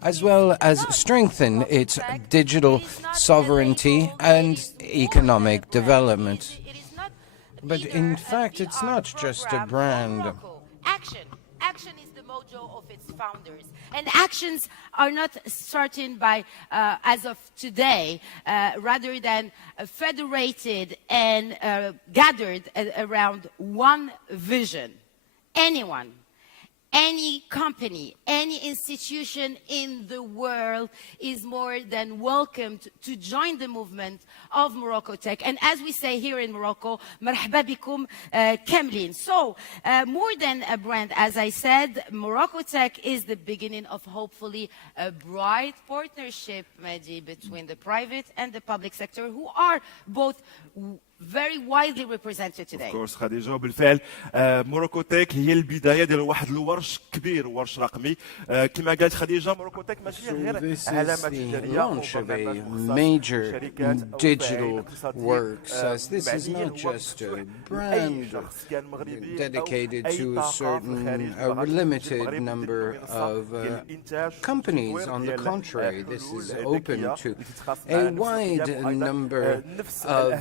as well as strengthen its digital sovereignty and economic development. But in fact, it's not just a brand. Action is the mojo of its founders. And actions are not starting by, as of today, rather than federated and gathered around one vision. Anyone, any company, any institution in the world is more than welcomed to join the movement of MoroccoTech. And as we say here in Morocco, مرحبا بكم كاملين. So, more than a brand, as I said, MoroccoTech is the beginning of hopefully a bright partnership, Mehdi, between the private and the public sector, who are both very widely represented today. Of course, خديجة وبالفعل MoroccoTech هي البداية ديال واحد الورش كبير ورش رقمي كما قالت خديجة MoroccoTech ماشي غير علامة تجارية أو major digital works, as this is not just a brand dedicated to a limited number of companies. On the contrary, this is open to a wide number of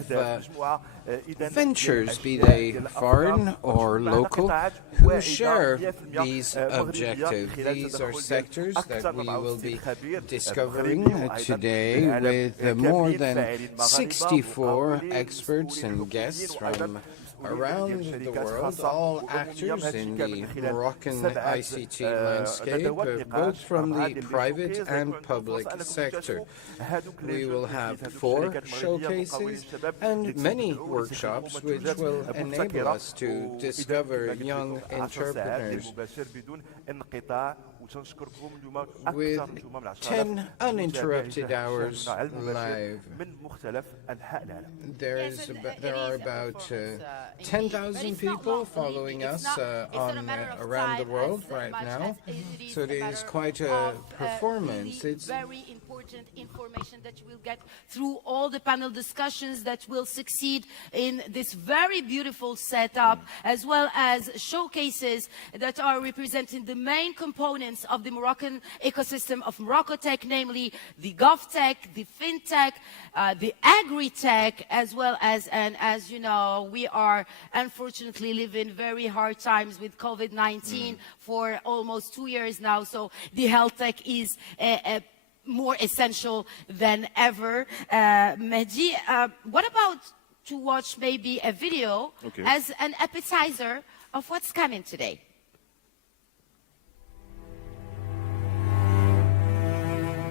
ventures, be they foreign or local, who share these objectives. These are sectors that we will be discovering today with more than 64 experts and guests from around the world, all actors in the Moroccan ICT landscape, both from the private and public sector. We will have 4 showcases and many workshops which will enable us to discover young entrepreneurs with 10 uninterrupted hours live. There are about 10,000 people following us around the world right now, so it is quite a performance. It's very important information that you will get through all the panel discussions that will succeed in this very beautiful setup, as well as showcases that are representing the main components of the Moroccan ecosystem of MoroccoTech, namely the GovTech, the FinTech, the Agri-Tech, as well as, and as you know, we are unfortunately living very hard times with COVID-19 for almost 2 years now, so the health tech is more essential than ever. Mehdi, what about to watch maybe a video as an appetizer of what's coming today?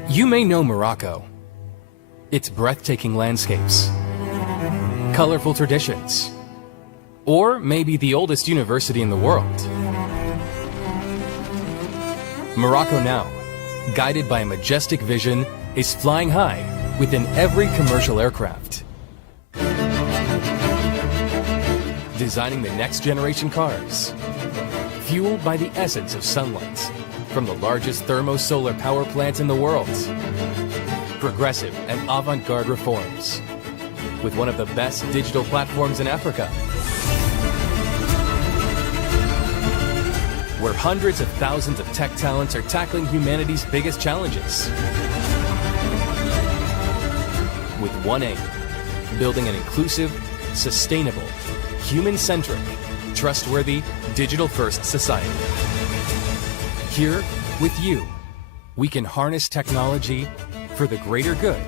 You may know Morocco, its breathtaking landscapes, colorful traditions, or maybe the oldest university in the world. Morocco now, guided by a majestic vision, is flying high within every commercial aircraft. Designing the next generation cars, fueled by the essence of sunlight, from the largest thermo-solar power plant in the world. Progressive and avant-garde reforms, with one of the best digital platforms in Africa, where hundreds of thousands of tech talents are tackling humanity's biggest challenges. With one aim, building an inclusive, sustainable, human-centric, trustworthy, digital-first society. Here, with you, we can harness technology for the greater good,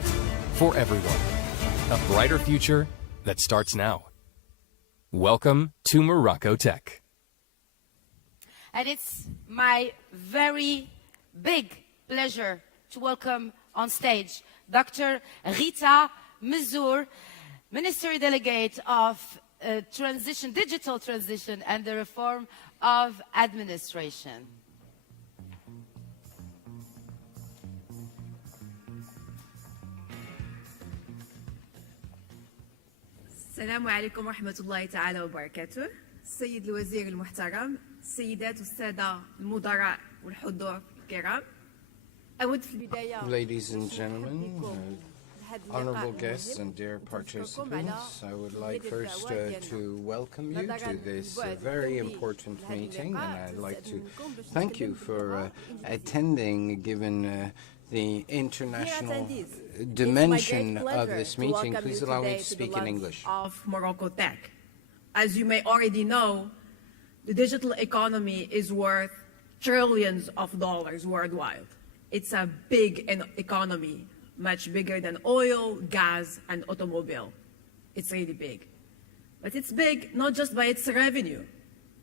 for everyone. A brighter future that starts now. Welcome to MoroccoTech. And it's my very big pleasure to welcome on stage Dr. Rita Mzour, Minister Delegate of Digital Transition and the Reform of Administration. السلام عليكم ورحمة الله تعالى وبركاته. السيد الوزير المحترم، السيدات والسادة المدراء والحضور الكرام. أود في البداية Ladies and gentlemen, Honorable guests and dear participants, I would like first to welcome you to this very important meeting, and I'd like to thank you for attending, given the international dimension of this meeting. Please allow me to speak in English. Of MoroccoTech. As you may already know, the digital economy is worth trillions of dollars worldwide. It's a big economy, much bigger than oil, gas, and automobile. It's really big. But it's big not just by its revenue,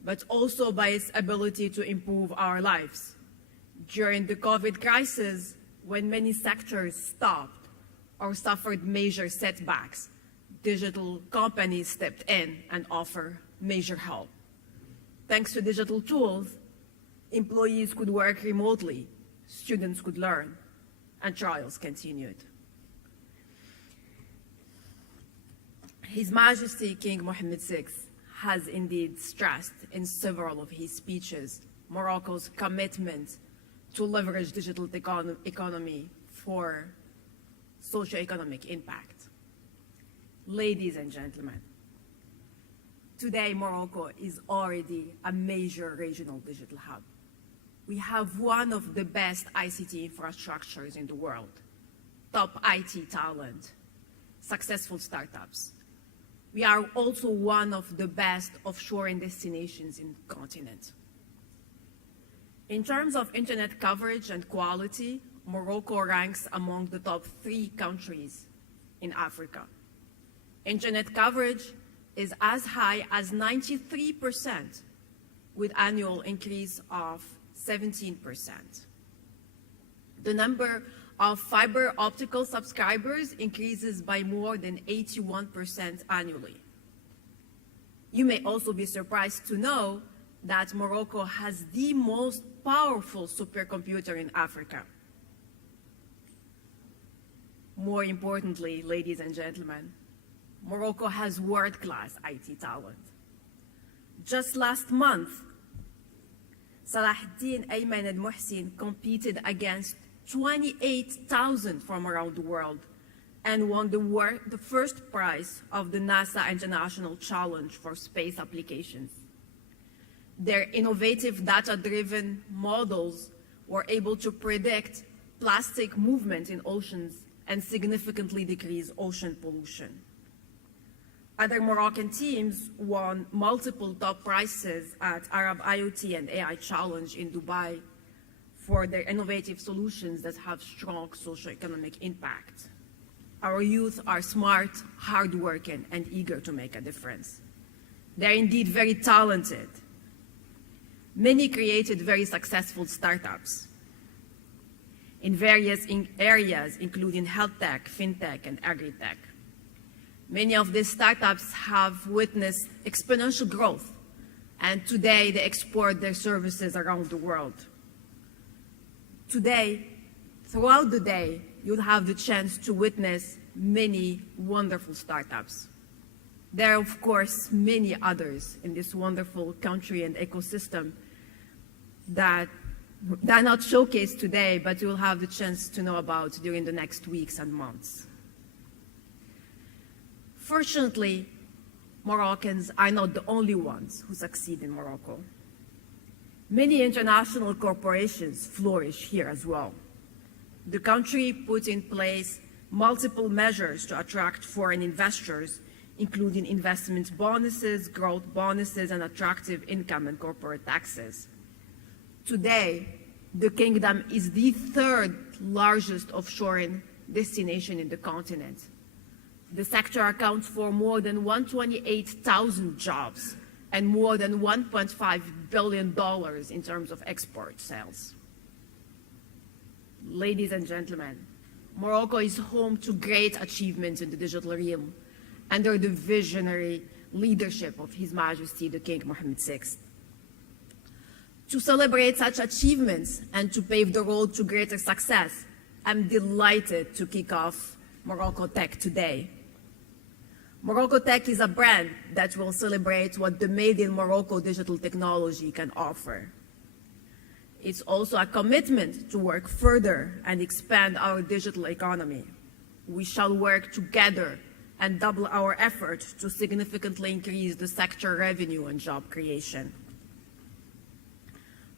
but also by its ability to improve our lives. During the COVID crisis, when many sectors stopped or suffered major setbacks, digital companies stepped in and offered major help. Thanks to digital tools, employees could work remotely, students could learn, and trials continued. His Majesty King Mohammed VI has indeed stressed in several of his speeches Morocco's commitment to leverage digital economy for socio-economic impact. Ladies and gentlemen, today Morocco is already a major regional digital hub. We have one of the best ICT infrastructures in the world, top IT talent, successful startups. We are also one of the best offshoring destinations in the continent. In terms of internet coverage and quality, Morocco ranks among the top 3 countries in Africa. Internet coverage is as high as 93%, with annual increase of 17%. The number of fiber optical subscribers increases by more than 81% annually. You may also be surprised to know that Morocco has the most powerful supercomputer in Africa. More importantly, ladies and gentlemen, Morocco has world-class IT talent. Just last month, Salah ad-Din Ayman al-Muhsin competed against 28,000 from around the world and won the first prize of the NASA International Challenge for Space Applications. Their innovative data-driven models were able to predict plastic movement in oceans and significantly decrease ocean pollution. Other Moroccan teams won multiple top prizes at Arab IoT and AI Challenge in Dubai for their innovative solutions that have strong socioeconomic impact. Our youth are smart, hardworking, and eager to make a difference. They're indeed very talented. Many created very successful startups in various areas, including health tech, fintech, and agri-tech. Many of these startups have witnessed exponential growth, and today they export their services around the world. Today, throughout the day, you'll have the chance to witness many wonderful startups. There are, of course, many others in this wonderful country and ecosystem that are not showcased today, but you'll have the chance to know about during the next weeks and months. Fortunately, Moroccans are not the only ones who succeed in Morocco. Many international corporations flourish here as well. The country put in place multiple measures to attract foreign investors, including investment bonuses, growth bonuses, and attractive income and corporate taxes. Today, the kingdom is the 3rd largest offshoring destination in the continent. The sector accounts for more than 128,000 jobs and more than $1.5 billion in terms of export sales. Ladies and gentlemen, Morocco is home to great achievements in the digital realm under the visionary leadership of His Majesty the King Mohammed VI. To celebrate such achievements and to pave the road to greater success, I'm delighted to kick off MoroccoTech today. MoroccoTech is a brand that will celebrate what the Made in Morocco digital technology can offer. It's also a commitment to work further and expand our digital economy. we shall work together and double our efforts to significantly increase the sector revenue and job creation.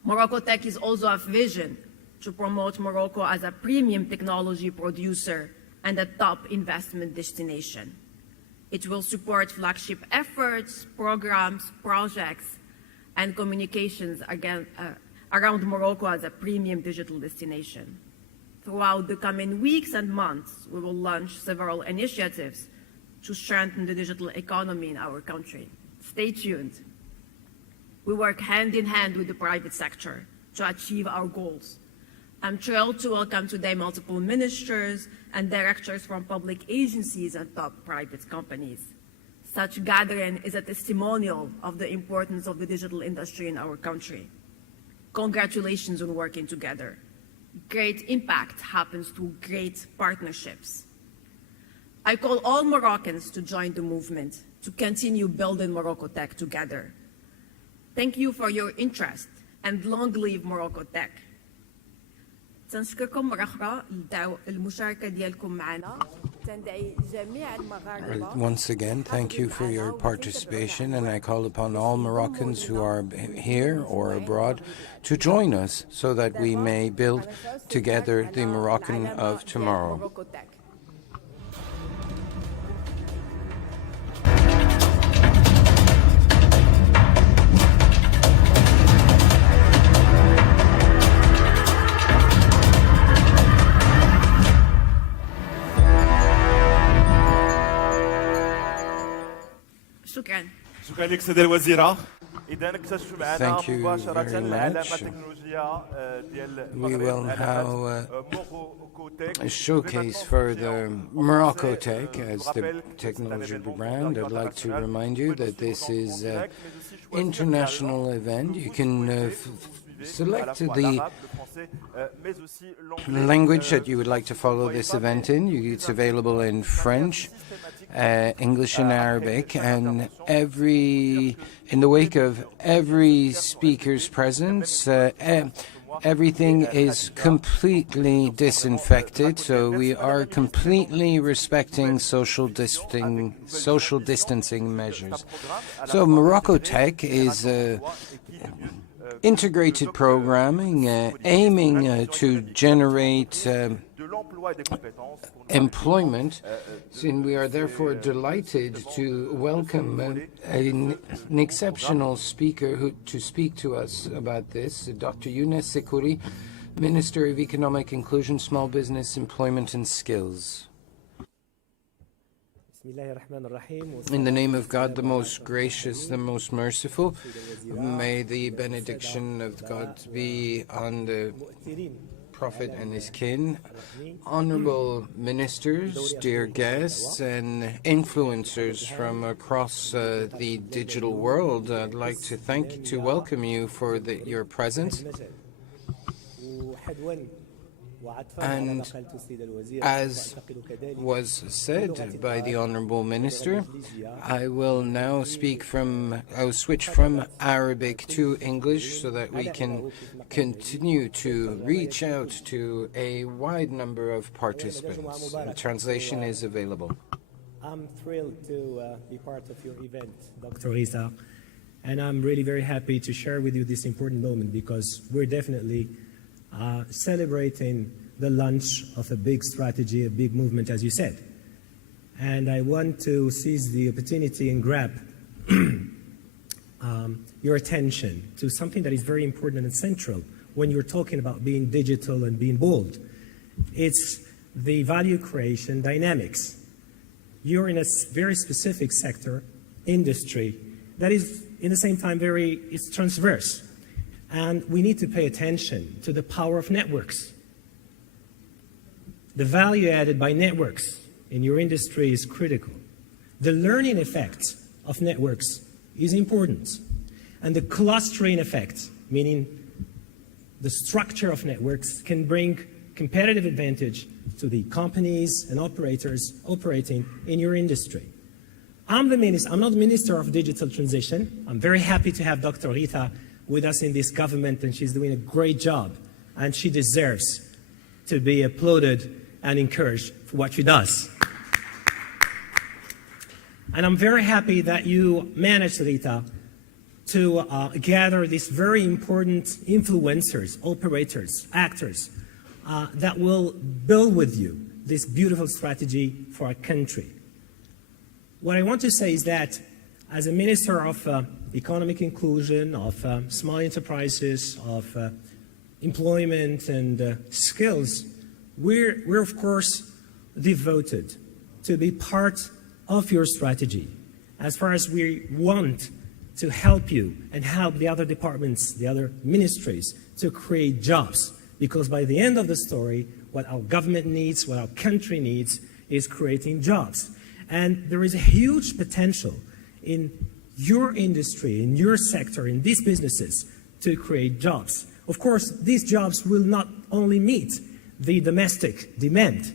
MoroccoTech is also a vision to promote Morocco as a premium technology producer and a top investment destination. It will support flagship efforts, programs, projects, and communications around Morocco as a premium digital destination. Throughout the coming weeks and months, we will launch several initiatives to strengthen the digital economy in our country. Stay tuned. We work hand in hand with the private sector to achieve our goals. I'm thrilled to welcome today multiple ministers and directors from public agencies and top private companies. Such gathering is a testimonial of the importance of the digital industry in our country. Congratulations on working together. Great impact happens through great partnerships. I call all Moroccans to join the movement to continue building MoroccoTech together. Thank you for your interest and long live MoroccoTech. تنشكركم مرة أخرى المشاركة ديالكم معنا. Once again, thank you for your participation, and I call upon all Moroccans who are here or abroad to join us so that we may build together the Moroccan of tomorrow. شكرا لك سيدة الوزيرة. إذا اكتشفوا معنا Thank you مباشرة very العلامة much. التكنولوجية ديال We will المغرب now MoroccoTech. showcase for the MoroccoTech as the technology brand. I'd like to remind you that this is an international event. You can select the language that you would like to follow this event in. It's available in French, English and Arabic, and in the wake of every speaker's presence, everything is completely disinfected, so we are completely respecting social distancing measures. So MoroccoTech is integrated programming aiming to generate employment, and we are therefore delighted to welcome an exceptional speaker to speak to us about this, Dr. Younes Sekouri, Minister of Economic Inclusion, Small Business, Employment and Skills. In the name of God, the most gracious, the most merciful, may the benediction of God be on the Prophet and his kin, honorable ministers, dear guests, and influencers from across the digital world. I'd like to welcome you for your presence. And as was said by the Honourable Minister, I will now switch from Arabic to English so that we can continue to reach out to a wide number of participants. The translation is available. I'm thrilled to be part of your event, Dr. Isa, and I'm really very happy to share with you this important moment because we're definitely celebrating the launch of a big strategy, a big movement, as you said. And I want to seize the opportunity and grab your attention to something that is very important and central when you're talking about being digital and being bold. It's the value creation dynamics. You're in a very specific sector, industry, that is, in the same time, it's transverse. And we need to pay attention to the power of networks. The value added by networks in your industry is critical. The learning effect of networks is important. And the clustering effect, meaning the structure of networks, can bring competitive advantage to the companies and operators operating in your industry. I'm not the Minister of Digital Transition. I'm very happy to have Dr. Rita with us in this government, and she's doing a great job, and she deserves to be applauded and encouraged for what she does. And I'm very happy that you managed, Rita, to gather these very important influencers, operators, actors that will build with you this beautiful strategy for our country. What I want to say is that as a Minister of Economic Inclusion, of small enterprises, of employment and skills, we're of course devoted to be part of your strategy. As far as we want to help you and help the other departments, the other ministries to create jobs. Because by the end of the story, what our government needs, what our country needs is creating jobs. And there is a huge potential in your industry, in your sector, in these businesses to create jobs. Of course, these jobs will not only meet the domestic demand,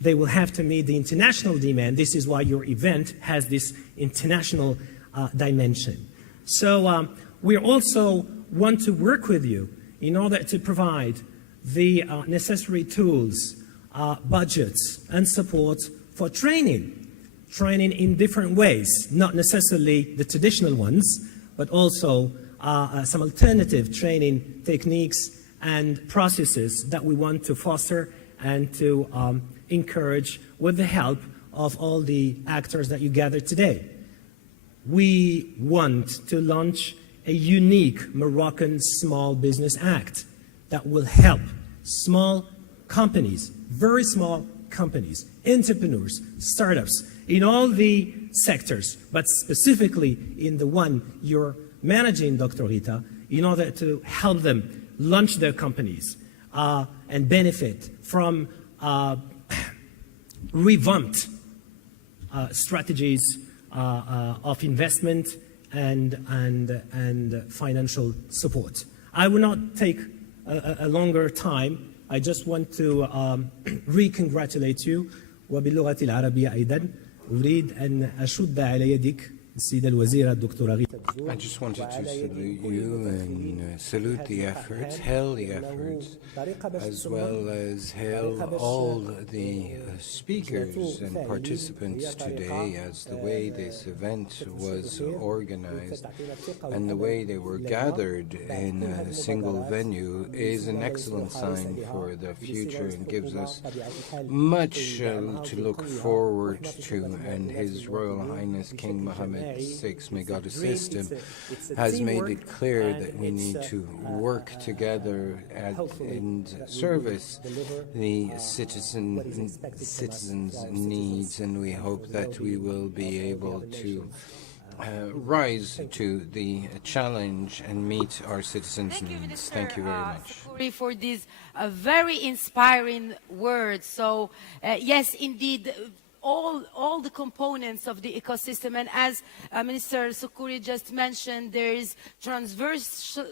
they will have to meet the international demand. This is why your event has this international dimension. So we also want to work with you in order to provide the necessary tools, budgets, and support for training in different ways, not necessarily the traditional ones, but also some alternative training techniques and processes that we want to foster and to encourage with the help of all the actors that you gathered today. We want to launch a unique Moroccan Small Business Act that will help small companies, very small companies, entrepreneurs, startups, in all the sectors, but specifically in the one you're managing, Dr. Rita, in order to help them launch their companies and benefit from revamped strategies of investment and financial support. I will not take a longer time. I just want to re-congratulate you. وباللغة العربية أيضا أريد أن أشد على يدك السيدة الوزيرة الدكتورة غيثة. I just wanted to salute you and salute the efforts, hail the efforts, as well as hail all the speakers and participants today, as the way this event was organized and the way they were gathered in a single venue is an excellent sign for the future and gives us much to look forward to. And His Royal Highness King Mohammed VI, may God assist him, has made it clear that we need to work together in service the citizens' needs, and we hope that we will be able to rise to the challenge and meet our citizens' needs. Thank you very much. Sukuri, for these very inspiring words. So, yes, indeed, all the components of the ecosystem, and as Minister Sukuri just mentioned, there is transversal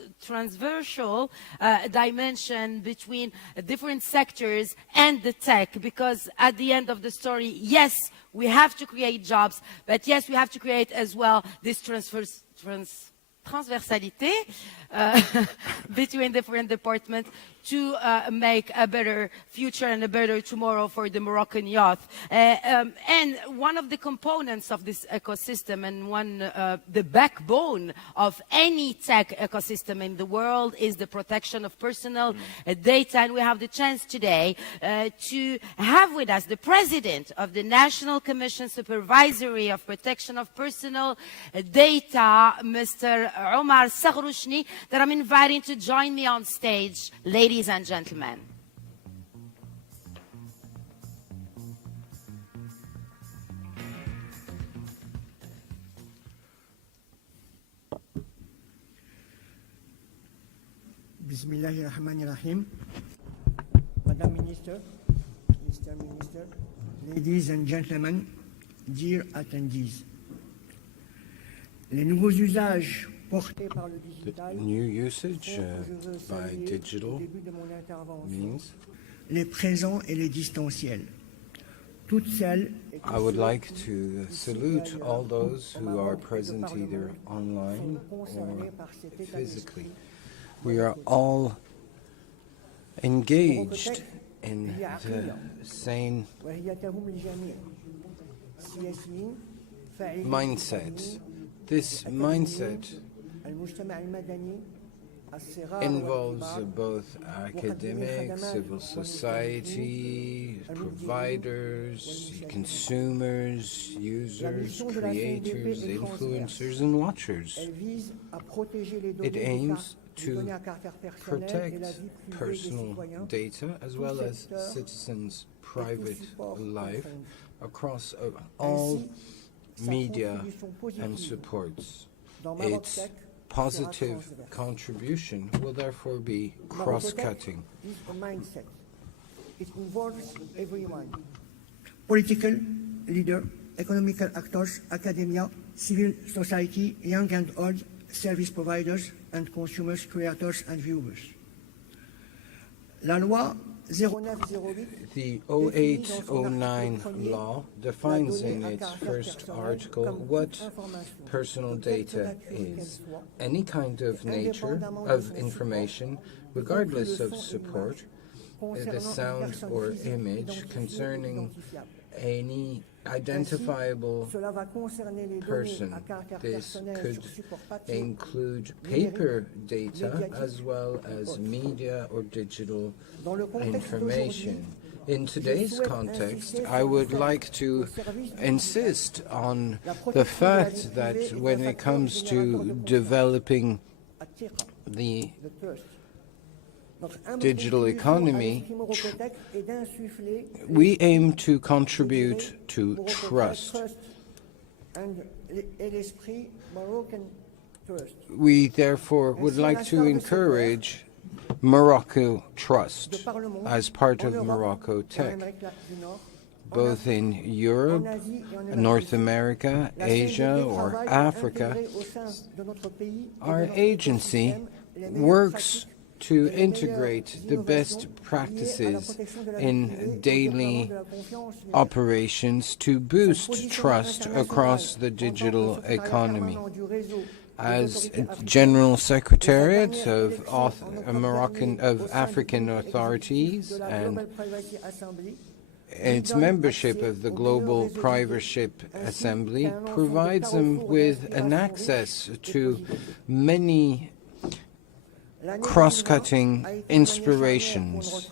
dimension between different sectors and the tech, because at the end of the story, yes, we have to create jobs, but yes, we have to create as well this transversality between different departments to make a better future and a better tomorrow for the Moroccan youth. And one of the components of this ecosystem, and the backbone of any tech ecosystem in the world, is the protection of personal data. And we have the chance today to have with us the President of the National Commission Supervisory of Protection of Personal Data, Mr. Omar Saghrouchni, that I'm inviting to join me on stage, ladies and gentlemen. Bismillahirrahmanirrahim. Madam Minister, Mr. Minister, ladies and gentlemen, dear attendees. Les nouveaux usages portés par le digital, the new usage by digital means. Les présents et les distanciels. Toutes celles I would like to salute all those who are present either online or physically. We are all engaged in the same mindset. This mindset involves both academics, civil society, providers, consumers, users, creators, influencers, and watchers. It aims to protect personal data as well as citizens' private life across all media and supports. Its positive contribution will therefore be cross-cutting. It involves everyone. Political leader, economical actors, academia, civil society, young and old, service providers and consumers, creators and viewers. La loi 0908. The 0809 law defines in its first article what personal data is. Any kind of nature of information, regardless of support, the sound or image concerning any identifiable person. This could include paper data as well as media or digital information. In today's context, I would like to insist on the fact that when it comes to developing the digital economy, we aim to contribute to trust. We therefore would like to encourage Morocco trust as part of MoroccoTech, both in Europe, North America, Asia, or Africa. Our agency works to integrate the best practices in daily operations to boost trust across the digital economy. As General Secretariat of African authorities and its membership of the Global Privacy Assembly provides them with an access to many cross-cutting inspirations.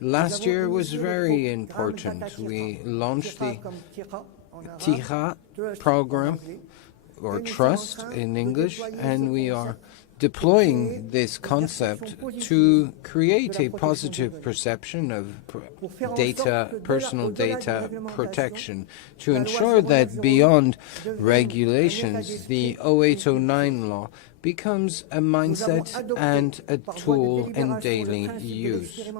Last year was very important. We launched the TIRA program, or trust in English, and we are deploying this concept to create a positive perception of personal data protection, to ensure that beyond regulations, the 0809 law becomes a mindset and a tool in daily use.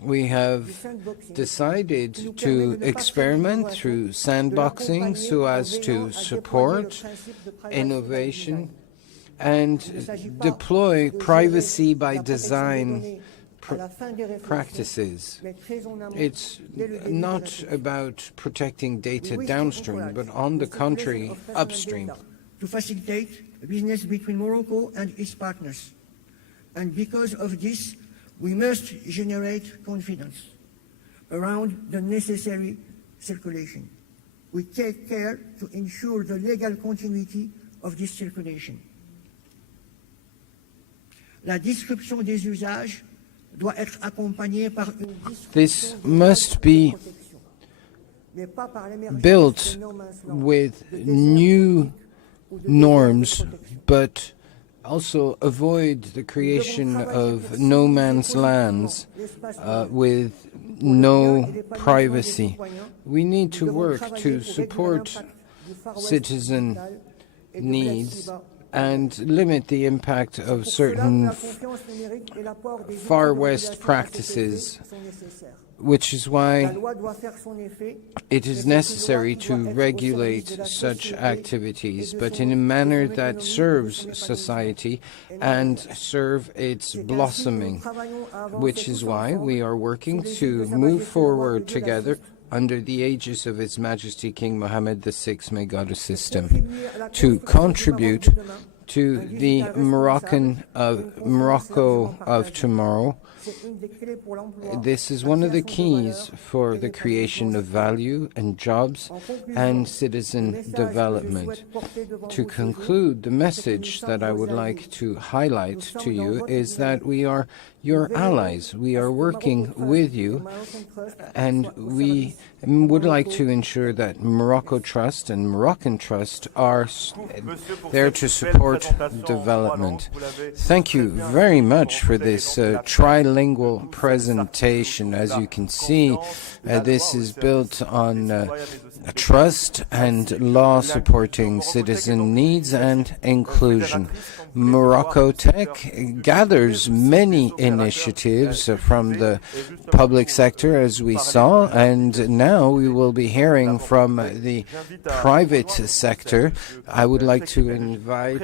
We have decided to experiment through sandboxing so as to support innovation and deploy privacy by design practices. It's not about protecting data downstream, but on the contrary, upstream. To facilitate business between Morocco and its partners. And because of this, we must generate confidence around the necessary circulation. We take care to ensure the legal continuity of this circulation. La description des usages doit être accompagnée par une This must be built with new norms, but also avoid the creation of no man's lands with no privacy. We need to work to support citizen needs and limit the impact of certain Far West practices, which is why it is necessary to regulate such activities, but in a manner that serves society and serve its blossoming, which is why we are working to move forward together under the aegis of His Majesty King Mohammed VI, may God assist him, to contribute to the Morocco of tomorrow, This is one of the keys for the creation of value and jobs and citizen development. To conclude, the message that I would like to highlight to you is that we are your allies. We are working with you, and we would like to ensure that Morocco Trust and Moroccan Trust are there to support development. Thank you very much for this trilingual presentation. As you can see, this is built on trust and law supporting citizen needs and inclusion. MoroccoTech gathers many initiatives from the public sector, as we saw, and now we will be hearing from the private sector. I would like to invite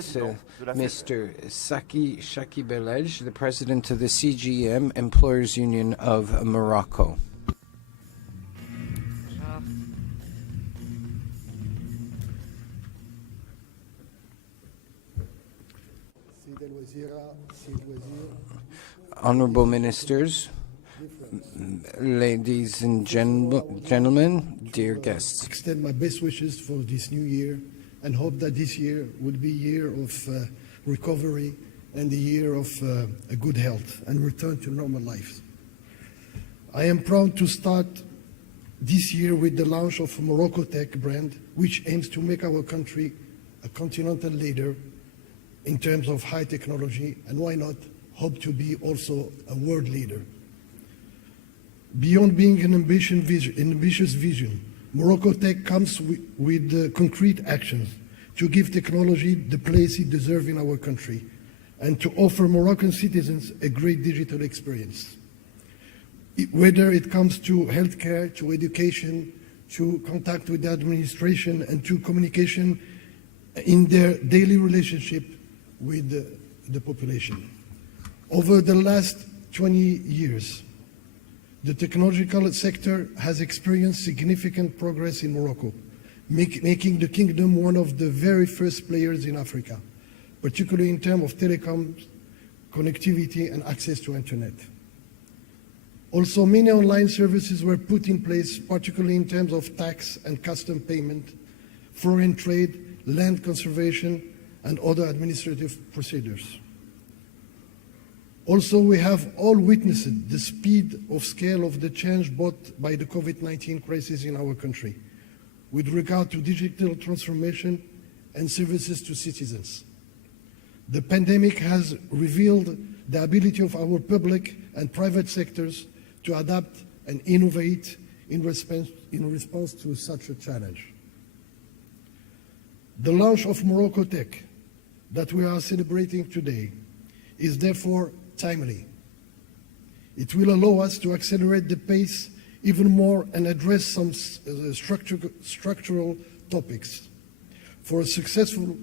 Mr. Shaki Belej, the president of the CGM, Employers Union of Morocco. Honorable Ministers, ladies and gentlemen, dear guests. Extend my best wishes for this new year and hope that this year would be a year of recovery and a year of a good health and return to normal life. I am proud to start this year with the launch of MoroccoTech brand, which aims to make our country a continental leader in terms of high technology, and why not hope to be also a world leader. Beyond being an ambitious vision, MoroccoTech comes with concrete actions to give technology the place it deserves in our country and to offer Moroccan citizens a great digital experience. Whether it comes to healthcare, to education, to contact with the administration, and to communication in their daily relationship with the population. Over the last 20 years, the technological sector has experienced significant progress in Morocco, making the kingdom one of the very first players in Africa, particularly in terms of telecoms, connectivity, and access to internet. Also, many online services were put in place, particularly in terms of tax and custom payment, foreign trade, land conservation, and other administrative procedures. Also, we have all witnessed the speed of scale of the change brought by the COVID-19 crisis in our country with regard to digital transformation and services to citizens. The pandemic has revealed the ability of our public and private sectors to adapt and innovate in response to such a challenge. The launch of MoroccoTech that we are celebrating today is therefore timely. It will allow us to accelerate the pace even more and address some structural topics for a successful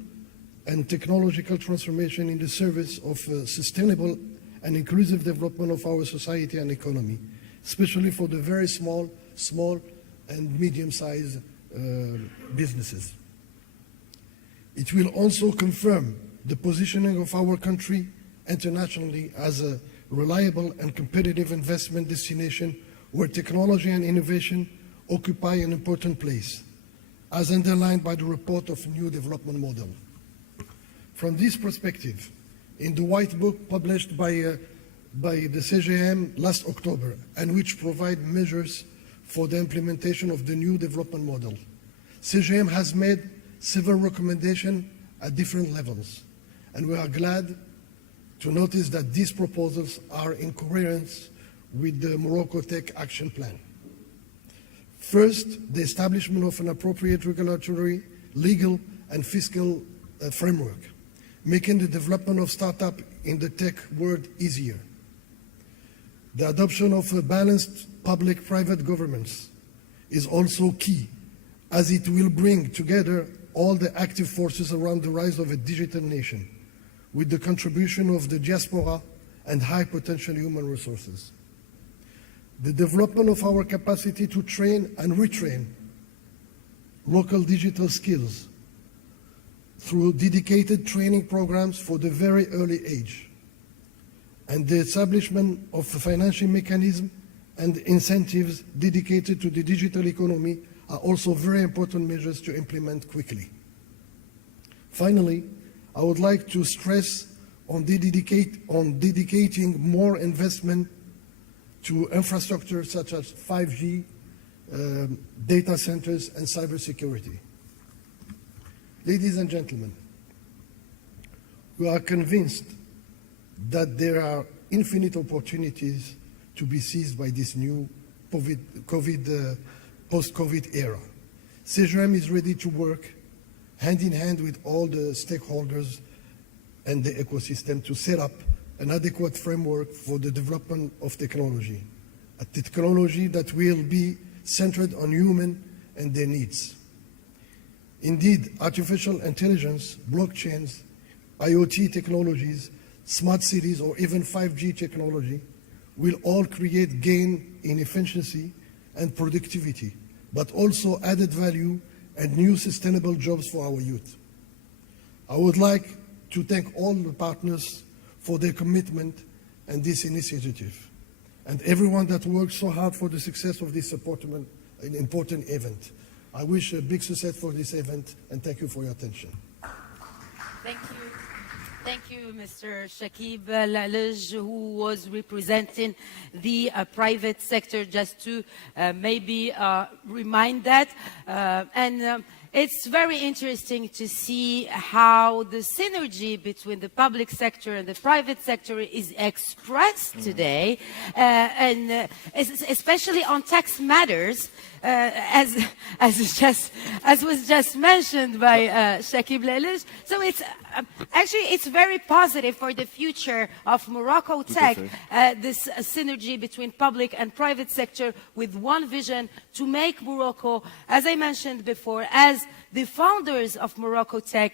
and technological transformation in the service of sustainable and inclusive development of our society and economy, especially for the very small and medium-sized businesses. It will also confirm the positioning of our country internationally as a reliable and competitive investment destination where technology and innovation occupy an important place, as underlined by the report of New Development Model. From this perspective, in the White Book published by the CGM last October, and which provide measures for the implementation of the New Development Model, CGM has made several recommendations at different levels, and we are glad to notice that these proposals are in coherence with the MoroccoTech Action Plan. First, the establishment of an appropriate regulatory, legal, and fiscal framework, making the development of startups in the tech world easier. The adoption of a balanced public-private governance is also key, as it will bring together all the active forces around the rise of a digital nation, with the contribution of the diaspora and high potential human resources. The development of our capacity to train and retrain local digital skills through dedicated training programs for the very early age. and the establishment of a financial mechanism and incentives dedicated to the digital economy are also very important measures to implement quickly. Finally, I would like to stress on dedicating more investment to infrastructure such as 5G, data centers, and cybersecurity. Ladies and gentlemen, we are convinced that there are infinite opportunities to be seized by this new post-COVID era. CGM is ready to work hand in hand with all the stakeholders and the ecosystem to set up an adequate framework for the development of technology, a technology that will be centered on human and their needs. Indeed, artificial intelligence, blockchains, IoT technologies, smart cities, or even 5G technology will all create gain in efficiency and productivity, but also added value and new sustainable jobs for our youth. I would like to thank all the partners for their commitment and this initiative, and everyone that worked so hard for the success of this important event. I wish a big success for this event, and thank you for your attention. Thank you. Thank you, Mr. Shakib Lalej, who was representing the private sector, just to maybe remind that. It's very interesting to see how the synergy between the public sector and the private sector is expressed today, and especially on tax matters, as was just mentioned by Shakib Lalej. So it's actually it's very positive for the future of MoroccoTech, this synergy between public and private sector with one vision to make Morocco, as I mentioned before, as the founders of MoroccoTech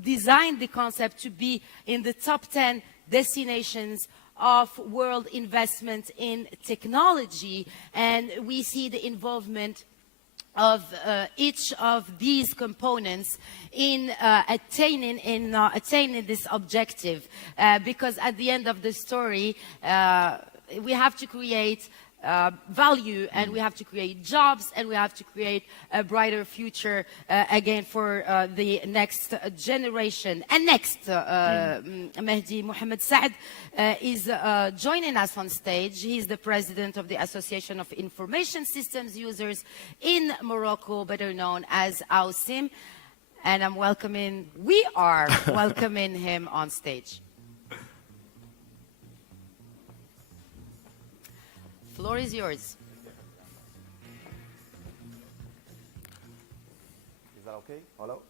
designed the concept to be in the top 10 destinations of world investment in technology. And we see the involvement of each of these components in attaining this objective, because at the end of the story, we have to create value, and we have to create jobs, and we have to create a brighter future again for the next generation. And next, Mehdi Mohamed Saad is joining us on stage. He's the president of the Association of Information Systems Users in Morocco, better known as AUSIM. And we are welcoming him on stage. Floor is yours. Is that okay? Hello?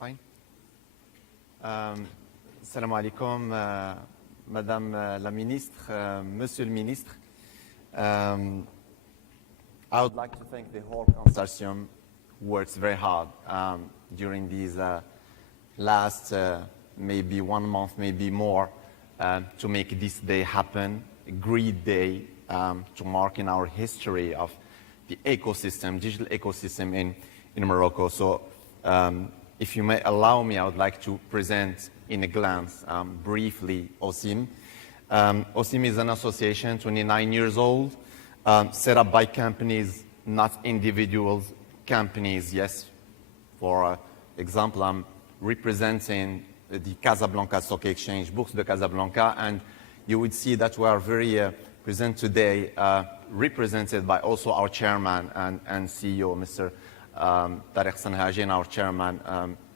Fine. Assalamu alaikum, Madame la Ministre, Monsieur le Ministre. I would like to thank the whole consortium who works very hard during these last maybe 1 month, maybe more, to make this day happen, a great day. To mark in our history of the ecosystem, digital ecosystem in Morocco. So if you may allow me, I would like to present in a glance briefly AUSIM. AUSIM is an association, 29 years old, set up by companies, not individuals, companies, yes. For example, I'm representing the Casablanca Stock Exchange, Bourse de Casablanca, and you would see that we are very present today, represented by also our chairman and CEO, Mr. Tariq Sanhaji, and our chairman,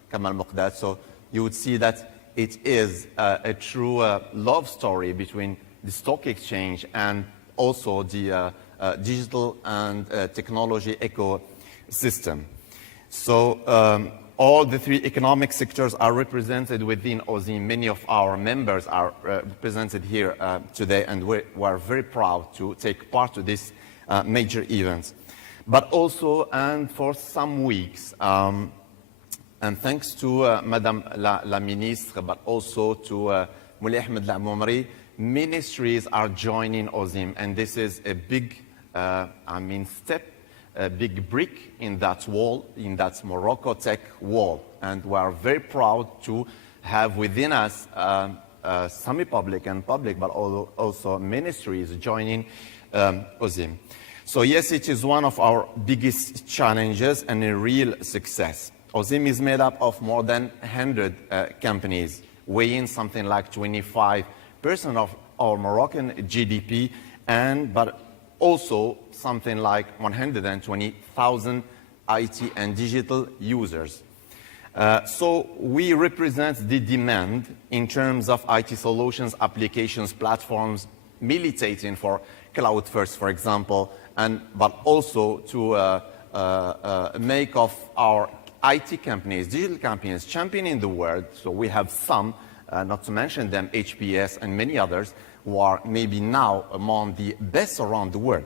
Kamal Muqdad. So you would see that it is a true love story between the stock exchange and also the digital and technology ecosystem. So all the three economic sectors are represented within AUSIM. Many of our members are represented here today, and we are very proud to take part to this major event. But also, and for some weeks, and thanks to Madame la Ministre, but also to Moulay Ahmed Al-Moumri, ministries are joining AUSIM, and this is a big, step, a big brick in that wall, in that MoroccoTech wall. And we are very proud to have within us semi-public and public, but also ministries joining OSIM. So yes, it is one of our biggest challenges and a real success. OSIM is made up of more than 100 companies, weighing something like 25% of our Moroccan GDP, but also something like 120,000 IT and digital users. So we represent the demand in terms of IT solutions, applications, platforms, militating for cloud first, for example, but also to make of our IT companies, digital companies, champion in the world. So we have some, not to mention them, HPS and many others, who are maybe now among the best around the world.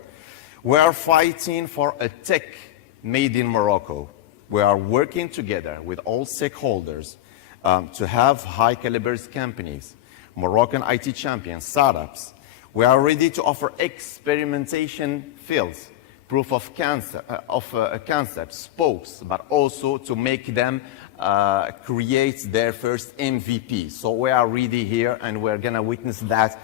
We are fighting for a tech made in Morocco. We are working together with all stakeholders to have high caliber companies, Moroccan IT champions, startups. We are ready to offer experimentation fields, proof of concepts, spokes, but also to make them create their first MVP. So we are ready here, and we're going to witness that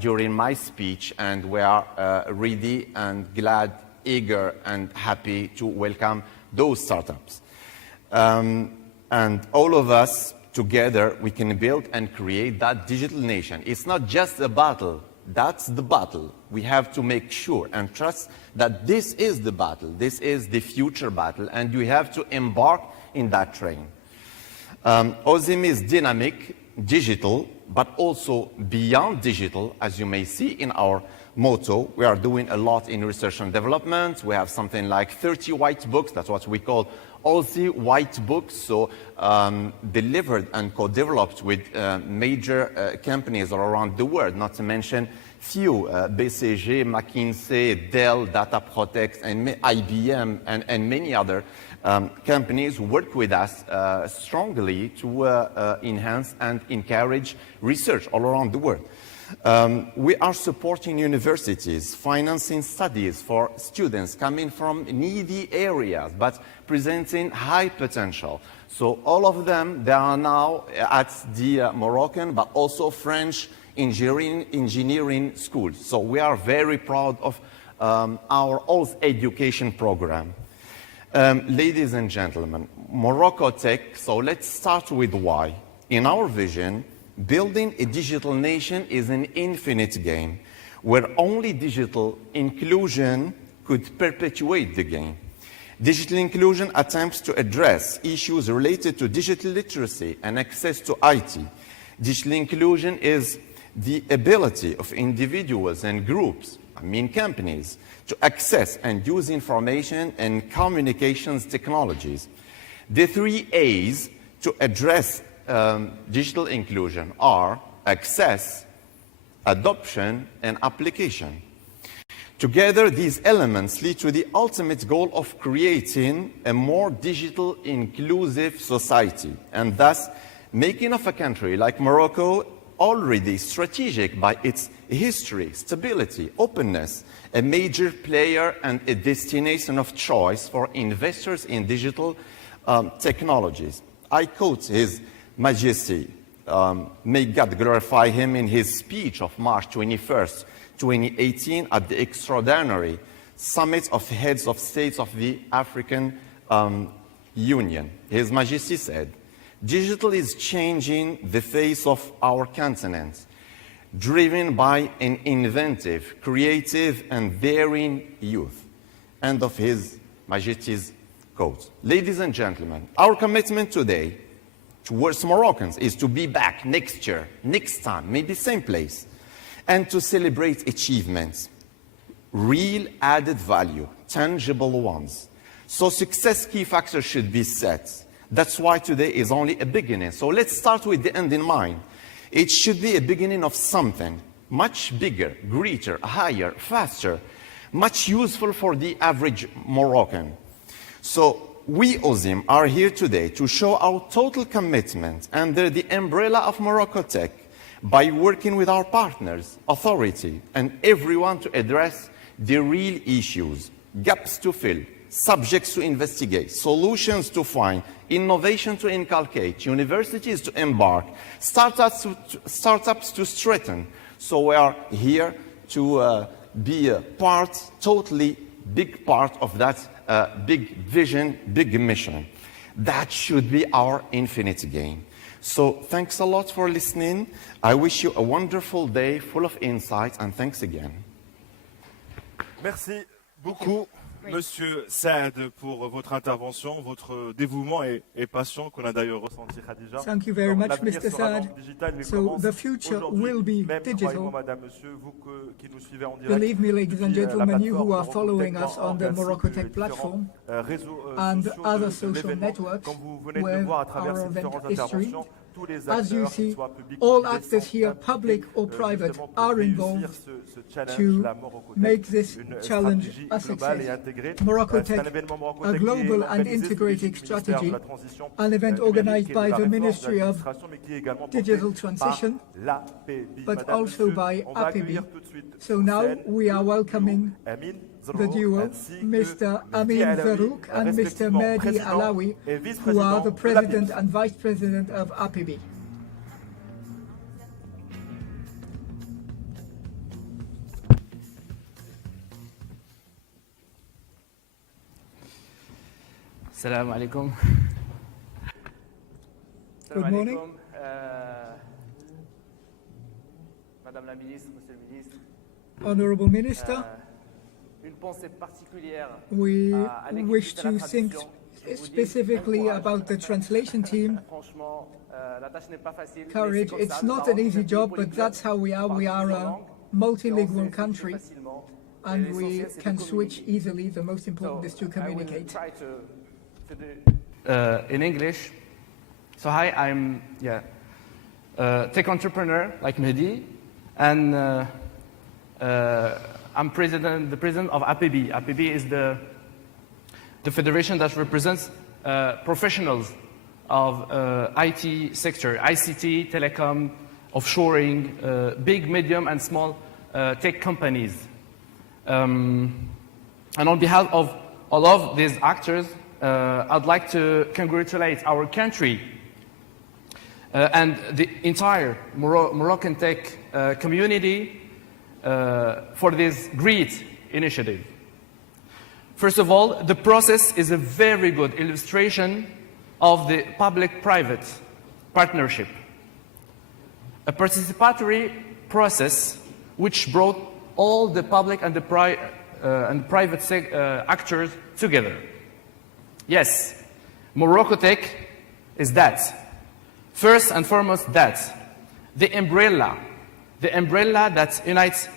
during my speech, and we are ready and glad, eager and happy to welcome those startups. And all of us together, we can build and create that digital nation. It's not just a battle. That's the battle. We have to make sure and trust that this is the battle. This is the future battle, and we have to embark in that train. OSIM is dynamic, digital, but also beyond digital, as you may see in our motto. We are doing a lot in research and development. We have something like 30 white books. That's what we call Aussie white books, so delivered and co-developed with major companies all around the world, not to mention few, BCG, McKinsey, Dell, Data Protect, and IBM, and many other companies who work with us strongly to enhance and encourage research all around the world. We are supporting universities, financing studies for students coming from needy areas, but presenting high potential. So all of them, they are now at the Moroccan, but also French engineering schools. So we are very proud of our old education program. Ladies and gentlemen, MoroccoTech, so let's start with why. In our vision, building a digital nation is an infinite game, where only digital inclusion could perpetuate the game. Digital inclusion attempts to address issues related to digital literacy and access to IT. Digital inclusion is the ability of individuals and groups, companies, to access and use information and communications technologies. The 3 A's to address digital inclusion are access, adoption, and application. Together, these elements lead to the ultimate goal of creating a more digital, inclusive society, and thus making of a country like Morocco already strategic by its history, stability, openness, a major player and a destination of choice for investors in digital technologies. I quote His Majesty, may God glorify him, in his speech of March 21st, 2018 at the extraordinary Summit of Heads of States of the African Union. His Majesty said, "Digital is changing the face of our continent, driven by an inventive, creative, and daring youth." End of His Majesty's quote. Ladies and gentlemen, our commitment today towards Moroccans is to be back next year, next time, maybe same place, and to celebrate achievements, real added value, tangible ones. So success key factors should be set. That's why today is only a beginning. So let's start with the end in mind. It should be a beginning of something much bigger, greater, higher, faster, much useful for the average Moroccan. So we, OSIM, are here today to show our total commitment under the umbrella of MoroccoTech by working with our partners, authority, and everyone to address the real issues, gaps to fill, subjects to investigate, solutions to find, innovation to inculcate, universities to embark, startups to strengthen. So we are here to be a part, totally big part of that big vision, big mission. That should be our infinite gain. So thanks a lot for listening. I wish you a wonderful day full of insights, and thanks again. Merci beaucoup, Monsieur Saad, pour votre intervention, votre dévouement et passion qu'on a d'ailleurs ressenti, Khadija. Thank you very much, Mr. Saad. So the future will be digital. Believe me, ladies and gentlemen, you who are following us on the MoroccoTech platform and other social networks where our event Industrie, as you see, all actors here, public or private, are involved to make this challenge a success. MoroccoTech, a global and integrated strategy, an event organized by the Ministry of Digital Transition, but also by APB. So now we are welcoming the duo, Mr. Amin Zarouk and Mr. Mehdi Alawi, who are the President and Vice President of APB. Assalamu alaikum. Good morning. Madame la Ministre, Monsieur le Ministre. Honorable Minister, we wish to think specifically about the translation team. Courage, it's not an easy job, but that's how we are. We are a multilingual country, and we can switch easily. The most important is to communicate. In English. So hi, I'm tech entrepreneur like Mehdi, and I'm the president of APB. APB is the federation that represents professionals of IT sector, ICT, telecom, offshoring, big, medium, and small tech companies. And on behalf of all of these actors, I'd like to congratulate our country and the entire Moroccan tech community for this great initiative. First of all, the process is a very good illustration of the public-private partnership, a participatory process which brought all the public and the private actors together. Yes, MoroccoTech is that. First and foremost, that. The umbrella that unites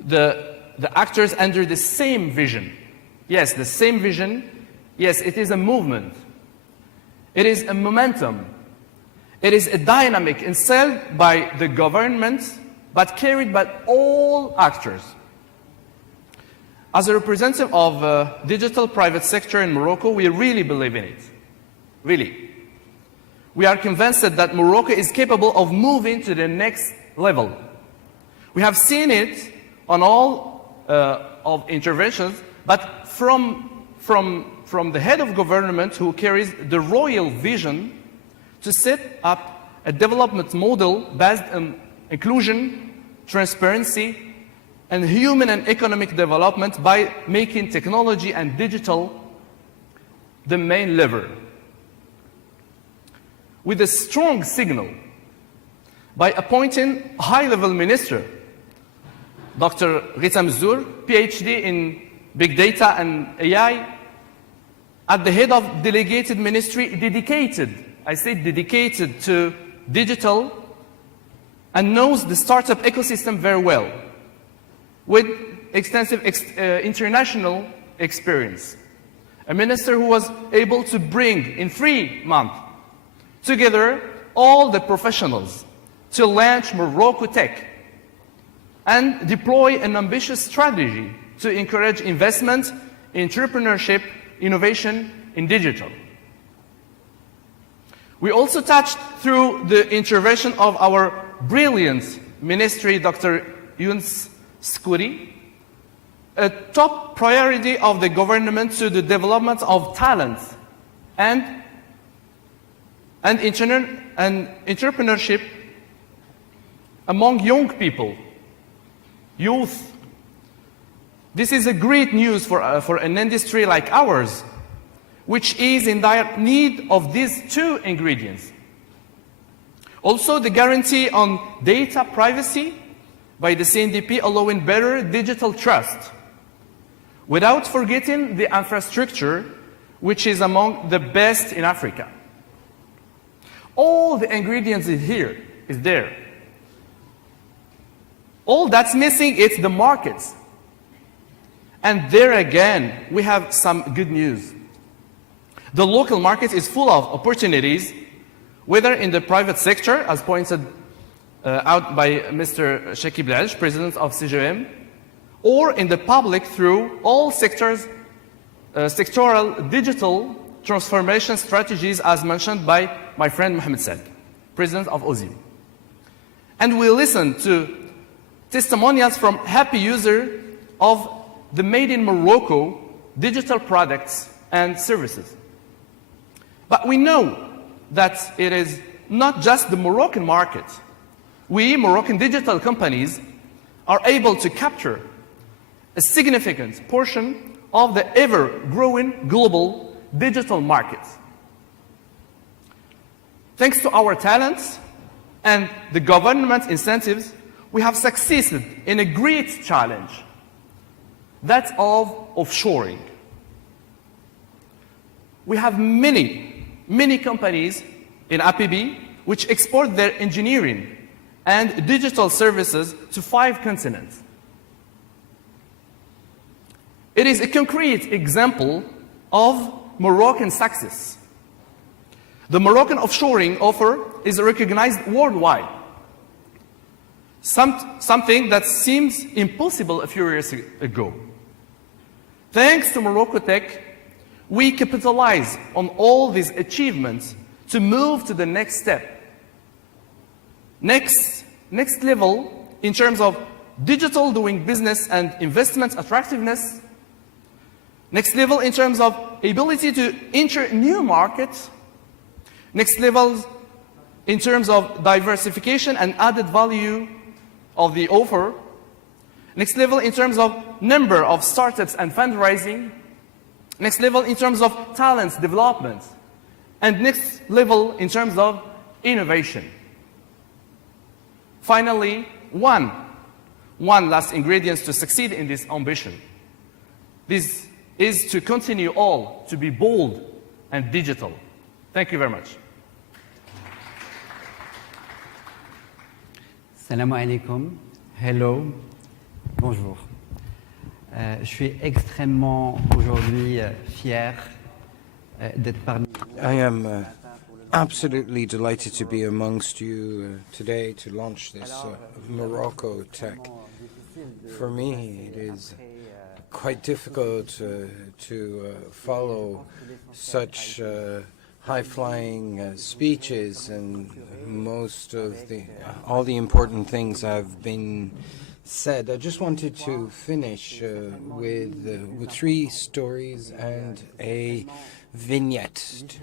the actors under the same vision. Yes, the same vision. Yes, it is a movement. It is a momentum. It is a dynamic instilled by the government, but carried by all actors. As a representative of digital private sector in Morocco, we really believe in it. Really. We are convinced that Morocco is capable of moving to the next level. We have seen it on all of interventions, but from the head of government who carries the royal vision to set up a development model based on inclusion, transparency, and human and economic development by making technology and digital the main lever. With a strong signal, by appointing high-level minister, Dr. Ghissam Zour, PhD in Big Data and AI, at the head of delegated ministry dedicated, I say dedicated to digital, and knows the startup ecosystem very well, with extensive international experience. A minister who was able to bring in 3 months together all the professionals to launch MoroccoTech and deploy an ambitious strategy to encourage investment, entrepreneurship, innovation in digital. We also touched through the intervention of our brilliant ministry, Dr. Younes Skouri, a top priority of the government to the development of talent and entrepreneurship among young people, youth. This is a great news for an industry like ours, which is in dire need of these two ingredients. Also, the guarantee on data privacy by the CNDP allowing better digital trust, without forgetting the infrastructure, which is among the best in Africa. All the ingredients is there. All that's missing is the markets. And there again, we have some good news. The local market is full of opportunities, whether in the private sector, as pointed out by Mr. Shakib Al-Aj, President of CGM, or in the public through all sectors, sectoral digital transformation strategies, as mentioned by my friend Mohamed Saad, President of OZIM. And we listen to testimonials from happy users of the Made in Morocco digital products and services. But we know that it is not just the Moroccan market. We, Moroccan digital companies, are able to capture a significant portion of the ever-growing global digital market. Thanks to our talents and the government incentives, we have succeeded in a great challenge, that of offshoring. We have many companies in APB which export their engineering and digital services to 5 continents. It is a concrete example of Moroccan success. The Moroccan offshoring offer is recognized worldwide, something that seems impossible a few years ago. Thanks to MoroccoTech, we capitalize on all these achievements to move to the next step. Next level in terms of digital doing business and investment attractiveness. Next level in terms of ability to enter new markets. Next level in terms of diversification and added value of the offer. Next level in terms of number of startups and fundraising. Next level in terms of talent development. And next level in terms of innovation. Finally, one last ingredient to succeed in this ambition. This is to continue all to be bold and digital. Thank you very much. Salam alaikum. Hello. Bonjour. Je suis extrêmement aujourd'hui fier d'être parmi vous. I am absolutely delighted to be amongst you today to launch this MoroccoTech. For me, it is quite difficult to follow such high-flying speeches, and most of all the important things have been said. I just wanted to finish with 3 stories and a vignette.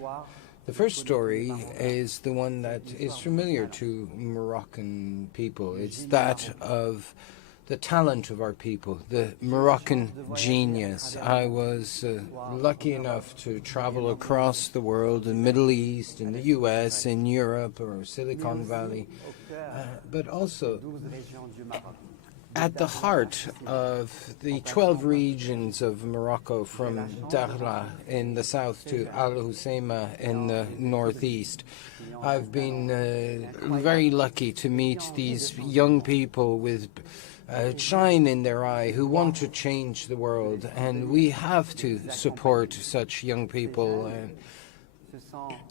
The first story is the one that is familiar to Moroccan people. It's that of the talent of our people, the Moroccan genius. I was lucky enough to travel across the world, in the Middle East, in the US, in Europe, or Silicon Valley, but also at the heart of the 12 regions of Morocco, from Dakhla in the south to Al Hoceima in the northeast. I've been very lucky to meet these young people with shine in their eye who want to change the world, and we have to support such young people.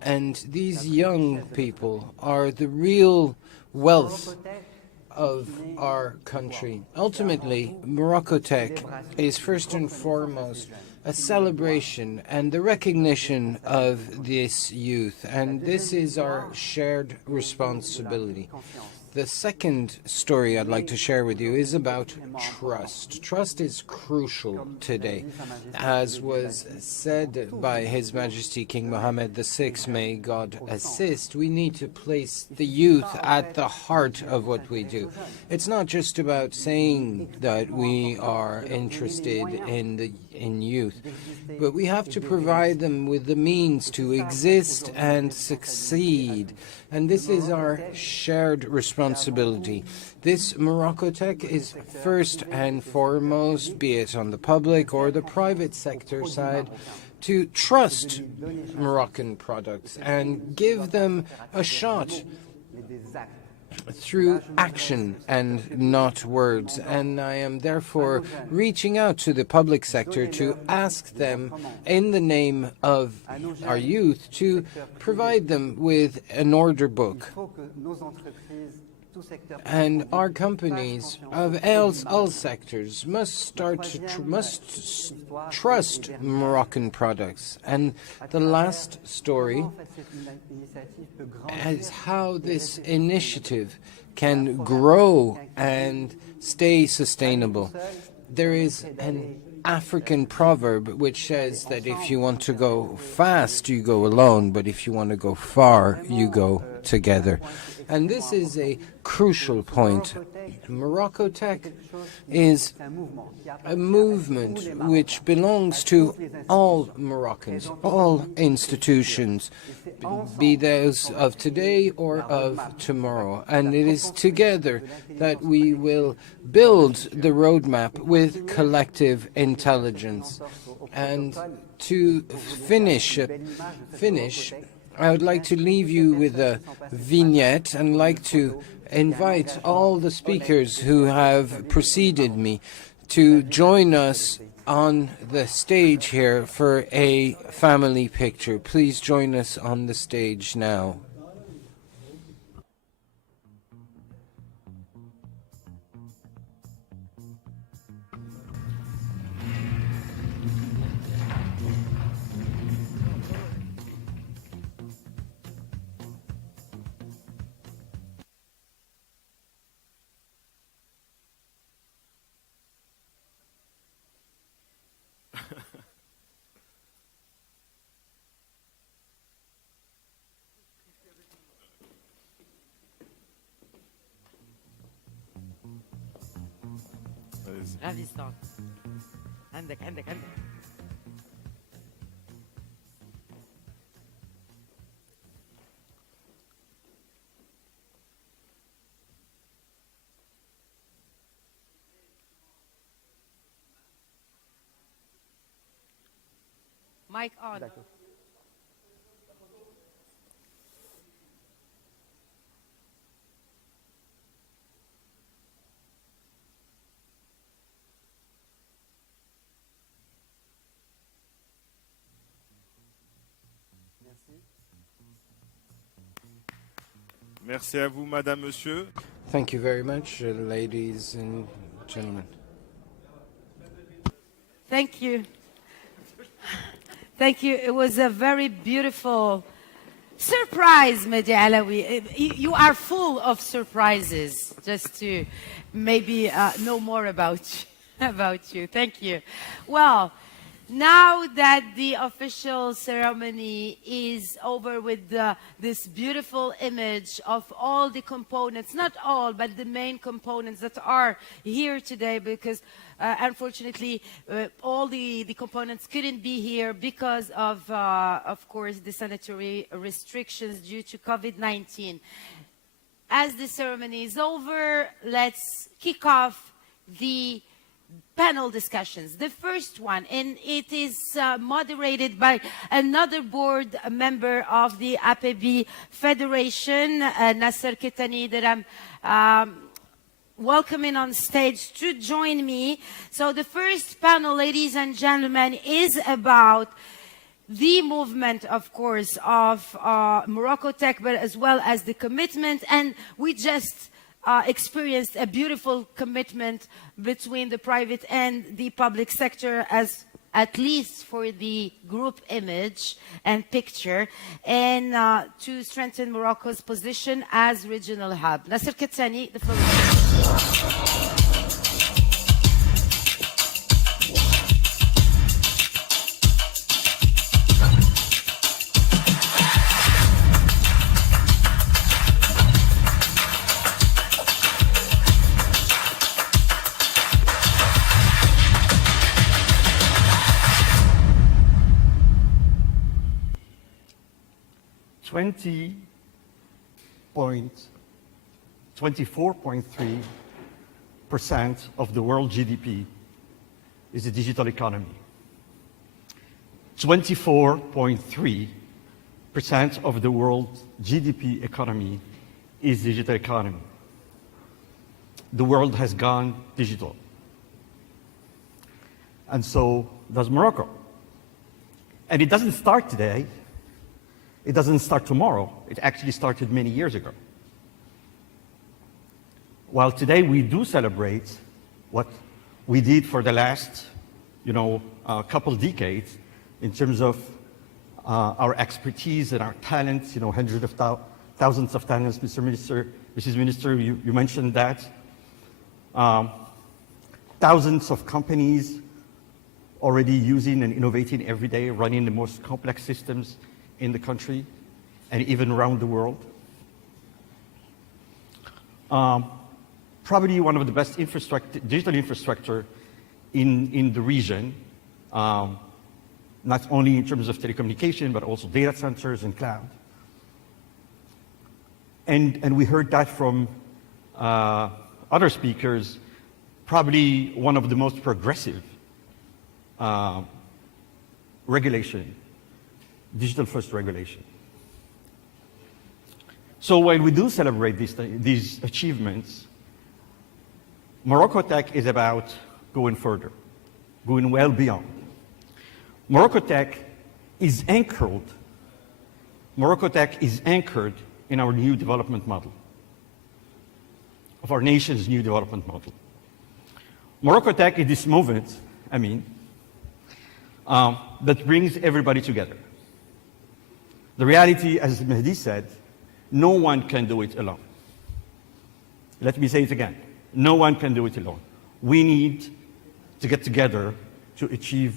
And these young people are the real wealth of our country. Ultimately, MoroccoTech is first and foremost a celebration and the recognition of this youth, and this is our shared responsibility. The second story I'd like to share with you is about trust. Trust is crucial today. As was said by His Majesty King Mohammed VI, may God assist, we need to place the youth at the heart of what we do. It's not just about saying that we are interested in youth, but we have to provide them with the means to exist and succeed. And this is our shared responsibility. This MoroccoTech is first and foremost, be it on the public or the private sector side, to trust Moroccan products and give them a shot through action and not words. And I am therefore reaching out to the public sector to ask them, in the name of our youth, to provide them with an order book. And our companies of all sectors must trust Moroccan products. And the last story is how this initiative can grow and stay sustainable. There is an African proverb which says that if you want to go fast, you go alone, but if you want to go far, you go together. And this is a crucial point. MoroccoTech is a movement which belongs to all Moroccans, all institutions, be those of today or of tomorrow. And it is together that we will build the roadmap with collective intelligence. And to finish, I would like to leave you with a vignette and like to invite all the speakers who have preceded me to join us on the stage here for a family picture. Please join us on the stage now. ravissante. عندك. Mic on. Merci à vous, Madame, Monsieur. Thank you very much, ladies and gentlemen. Thank you. Thank you. It was a very beautiful surprise, Mehdi Alaoui. You are full of surprises, just to maybe know more about you. Thank you. Well, now that the official ceremony is over with this beautiful image of all the components, not all, but the main components that are here today, because unfortunately, all the components couldn't be here because of course, the sanitary restrictions due to COVID-19. As the ceremony is over, let's kick off the panel discussions. The first one, and it is moderated by another board member of the APB Federation, Nasser Ketani, that I'm welcoming on stage to join me. So the first panel, ladies and gentlemen, is about the movement, of course, of MoroccoTech, but as well as the commitment. And we just experienced a beautiful commitment between the private and the public sector, as at least for the group image and picture, and to strengthen Morocco's position as regional hub. Nasser Katsani, the floor is yours. $24.3% of the world GDP is the digital economy. 24.3% of the world GDP economy is digital economy. The world has gone digital. And so does Morocco. And it doesn't start today. It doesn't start tomorrow. It actually started many years ago. While today we do celebrate what we did for the last, couple decades in terms of our expertise and our talents, hundreds of thousands of talents, Mr. Minister, Mrs. Minister, you mentioned that. Thousands of companies already using and innovating every day, running the most complex systems in the country and even around the world. Probably one of the best digital infrastructure in the region, not only in terms of telecommunication, but also data centers and cloud. And we heard that from other speakers, probably one of the most progressive regulation, digital-first regulation. So while we do celebrate these achievements, MoroccoTech is about going further, going well beyond. MoroccoTech is anchored in our new development model, of our nation's new development model. MoroccoTech is this movement, that brings everybody together. The reality, as Mehdi said, no one can do it alone. Let me say it again. No one can do it alone. We need to get together to achieve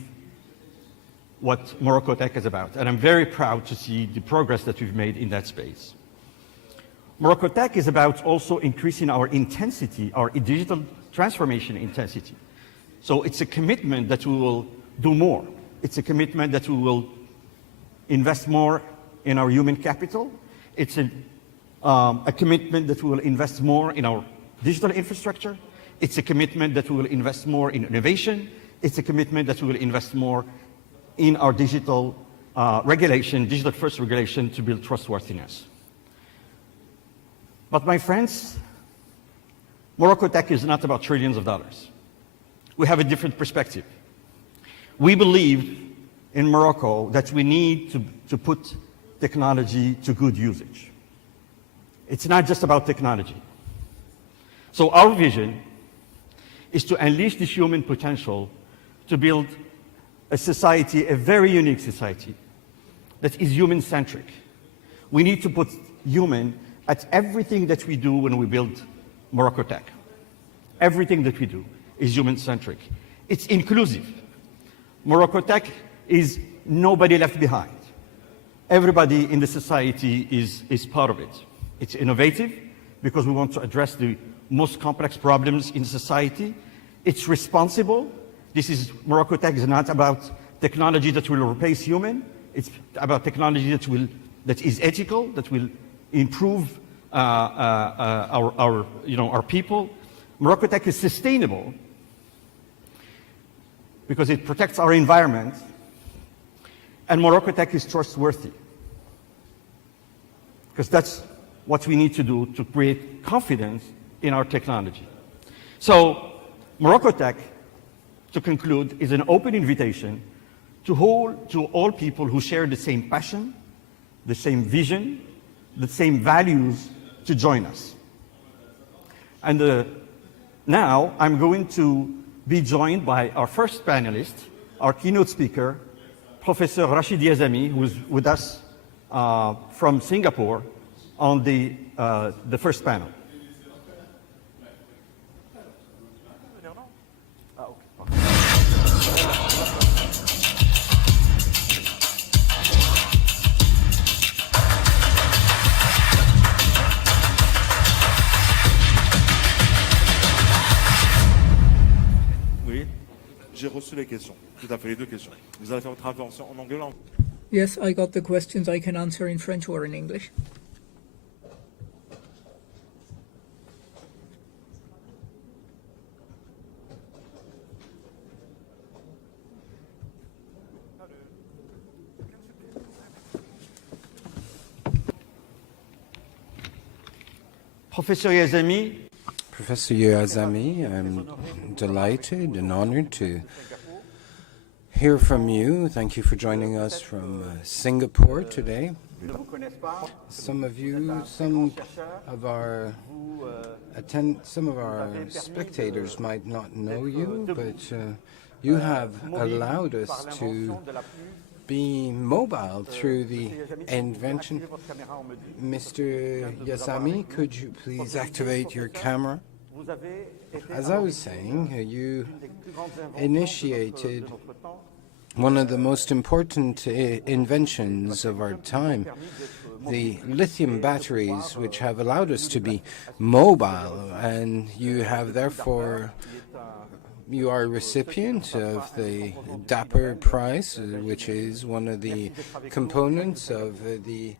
what MoroccoTech is about. And I'm very proud to see the progress that we've made in that space. MoroccoTech is about also increasing our intensity, our digital transformation intensity. So it's a commitment that we will do more. It's a commitment that we will invest more in our human capital. It's a commitment that we will invest more in our digital infrastructure. It's a commitment that we will invest more in innovation. It's a commitment that we will invest more in our digital regulation, digital-first regulation, to build trustworthiness. But my friends, MoroccoTech is not about trillions of dollars. We have a different perspective. We believe in Morocco that we need to put technology to good usage. It's not just about technology. So our vision is to unleash this human potential to build a society, a very unique society, that is human-centric. We need to put human at everything that we do when we build MoroccoTech. Everything that we do is human-centric. It's inclusive. MoroccoTech is nobody left behind. Everybody in the society is part of it. It's innovative because we want to address the most complex problems in society. It's responsible. MoroccoTech is not about technology that will replace human. It's about technology that is ethical, that will improve our people. MoroccoTech is sustainable because it protects our environment, and MoroccoTech is trustworthy because that's what we need to do to create confidence in our technology. So MoroccoTech, to conclude, is an open invitation to all people who share the same passion, the same vision, the same values to join us. And now I'm going to be joined by our first panelist, our keynote speaker, Professor Rachid Yazami, who's with us from Singapore on the first panel. J'ai reçu les questions, tout à fait, les deux questions. Vous allez faire votre intervention en anglais ou en français? Yes, I got the questions. I can answer in French or in English. Professor Yazami. Professor Yazami, I'm delighted and honored to hear from you. Thank you for joining us from Singapore today. Some of our spectators might not know you, but you have allowed us to be mobile through the invention. Mr. Yazami, could you please activate your camera? As I was saying, you initiated one of the most important inventions of our time, the lithium batteries, which have allowed us to be mobile, and you have therefore you are a recipient of the Dapper Prize, which is one of the components of the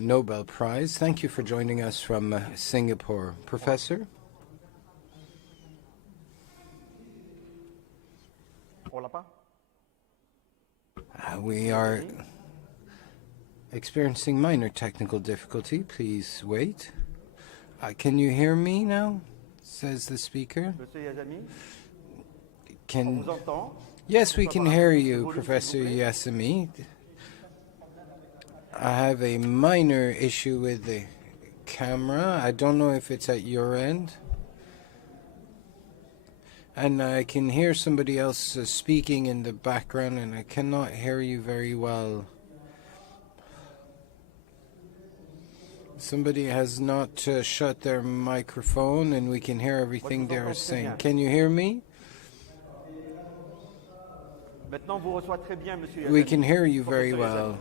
Nobel Prize. Thank you for joining us from Singapore. Professor? We are experiencing minor technical difficulty. Please wait. Can you hear me now? Says the speaker. Yes, we can hear you, Professor Yazami. I have a minor issue with the camera. I don't know if it's at your end. And I can hear somebody else speaking in the background, and I cannot hear you very well. Somebody has not shut their microphone, and we can hear everything they're saying. Can you hear me? We can hear you very well.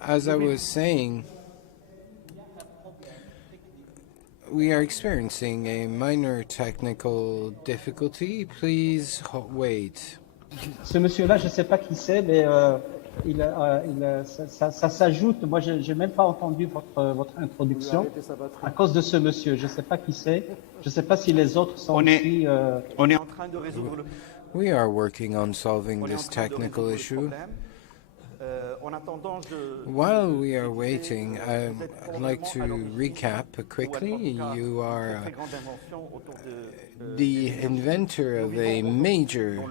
As I was saying, we are experiencing a minor technical difficulty. Please wait. Ce monsieur-là, je ne sais pas qui c'est, mais ça s'ajoute. Moi, je n'ai même pas entendu votre introduction à cause de ce monsieur. Je ne sais pas qui c'est. Je ne sais pas si les autres sont aussi... On est en train de résoudre le... We are working on solving this technical issue. While we are waiting, I'd like to recap quickly. You are the inventor of a major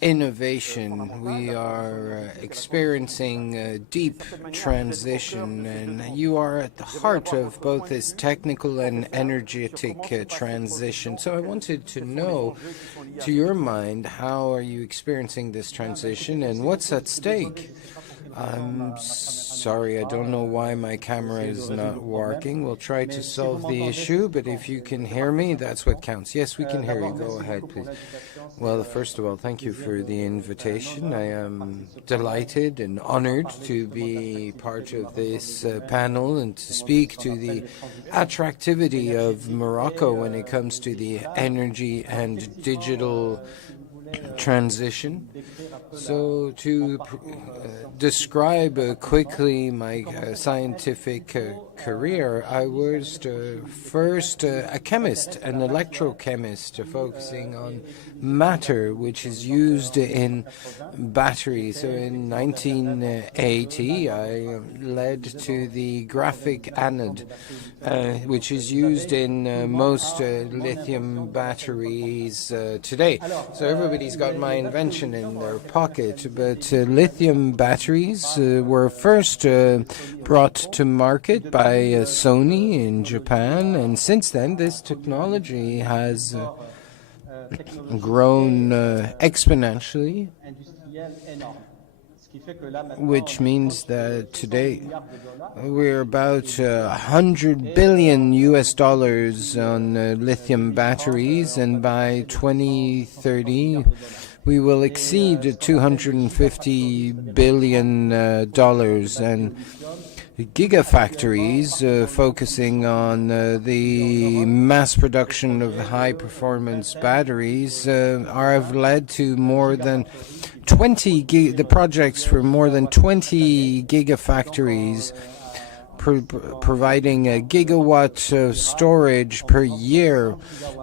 innovation. We are experiencing a deep transition, and you are at the heart of both this technical and energetic transition. So I wanted to know, to your mind, how are you experiencing this transition and what's at stake? I'm sorry, I don't know why my camera is not working. We'll try to solve the issue, but if you can hear me, that's what counts. Yes, we can hear you. Go ahead, please. Well, first of all, thank you for the invitation. I am delighted and honored to be part of this panel and to speak to the attractivity of Morocco when it comes to the energy and digital transition. So to describe quickly my scientific career, I was first a chemist, an electrochemist, focusing on matter, which is used in batteries. So in 1980, I led to the graphic anode, which is used in most lithium batteries today. So everybody everybody's got my invention in their pocket, but lithium batteries were first brought to market by Sony in Japan, and since then this technology has grown exponentially, which means that today we're about $100 billion on lithium batteries, and by 2030 we will exceed $250 billion, and gigafactories focusing on the mass production of high-performance batteries have led to more than the projects for more than 20 gigafactories providing a gigawatt of storage per year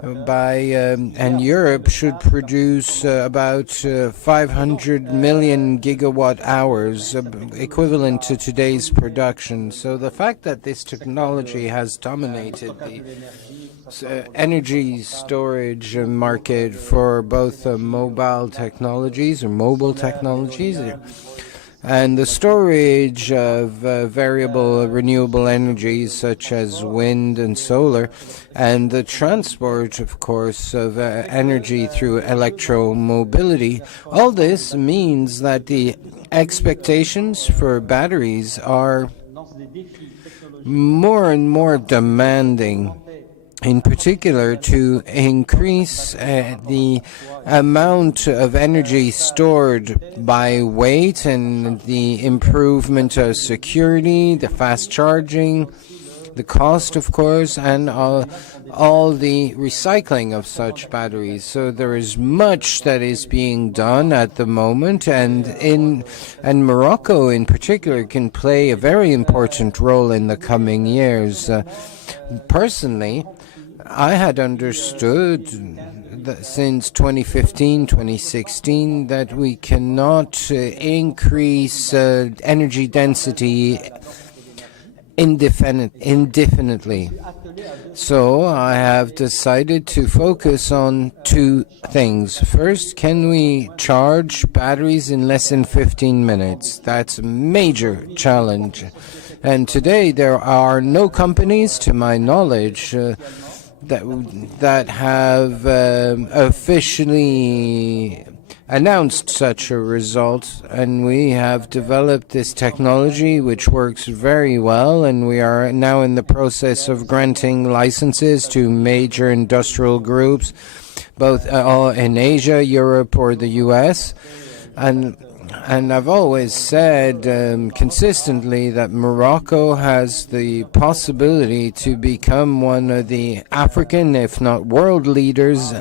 and Europe should produce about 500 million gigawatt hours, equivalent to today's production. So the fact that this technology has dominated the energy storage market for both mobile technologies and the storage of variable renewable energies such as wind and solar, and the transport, of course, of energy through electromobility. All this means that the expectations for batteries are more and more demanding, in particular to increase the amount of energy stored by weight and the improvement of security, the fast charging, the cost, of course, and all the recycling of such batteries. So there is much that is being done at the moment, and Morocco in particular can play a very important role in the coming years. Personally, I had understood that since 2015, 2016, that we cannot increase energy density indefinitely. So I have decided to focus on two things. First, can we charge batteries in less than 15 minutes? That's a major challenge. And today there are no companies, to my knowledge, that have officially announced such a result, and we have developed this technology which works very well, and we are now in the process of granting licenses to major industrial groups, both in Asia, Europe, or the US. And I've always said consistently that Morocco has the possibility to become one of the African, if not world leaders,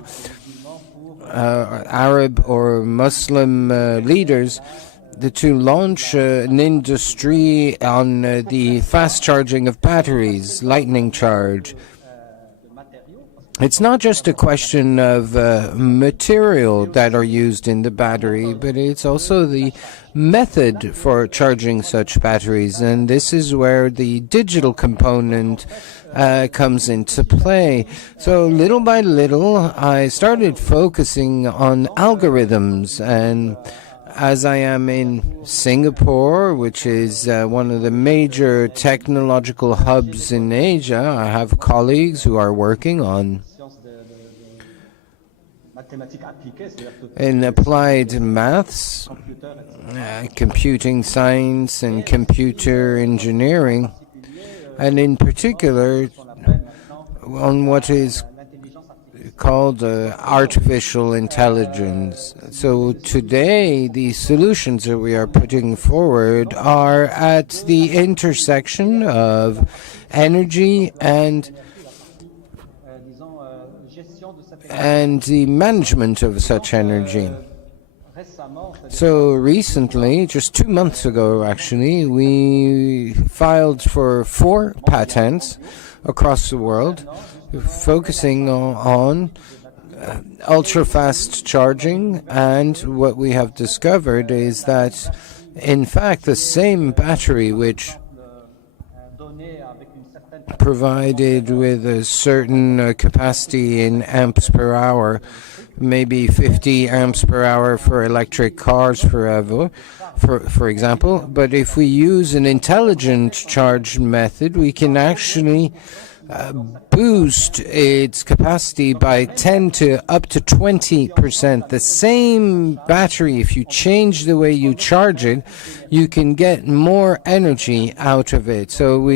Arab or Muslim leaders, to launch an industry on the fast charging of batteries, lightning charge. It's not just a question of material that are used in the battery, but it's also the method for charging such batteries. And this is where the digital component comes into play. So little by little, I started focusing on algorithms, and as I am in Singapore, which is one of the major technological hubs in Asia, I have colleagues who are working on in applied maths, computing science, and computer engineering, and in particular on what is called artificial intelligence. So today, the solutions that we are putting forward are at the intersection of energy and the management of such energy. So recently, just 2 months ago actually, we filed for 4 patents across the world, focusing on ultra-fast charging, and what we have discovered is that, in fact, the same battery which provided with a certain capacity in amps per hour, maybe 50 amps per hour for electric cars forever, for example. But if we use an intelligent charge method, we can actually boost its capacity by 10 to up to 20%. The same battery, if you change the way you charge it, you can get more energy out of it. So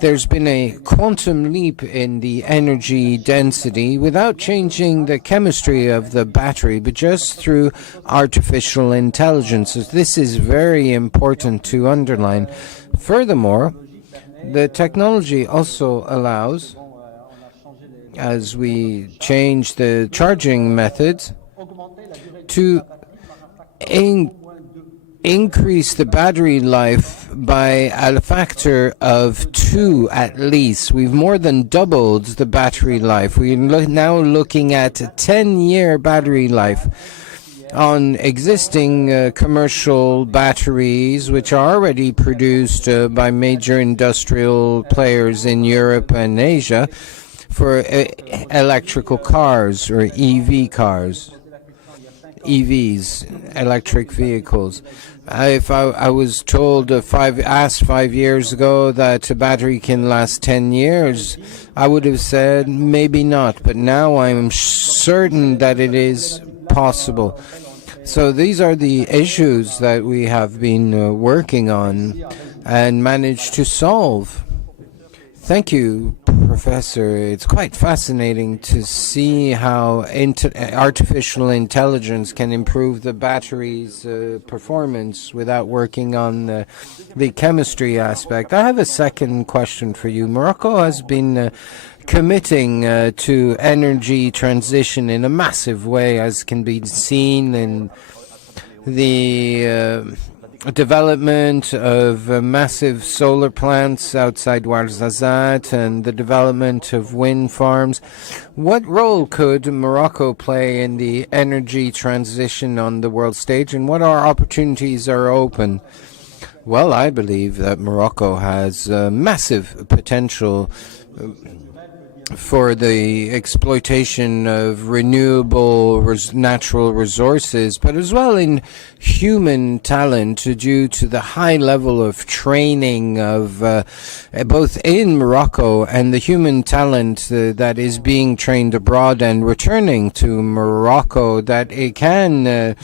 there's been a quantum leap in the energy density without changing the chemistry of the battery, but just through artificial intelligence. This is very important to underline. Furthermore, the technology also allows, as we change the charging methods, to increase the battery life by a factor of 2 at least. We've more than doubled the battery life. We're now looking at a 10-year battery life on existing commercial batteries, which are already produced by major industrial players in Europe and Asia for electrical cars or EV cars, EVs, electric vehicles. If I was told asked 5 years ago that a battery can last 10 years, I would have said maybe not, but now I'm certain that it is possible. So these are the issues that we have been working on and managed to solve. Thank you, Professor. It's quite fascinating to see how artificial intelligence can improve the battery's performance without working on the chemistry aspect. I have a second question for you. Morocco has been committing to energy transition in a massive way, as can be seen in the development of massive solar plants outside Ouarzazate and the development of wind farms. What role could Morocco play in the energy transition on the world stage, and what opportunities are open? Well, I believe that Morocco has massive potential for the exploitation of renewable natural resources, but as well in human talent due to the high level of training of both in Morocco and the human talent that is being trained abroad and returning to Morocco, that it can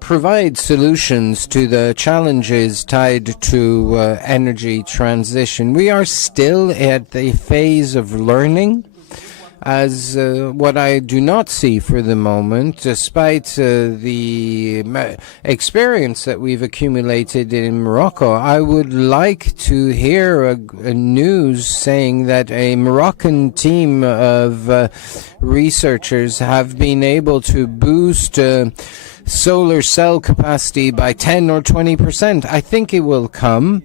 provide solutions to the challenges tied to energy transition. We are still at the phase of learning, as what I do not see for the moment, despite the experience that we've accumulated in Morocco. I would like to hear a news saying that a Moroccan team of researchers have been able to boost solar cell capacity by 10 or 20%. I think it will come.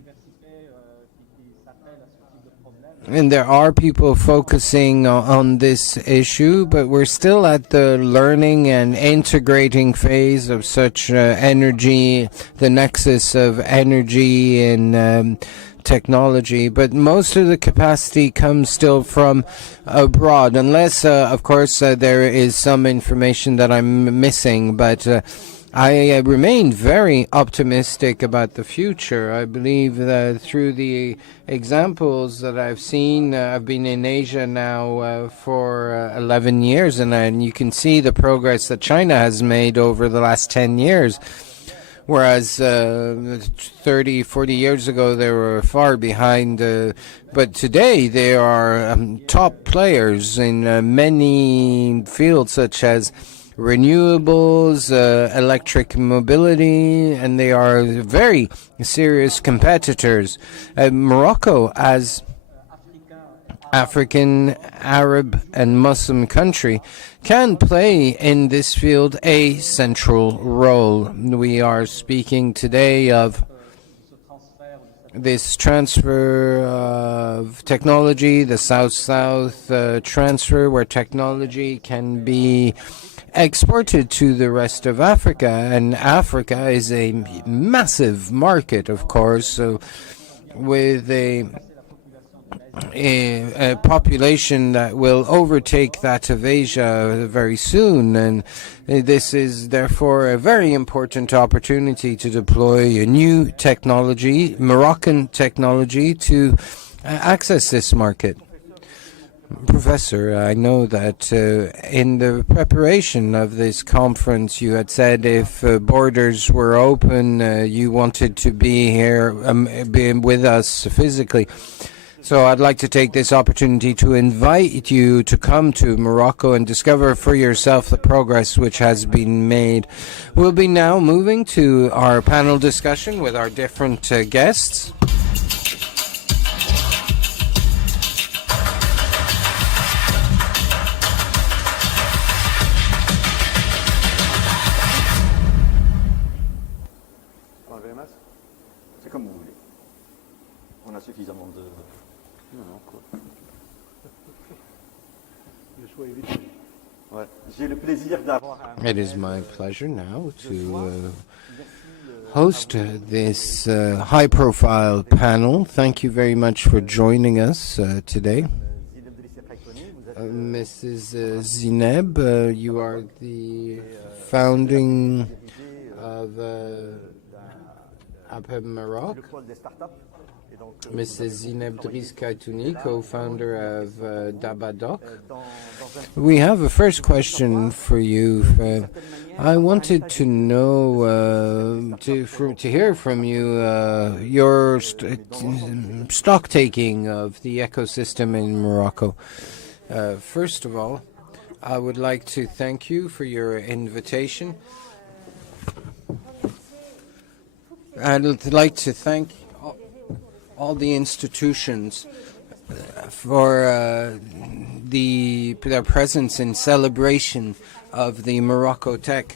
And there are people focusing on this issue, but we're still at the learning and integrating phase of such energy, the nexus of energy and technology. But most of the capacity comes still from abroad, unless, of course, there is some information that I'm missing. But I remain very optimistic about the future. I believe that through the examples that I've seen, I've been in Asia now for 11 years, and you can see the progress that China has made over the last 10 years. Whereas 30, 40 years ago, they were far behind. But today, they are top players in many fields, such as renewables, electric mobility, and they are very serious competitors. Morocco, as African, Arab, and Muslim country, can play in this field a central role. We are speaking today of this transfer of technology, the South-South transfer, where technology can be exported to the rest of Africa, and Africa is a massive market, of course, so with a a population that will overtake that of Asia very soon, and this is therefore a very important opportunity to deploy a new technology, Moroccan technology, to access this market. Professor, I know that in the preparation of this conference you had said if borders were open you wanted to be here, be with us physically. So I'd like to take this opportunity to invite you to come to Morocco and discover for yourself the progress which has been made. We'll be now moving to our panel discussion with our different guests. C'est comme vous voulez. On a suffisamment de... Non, quoi. Ouais. J'ai le plaisir d'avoir... It is my pleasure now to host this high-profile panel. Thank you very much for joining us today. Mrs. Zineb, you are the founding of APEB Maroc. Mrs. Zineb Driss Kaitouni, co-founder of Dabadoc. We have a first question for you. I wanted to know, to hear from you, your stock taking of the ecosystem in Morocco. First of all, I would like to thank you for your invitation. I'd like to thank all the institutions for their presence in celebration of the MoroccoTech,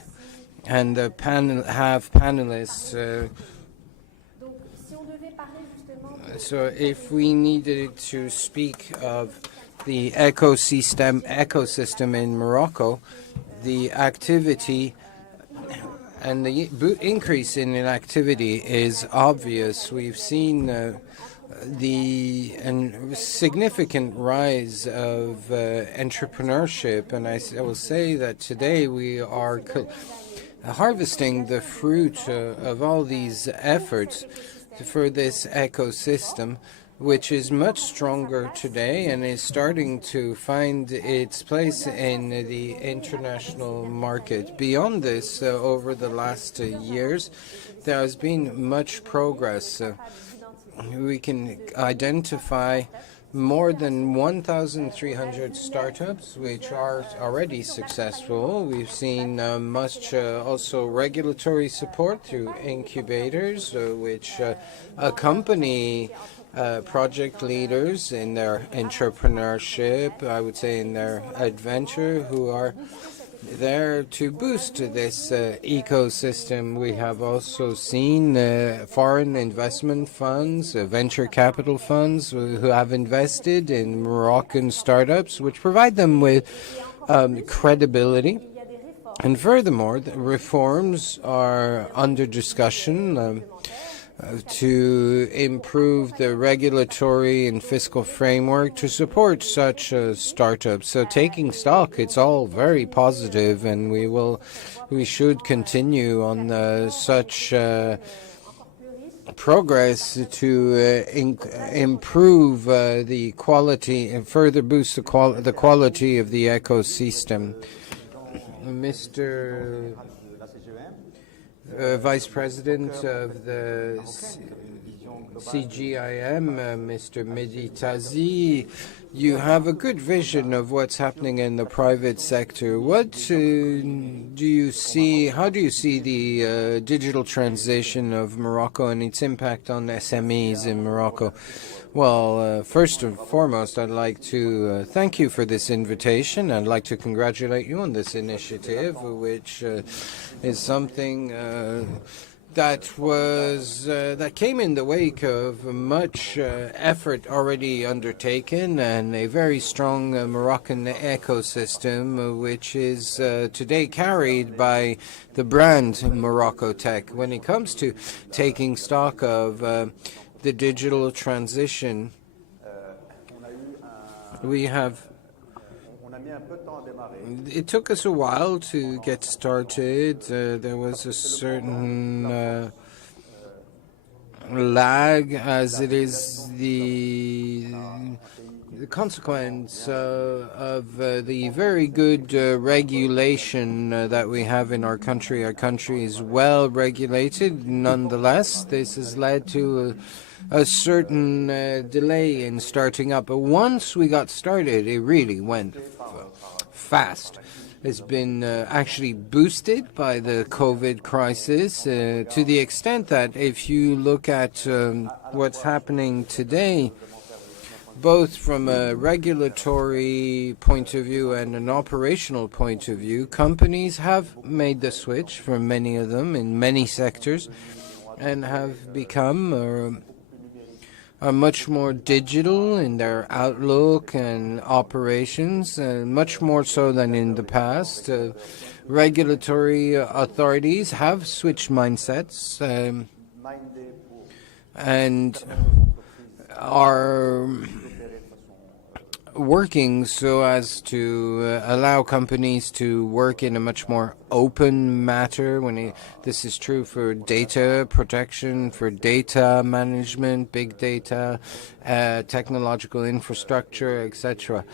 and have panelists. So if we needed to speak of the ecosystem in Morocco, the activity and the increase in activity is obvious. We've seen the significant rise of entrepreneurship, and I will say that today we are harvesting the fruit of all these efforts for this ecosystem, which is much stronger today and is starting to find its place in the international market. Beyond this, over the last years, there has been much progress. We can identify more than 1,300 startups which are already successful. We've seen much also regulatory support through incubators which accompany project leaders in their entrepreneurship, I would say in their adventure, who are there to boost this ecosystem. We have also seen foreign investment funds, venture capital funds who have invested in Moroccan startups, which provide them with credibility. And furthermore, the reforms are under discussion to improve the regulatory and fiscal framework to support such startups. So taking stock, it's all very positive, and we should continue on such progress to improve the quality and further boost the quality of the ecosystem. Mr. Vice President of the CGIM, Mr. Mehdi Tazi, you have a good vision of what's happening in the private sector. What do you see? How do you see the digital transition of Morocco and its impact on SMEs in Morocco? Well, first and foremost, I'd like to thank you for this invitation. I'd like to congratulate you on this initiative, which is something that came in the wake of much effort already undertaken and a very strong Moroccan ecosystem, which is today carried by the brand MoroccoTech. When it comes to taking stock of the digital transition, We have. It took us a while to get started. There was a certain lag, as it is the consequence of the very good regulation that we have in our country. Our country is well regulated. Nonetheless, this has led to a certain delay in starting up. But once we got started, it really went fast. It's been actually boosted by the COVID crisis to the extent that if you look at what's happening today, both from a regulatory point of view and an operational point of view, companies have made the switch for many of them in many sectors and have become are much more digital in their outlook and operations, much more so than in the past. Regulatory authorities have switched mindsets and are working so as to allow companies to work in a much more open matter. This is true for data protection, for data management, big data, technological infrastructure, etc.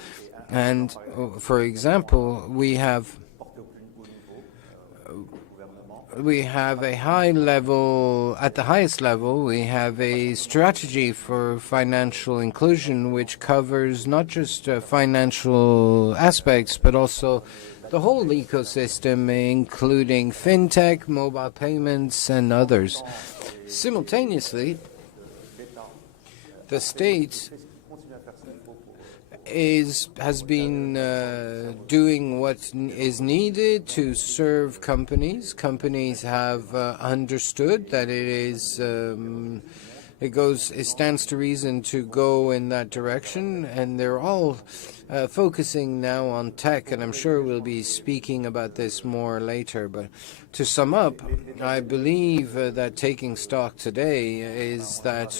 And for example, we have a high level, at the highest level, we have a strategy for financial inclusion which covers not just financial aspects, but also the whole ecosystem, including fintech, mobile payments, and others. Simultaneously, the state has been doing what is needed to serve companies. Companies have understood that it stands to reason to go in that direction, and they're all focusing now on tech, and I'm sure we'll be speaking about this more later. But to sum up, I believe that taking stock today is that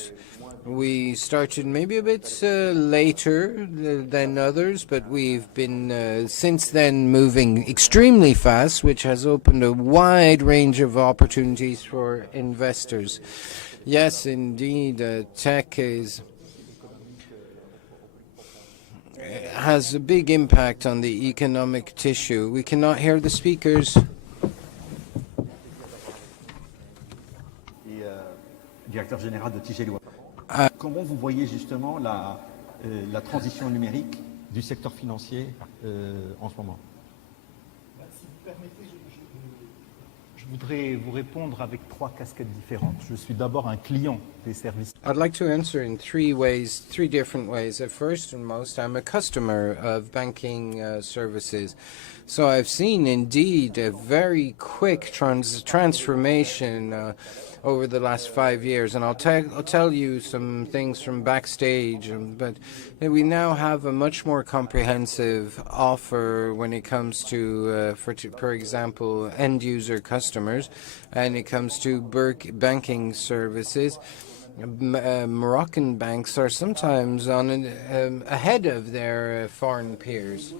we started maybe a bit later than others, but we've been since then moving extremely fast, which has opened a wide range of opportunities for investors. Yes, indeed, tech has a big impact on the economic tissue. We cannot hear the speakers. Directeur général de Tigel. Comment vous voyez justement la transition numérique du secteur financier en ce moment? Si vous permettez, je voudrais vous répondre avec trois casquettes différentes. Je suis d'abord un client des services. I'd like to answer in three different ways. First and most, I'm a customer of banking services. So I've seen indeed a very quick transformation over the last 5 years, and I'll tell you some things from backstage. But we now have a much more comprehensive offer when it comes to, for example, end user customers, and it comes to banking services. Moroccan banks are sometimes ahead of their foreign peers.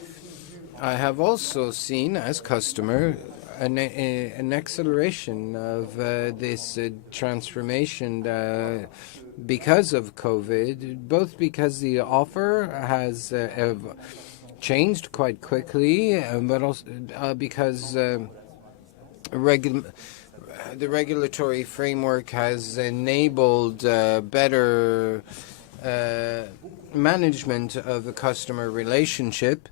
I have also seen, as customer, an acceleration of this transformation because of COVID, both because the offer has changed quite quickly, but also because the regulatory framework has enabled better management of the customer relationship.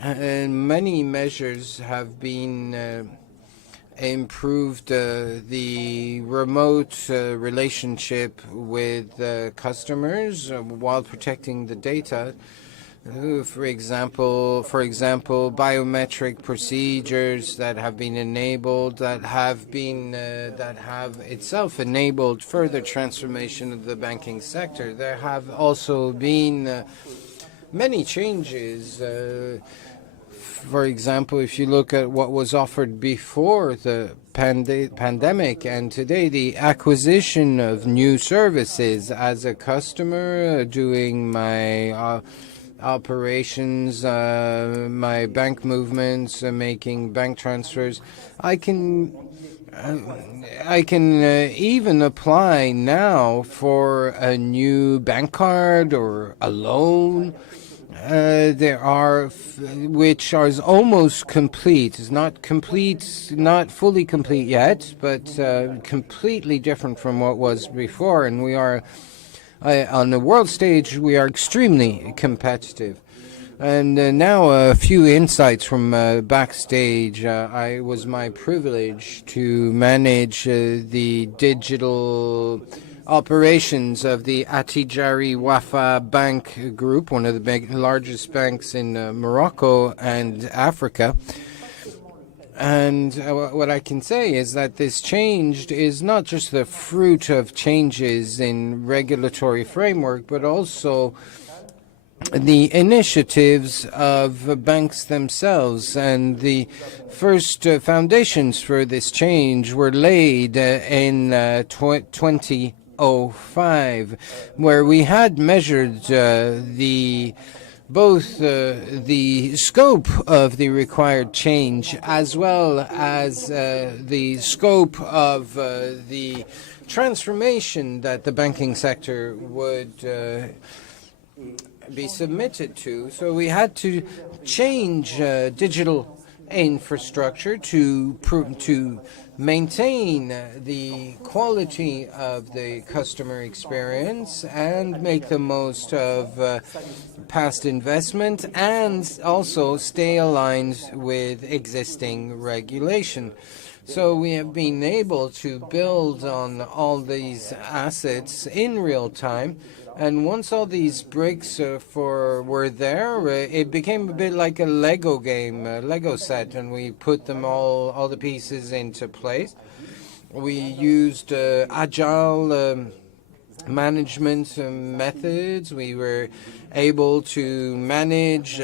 And many measures have been improved the remote relationship with customers while protecting the data. For example, biometric procedures that have been enabled, that have itself enabled further transformation of the banking sector. There have also been many changes. For example, if you look at what was offered before the pandemic and today, the acquisition of new services as a customer, doing my operations, my bank movements, making bank transfers. I can even apply now for a new bank card or a loan. There are which are almost complete. It's not complete, not fully complete yet, but completely different from what was before. And we are on the world stage. We are extremely competitive. And now a few insights from backstage. It was my privilege to manage the digital operations of the Attijari Wafa Bank Group, one of the largest banks in Morocco and Africa. And what I can say is that this change is not just the fruit of changes in regulatory framework, but also the initiatives of banks themselves. And the first foundations for this change were laid in 2005, where we had measured both the scope of the required change as well as the scope of the transformation that the banking sector would be submitted to. So we had to change digital infrastructure to maintain the quality of the customer experience and make the most of past investment and also stay aligned with existing regulation. So we have been able to build on all these assets in real time. And once all these bricks were there, it became a bit like a Lego game, a Lego set, and we put them all the pieces into place. We used agile management methods. We were able to manage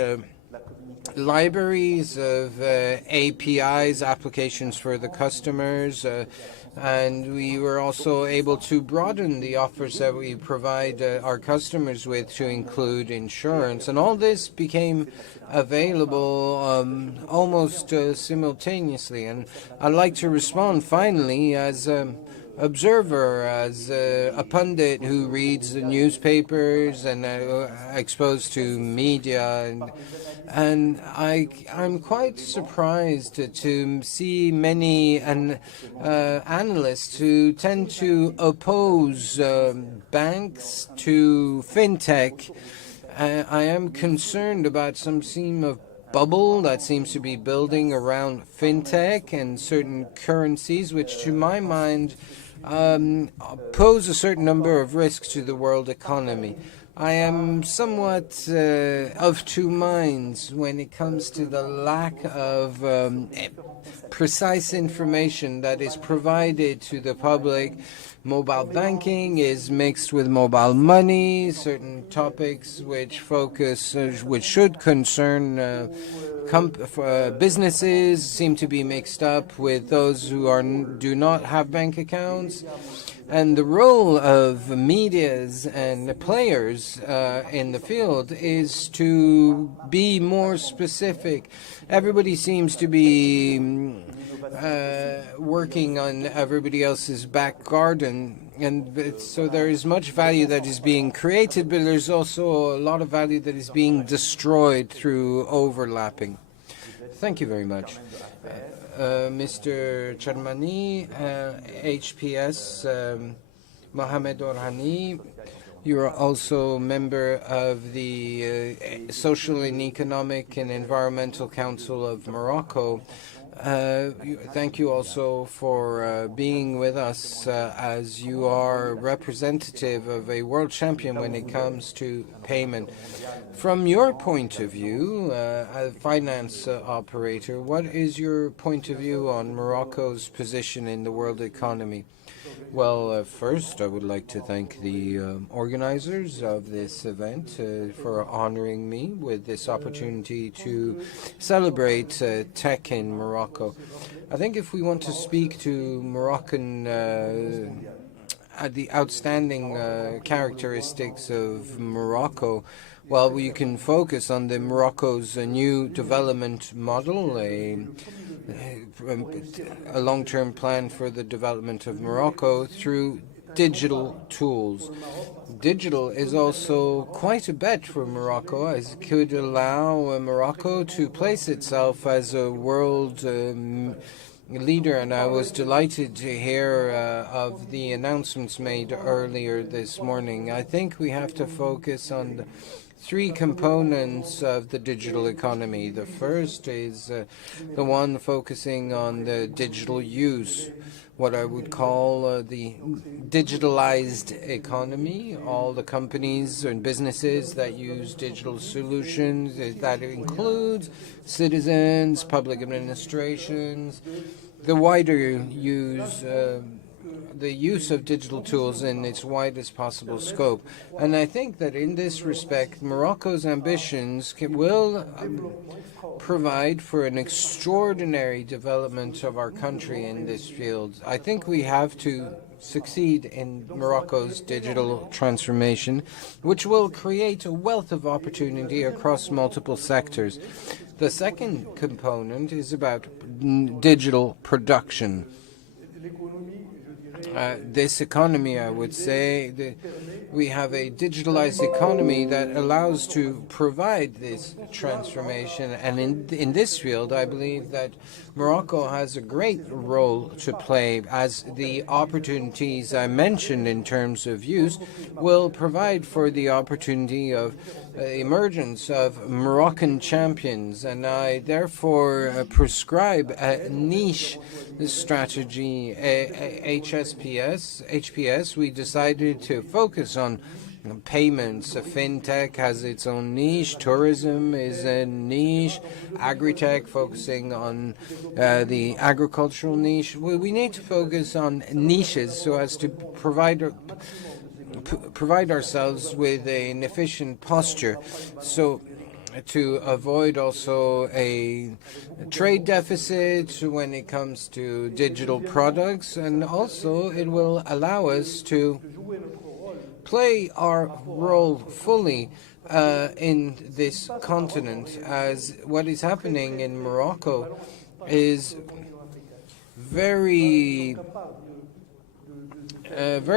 libraries of APIs, applications for the customers, and we were also able to broaden the offers that we provide our customers with to include insurance. And all this became available almost simultaneously. And I'd like to respond finally as observer, as a pundit who reads the newspapers and exposed to media, and I'm quite surprised to see many analysts who tend to oppose banks to fintech. I am concerned about some seam of bubble that seems to be building around fintech and certain currencies, which to my mind pose a certain number of risks to the world economy. I am somewhat of two minds when it comes to the lack of precise information that is provided to the public. Mobile banking is mixed with mobile money, certain topics which should concern businesses seem to be mixed up with those who do not have bank accounts. And the role of medias and players in the field is to be more specific. Everybody seems to be working on everybody else's back garden, and so there is much value that is being created, but there's also a lot of value that is being destroyed through overlapping. Thank you very much. Mr. Charmani, HPS, Mohamed Orhani, you are also a member of the Social and Economic and Environmental Council of Morocco. Thank you also for being with us as you are representative of a world champion when it comes to payment. From your point of view, a finance operator, what is your point of view on Morocco's position in the world economy? Well, first, I would like to thank the organizers of this event for honoring me with this opportunity to celebrate tech in Morocco. I think if we want to speak to Moroccan the outstanding characteristics of Morocco, Well, we can focus on the Morocco's new development model, a long-term plan for the development of Morocco through digital tools. Digital is also quite a bet for Morocco, as it could allow Morocco to place itself as a world leader, and I was delighted to hear of the announcements made earlier this morning. I think we have to focus on the three components of the digital economy. The first is the one focusing on the digital use, what I would call the digitalized economy. All the companies and businesses that use digital solutions, that includes citizens, public administrations, the wider use, the use of digital tools in its widest possible scope. And I think that in this respect, Morocco's ambitions will provide for an extraordinary development of our country in this field. I think we have to succeed in Morocco's digital transformation, which will create a wealth of opportunity across multiple sectors. The second component is about digital production. This economy, I would say, we have a digitalized economy that allows to provide this transformation. And in this field, I believe that Morocco has a great role to play, as the opportunities I mentioned in terms of use will provide for the opportunity of emergence of Moroccan champions. And I therefore prescribe a niche strategy, HPS. We decided to focus on payments. FinTech has its own niche. Tourism is a niche. Agri-tech focusing on the agricultural niche. We need to focus on niches so as to provide ourselves with an efficient posture, so to avoid also a trade deficit when it comes to digital products, and also it will allow us to play our role fully in this continent, as what is happening in Morocco is very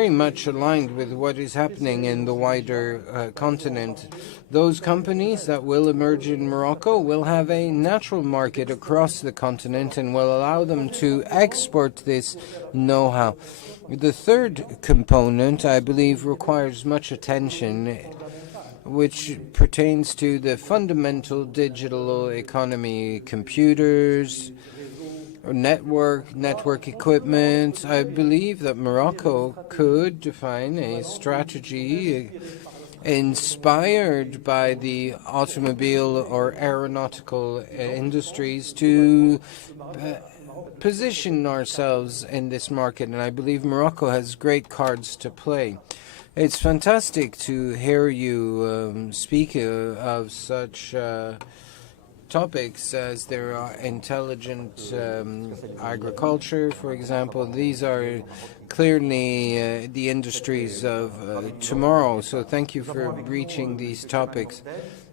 much aligned with what is happening in the wider continent. Those companies that will emerge in Morocco will have a natural market across the continent and will allow them to export this know-how. The third component, I believe, requires much attention, which pertains to the fundamental digital economy, computers, network equipment. I believe that Morocco could define a strategy inspired by the automobile or aeronautical industries to position ourselves in this market, and I believe Morocco has great cards to play. It's fantastic to hear you speak of such topics as there are intelligent agriculture, for example. These are clearly the industries of tomorrow, so thank you for reaching these topics.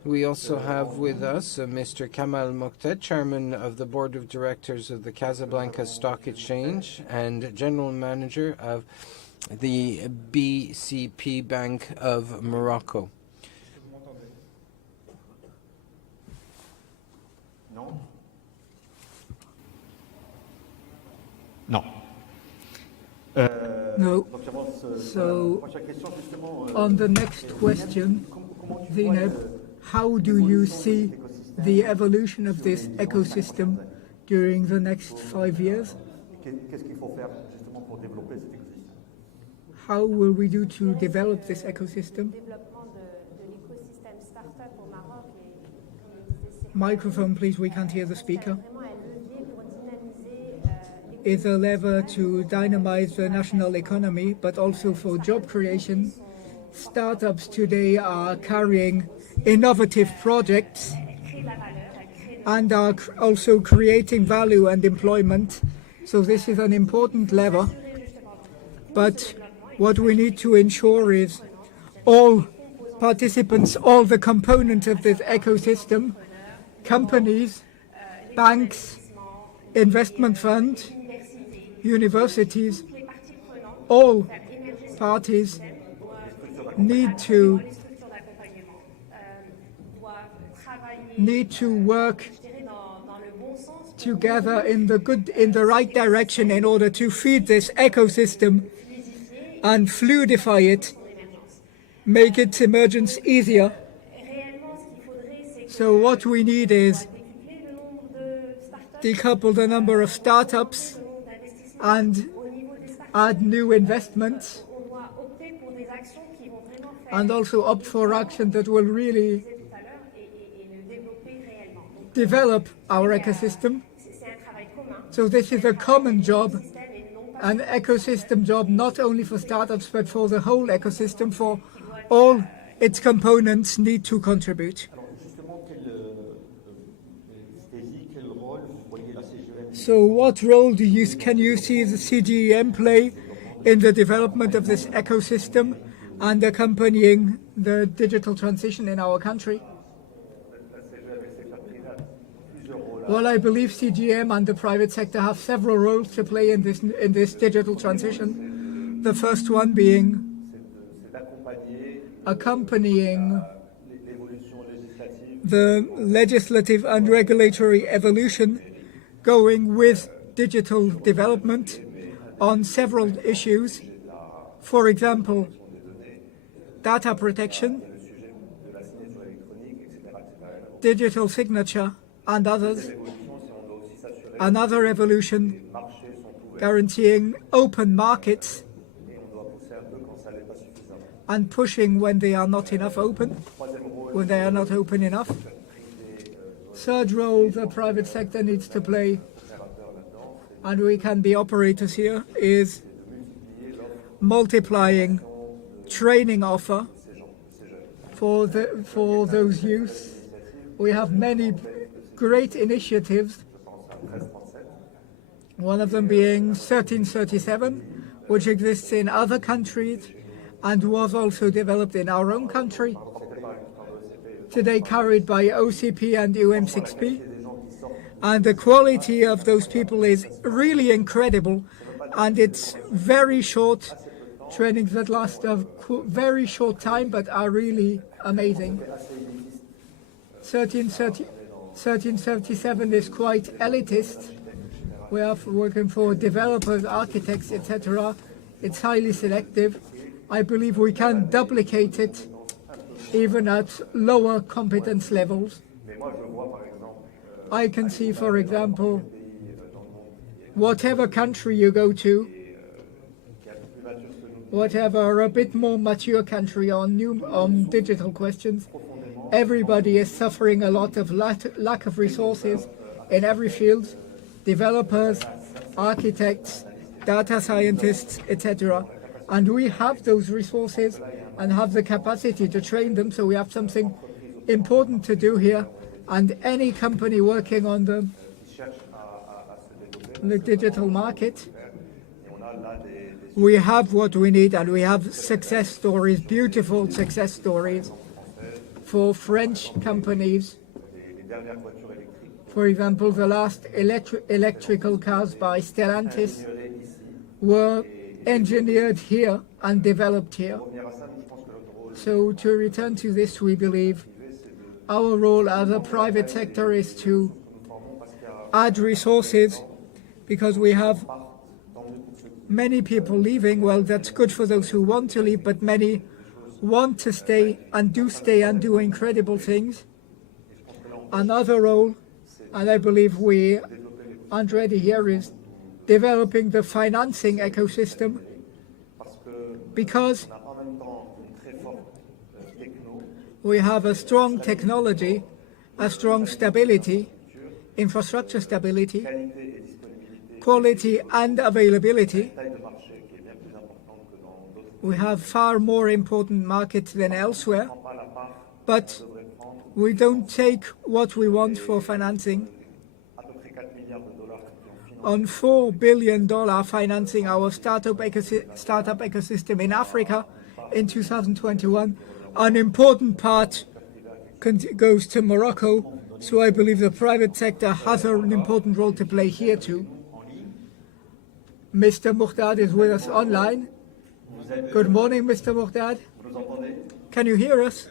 We also have with us Mr. Kamal Mokhtar, Chairman of the Board of Directors of the Casablanca Stock Exchange and General Manager of the BCP Bank of Morocco. No. No. So, on the next question, Zainab, how do you see the evolution of this ecosystem during the next 5 years? How will we do to develop this ecosystem? Microphone, please, we can't hear the speaker. Is a lever to dynamize the national economy, but also for job creation. Startups today are carrying innovative projects and are also creating value and employment. So this is an important lever. But what we need to ensure is all participants, all the components of this ecosystem, companies, banks, investment funds, universities, all parties need to work together in the right direction in order to feed this ecosystem and fluidify it, make its emergence easier. So what we need is decouple the number of startups and add new investments, and also opt for action that will really develop our ecosystem. So this is a common job, an ecosystem job, not only for startups, but for the whole ecosystem, for all its components need to contribute. So what role can you see the CGEM play in the development of this ecosystem and accompanying the digital transition in our country? Well, I believe CGM and the private sector have several roles to play in this digital transition. The first one being accompanying the legislative and regulatory evolution going with digital development on several issues. For example, data protection, digital signature, and others. Another evolution guaranteeing open markets and pushing when they are not enough open, when they are not open enough. Third role the private sector needs to play, and we can be operators here, is multiplying training offer for those youth. We have many great initiatives, one of them being 1337, which exists in other countries and was also developed in our own country, today carried by OCP and UM6P. And the quality of those people is really incredible, and it's very short trainings that last a very short time but are really amazing. 1337 is quite elitist. We are working for developers, architects, etc. It's highly selective. I believe we can duplicate it even at lower competence levels. I can see, for example, whatever country you go to, whatever a bit more mature country on digital questions, everybody is suffering a lot of lack of resources in every field, developers, architects, data scientists, etc. And we have those resources and have the capacity to train them, so we have something important to do here. And any company working on the digital market, we have what we need, and we have success stories, beautiful success stories for French companies. For example, the last electrical cars by Stellantis were engineered here and developed here. So to return to this, we believe our role as a private sector is to add resources, because we have many people leaving. Well, that's good for those who want to leave, but many want to stay and do incredible things. Another role, and I believe we aren't ready here, is developing the financing ecosystem, because we have a strong technology, a strong stability, infrastructure stability, quality and availability. We have far more important markets than elsewhere, but we don't take what we want for financing. On $4 billion financing our startup ecosystem in Africa in 2021, an important part goes to Morocco, so I believe the private sector has an important role to play here too. Mr. Muhtad is with us online. Good morning, Mr. Muhtad. Can you hear us?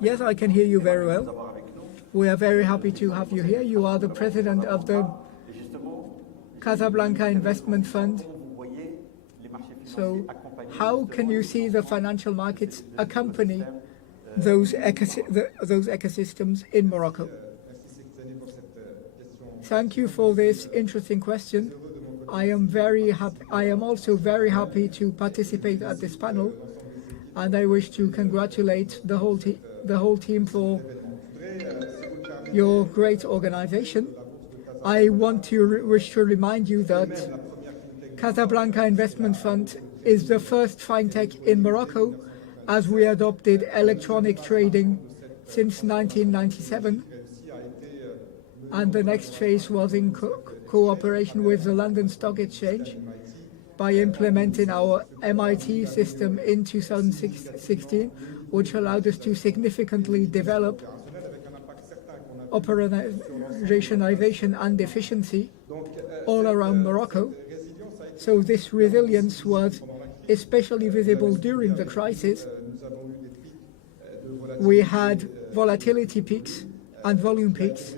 Yes, I can hear you very well. We are very happy to have you here. You are the president of the Casablanca Investment Fund. So how can you see the financial markets accompany those ecosystems in Morocco? Thank you for this interesting question. I am also very happy to participate at this panel, and I wish to congratulate the whole team for your great organization. I wish to remind you that Casablanca Investment Fund is the first fintech in Morocco, as we adopted electronic trading since 1997. And the next phase was in cooperation with the London Stock Exchange by implementing our MIT system in 2016, which allowed us to significantly develop operationalization and efficiency all around Morocco. So this resilience was especially visible during the crisis. We had volatility peaks and volume peaks,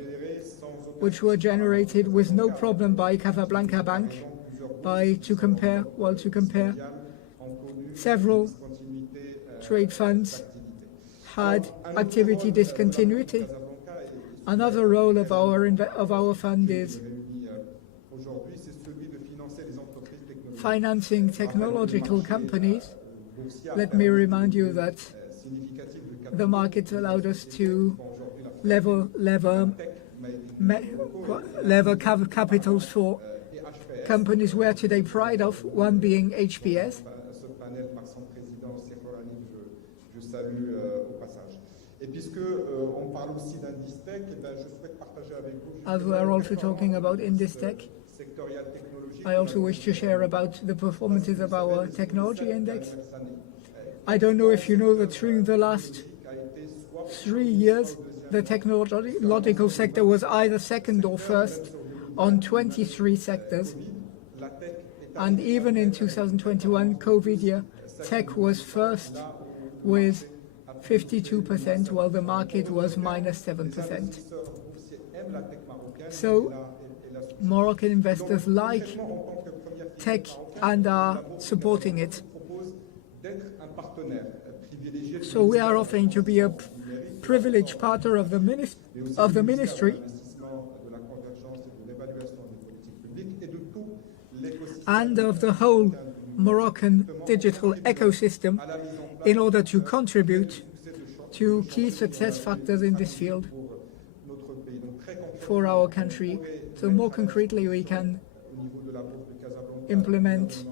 which were generated with no problem by Casablanca Bank. To compare several trade funds had activity discontinuity. Another role of our fund is financing technological companies. Let me remind you that the market allowed us to level capitals for companies we are today proud of, one being HPS. As we are also talking about Industrie, I also wish to share about the performances of our technology index. I don't know if you know that during the last 3 years, the technological sector was either second or first on 23 sectors. And even in 2021, COVID year, tech was first with 52%, while the market was -7%. So Moroccan investors like tech and are supporting it. So we are offering to be a privileged partner of the ministry and of the whole Moroccan digital ecosystem in order to contribute to key success factors in this field for our country. So more concretely, we can implement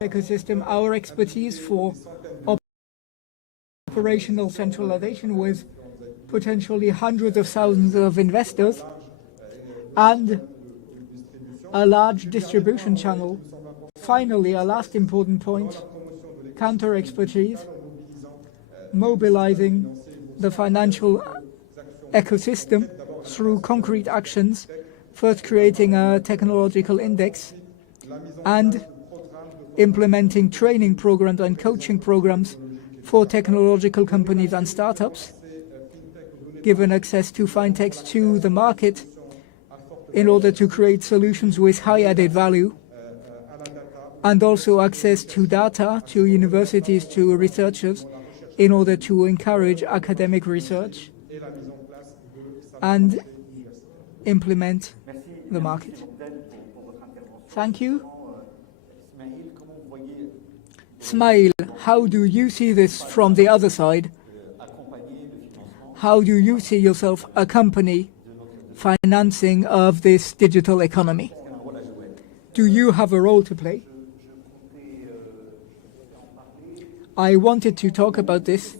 ecosystem, our expertise for operational centralization with potentially hundreds of thousands of investors and a large distribution channel. Finally, a last important point, counter expertise, mobilizing the financial ecosystem through concrete actions, first creating a technological index and implementing training programs and coaching programs for technological companies and startups, given access to fintechs to the market in order to create solutions with high added value, and also access to data, to universities, to researchers, in order to encourage academic research and implement the market. Thank you Smail, how do you see this from the other side? How do you see yourself accompany financing of this digital economy? Do you have a role to play? I wanted to talk about this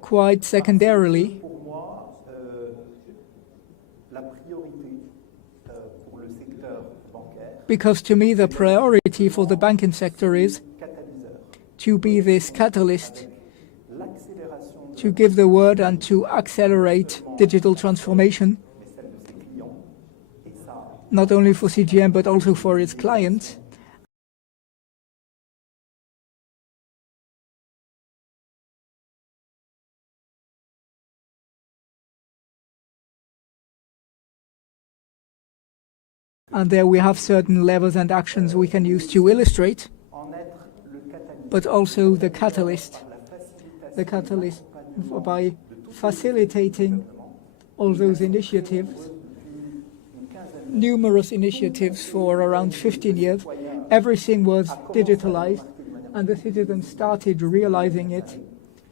quite secondarily. Because to me the priority for the banking sector is to be this catalyst, to give the word and to accelerate digital transformation, not only for CGM but also for its clients. And there we have certain levels and actions we can use to illustrate, but also the catalyst by facilitating all those initiatives, numerous initiatives for around 15 years. Everything was digitalized, and the citizens started realizing it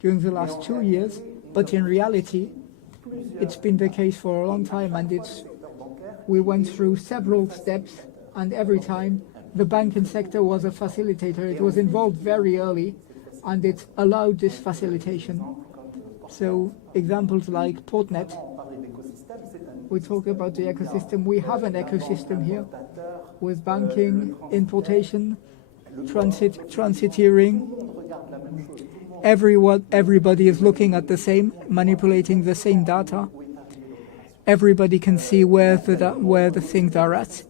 during the last 2 years, but in reality, it's been the case for a long time, and we went through several steps, and every time the banking sector was a facilitator. It was involved very early, and it allowed this facilitation. So examples like Portnet, we talk about the ecosystem. We have an ecosystem here with banking, importation, transiteering. Everybody is looking at the same, manipulating the same data. Everybody can see where the things are at.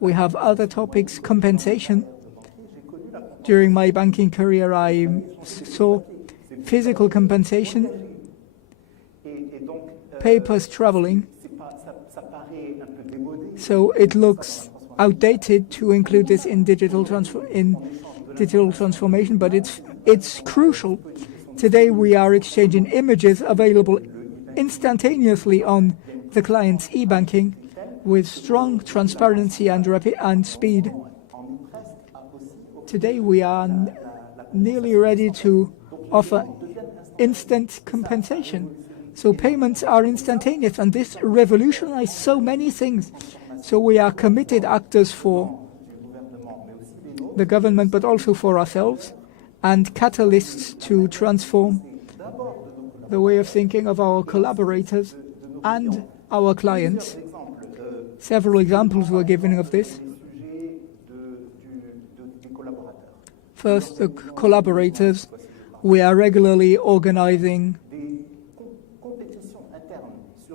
We have other topics, compensation. During my banking career, I saw physical compensation, papers traveling. So it looks outdated to include this in digital transformation, but it's crucial. Today we are exchanging images available instantaneously on the client's e-banking with strong transparency and speed. Today we are nearly ready to offer instant compensation. So payments are instantaneous, and this revolutionized so many things. So we are committed actors for the government, but also for ourselves, and catalysts to transform the way of thinking of our collaborators and our clients. Several examples were given of this. First, the collaborators. We are regularly organizing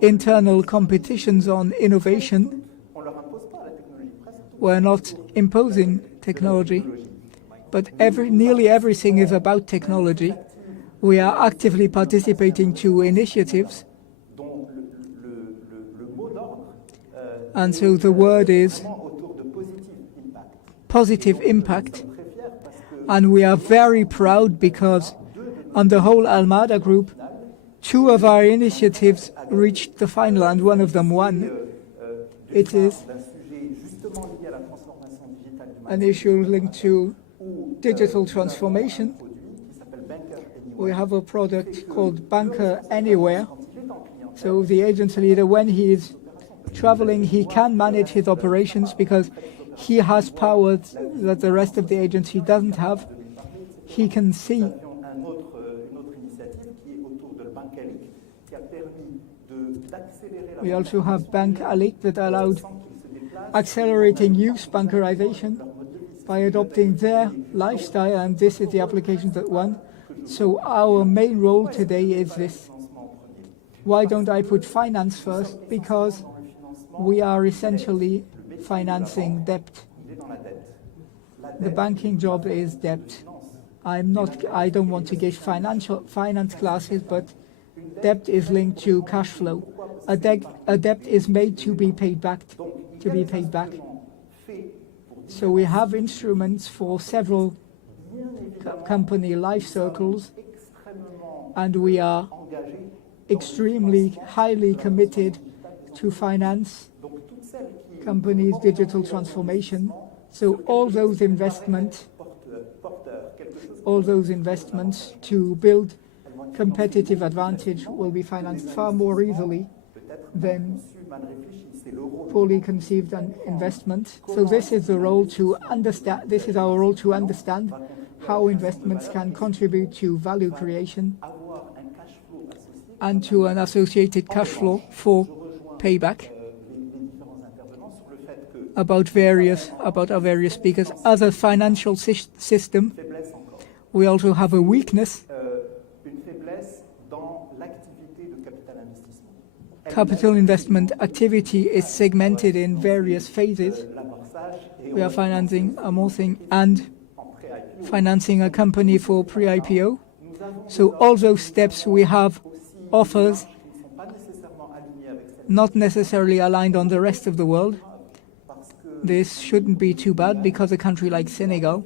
internal competitions on innovation. We're not imposing technology, but nearly everything is about technology. We are actively participating to initiatives. And so the word is positive impact. And we are very proud because on the whole Almada group, 2 of our initiatives reached the final and one of them won. It is an issue linked to digital transformation. We have a product called Banker Anywhere. So the agency leader, when he is traveling, he can manage his operations because he has powers that the rest of the agency doesn't have. He can see. We also have Bank Alik that allowed accelerating youth bankerization by adopting their lifestyle, and this is the application that won. So our main role today is this. Why don't I put finance first? Because we are essentially financing debt. The banking job is debt. I don't want to give finance classes, but debt is linked to cash flow. A debt is made to be paid back. So we have instruments for several company life circles, and we are extremely highly committed to finance companies' digital transformation. So all those investments all those investments to build competitive advantage will be financed far more easily than poorly conceived investment. So this is the role to understand. This is our role to understand how investments can contribute to value creation and to an associated cash flow for payback. About our various speakers, as a financial system, we also have a weakness. Capital investment activity is segmented in various phases. We are financing a morphing and financing a company for pre-IPO. So all those steps we have offers not necessarily aligned on the rest of the world. This shouldn't be too bad because a country like Senegal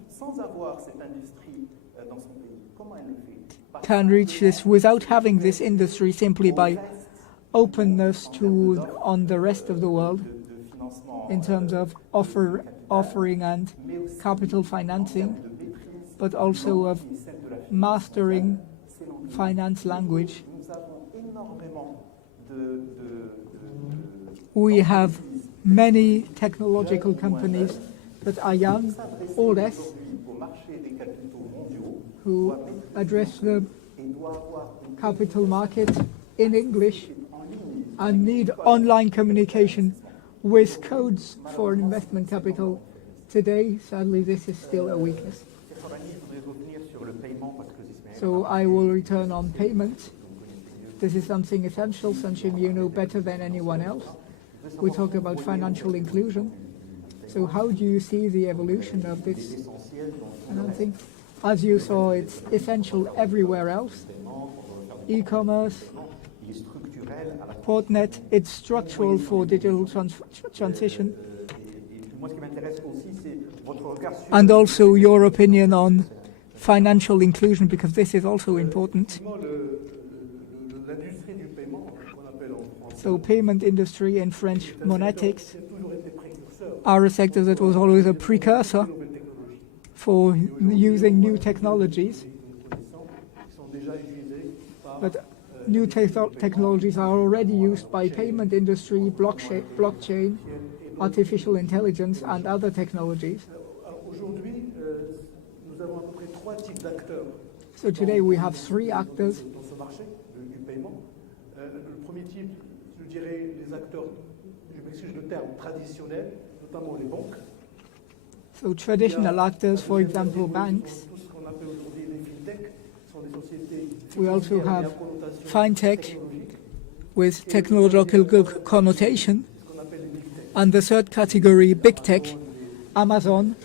can reach this without having this industry simply by openness on the rest of the world in terms of offering and capital financing, but also of mastering finance language. We have many technological companies that are young or less who address the capital market in English and need online communication with codes for investment capital. Today, sadly, this is still a weakness. So I will return on payment. This is something essential, something you know better than anyone else. We talk about financial inclusion. So how do you see the evolution of this financing? As you saw, it's essential everywhere else. E-commerce, Portnet, it's structural for digital transition. And also your opinion on financial inclusion, because this is also important. So payment industry in French, monetics, are a sector that was always a precursor for using new technologies. But new technologies are already used by payment industry, blockchain, artificial intelligence, and other technologies. So today we have three actors. So traditional actors, for example, banks. We also have fintech with technological connotation. And the third category, big tech, Amazon.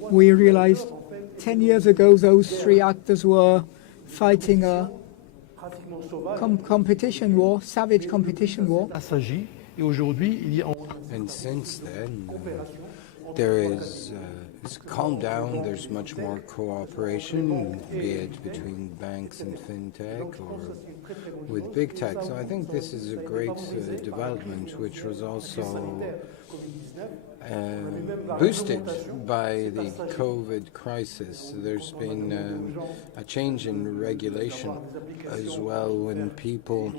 We realized 10 years ago those three actors were fighting a competition war, savage competition war. And since then, there is it's calmed down. There's much more cooperation, be it between banks and fintech or with big tech. So I think this is a great development, which was also boosted by the COVID crisis. There's been a change in regulation as well when people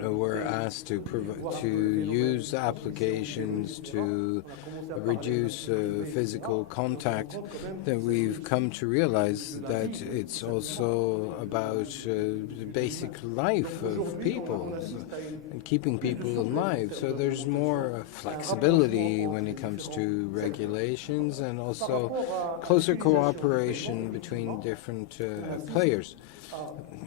were asked to use applications to reduce physical contact, that we've come to realize that it's also about the basic life of people and keeping people alive. So there's more flexibility when it comes to regulations and also closer cooperation between different players.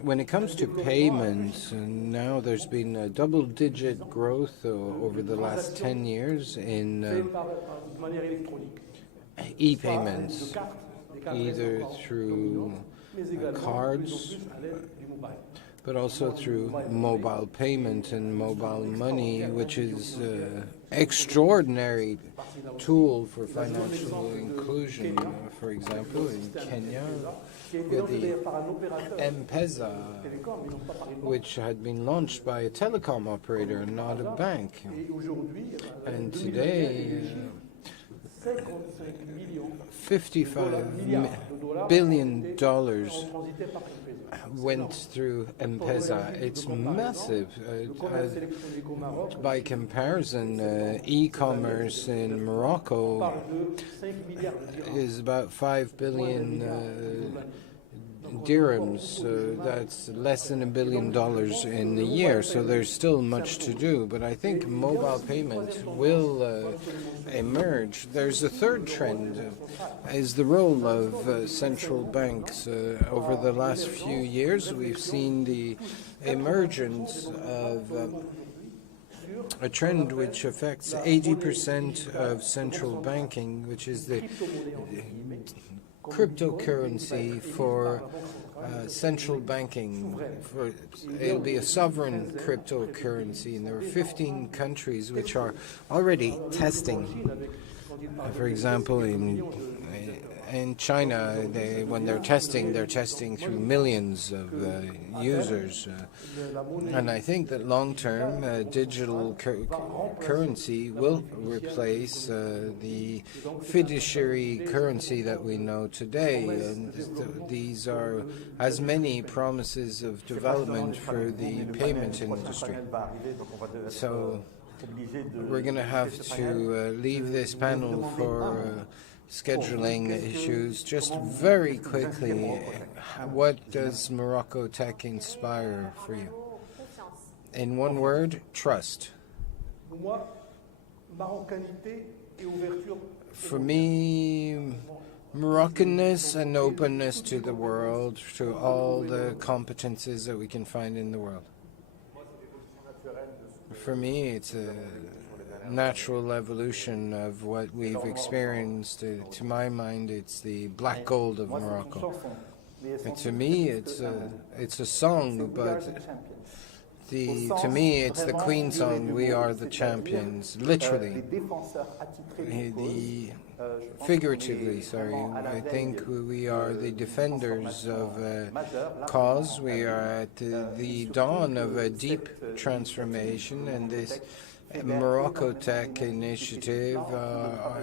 When it comes to payments, now there's been a double-digit growth over the last 10 years in e-payments, either through cards, but also through mobile payment and mobile money, which is an extraordinary tool for financial inclusion. For example, in Kenya, with the M-Pesa, which had been launched by a telecom operator and not a bank. And today, $55 billion went through M-Pesa. It's massive. By comparison, e-commerce in Morocco is about 5 billion dirhams. That's less than $1 billion in a year, so there's still much to do. But I think mobile payment will emerge. There's a third trend, is the role of central banks. Over the last few years, we've seen the emergence of a trend which affects 80% of central banking, which is the cryptocurrency for central banking. It'll be a sovereign cryptocurrency, and there are 15 countries which are already testing. For example, in China, when they're testing through millions of users. And I think that long-term, digital currency will replace the fiduciary currency that we know today. And these are as many promises of development for the payment industry. So we're going to have to leave this panel for scheduling issues. Just very quickly, what does MoroccoTech inspire for you? In one word, trust. For me, Moroccanness and openness to the world, to all the competences that we can find in the world. For me, it's a natural evolution of what we've experienced. To my mind, it's the black gold of Morocco. And to me, it's a song, but to me, it's the Queen song, "We Are the Champions," literally. Figuratively, sorry. I think we are the defenders of a cause. We are at the dawn of a deep transformation, and this MoroccoTech initiative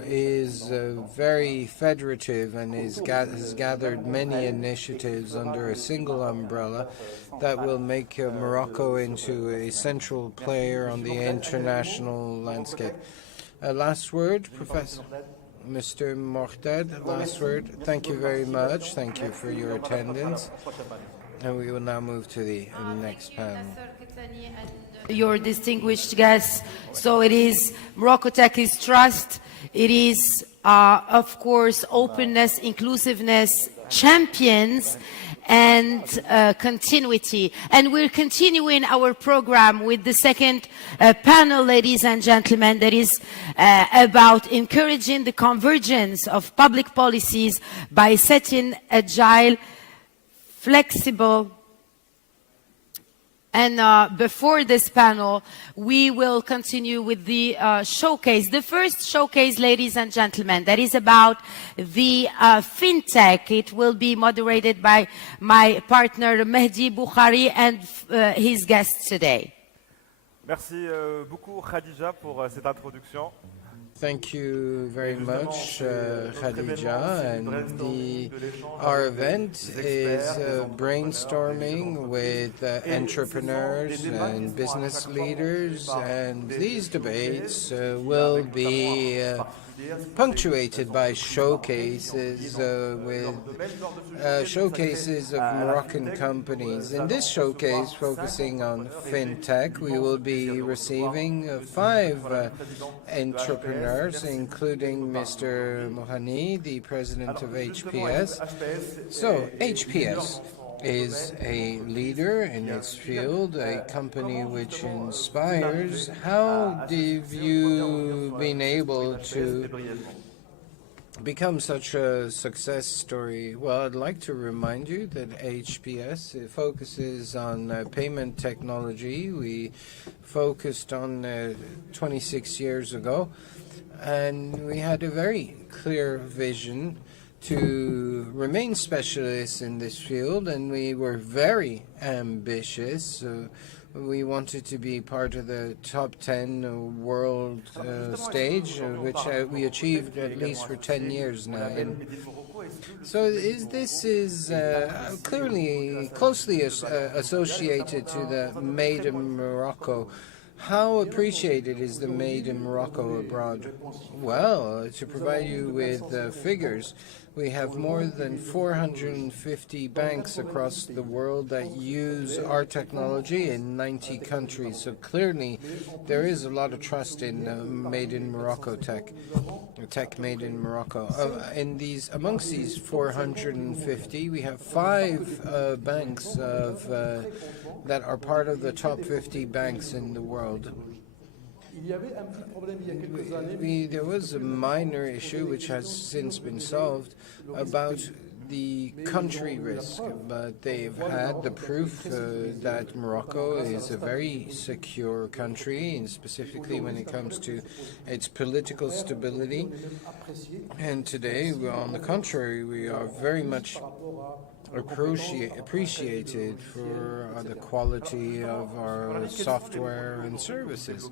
is very federative and has gathered many initiatives under a single umbrella that will make Morocco into a central player on the international landscape. Last word, Professor. Mr. Morted, last word. Thank you very much. Thank you for your attendance. And we will now move to the next panel. Your distinguished guests. So it is MoroccoTech is trust. It is, of course, openness, inclusiveness, champions, and continuity. And we're continuing our program with the second panel, ladies and gentlemen, that is about encouraging the convergence of public policies by setting agile, flexible. And before this panel, we will continue with the showcase. The first showcase, ladies and gentlemen, that is about the fintech. It will be moderated by my partner Mehdi Boukhari and his guests today. Merci beaucoup, Khadija, pour cette introduction. Thank you very much, Khadija. And our event is brainstorming with entrepreneurs and business leaders, and these debates will be punctuated by showcases showcases of Moroccan companies. In this showcase, focusing on fintech, we will be receiving 5 entrepreneurs, including Mr. Mohani, the president of HPS. So, HPS is a leader in its field, a company which inspires. How have you been able to become such a success story? Well, I'd like to remind you that HPS focuses on payment technology. We focused on 26 years ago, and we had a very clear vision to remain specialists in this field, and we were very ambitious. We wanted to be part of the top 10 world stage, which we achieved at least for 10 years now. And so this is clearly closely associated to the Made in Morocco. How appreciated is the Made in Morocco abroad? Well, to provide you with figures, we have more than 450 banks across the world that use our technology in 90 countries. So clearly, there is a lot of trust in Made in Morocco tech, tech made in Morocco. Amongst these 450, we have 5 banks that are part of the top 50 banks in the world. There was a minor issue which has since been solved about the country risk, but they've had the proof that Morocco is a very secure country, and specifically when it comes to its political stability. And today, on the contrary, we are very much appreciated for the quality of our software and services.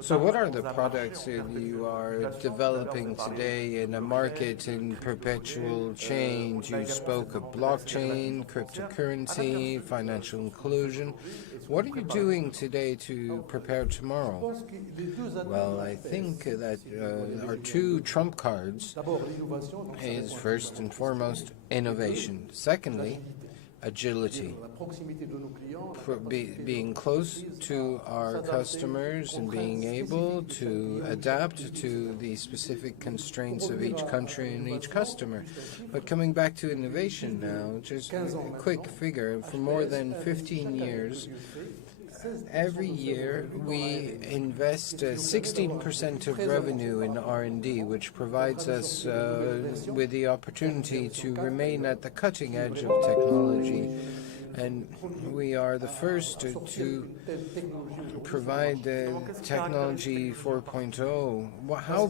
So what are the products that you are developing today in a market in perpetual change? You spoke of blockchain, cryptocurrency, financial inclusion. What are you doing today to prepare tomorrow? Well, I think that our 2 trump cards is first and foremost innovation. Secondly, agility, being close to our customers and being able to adapt to the specific constraints of each country and each customer. But coming back to innovation now, just a quick figure, for more than 15 years, every year we invest 16% of revenue in R&D, which provides us with the opportunity to remain at the cutting edge of technology. And we are the first to provide technology 4.0. How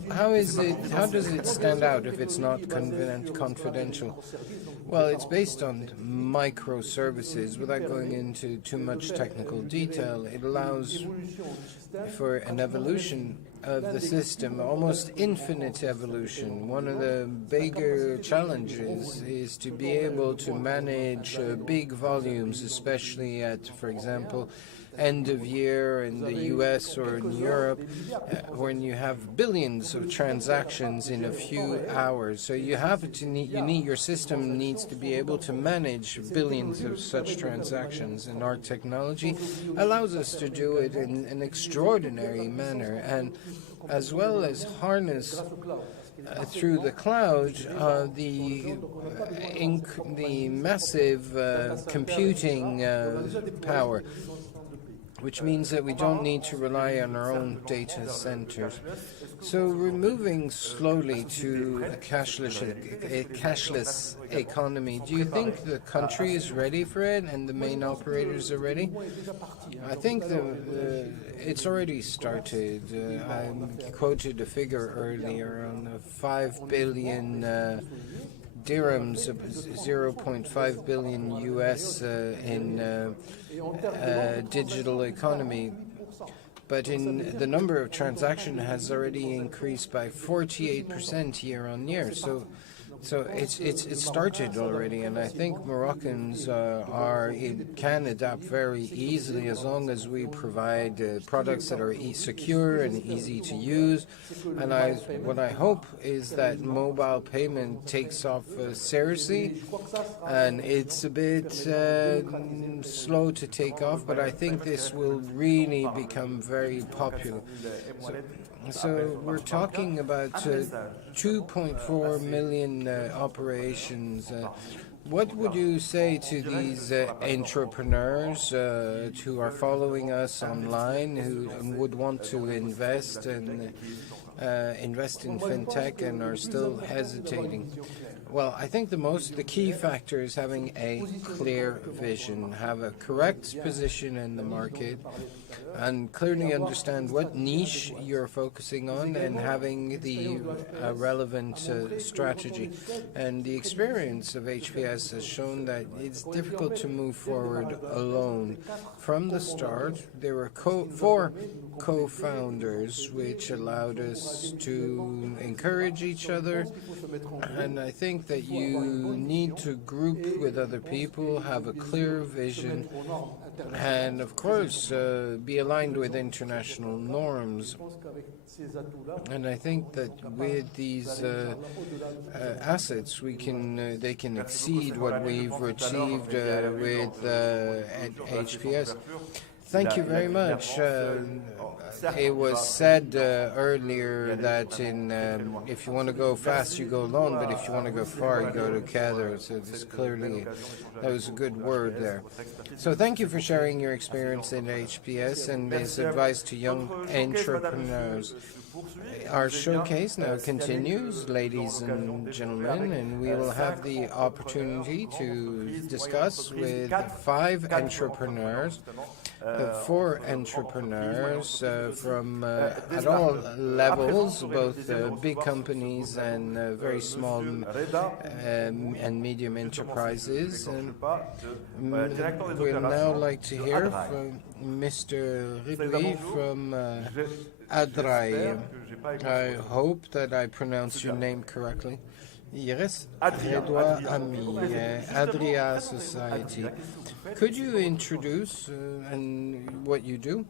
does it stand out if it's not confidential? Well, it's based on microservices. Without going into too much technical detail, it allows for an evolution of the system, almost infinite evolution. One of the bigger challenges is to be able to manage big volumes, especially at, for example, end of year in the US or in Europe, when you have billions of transactions in a few hours. So your system needs to be able to manage billions of such transactions, and our technology allows us to do it in an extraordinary manner, and as well as harness through the cloud the massive computing power, which means that we don't need to rely on our own data centers. So we're moving slowly to a cashless economy. Do you think the country is ready for it and the main operators are ready? I think it's already started. I quoted a figure earlier on 5 billion dirhams, 0.5 billion US in digital economy. But in the number of transactions has already increased by 48% year on year. So it's started already, and I think Moroccans can adapt very easily as long as we provide products that are secure and easy to use. And what I hope is that mobile payment takes off seriously, and it's a bit slow to take off, but I think this will really become very popular. So we're talking about 2.4 million operations. What would you say to these entrepreneurs who are following us online, who would want to invest in fintech and are still hesitating? Well, I think the key factor is having a clear vision, have a correct position in the market, and clearly understand what niche you're focusing on and having the relevant strategy. And the experience of HPS has shown that it's difficult to move forward alone. From the start, there were 4 co-founders, which allowed us to encourage each other, and I think that you need to group with other people, have a clear vision, and of course be aligned with international norms. And I think that with these assets, they can exceed what we've achieved with HPS. Thank you very much. It was said earlier that if you want to go fast, you go alone, but if you want to go far, you go together. So it's clearly, that was a good word there. So thank you for sharing your experience in HPS and this advice to young entrepreneurs. Our showcase now continues, ladies and gentlemen, and we will have the opportunity to discuss with 5 entrepreneurs, 4 entrepreneurs from at all levels, both big companies and very small and medium enterprises. And we'd now like to hear from Mr. Ridwi from Industrie. I hope that I pronounced your name correctly. Yes, Redouard Ami, Adria Society. Could you introduce what you do?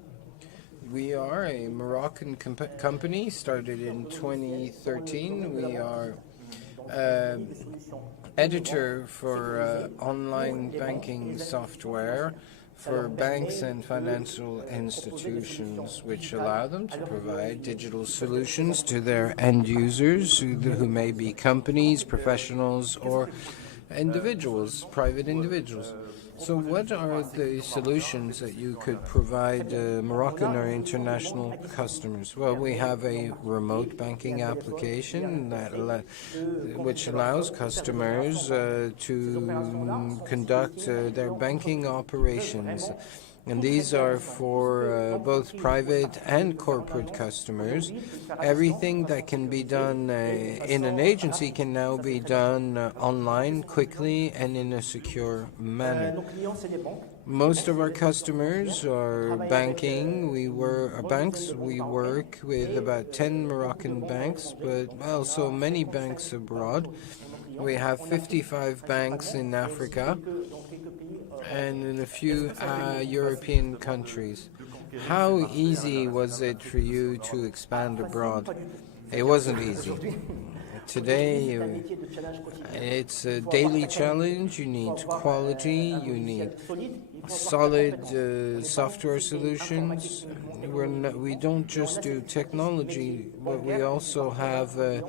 We are a Moroccan company, started in 2013. We are editor for online banking software for banks and financial institutions, which allow them to provide digital solutions to their end users, who may be companies, professionals, or individuals, private individuals. So what are the solutions that you could provide Moroccan or international customers? Well, we have a remote banking application which allows customers to conduct their banking operations. And these are for both private and corporate customers. Everything that can be done in an agency can now be done online, quickly, and in a secure manner. Most of our customers are banking. Banks. We work with about 10 Moroccan banks, but also many banks abroad. We have 55 banks in Africa and in a few European countries. How easy was it for you to expand abroad? It wasn't easy. Today, it's a daily challenge. You need quality, you need solid software solutions. We don't just do technology, but we also have a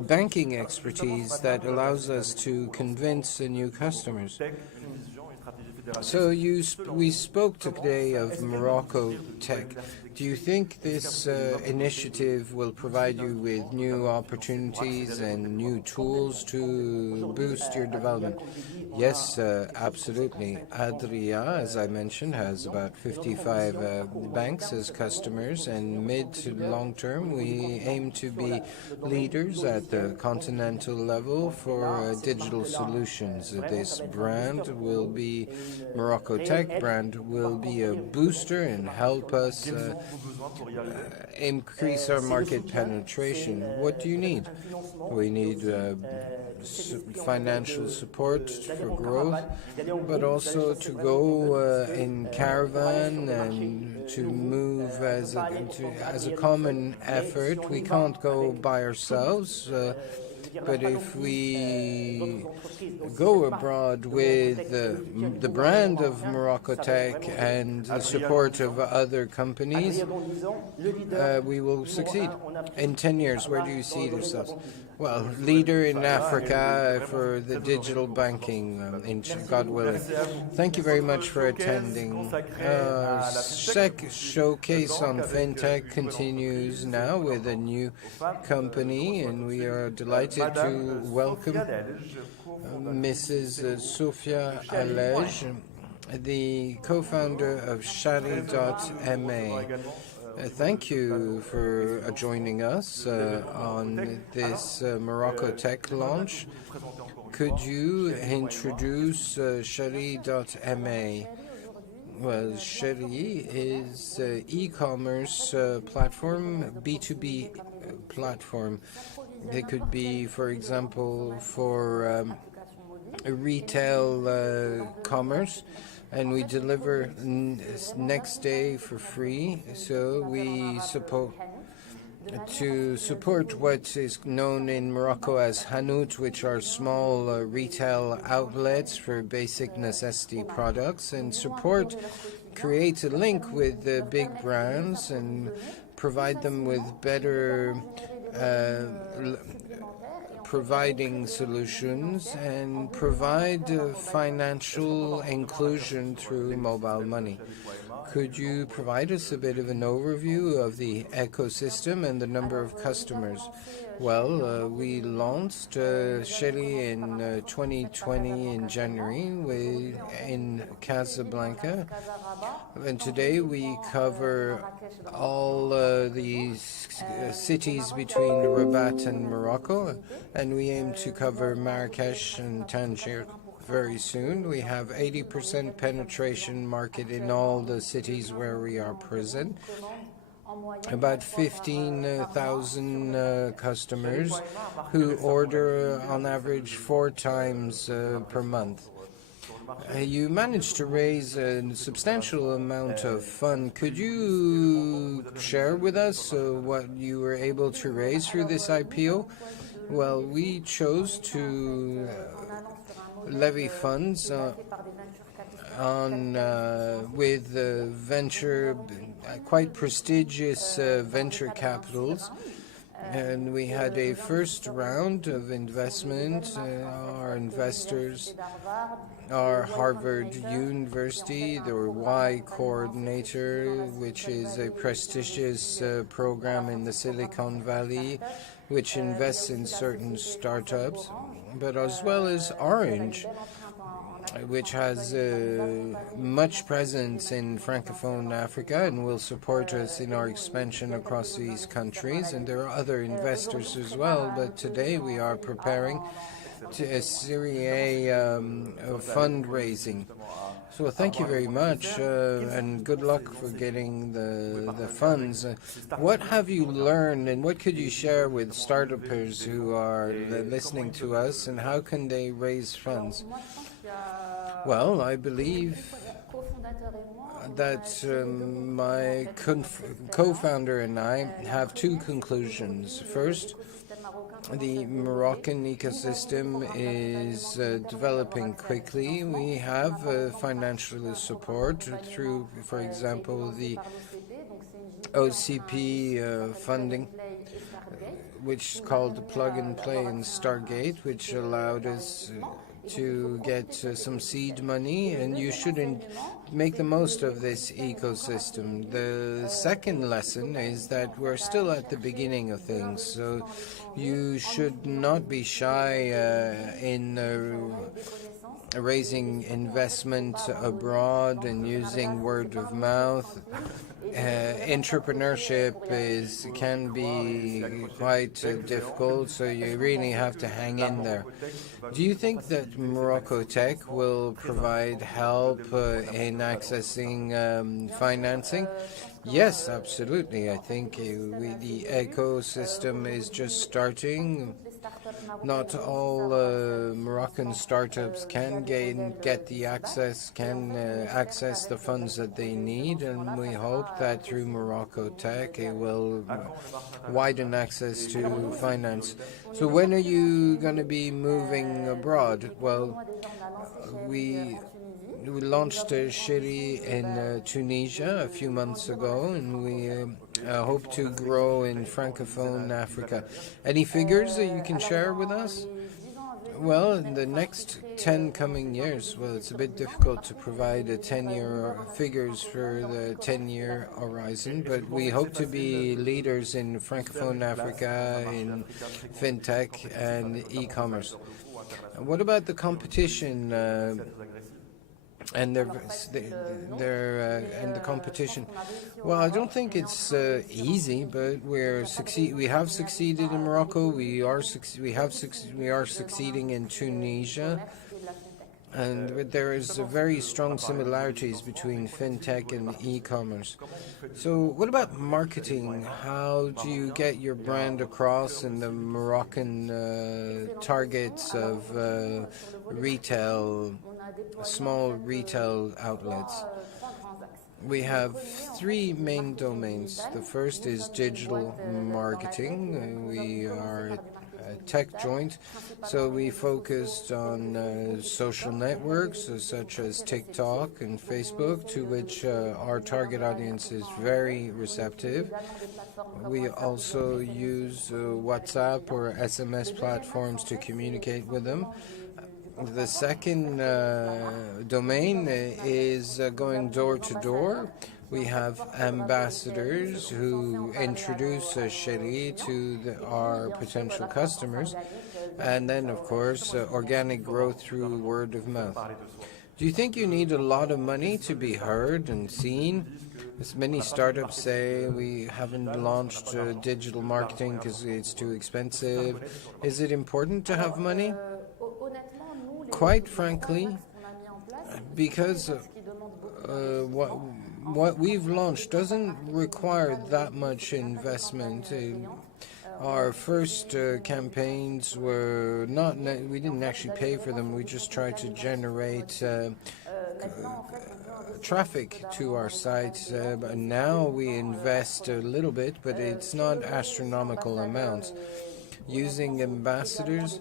banking expertise that allows us to convince new customers. So we spoke today of MoroccoTech. Do you think this initiative will provide you with new opportunities and new tools to boost your development? Yes, absolutely. Adria, as I mentioned, has about 55 banks as customers, and mid to long term, we aim to be leaders at the continental level for digital solutions. This brand will be, MoroccoTech brand will be a booster and help us increase our market penetration. What do you need? We need financial support for growth, but also to go in caravan and to move as a common effort. We can't go by ourselves. But if we go abroad with the brand of MoroccoTech and the support of other companies, we will succeed. In 10 years, where do you see yourselves? Well, leader in Africa for the digital banking, God willing. Thank you very much for attending. Showcase on FinTech continues now with a new company, and we are delighted delighted to welcome Mrs. Sofia Alej, the co-founder of Shari.ma. Thank you for joining us on this MoroccoTech launch. Could you introduce Shari.ma? Well, Shari is an e-commerce platform, B2B platform. It could be, for example, for retail commerce, and we deliver next day for free. So we support what is known in Morocco as hanout, which are small retail outlets for basic necessity products, and create a link with the big brands and provide them with better providing solutions and provide financial inclusion through mobile money. Could you provide us a bit of an overview of the ecosystem and the number of customers? Well, we launched Shari in 2020 in January in Casablanca, and today we cover all these cities between Rabat and Morocco, and we aim to cover Marrakesh and Tangier very soon. We have 80% penetration market in all the cities where we are present. About 15,000 customers who order on average 4 times per month. You managed to raise a substantial amount of fund. Could you share with us what you were able to raise through this IPO? Well, we chose to levy funds with venture, quite prestigious venture capitals, and we had a first round of investment. Our investors are Harvard University, the Y Coordinator, which is a prestigious program in the Silicon Valley, which invests in certain startups, but as well as Orange, which has much presence in Francophone Africa and will support us in our expansion across these countries. And there are other investors as well, but today we are preparing a Series A of fundraising. So thank you very much, and good luck for getting the funds. What have you learned, and what could you share with startups who are listening to us, and how can they raise funds? Well, I believe that my co-founder and I have 2 conclusions. First, the Moroccan ecosystem is developing quickly. We have financial support through, for example, the OCP funding, which is called Plug and Play and Stargate, which allowed us to get some seed money, and you shouldn't make the most of this ecosystem. The second lesson is that we're still at the beginning of things, so you should not be shy in raising investment abroad and using word of mouth. Entrepreneurship can be quite difficult, so you really have to hang in there. Do you think that MoroccoTech will provide help in accessing financing? Yes, absolutely. I think the ecosystem is just starting. Not all Moroccan startups can access the funds that they need, and we hope that through MoroccoTech it will widen access to finance. So when are you going to be moving abroad? Well, we launched Shari in Tunisia a few months ago, and we hope to grow in Francophone Africa. Any figures that you can share with us? Well, in the next 10 coming years, well, it's a bit difficult to provide a 10-year figures for the 10-year horizon, but we hope to be leaders in Francophone Africa, in fintech and e-commerce. What about the competition and the competition? Well, I don't think it's easy, but we have succeeded in Morocco. We are succeeding in Tunisia, and there is very strong similarities between fintech and e-commerce. So, what about marketing? How do you get your brand across in the Moroccan targets of retail? Small retail outlets. We have 3 main domains. The first is digital marketing. We are a tech joint, so we focused on social networks such as TikTok and Facebook, to which our target audience is very receptive. We also use WhatsApp or SMS platforms to communicate with them. The second domain is going door to door. We have ambassadors who introduce Cherie to our potential customers. And then, of course, organic growth through word of mouth. Do you think you need a lot of money to be heard and seen? As many startups say, we haven't launched digital marketing because it's too expensive. Is it important to have money? Quite frankly, because what we've launched doesn't require that much investment. Our first campaigns were not, we didn't actually pay for them. We just tried to generate traffic to our sites. But now we invest a little bit, but it's not astronomical amounts. Using ambassadors,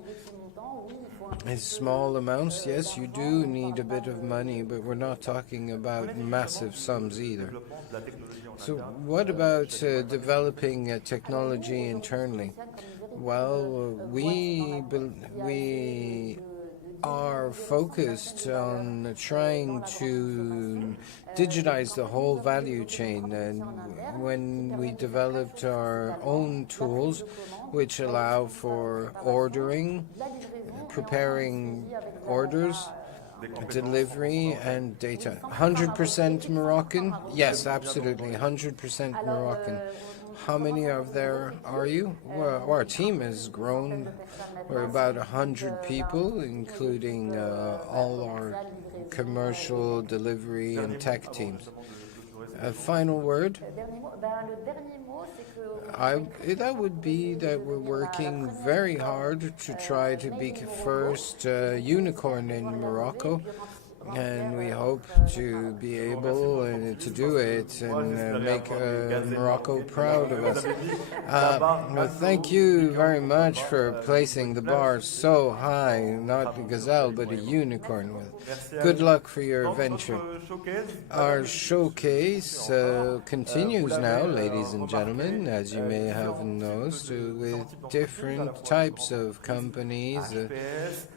in small amounts, yes, you do need a bit of money, but we're not talking about massive sums either. So what about developing technology internally? Well, we are focused on trying to digitize the whole value chain, and when we developed our own tools which allow for ordering, preparing orders, delivery and data. 100% Moroccan? Yes, absolutely, 100% Moroccan. How many of there are you? Well, our team has grown. We're about 100 people, including all our commercial, delivery, and tech teams. A final word? That would be that we're working very hard to try to be the first unicorn in Morocco, and we hope to be able to do it and make Morocco proud of us. Well, thank you very much for placing the bar so high, not a gazelle, but a unicorn. Good luck for your venture. Our showcase continues now, ladies and gentlemen, as you may have noticed, with different types of companies,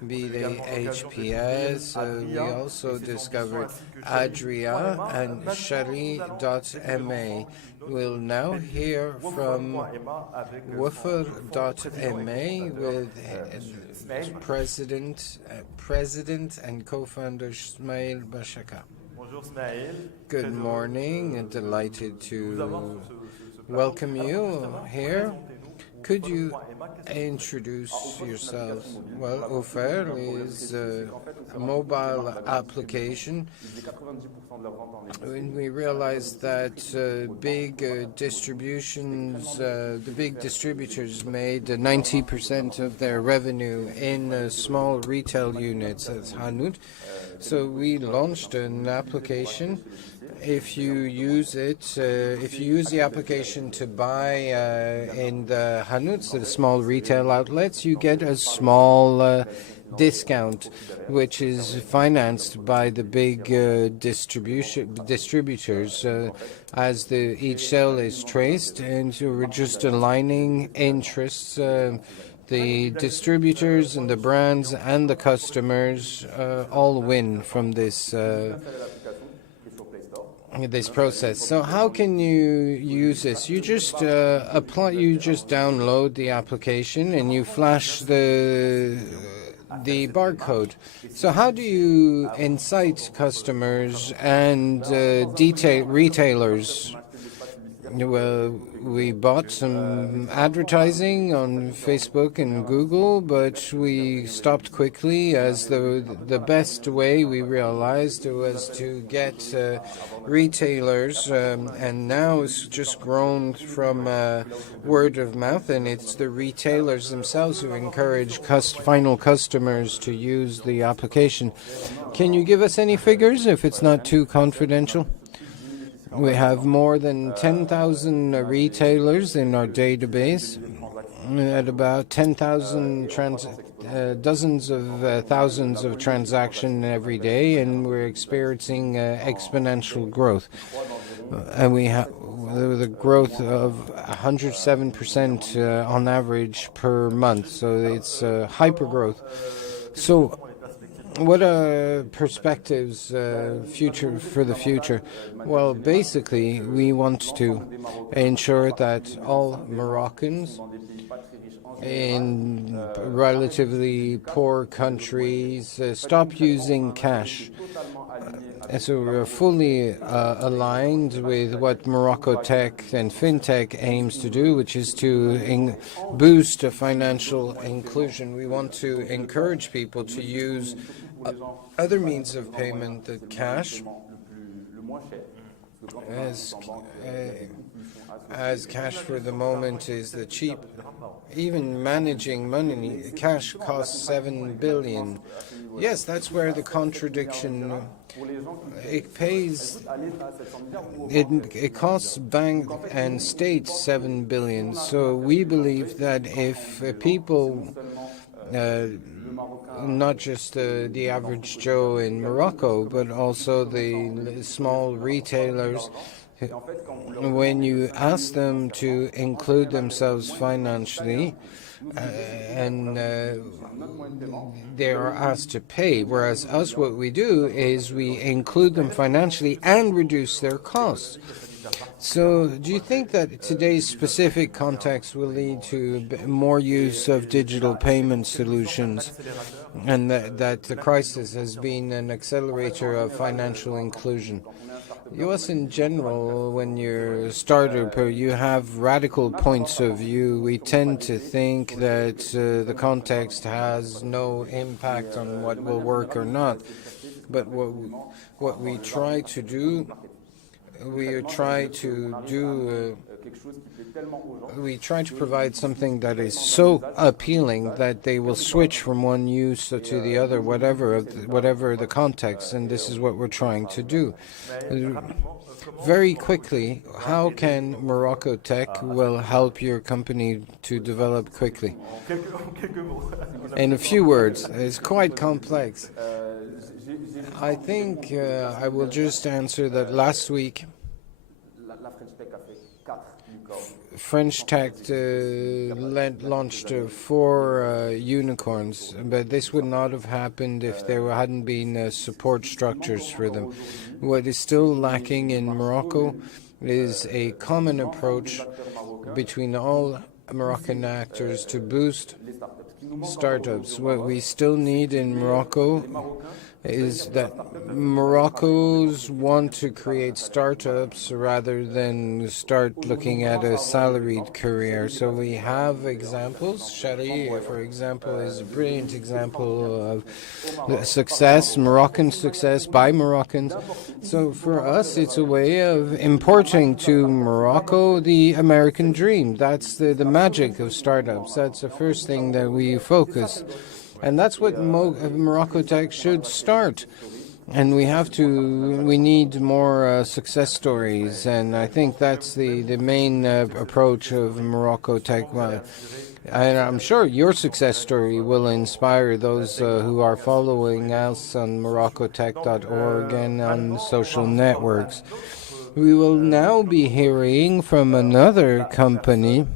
be they HPS. We also discovered Adria and Shari.ma. We'll now hear from Woofer.ma with President and co-founder Ismail Bashaka. Good morning, and delighted to welcome you here. Could you introduce yourselves? Well, Offer is a mobile application. When we realized that the big distributors made 90% of their revenue in small retail units as Hanout, so we launched an application. If you use it, if you use the application to buy in the Hanouts, the small retail outlets, you get a small discount, which is financed by the big distributors, as each sale is traced, and so we're just aligning interests The distributors and the brands and the customers all win from this this process. So how can you use this? You just download the application and you flash the barcode. So how do you incite customers and retailers? Well, we bought some advertising on Facebook and Google, but we stopped quickly as the best way we realized was to get retailers, and now it's just grown from word of mouth, and it's the retailers themselves who encourage final customers to use the application. Can you give us any figures if it's not too confidential? We have more than 10,000 retailers in our database, at about 10,000 dozens of thousands of transactions every day, and we're experiencing exponential growth. And we have the growth of 107% on average per month, so it's hyper growth. So what are perspectives for the future? Well, basically, we want to ensure that all Moroccans in relatively poor countries stop using cash. So we're fully aligned with what MoroccoTech and FinTech aims to do, which is to boost financial inclusion. We want to encourage people to use other means of payment than cash, as cash for the moment is the cheap. Even managing money, cash costs 7 billion. Yes, that's where the contradiction. It costs bank and state 7 billion. So we believe that if people, not just the average Joe in Morocco, but also the small retailers, when you ask them to include themselves financially, and they are asked to pay, whereas us, what we do is we include them financially and reduce their costs. So do you think that today's specific context will lead to more use of digital payment solutions, and that the crisis has been an accelerator of financial inclusion? US in general, when you're a startup, you have radical points of view. We tend to think that the context has no impact on what will work or not. But what we try to do, we try to provide something that is so appealing that they will switch from one use to the other, whatever the context, and this is what we're trying to do. Very quickly, how can MoroccoTech will help your company to develop quickly? In a few words, it's quite complex. I think I will just answer that last week French Tech launched 4 unicorns, but this would not have happened if there hadn't been support structures for them. What is still lacking in Morocco is a common approach between all Moroccan actors to boost startups. What we still need in Morocco is that Moroccans want to create startups rather than start looking at a salaried career. So we have examples. Shari, for example, is a brilliant example of success, Moroccan success by Moroccans. So for us, it's a way of importing to Morocco the American dream. That's the magic of startups. That's the first thing that we focus. And that's what MoroccoTech should start. And we need more success stories. And I think that's the main approach of MoroccoTech. And I'm sure your success story will inspire those who are following us on MoroccoTech.org and on social networks. We will now be hearing from another company.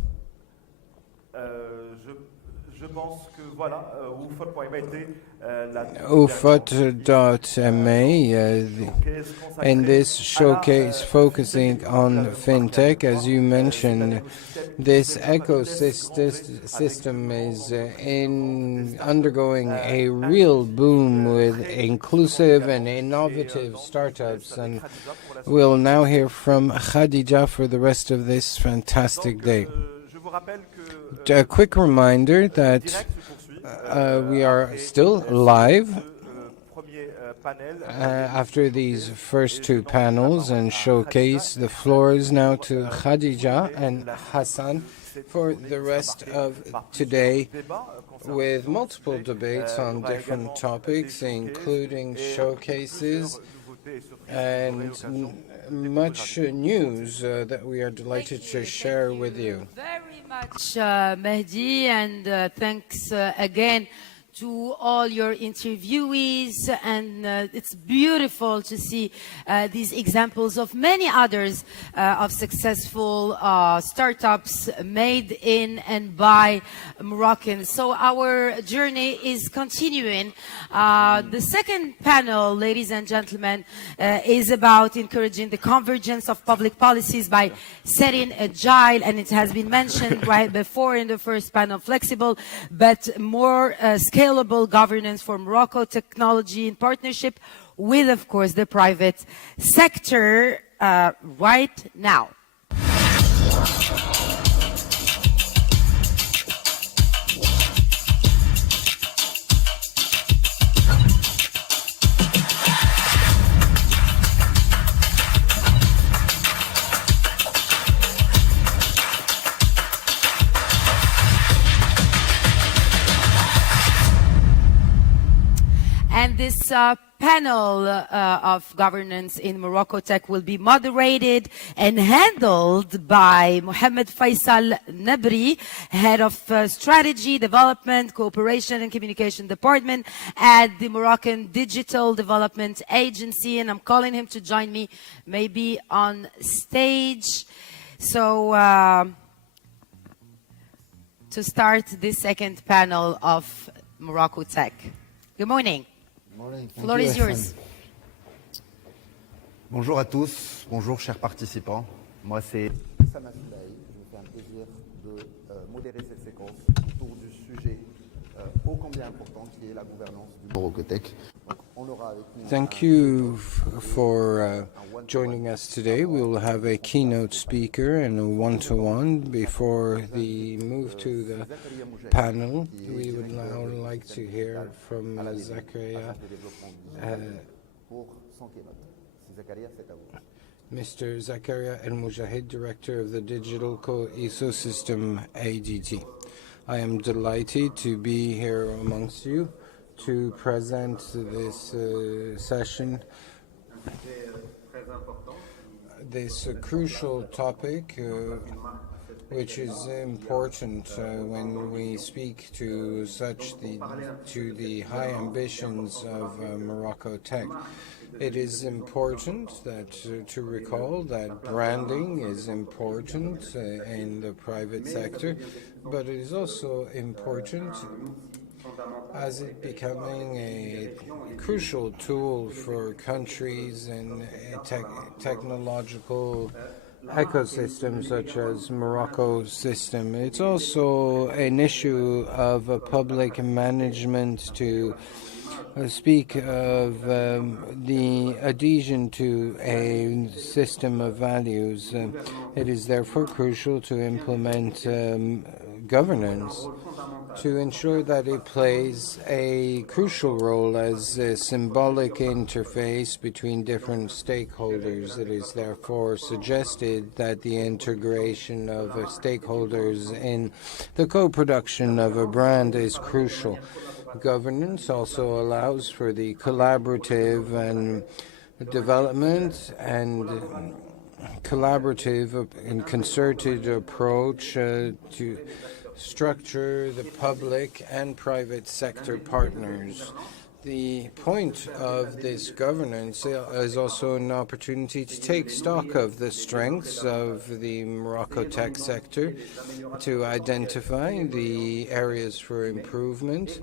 in this showcase focusing on fintech. As you mentioned, this ecosystem is undergoing a real boom with inclusive and innovative startups, and we'll now hear from Khadija for the rest of this fantastic day. A quick reminder that we are still live after these first two panels and showcase. The floor is now to Khadija and Hassan for the rest of today, with multiple debates on different topics, including showcases and much news that we are delighted to share with you. Very much, Mehdi, and thanks again to all your interviewees, and it's beautiful to see these examples of many others of successful startups made in and by Moroccans. So our journey is continuing. The second panel, ladies and gentlemen, is about encouraging the convergence of public policies by setting agile, and it has been mentioned right before in the first panel, flexible but more scalable governance for Morocco technology in partnership with, of course, the private sector right now. And this panel of governance in MoroccoTech will be moderated and handled by Mohamed Faisal Nabri, Head of Strategy, Development, Cooperation and Communication Department at the Moroccan Digital Development Agency. And I'm calling him to join me maybe on stage. So to start this second panel of MoroccoTech. Good morning. Floor is yours. Bonjour à tous, bonjour chers participants. Moi c'est Sama Soudaï. Je me fais un plaisir de modérer cette séquence autour du sujet ô combien important qui est la gouvernance du MoroccoTech. Thank you for joining us today. We will have a keynote speaker and a one-to-one. Before the move to the panel, we would now like to hear from Zakaria. Mr. Zakaria El Mujahid, Director of the Digital Ecosystem ADT. I am delighted to be here amongst you to present this session, this crucial topic, which is important when we speak to the high ambitions of MoroccoTech. It is important that to recall that branding is important in the private sector, but it is also important as it becoming a crucial tool for countries and technological ecosystems such as Morocco's system. It's also an issue of public management to speak of the adhesion to a system of values. It is therefore crucial to implement governance to ensure that it plays a crucial role as a symbolic interface between different stakeholders. It is therefore suggested that the integration of stakeholders in the co-production of a brand is crucial. Governance also allows for the collaborative and development and collaborative and concerted approach to structure the public and private sector partners. The point of this governance is also an opportunity to take stock of the strengths of the MoroccoTech sector, to identify the areas for improvement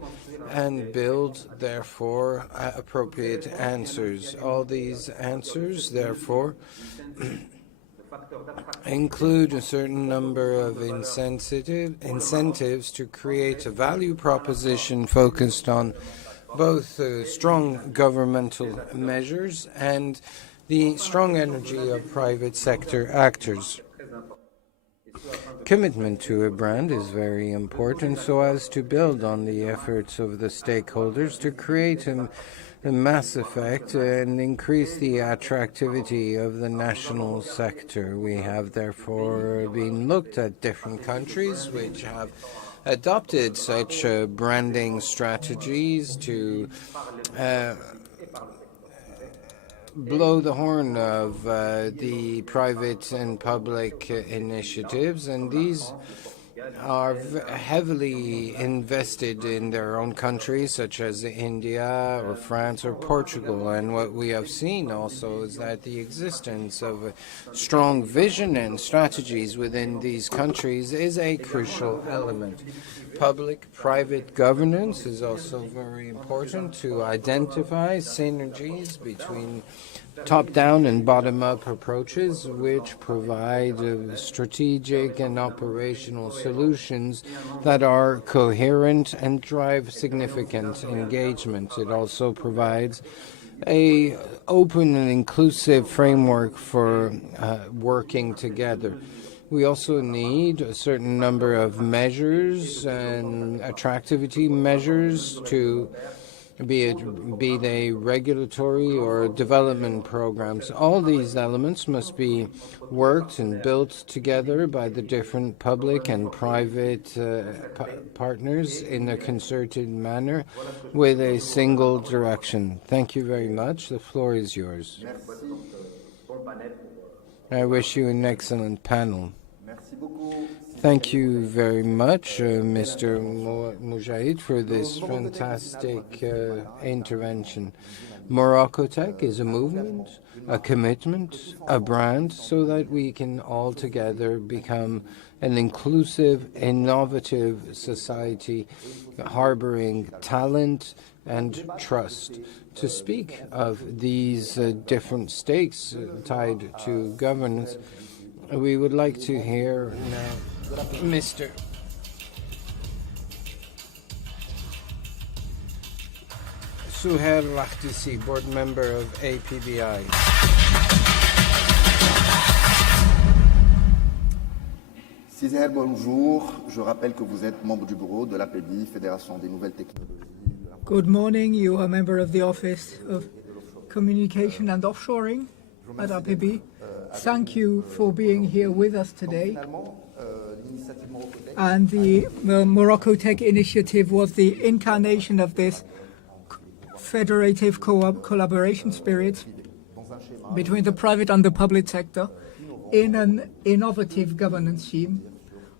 and build, therefore, appropriate answers. All these answers, therefore, include a certain number of incentives to create a value proposition focused on both strong governmental measures and the strong energy of private sector actors. Commitment to a brand is very important so as to build on the efforts of the stakeholders to create a mass effect and increase the attractivity of the national sector. We have therefore been looked at different countries which have adopted such branding strategies to blow the horn of the private and public initiatives, and these are heavily invested in their own countries, such as India or France or Portugal. And what we have seen also is that the existence of a strong vision and strategies within these countries is a crucial element. Public-private governance is also very important to identify synergies between top-down and bottom-up approaches, which provide strategic and operational solutions that are coherent and drive significant engagement. It also provides an open and inclusive framework for working together. We also need a certain number of measures and attractivity measures to be they regulatory or development programs. All these elements must be worked and built together by the different public and private partners in a concerted manner with a single direction. Thank you very much. The floor is yours. I wish you an excellent panel. Thank you very much, Mr. Moujahid, for this fantastic intervention. MoroccoTech is a movement, a commitment, a brand, so that we can all together become an inclusive, innovative society, harboring talent and trust. To speak of these different stakes tied to governance, we would like to hear now Mr. Souhair Rahtisi, board member of APBI. Souhair, bonjour. Je rappelle que vous êtes membre du bureau de l'APBI, Fédération des Nouvelles Technologies. Good morning. You are a member of the Office of Communication and Offshoring at APBI. Thank you for being here with us today. And the MoroccoTech initiative was the incarnation of this federative collaboration spirit between the private and the public sector in an innovative governance scheme.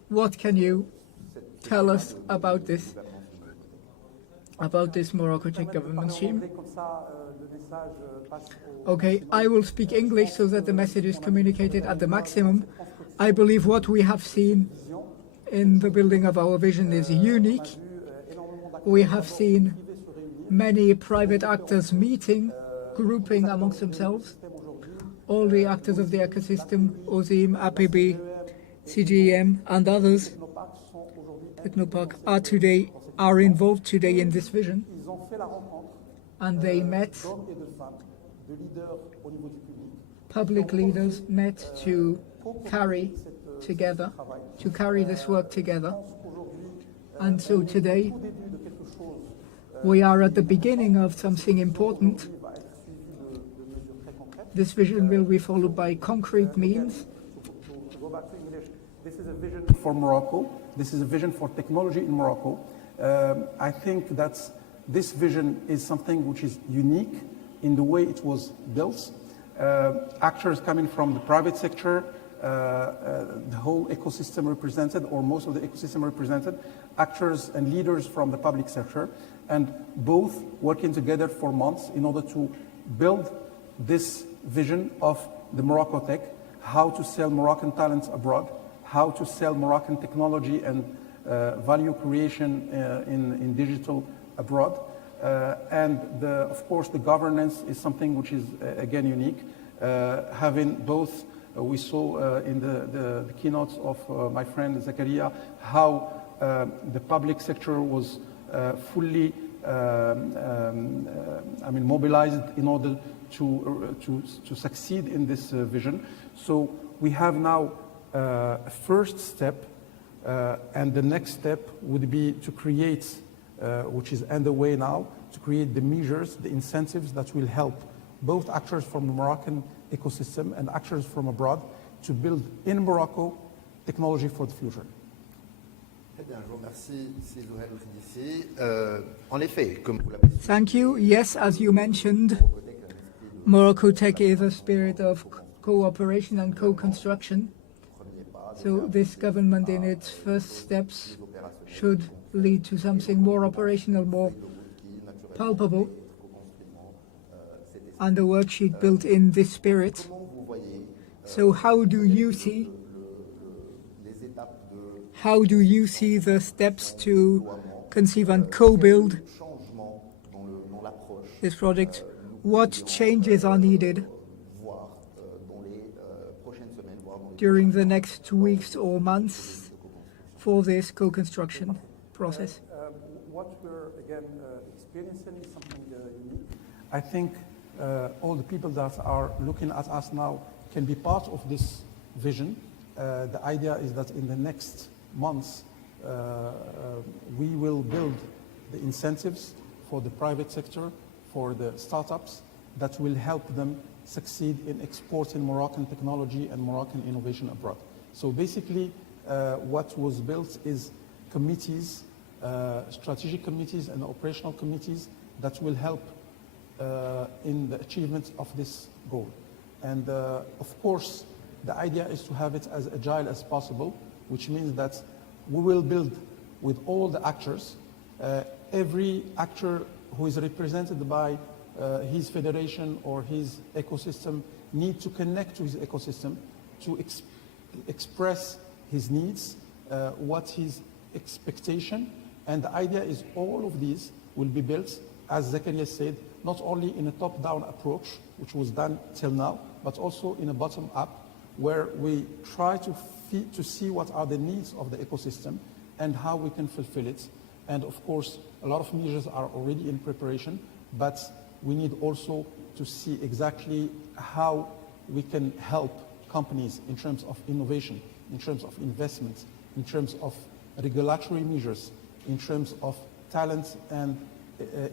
What can you tell us about this MoroccoTech governance scheme? Okay, I will speak English so that the message is communicated at the maximum. I believe what we have seen in the building of our vision is unique. We have seen many private actors meeting, grouping amongst themselves. All the actors of the ecosystem, OSIM, APB, CGEM, and others, Technopark, are involved today in this vision. And they met, public leaders met to carry this work together. And so today, we are at the beginning of something important. This vision will be followed by concrete means. This is a vision for Morocco. This is a vision for technology in Morocco. I think that this vision is something which is unique in the way it was built. Actors coming from the private sector, the whole ecosystem represented, or most of the ecosystem represented, actors and leaders from the public sector. and both working together for months in order to build this vision of the MoroccoTech, how to sell Moroccan talents abroad, how to sell Moroccan technology and value creation in digital abroad. And of course, the governance is something which is, again, unique. Having both, we saw in the keynotes of my friend Zakaria, how the public sector was fully mobilized in order to succeed in this vision. So we have now a first step, and the next step would be to create, which is underway now, to create the measures, the incentives that will help both actors from the Moroccan ecosystem and actors from abroad to build in Morocco technology for the future. Thank you. Yes, as you mentioned, MoroccoTech is a spirit of cooperation and co-construction. So this government in its first steps should lead to something more operational, more palpable, and the worksheet built in this spirit. So how do you see the steps to conceive and co-build this project? What changes are needed during the next weeks or months for this co-construction process? What we're, again, experiencing is something unique. I think all the people that are looking at us now can be part of this vision. The idea is that in the next months, we will build the incentives for the private sector, for the startups, that will help them succeed in exporting Moroccan technology and Moroccan innovation abroad. So basically, what was built is committees, strategic committees and operational committees that will help in the achievement of this goal. And of course, the idea is to have it as agile as possible, which means that we will build with all the actors. Every actor who is represented by his federation or his ecosystem need to connect to his ecosystem to express his needs, what his expectation, and the idea is all of these will be built, as Zakaria said, not only in a top-down approach, which was done till now, but also in a bottom-up, where we try to see what are the needs of the ecosystem and how we can fulfill it. And of course, a lot of measures are already in preparation, but we need also to see exactly how we can help companies in terms of innovation, in terms of investments, in terms of regulatory measures, in terms of talent and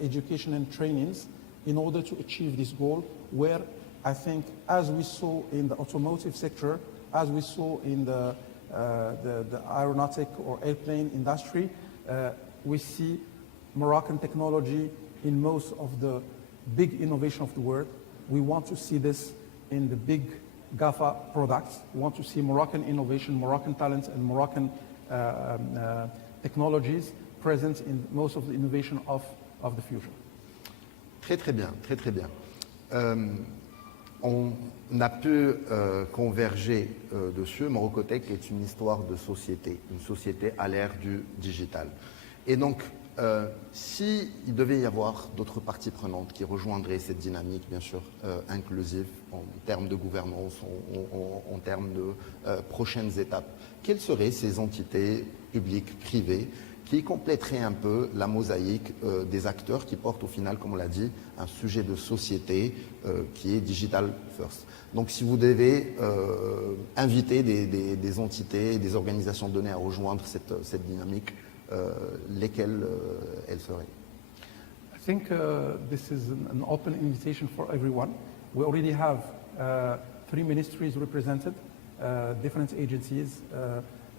education and trainings, in order to achieve this goal, where I think, as we saw in the automotive sector, as we saw in the aeronautic or airplane industry, we see Moroccan technology in most of the big innovation of the world. We want to see this in the big GAFA products. We want to see Moroccan innovation, Moroccan talents, and Moroccan technologies present in most of the innovation of the future. Très très bien, très très bien. On a pu converger dessus. MoroccoTech est une histoire de société, une société à l'ère du digital. Et donc, s'il devait y avoir d'autres parties prenantes qui rejoindraient cette dynamique, bien sûr, inclusive en termes de gouvernance, en termes de prochaines étapes, quelles seraient ces entités publiques, privées, qui compléterait un peu la mosaïque des acteurs qui portent au final, comme on l'a dit, un sujet de société qui est digital first. Donc si vous devez inviter des entités, des organisations données à rejoindre cette dynamique, lesquelles elles seraient? I think this is an open invitation for everyone. We already have 3 ministries represented, different agencies.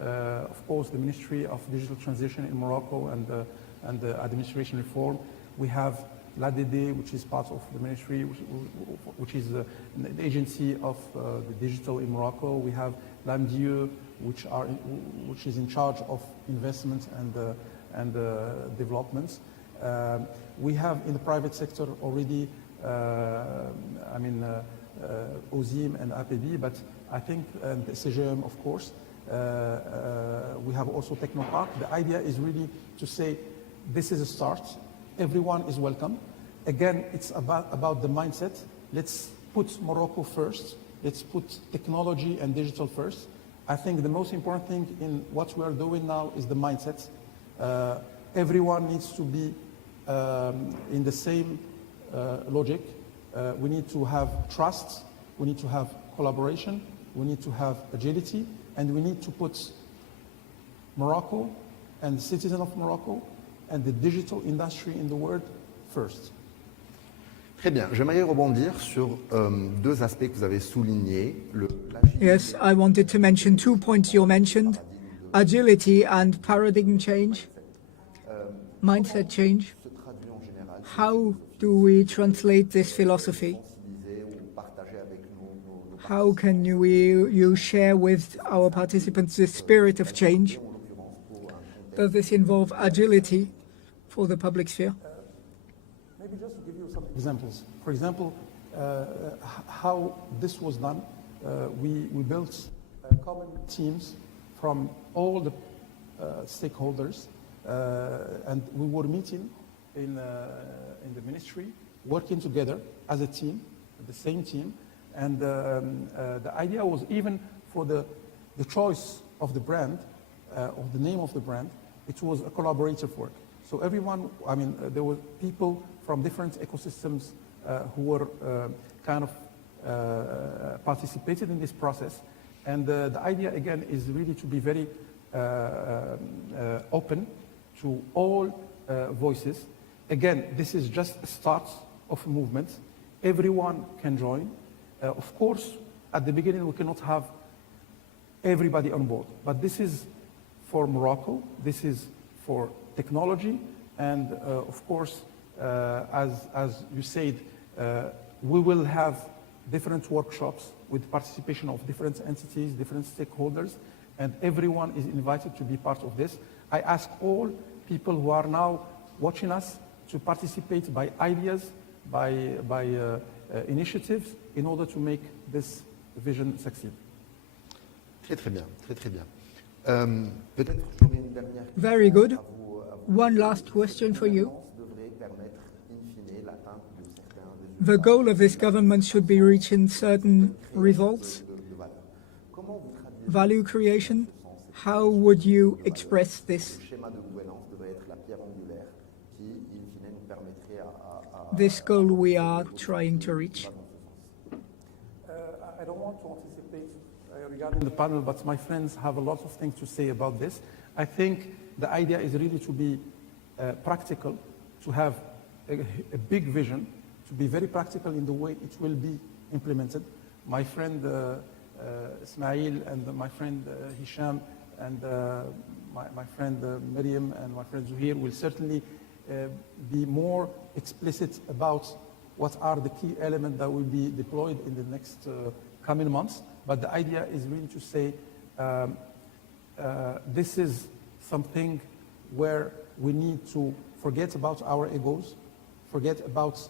Of course, the Ministry of Digital Transition in Morocco and the administration reform. We have l'ADD, which is part of the ministry, which is the agency of the digital in Morocco. We have l'AMDIE, which is in charge of investment and developments. We have in the private sector already, OZIM and APB, but I think, and CGM, of course, we have also Technopark. The idea is really to say, this is a start. Everyone is welcome. Again, it's about the mindset. Let's put Morocco first. Let's put technology and digital first. I think the most important thing in what we are doing now is the mindset. Everyone needs to be in the same logic. We need to have trust. We need to have collaboration. We need to have agility. And we need to put Morocco and the citizens of Morocco and the digital industry in the world first. Très bien. J'aimerais rebondir sur deux aspects que vous avez soulignés. Yes, I wanted to mention 2 points you mentioned: agility and paradigm change, mindset change. How do we translate this philosophy? How can you share with our participants the spirit of change? Does this involve agility for the public sphere? Maybe just to give you some examples. For example, how this was done, we built common teams from all the stakeholders, and we were meeting in the ministry, working together as a team, the same team. And the idea was even for the choice of the brand, of the name of the brand, it was a collaborative work. So everyone, there were people from different ecosystems who were kind of participated in this process. And the idea, again, is really to be very open to all voices. Again, this is just a start of a movement. Everyone can join. Of course, at the beginning, we cannot have everybody on board. But this is for Morocco. This is for technology. And of course, as you said, we will have different workshops with participation of different entities, different stakeholders, and everyone is invited to be part of this. I ask all people who are now watching us to participate by ideas, by initiatives, in order to make this vision succeed. Très très bien, très très bien. Peut-être j'aurais une dernière question. Very good. One last question for you. The goal of this government should be reaching certain results, value creation. How would you express this? This goal we are trying to reach. I don't want to anticipate regarding the panel, but my friends have a lot of things to say about this. I think the idea is really to be practical, to have a big vision, to be very practical in the way it will be implemented. My friend Ismail and my friend Hisham and my friend Miriam and my friend Zuhir will certainly be more explicit about what are the key elements that will be deployed in the next coming months. But the idea is really to say this is something where we need to forget about our egos, forget about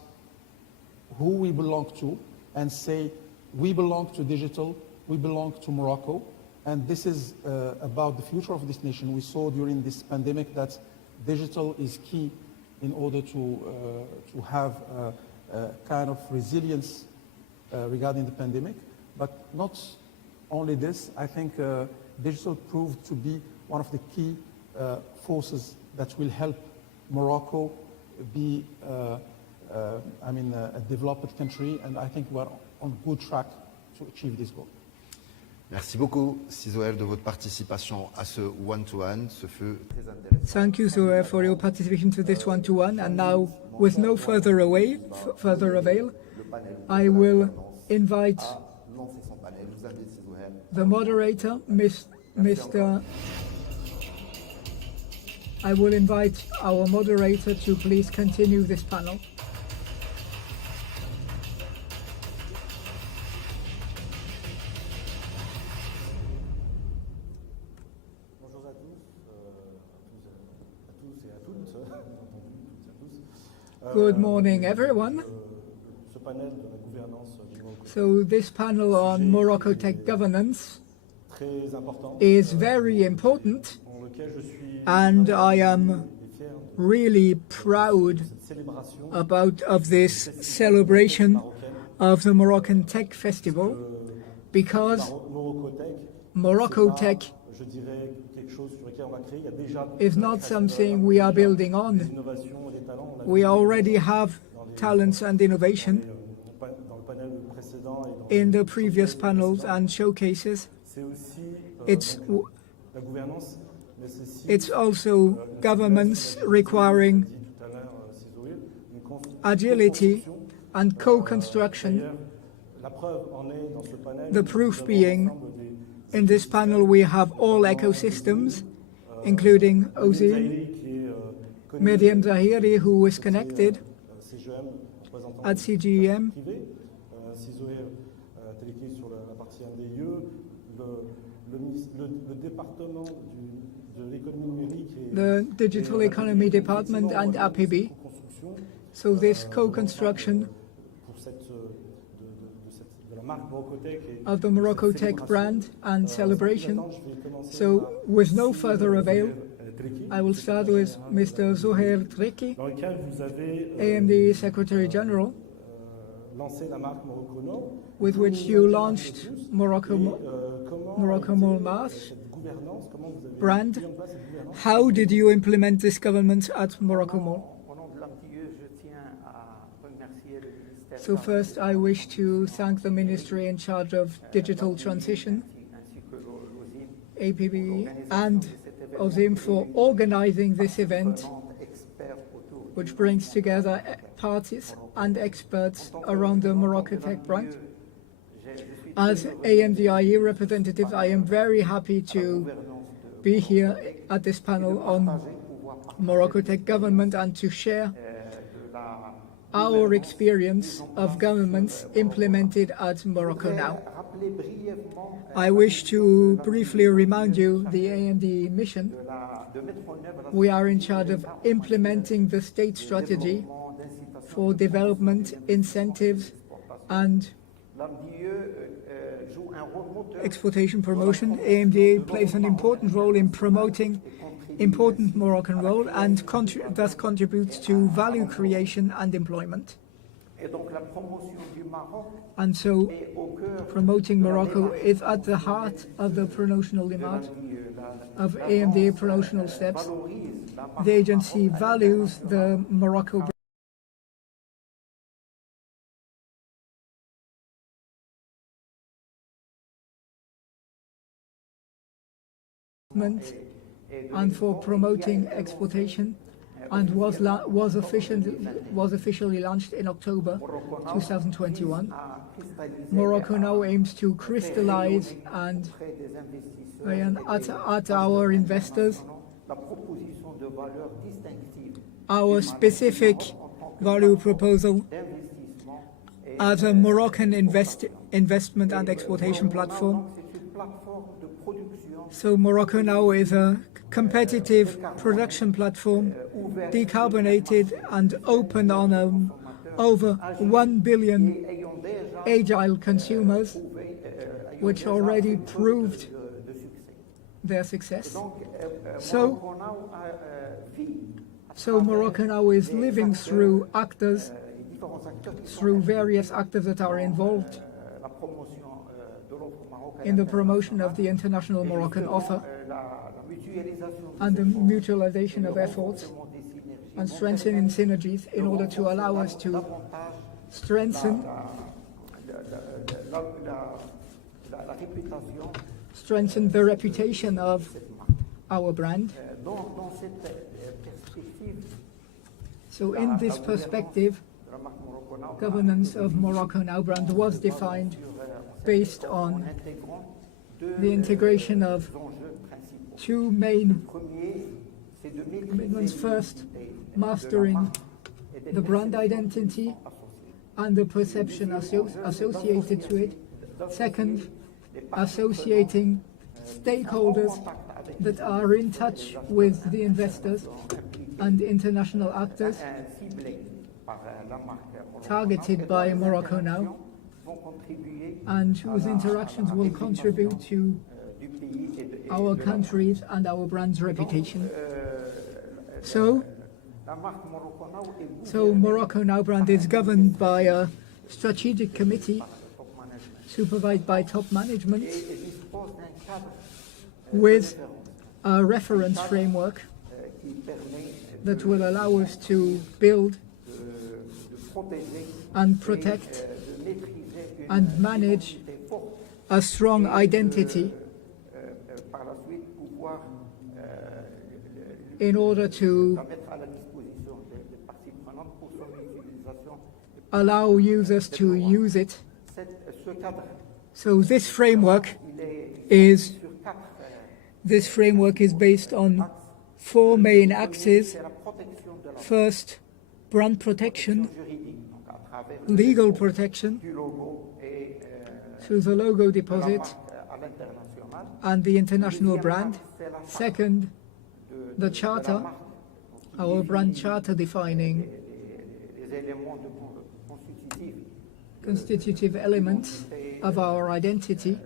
who we belong to, and say we belong to digital, we belong to Morocco, and this is about the future of this nation. We saw during this pandemic that digital is key in order to have kind of resilience regarding the pandemic. But not only this, I think digital proved to be one of the key forces that will help Morocco be a developed country, and I think we're on good track to achieve this goal. Merci beaucoup, Zohair, de votre participation à ce one-to-one. Ce fut très intéressant. Thank you, Zohair, for your participation to this one-to-one. And now, with no further avail, I will invite the moderator, I will invite our moderator to please continue this panel. Good morning, everyone. So this panel on MoroccoTech governance is very important, and I am really proud of this celebration of the Moroccan Tech Festival, because MoroccoTech is not something we are building on. We already have talents and innovation in the previous panels and showcases. It's also governments requiring agility and co-construction. The proof being, in this panel we have all ecosystems, including Ozim, Miriam Zahiri, who is connected at CGEM, the Digital Economy Department, and APB. So this co-construction of the MoroccoTech brand and celebration. So with no further avail, I will start with Mr. Zohair Triki, AMD Secretary General, with which you launched Morocco Mall Mars brand. How did you implement this government at Morocco Mall? So first, I wish to thank the Ministry in charge of digital transition, APB, and Ozim for organizing this event, which brings together parties and experts around the MoroccoTech brand. As AMDIE representative, I am very happy to be here at this panel on MoroccoTech government and to share our experience of governments implemented at Morocco Now. I wish to briefly remind you the AMD mission. We are in charge of implementing the state strategy for development, incentives, and exportation promotion. AMD plays an important role in promoting important Moroccan role and thus contributes to value creation and employment. And so promoting Morocco is at the heart of the promotional demand of AMD promotional steps. The agency values the Morocco and for promoting exportation, and was officially launched in October 2021. Morocco Now aims to crystallize and at our investors our specific value proposal as a Moroccan investment and exportation platform. So Morocco Now is a competitive production platform, decarbonated and open on over 1 billion agile consumers, which already proved their success. So Morocco Now is living through actors, through various actors that are involved in the promotion of the international Moroccan offer and the mutualization of efforts and strengthening synergies in order to allow us to strengthen the reputation of our brand. So in this perspective, governance of Morocco Now brand was defined based on the integration of two main commitments. First, mastering the brand identity and the perception associated to it. Second, associating stakeholders that are in touch with the investors and international actors, targeted by Morocco Now, and whose interactions will contribute to our country's and our brand's reputation. So Morocco Now brand is governed by a strategic committee supervised by top management with a reference framework that will allow us to build and protect and manage a strong identity in order to allow users to use it. So this framework is based on 4 main axes. First, brand protection, legal protection through the logo deposit and the international brand. Second, the charter, our brand charter defining constitutive elements of our identity,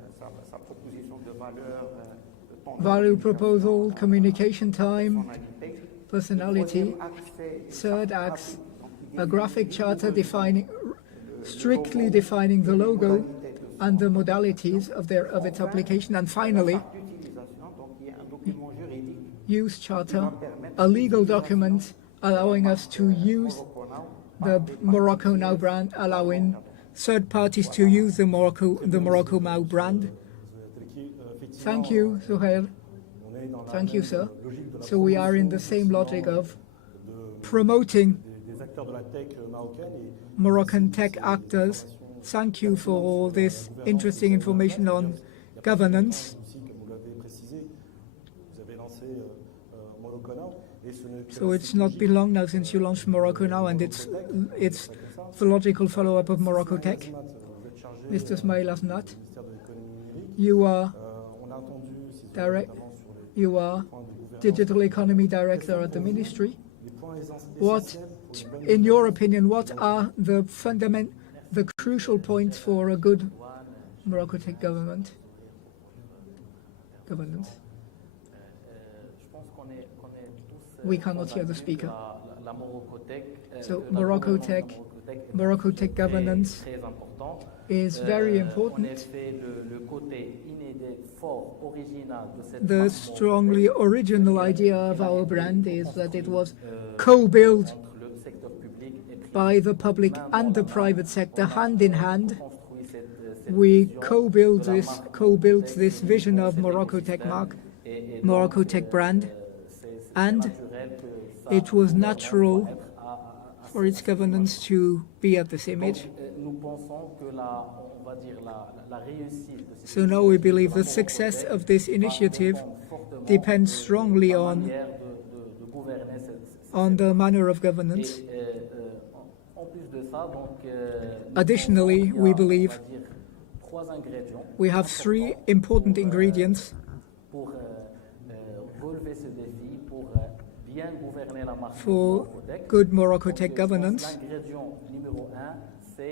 value proposal, communication time, personality. Third axe, a graphic charter strictly defining the logo and the modalities of its application. And finally, use charter, a legal document allowing us to use the Morocco Now brand, allowing third parties to use the Morocco Now brand. Thank you, Sohail. Thank you, sir. So we are in the same logic of promoting Moroccan tech actors. Thank you for all this interesting information on governance. So it's not been long now since you launched Morocco Now, and it's the logical follow-up of MoroccoTech. Mr. Smail Asnat, you are Digital Economy Director at the Ministry. What, in your opinion, what are the crucial points for a good MoroccoTech governance? We cannot hear the speaker. So MoroccoTech governance is very important. The strongly original idea of our brand is that it was co-built by the public and the private sector, hand in hand. We co-built this vision of MoroccoTech brand, and it was natural for its governance to be at this image. So now we believe the success of this initiative depends strongly on the manner of governance. Additionally, we believe we have 3 important ingredients for good MoroccoTech governance.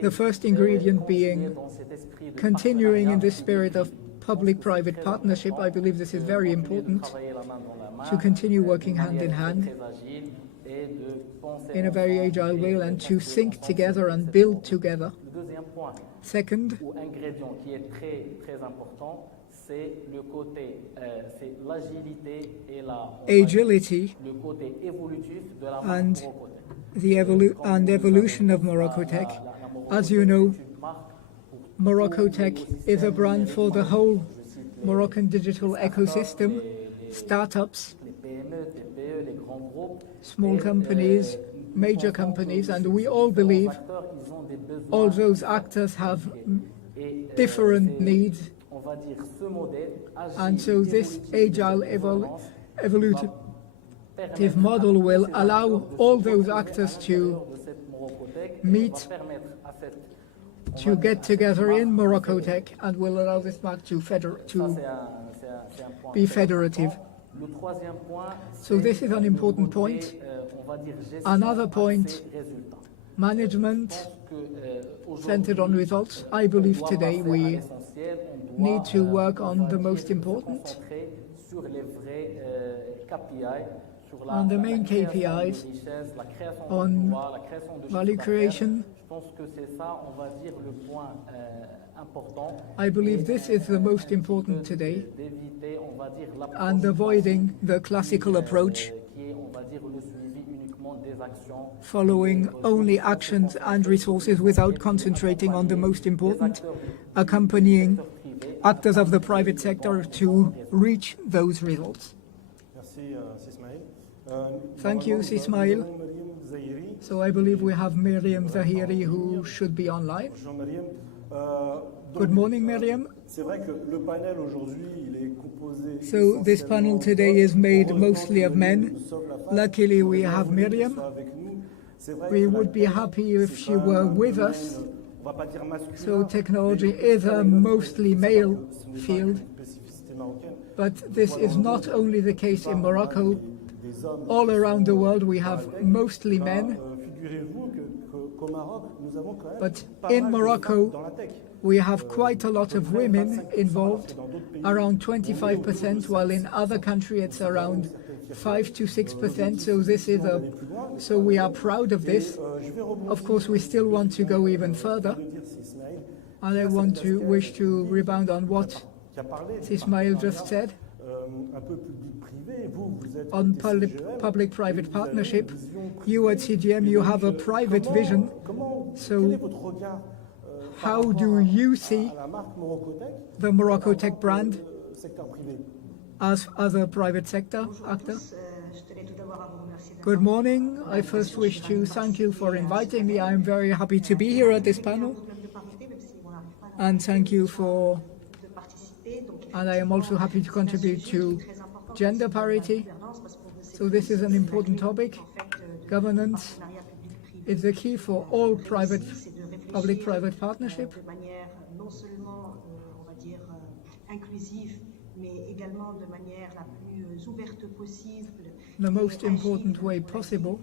The first ingredient being continuing in the spirit of public-private partnership. I believe this is very important, to continue working hand in hand in a very agile way and to think together and build together. Second, agility and the evolution of MoroccoTech. As you know, MoroccoTech is a brand for the whole Moroccan digital ecosystem, startups, small companies, major companies, and we all believe all those actors have different needs. And so this agile evolutive model will allow all those actors to meet, to get together in MoroccoTech, and will allow this market to be federative. So this is an important point. Another point management centered on results. I believe today we need to work on the most important, on the main KPIs, on value creation. I believe this is the most important today, and avoiding the classical approach, following only actions and resources without concentrating on the most important, accompanying actors of the private sector to reach those results. Thank you, Ismail. So I believe we have Miriam Zahiri who should be online. Good morning, Miriam. So this panel today is made mostly of men. Luckily, we have Miriam. We would be happy if she were with us. So technology is a mostly male field. But this is not only the case in Morocco. All around the world we have mostly men. But in Morocco, we have quite a lot of women involved, around 25%, while in other countries it's around 5 to 6%. So we are proud of this. Of course, we still want to go even further. And I wish to rebound on what Ismail just said. On public-private partnership, you at CGM, you have a private vision. So how do you see the MoroccoTech brand as a private sector actor? Good morning. I first wish to thank you for inviting me. I'm very happy to be here at this panel. And thank you and I am also happy to contribute to gender parity. So this is an important topic. Governance is the key for all public-private partnership. The most important way possible.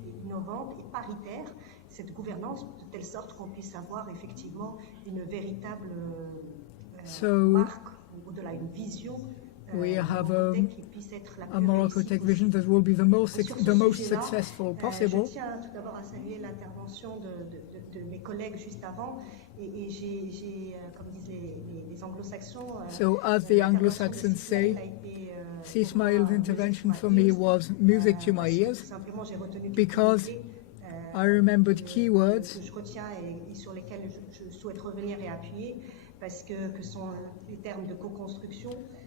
So we have a MoroccoTech vision that will be the most successful possible. So as the Anglo-Saxons say, Ismail's intervention for me was music to my ears, because I remembered keywords.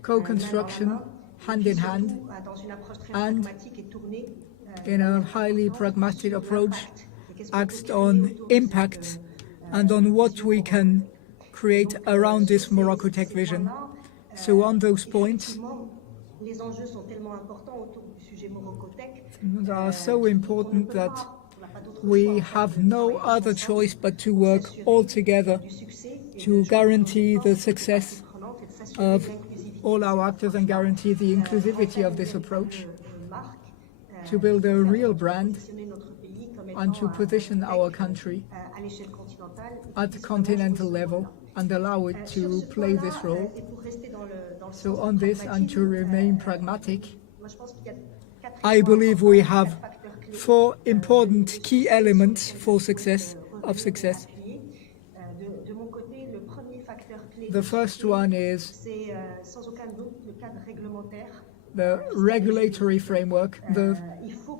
Co-construction, hand in hand, and in a highly pragmatic approach, acts on impact and on what we can create around this MoroccoTech vision. So on those points, they are so important that we have no other choice but to work all together to guarantee the success of all our actors and guarantee the inclusivity of this approach, to build a real brand and to position our country at the continental level and allow it to play this role. So on this, and to remain pragmatic, I believe we have 4 important key elements for success. The first one is the regulatory framework, the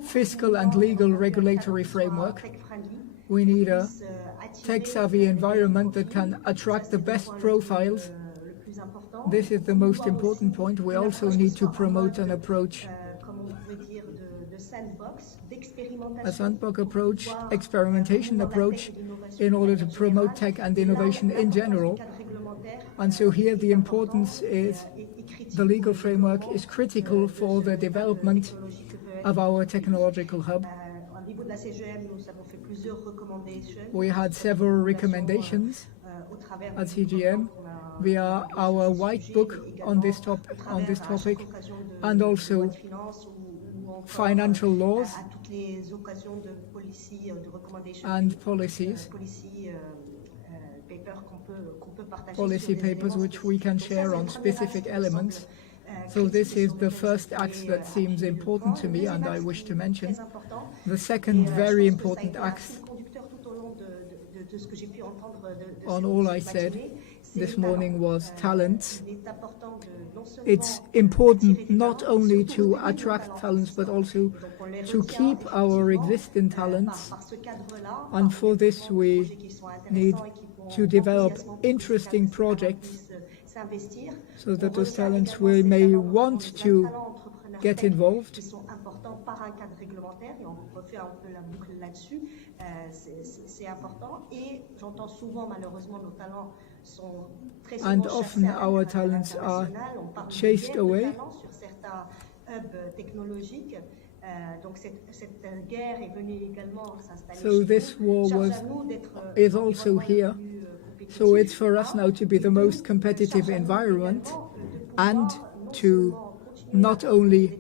fiscal and legal regulatory framework. We need a tech-savvy environment that can attract the best profiles. This is the most important point. We also need to promote an approach, a sandbox approach, experimentation approach, in order to promote tech and innovation in general. And so here the importance is the legal framework is critical for the development of our technological hub. We had several recommendations at CGM via our white book on this topic, and also financial laws and policies, policy papers which we can share on specific elements. So this is the first axe that seems important to me and I wish to mention. The second very important axe on all I said this morning was talents. It's important not only to attract talents but also to keep our existing talents, and for this we need to develop interesting projects so that those talents may want to get involved. And often our talents are chased away. So this war is also here. So it's for us now to be the most competitive environment and to not only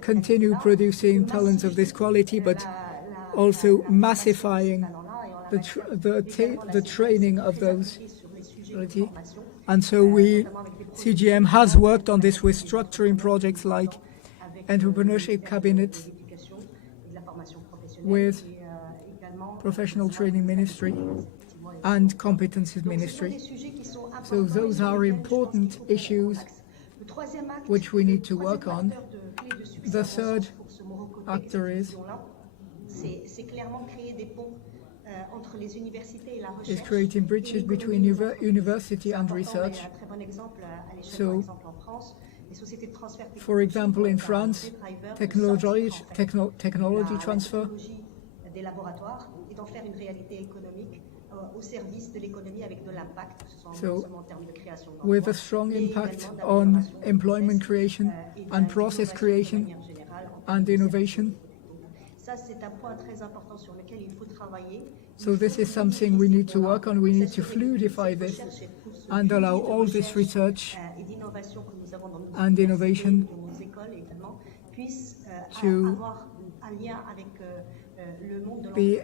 continue producing talents of this quality, but also massifying the training of those quality. And so CGM has worked on this with structuring projects like entrepreneurship cabinets, with professional training ministry and competencies ministry. So those are important issues which we need to work on. The third actor is creating bridges between university and research. So, for example, in France, technology transfer. So, with a strong impact on employment creation and process creation and innovation. So this is something we need to work on. We need to fluidify this and allow all this research and innovation to be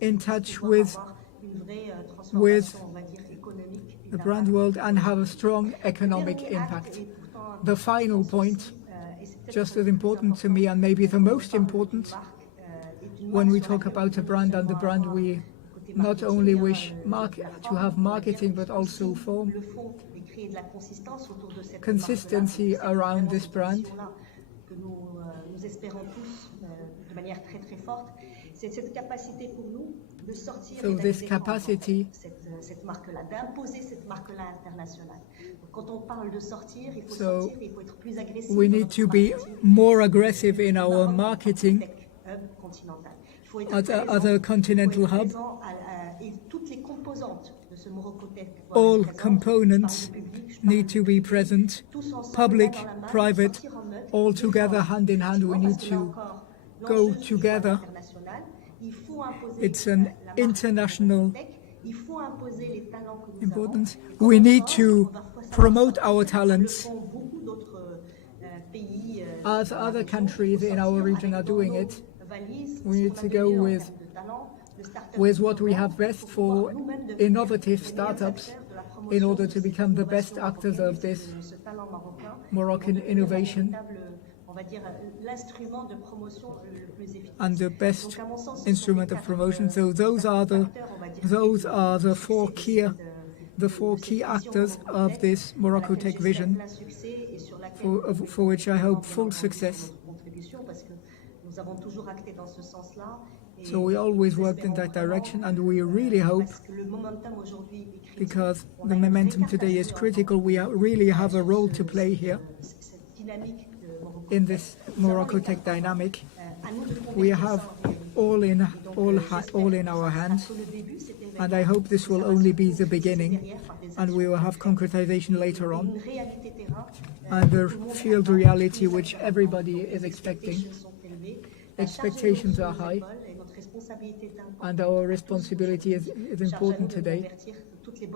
in touch with the brand world and have a strong economic impact. The final point, just as important to me and maybe the most important, when we talk about a brand and the brand, we not only wish to have marketing but also form consistency around this brand. So this capacity, so we need to be more aggressive in our marketing at a continental hub. All components need to be present, public, private, all together, hand in hand. We need to go together. It's an international importance. We need to promote our talents as other countries in our region are doing it. We need to go with what we have best for innovative startups in order to become the best actors of this Moroccan innovation and the best instrument of promotion. So those are the four key actors of this MoroccoTech vision, for which I hope full success. So we always worked in that direction, and we really hope, because the momentum today is critical, we really have a role to play here in this MoroccoTech dynamic. We have all in our hands, and I hope this will only be the beginning, and we will have concretization later on, and the field reality which everybody is expecting. Expectations are high, and our responsibility is important today.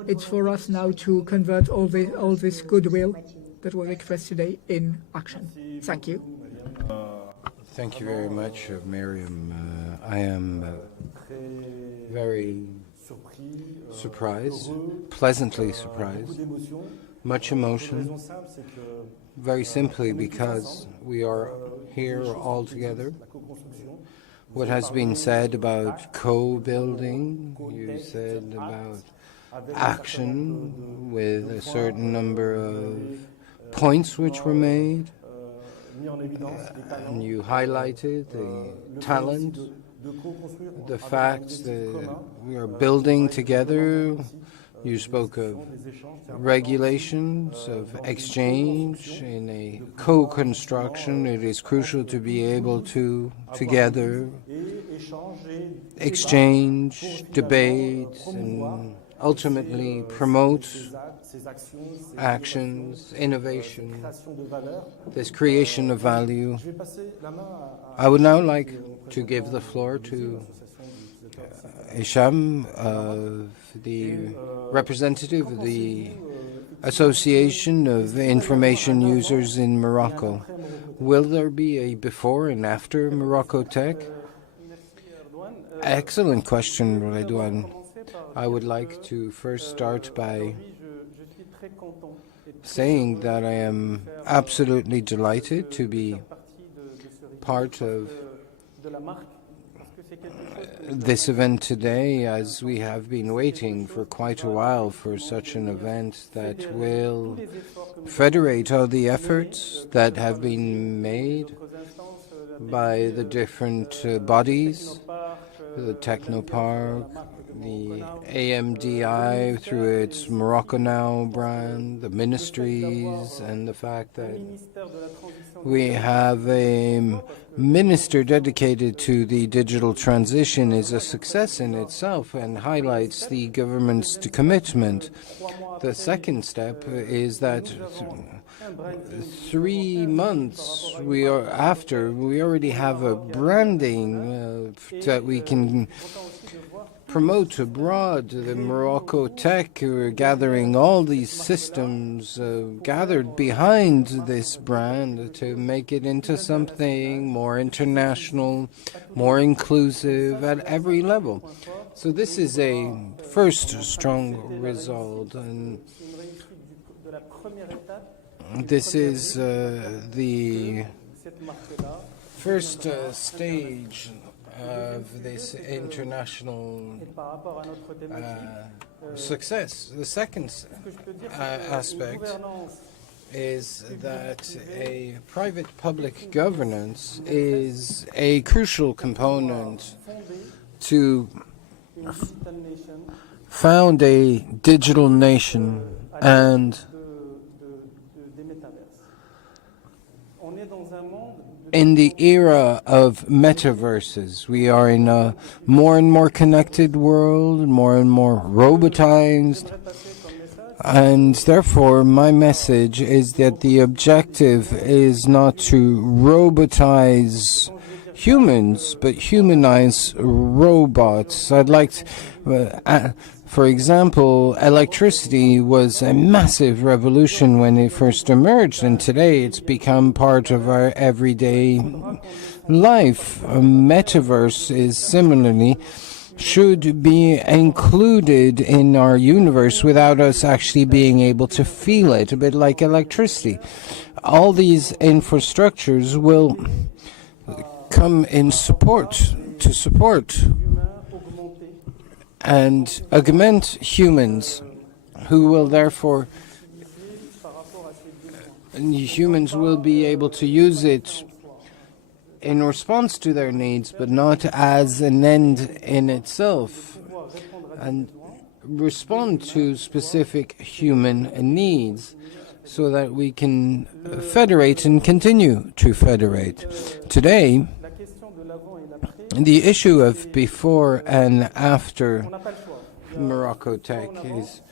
It's for us now to convert all this goodwill that was expressed today in action. Thank you. Thank you very much, Miriam. I am very surprised, pleasantly surprised, much emotion, very simply because we are here all together. What has been said about co-building, you said about action with a certain number of points which were made, and you highlighted the talent, the fact that we are building together. You spoke of regulations, of exchange in a co-construction. It is crucial to be able to, together, exchange, debate, and ultimately promote actions, innovation, this creation of value. I would now like to give the floor to Isham, the representative of the Association of Information Users in Morocco. Will there be a before and after MoroccoTech? Excellent question, Redouane. I would like to first start by saying that I am absolutely delighted to be part of this event today, as we have been waiting for quite a while for such an event that will federate all the efforts that have been made by the different bodies, the Technopark, the AMDI through its Morocco Now brand, the ministries, and the fact that we have a minister dedicated to the digital transition is a success in itself and highlights the government's commitment. The second step is that 3 months after, we already have a branding that we can promote abroad. The MoroccoTech, gathering all these systems gathered behind this brand to make it into something more international, more inclusive at every level. So this is a first strong result, and this is the first stage of this international success. The second aspect is that a private-public governance is a crucial component to found a digital nation, and in the era of metaverses, we are in a more and more connected world, more and more robotized, and therefore my message is that the objective is not to robotize humans, but humanize robots. I'd like to, for example, electricity was a massive revolution when it first emerged, and today it's become part of our everyday life. A metaverse is similarly should be included in our universe without us actually being able to feel it, a bit like electricity. All these infrastructures will come in support, to support and augment humans, who will therefore, humans will be able to use it in response to their needs, but not as an end in itself, and respond to specific human needs so that we can federate and continue to federate. Today, the issue of before and after MoroccoTech is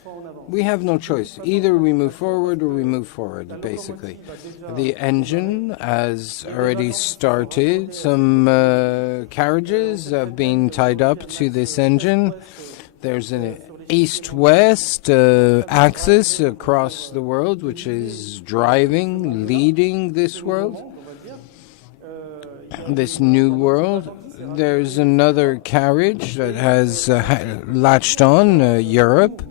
we have no choice. Either we move forward or we move forward, basically. The engine has already started. Some carriages have been tied up to this engine. There's an east-west axis across the world, which is driving, leading this world. this new world. There's another carriage that has latched on, Europe,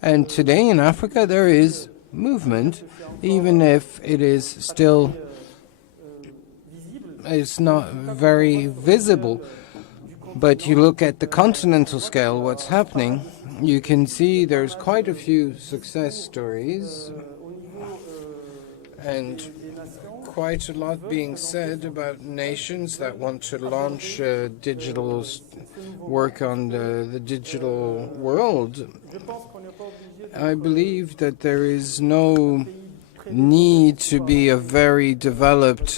and today in Africa there is movement, even if it is still, it's not very visible. But you look at the continental scale, what's happening, you can see there's quite a few success stories and quite a lot being said about nations that want to launch digital work on the digital world. I believe that there is no need to be a very developed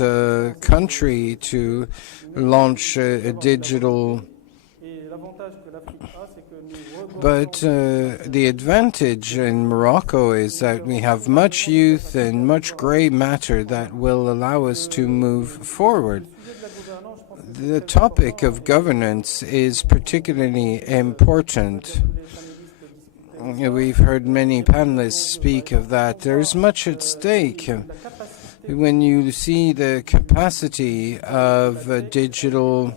country to launch a digital. But the advantage in Morocco is that we have much youth and much grey matter that will allow us to move forward. The topic of governance is particularly important. We've heard many panelists speak of that. There's much at stake. When you see the capacity of digital,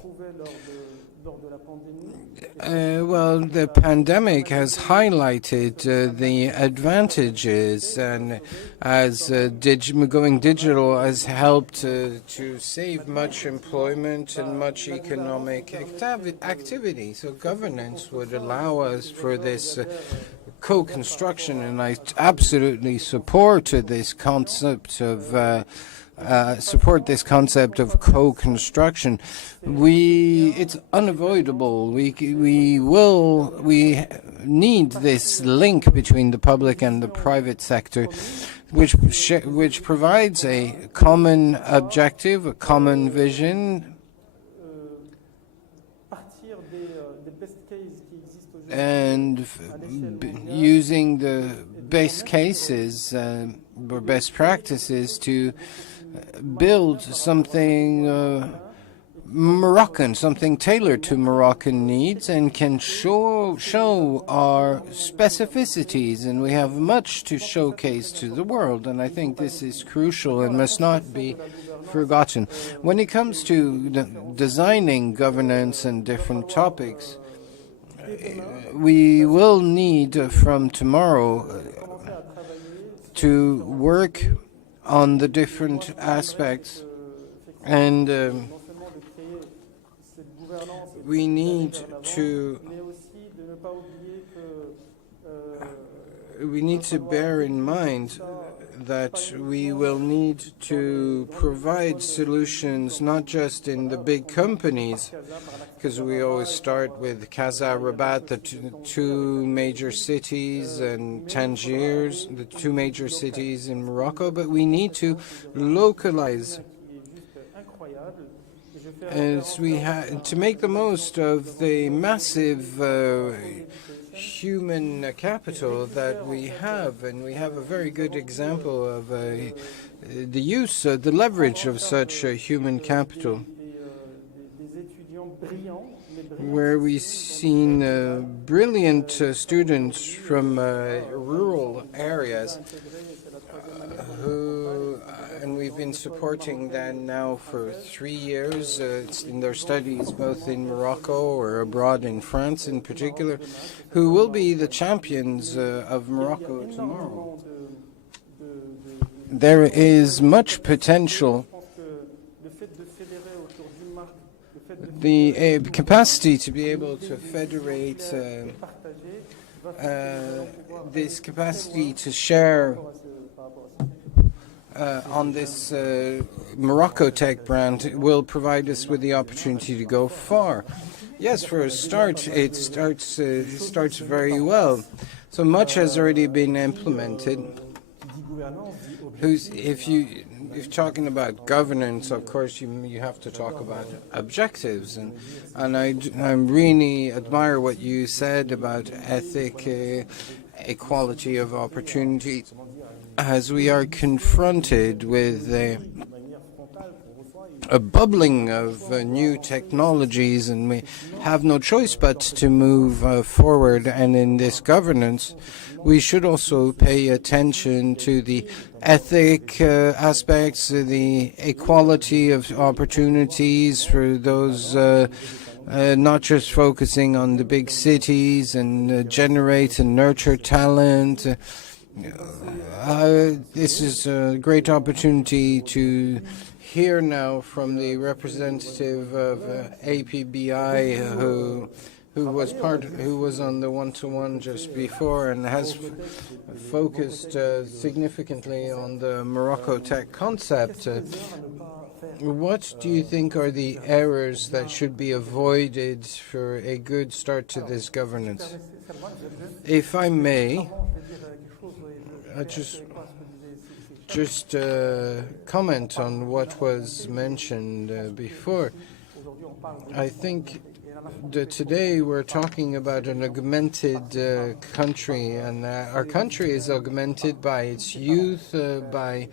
well, the pandemic has highlighted the advantages, and as going digital has helped to save much employment and much economic activity. So governance would allow us for this co-construction, and I absolutely support this concept of co-construction. It's unavoidable. We need this link between the public and the private sector, which provides a common objective, a common vision, and using the best cases or best practices to build something Moroccan, something tailored to Moroccan needs, and can show our specificities, and we have much to showcase to the world, and I think this is crucial and must not be forgotten. When it comes to designing governance and different topics, we will need from tomorrow to work on the different aspects, and we need to bear in mind that we will need to provide solutions not just in the big companies, because we always start with Casa, Rabat, the two major cities, and Tangier, the two major cities in Morocco, but we need to localize. As we to make the most of the massive human capital that we have, and we have a very good example of the use, the leverage of such human capital, where we've seen brilliant students from rural areas and we've been supporting them now for 3 years in their studies, both in Morocco or abroad in France in particular, who will be the champions of Morocco tomorrow. There is much potential. The capacity to be able to federate, this capacity to share on this MoroccoTech brand will provide us with the opportunity to go far. Yes, for a start, it starts very well. So much has already been implemented. If you're talking about governance, of course, you have to talk about objectives, and I really admire what you said about equality of opportunity, as we are confronted with a bubbling of new technologies, and we have no choice but to move forward. And in this governance, we should also pay attention to the ethic aspects, the equality of opportunities for those not just focusing on the big cities and generate and nurture talent. This is a great opportunity to hear now from the representative of APBI who was on the one-to-one just before and has focused significantly on the MoroccoTech concept. What do you think are the errors that should be avoided for a good start to this governance? If I may, just comment on what was mentioned before. I think that today we're talking about an augmented country, and our country is augmented by its youth, by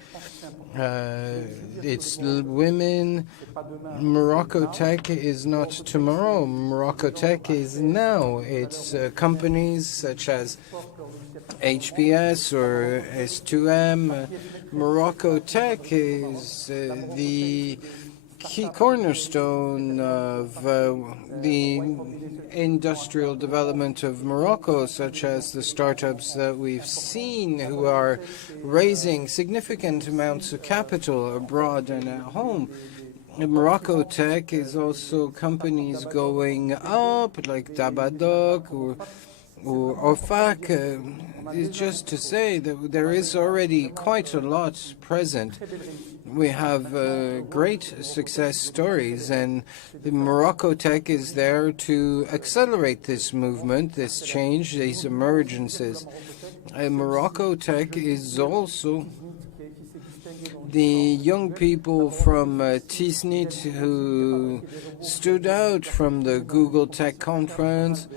its women. MoroccoTech is not tomorrow. MoroccoTech is now. It's companies such as HPS or S2M. MoroccoTech is the key cornerstone of the industrial development of Morocco, such as the startups that we've seen who are raising significant amounts of capital abroad and at home. MoroccoTech is also companies going up like Tabadoc or OFAC. It's just to say that there is already quite a lot present. We have great success stories, and the MoroccoTech is there to accelerate this movement, this change, these emergences. MoroccoTech is also the young people from Tisnit who stood out from the Google Tech conference,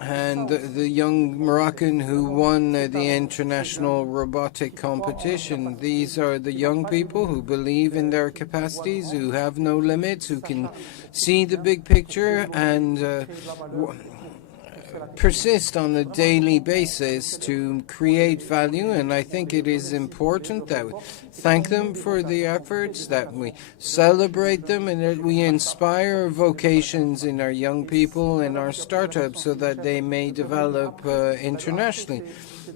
and the young Moroccan who won the international robotic competition. These are the young people who believe in their capacities, who have no limits, who can see the big picture and persist on a daily basis to create value. And I think it is important that we thank them for the efforts, that we celebrate them, and that we inspire vocations in our young people and our startups so that they may develop internationally.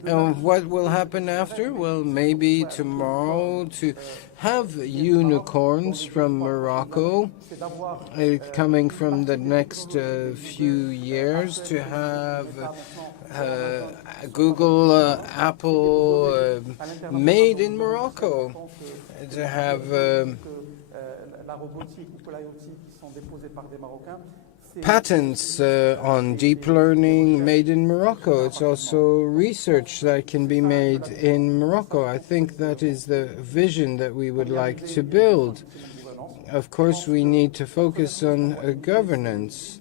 What will happen after? Well, maybe tomorrow to have unicorns from Morocco coming from the next few years, to have Google, Apple made in Morocco, to have patents on deep learning made in Morocco. It's also research that can be made in Morocco. I think that is the vision that we would like to build. Of course, we need to focus on governance,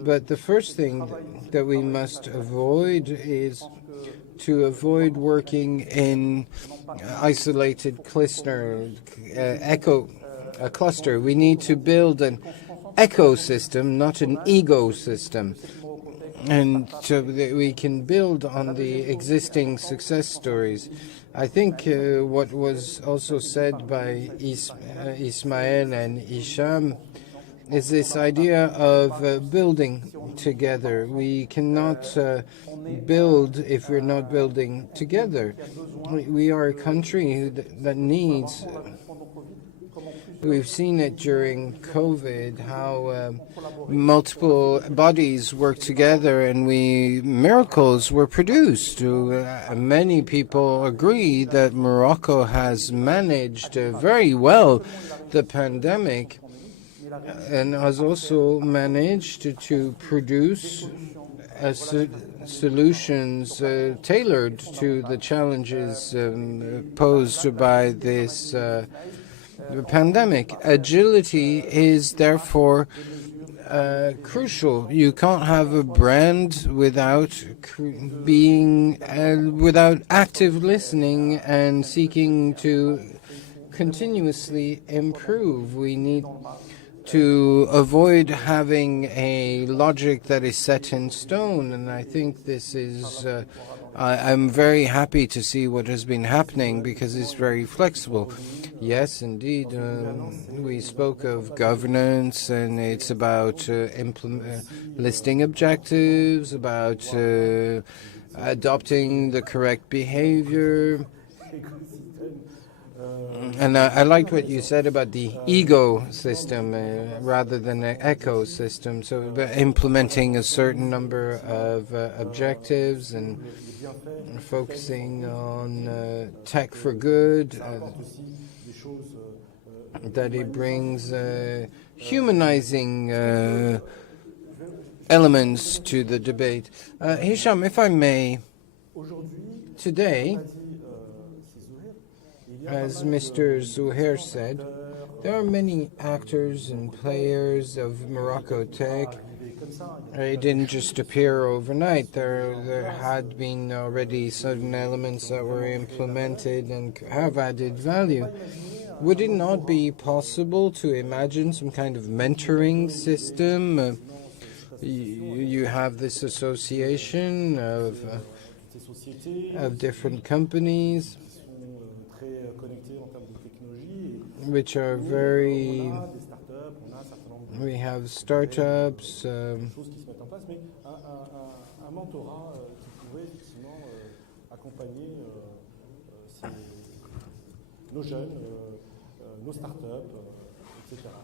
but the first thing that we must avoid is to avoid working in isolated cluster. We need to build an ecosystem, not an ecosystem, and so that we can build on the existing success stories. I think what was also said by Ismail and Isham is this idea of building together. We cannot build if we're not building together. We are a country that needs. We've seen it during COVID, how multiple bodies work together and miracles were produced. Many people agree that Morocco has managed very well the pandemic and has also managed to produce solutions tailored to the challenges posed by this the pandemic. Agility is therefore crucial. You can't have a brand without without active listening and seeking to continuously improve. We need to avoid having a logic that is set in stone, and I think this is I'm very happy to see what has been happening because it's very flexible. Yes, indeed, we spoke of governance, and it's about listing objectives, about adopting the correct behavior. And I liked what you said about the ecosystem rather than an ecosystem. So implementing a certain number of objectives and focusing on tech for good, that it brings humanizing elements to the debate. Hisham, if I may, today, as Mr. Zuhair said, there are many actors and players of MoroccoTech. It didn't just appear overnight. There had been already certain elements that were implemented and have added value. Would it not be possible to imagine some kind of mentoring system? You have this association of different companies which are very, we have startups,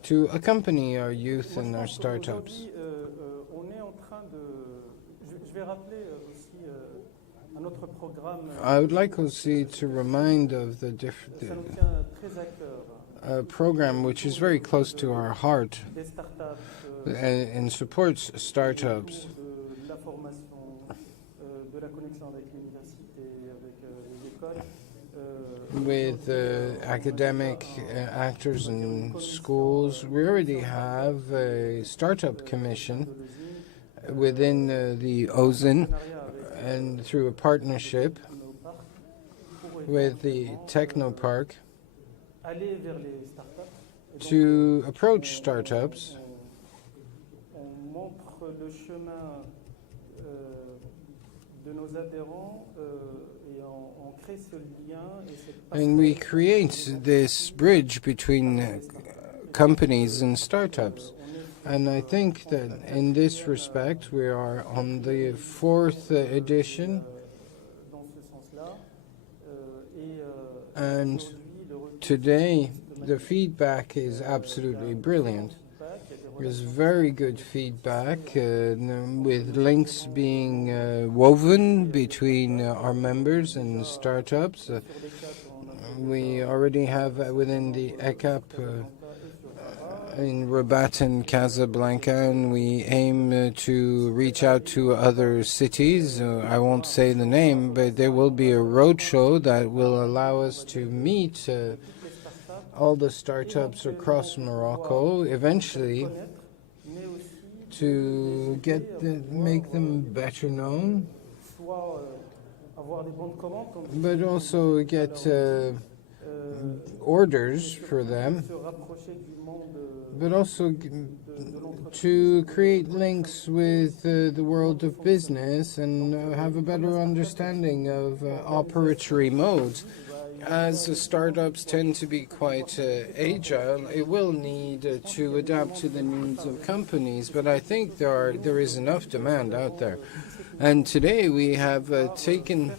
to accompany our youth and our startups. I would like also to remind of the program which is very close to our heart and supports startups with academic actors and schools. We already have a startup commission within the OZN, and through a partnership with the Technopark to approach startups and we create this bridge between companies and startups. And I think that in this respect we are on the 4th edition, and today the feedback is absolutely brilliant. There's very good feedback with links being woven between our members and startups. We already have within the ECAP in Rabat and Casablanca, and we aim to reach out to other cities. I won't say the name, but there will be a roadshow that will allow us to meet all the startups across Morocco, eventually to make them better known, but also get orders for them, but also to create links with the world of business and have a better understanding of operatory modes. As startups tend to be quite agile, it will need to adapt to the needs of companies, but I think there is enough demand out there. And today we have taken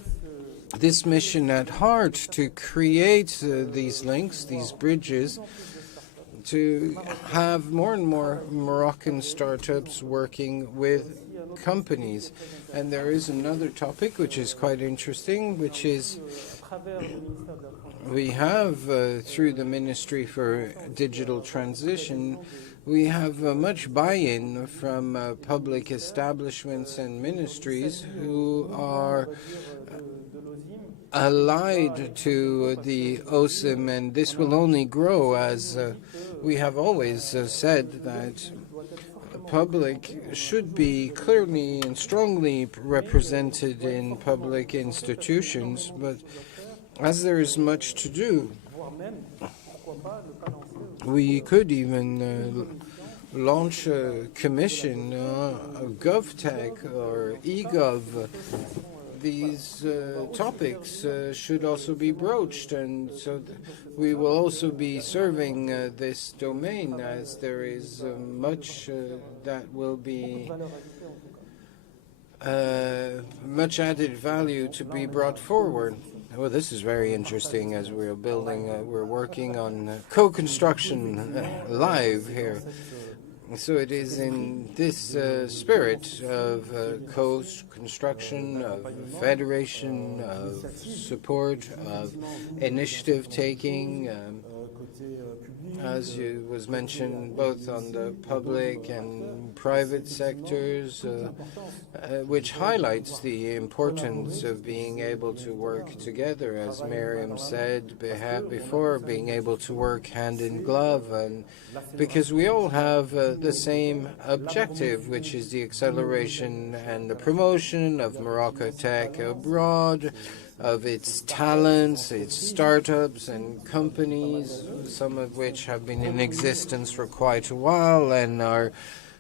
this mission at heart to create these links, these bridges, to have more and more Moroccan startups working with companies. And there is another topic which is quite interesting, which is we have, through the Ministry for Digital Transition, we have much buy-in from public establishments and ministries who are allied to the OSIM, and this will only grow, as we have always said that the public should be clearly and strongly represented in public institutions, but as there is much to do, We could even launch a commission, GovTech or eGov. These topics should also be broached, and so we will also be serving this domain, as there is much that will be much added value to be brought forward. Well, this is very interesting, as we're working on co-construction live here. So it is in this spirit of co-construction, of federation, of support, of initiative taking, as was mentioned, both on the public and private sectors, which highlights the importance of being able to work together, as Miriam said before, being able to work hand in glove, and because we all have the same objective, which is the acceleration and the promotion of MoroccoTech abroad, of its talents, its startups and companies, some of which have been in existence for quite a while and are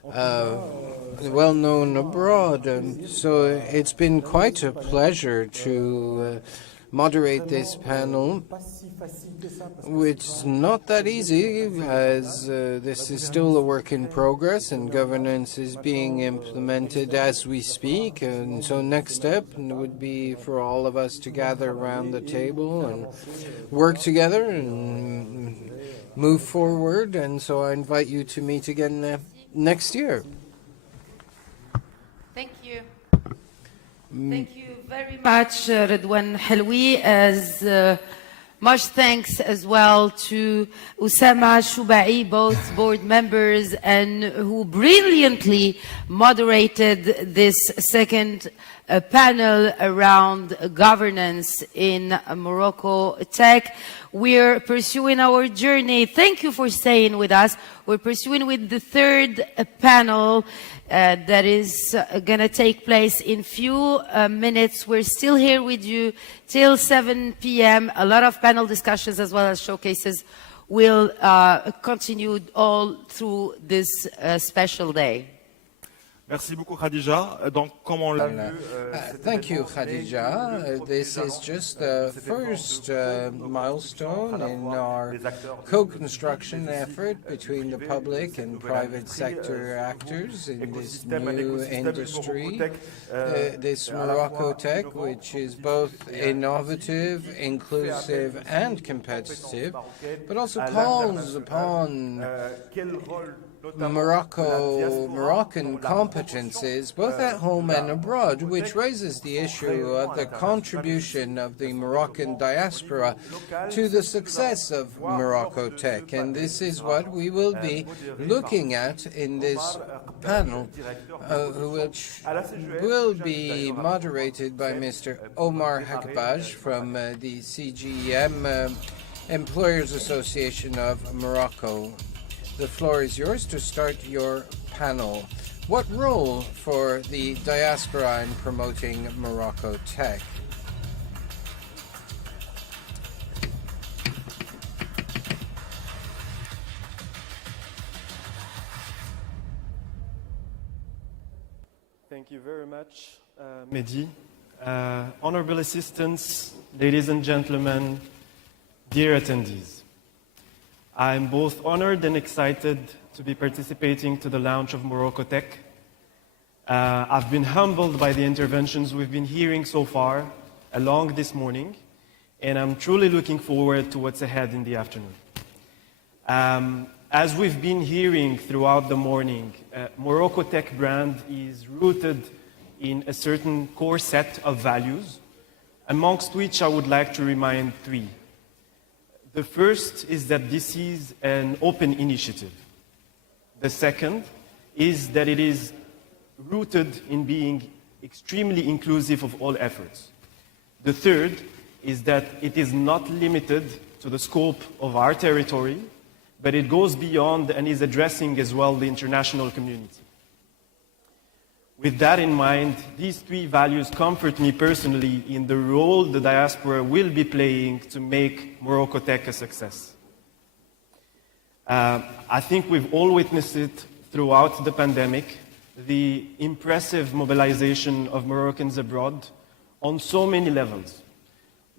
well known abroad. And so it's been quite a pleasure to moderate this panel, which is not that easy, as this is still a work in progress and governance is being implemented as we speak. And so next step would be for all of us to gather around the table and work together and move forward. And so I invite you to meet again next year. Thank you. Thank you very much, Redouane Helwi. As much thanks as well to Oussama Choubahi, both board members, and who brilliantly moderated this second panel around governance in MoroccoTech. We're pursuing our journey. Thank you for staying with us. We're pursuing with the third panel that is going to take place in few minutes. We're still here with you till 7 p.m. A lot of panel discussions as well as showcases will continue all through this special day. Merci beaucoup, Khadija. Donc, comme on l'a vu, thank you, Khadija. This is just the first milestone in our co-construction effort between the public and private sector actors in this new industry, this MoroccoTech, which is both innovative, inclusive, and competitive, but also calls upon Moroccan competences, both at home and abroad, which raises the issue of the contribution of the Moroccan diaspora to the success of MoroccoTech. And this is what we will be looking at in this panel, which will be moderated by Mr. Omar Hakbaj from the CGEM Employers Association of Morocco. The floor is yours to start your panel. What role for the diaspora in promoting MoroccoTech? Thank you very much, Mehdi. Honorable assistants, ladies and gentlemen, dear attendees. I'm both honored and excited to be participating to the launch of MoroccoTech. I've been humbled by the interventions we've been hearing so far along this morning, and I'm truly looking forward to what's ahead in the afternoon. As we've been hearing throughout the morning, MoroccoTech brand is rooted in a certain core set of values, amongst which I would like to remind three. The first is that this is an open initiative. The second is that it is rooted in being extremely inclusive of all efforts. The third is that it is not limited to the scope of our territory, but it goes beyond and is addressing as well the international community. With that in mind, these three values comfort me personally in the role the diaspora will be playing to make MoroccoTech a success. I think we've all witnessed it throughout the pandemic, the impressive mobilization of Moroccans abroad on so many levels.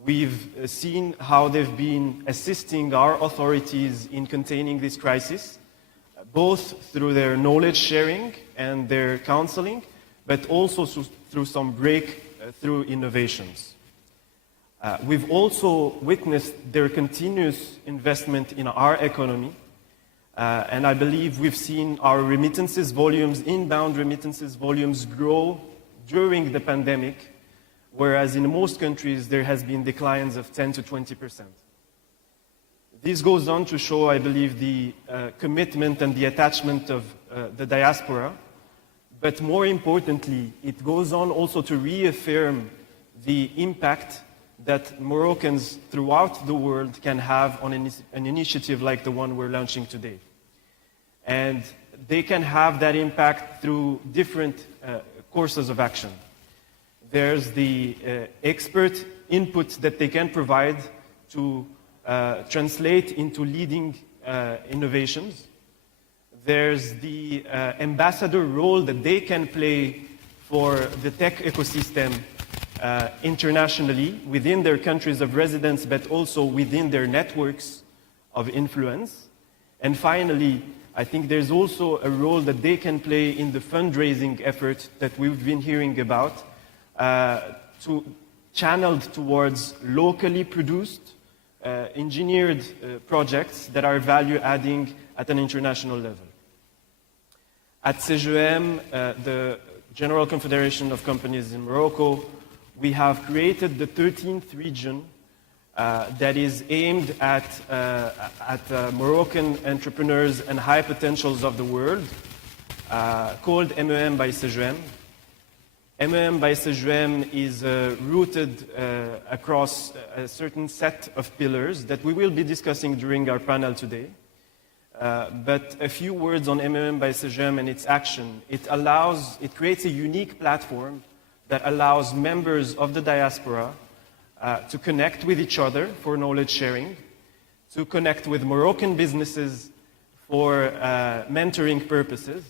We've seen how they've been assisting our authorities in containing this crisis, both through their knowledge sharing and their counseling, but also through some breakthrough innovations. We've also witnessed their continuous investment in our economy, and I believe we've seen our remittances volumes, inbound remittances volumes grow during the pandemic, whereas in most countries there has been declines of 10 to 20%. This goes on to show, I believe, the commitment and the attachment of the diaspora, but more importantly, it goes on also to reaffirm the impact that Moroccans throughout the world can have on an initiative like the one we're launching today. And they can have that impact through different courses of action. There's the expert input that they can provide to translate into leading innovations. There's the ambassador role that they can play for the tech ecosystem internationally within their countries of residence, but also within their networks of influence. And finally, I think there's also a role that they can play in the fundraising effort that we've been hearing about, channeled towards locally produced, engineered projects that are value-adding at an international level. At CGM, the General Confederation of Companies in Morocco, we have created the 13th region that is aimed at Moroccan entrepreneurs and high potentials of the world, called MEM by CGM. MEM by CGM is rooted across a certain set of pillars that we will be discussing during our panel today. But a few words on MEM by CGM and its action. It creates a unique platform that allows members of the diaspora to connect with each other for knowledge sharing, to connect with Moroccan businesses for mentoring purposes,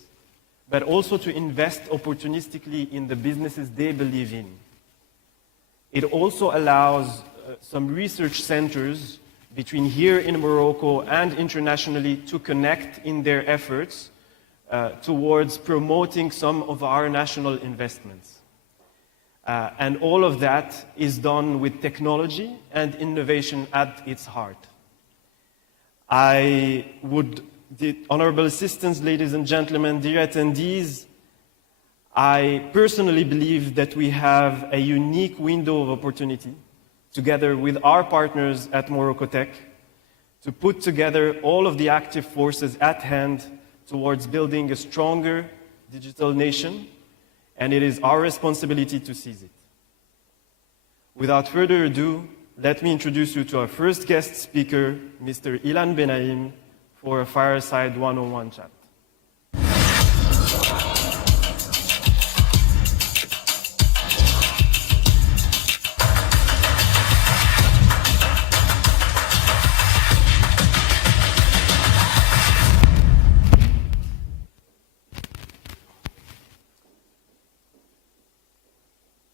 but also to invest opportunistically in the businesses they believe in. It also allows some research centers between here in Morocco and internationally to connect in their efforts towards promoting some of our national investments. And all of that is done with technology and innovation at its heart. The honorable assistants, ladies and gentlemen, dear attendees, I personally believe that we have a unique window of opportunity together with our partners at MoroccoTech to put together all of the active forces at hand towards building a stronger digital nation, and it is our responsibility to seize it. Without further ado, let me introduce you to our first guest speaker, Mr. Ilan Benaim, for a Fireside 101 chat.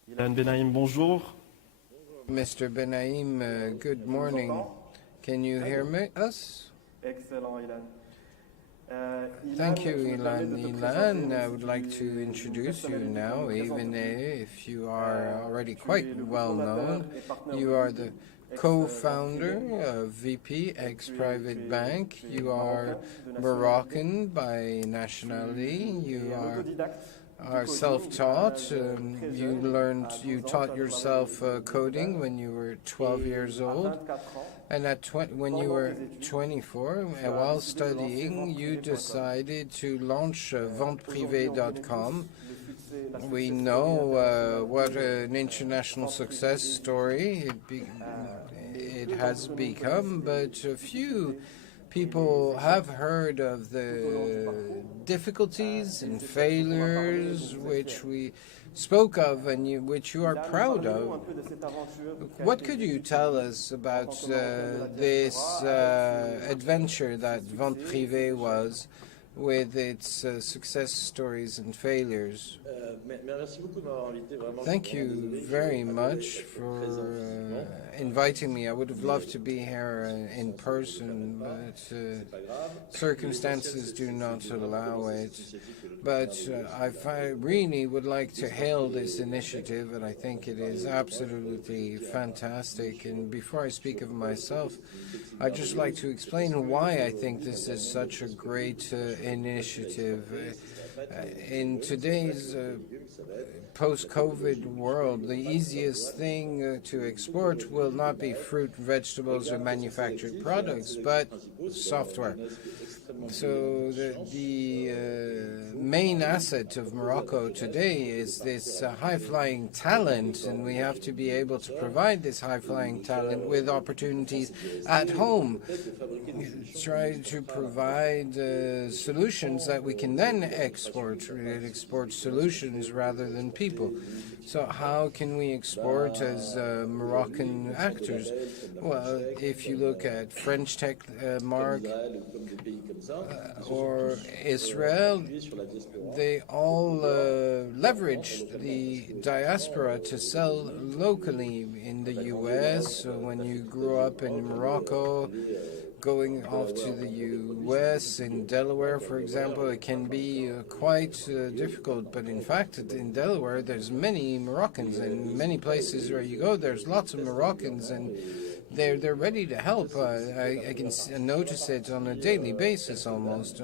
Ilan Benaim, bonjour. Mr. Benaim, good morning. Can you hear us? Excellent, Ilan. Thank you, Ilan. I would like to introduce you now, even if you are already quite well known. You are the co-founder of VP ex-private bank. You are Moroccan by nationality. You are self-taught. You taught yourself coding when you were 12 years old. And when you were 24, while studying, you decided to launch venteprivé.com. We know what an international success story it has become, but a few people have heard of the difficulties and failures which we spoke of and which you are proud of. What could you tell us about this adventure that Vente Privée was, with its success stories and failures? Thank you very much for inviting me. I would have loved to be here in person, but circumstances do not allow it. But I really would like to hail this initiative, and I think it is absolutely fantastic. And before I speak of myself, I'd just like to explain why I think this is such a great initiative. In today's post-COVID world, the easiest thing to export will not be fruit, vegetables, or manufactured products, but software. So the main asset of Morocco today is this high-flying talent, and we have to be able to provide this high-flying talent with opportunities at home. Try to provide solutions that we can then export solutions rather than people. So how can we export as Moroccan actors? Well, if you look at French tech, Mark, or Israel, they all leverage the diaspora to sell locally in the U.S. So when you grow up in Morocco, going off to the U.S., in Delaware, for example, it can be quite difficult. But in fact, in Delaware, there's many Moroccans, and many places where you go, there's lots of Moroccans, and they're ready to help. I can notice it on a daily basis almost.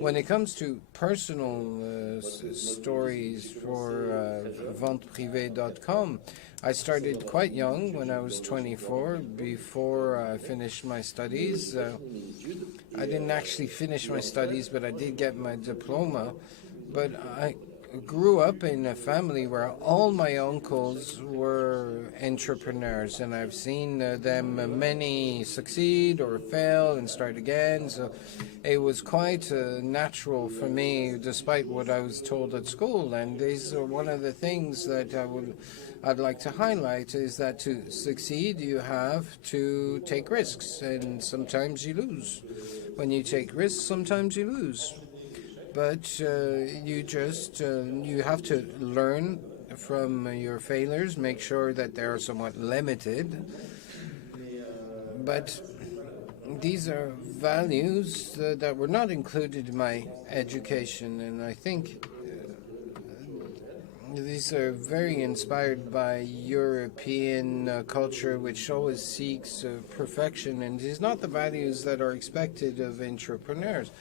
When it comes to personal stories for venteprivé.com, I started quite young, when I was 24, before I finished my studies. I didn't actually finish my studies, but I did get my diploma. But I grew up in a family where all my uncles were entrepreneurs, and I've seen them, many succeed or fail and start again. So it was quite natural for me, despite what I was told at school. And these are one of the things that I'd like to highlight, is that to succeed, you have to take risks, and sometimes you lose. When you take risks, sometimes you lose. But you have to learn from your failures, make sure that they are somewhat limited. But these are values that were not included in my education, and I think these are very inspired by European culture, which always seeks perfection, and these are not the values that are expected of entrepreneurs.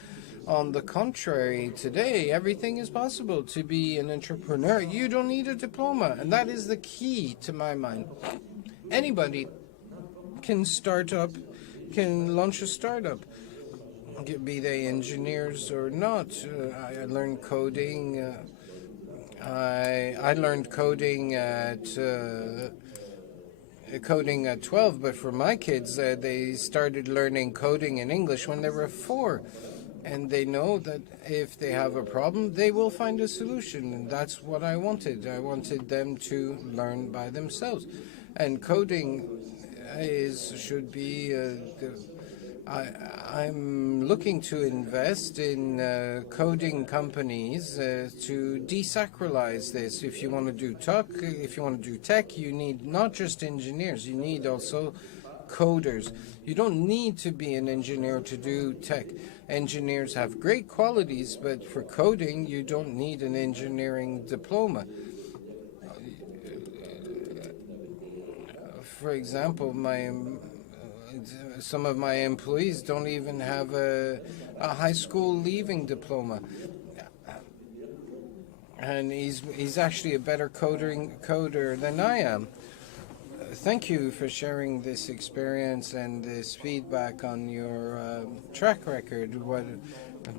On the contrary, today, everything is possible. To be an entrepreneur, you don't need a diploma, and that is the key to my mind. Anybody can can launch a startup, be they engineers or not. I learned coding. I learned coding at 12, but for my kids, they started learning coding in English when they were 4. And they know that if they have a problem, they will find a solution. And that's what I wanted. I wanted them to learn by themselves. And coding should be... I'm looking to invest in coding companies to desacralize this. If you want to do tech, you need not just engineers, you need also coders. You don't need to be an engineer to do tech. Engineers have great qualities, but for coding, you don't need an engineering diploma. For example, some of my employees don't even have a high school leaving diploma. And he's actually a better coder than I am. Thank you for sharing this experience and this feedback on your track record.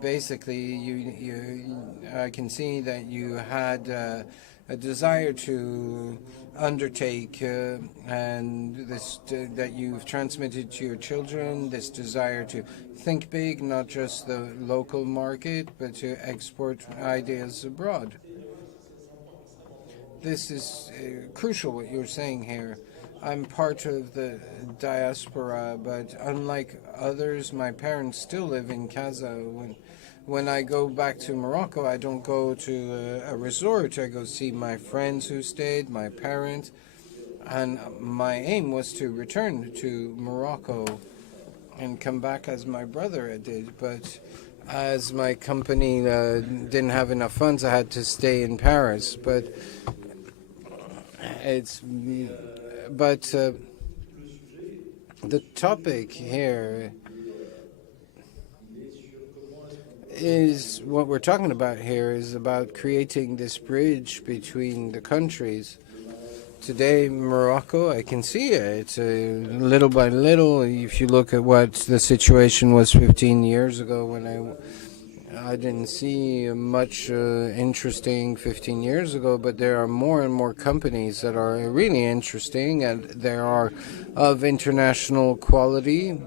Basically, I can see that you had a desire to undertake, and that you've transmitted to your children, this desire to think big, not just the local market, but to export ideas abroad. this is crucial what you're saying here. I'm part of the diaspora, but unlike others, my parents still live in Casa. When I go back to Morocco, I don't go to a resort. I go see my friends who stayed, my parents, and my aim was to return to Morocco and come back as my brother did. But as my company didn't have enough funds, I had to stay in Paris. But the topic here is what we're talking about here is about creating this bridge between the countries. Today, Morocco, I can see it little by little. If you look at what the situation was 15 years ago, when I didn't see much interesting 15 years ago, but there are more and more companies that are really interesting, and they are of international quality.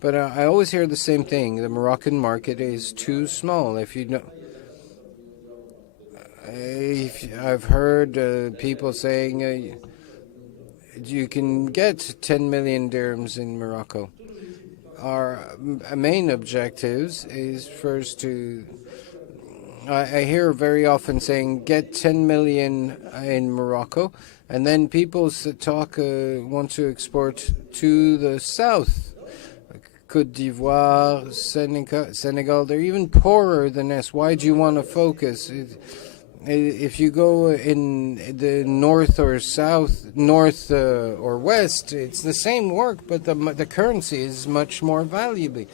But I always hear the same thing: the Moroccan market is too small. I've heard people saying you can get 10 million dirhams in Morocco. Our main objectives is first to, I hear very often saying get 10 million in Morocco, and then people want to export to the south. Côte d'Ivoire, Senegal, they're even poorer than us. Why do you want to focus? If you go in the north or south, north or west, it's the same work, but the currency is much more valuable.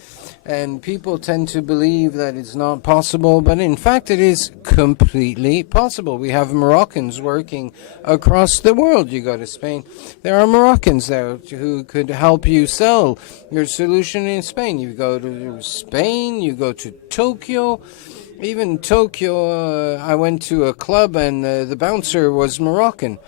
And people tend to believe that it's not possible, but in fact it is completely possible. We have Moroccans working across the world. You go to Spain, there are Moroccans there who could help you sell your solution in Spain. You go to Spain, you go to Tokyo. Even Tokyo, I went to a club and the bouncer was Moroccan.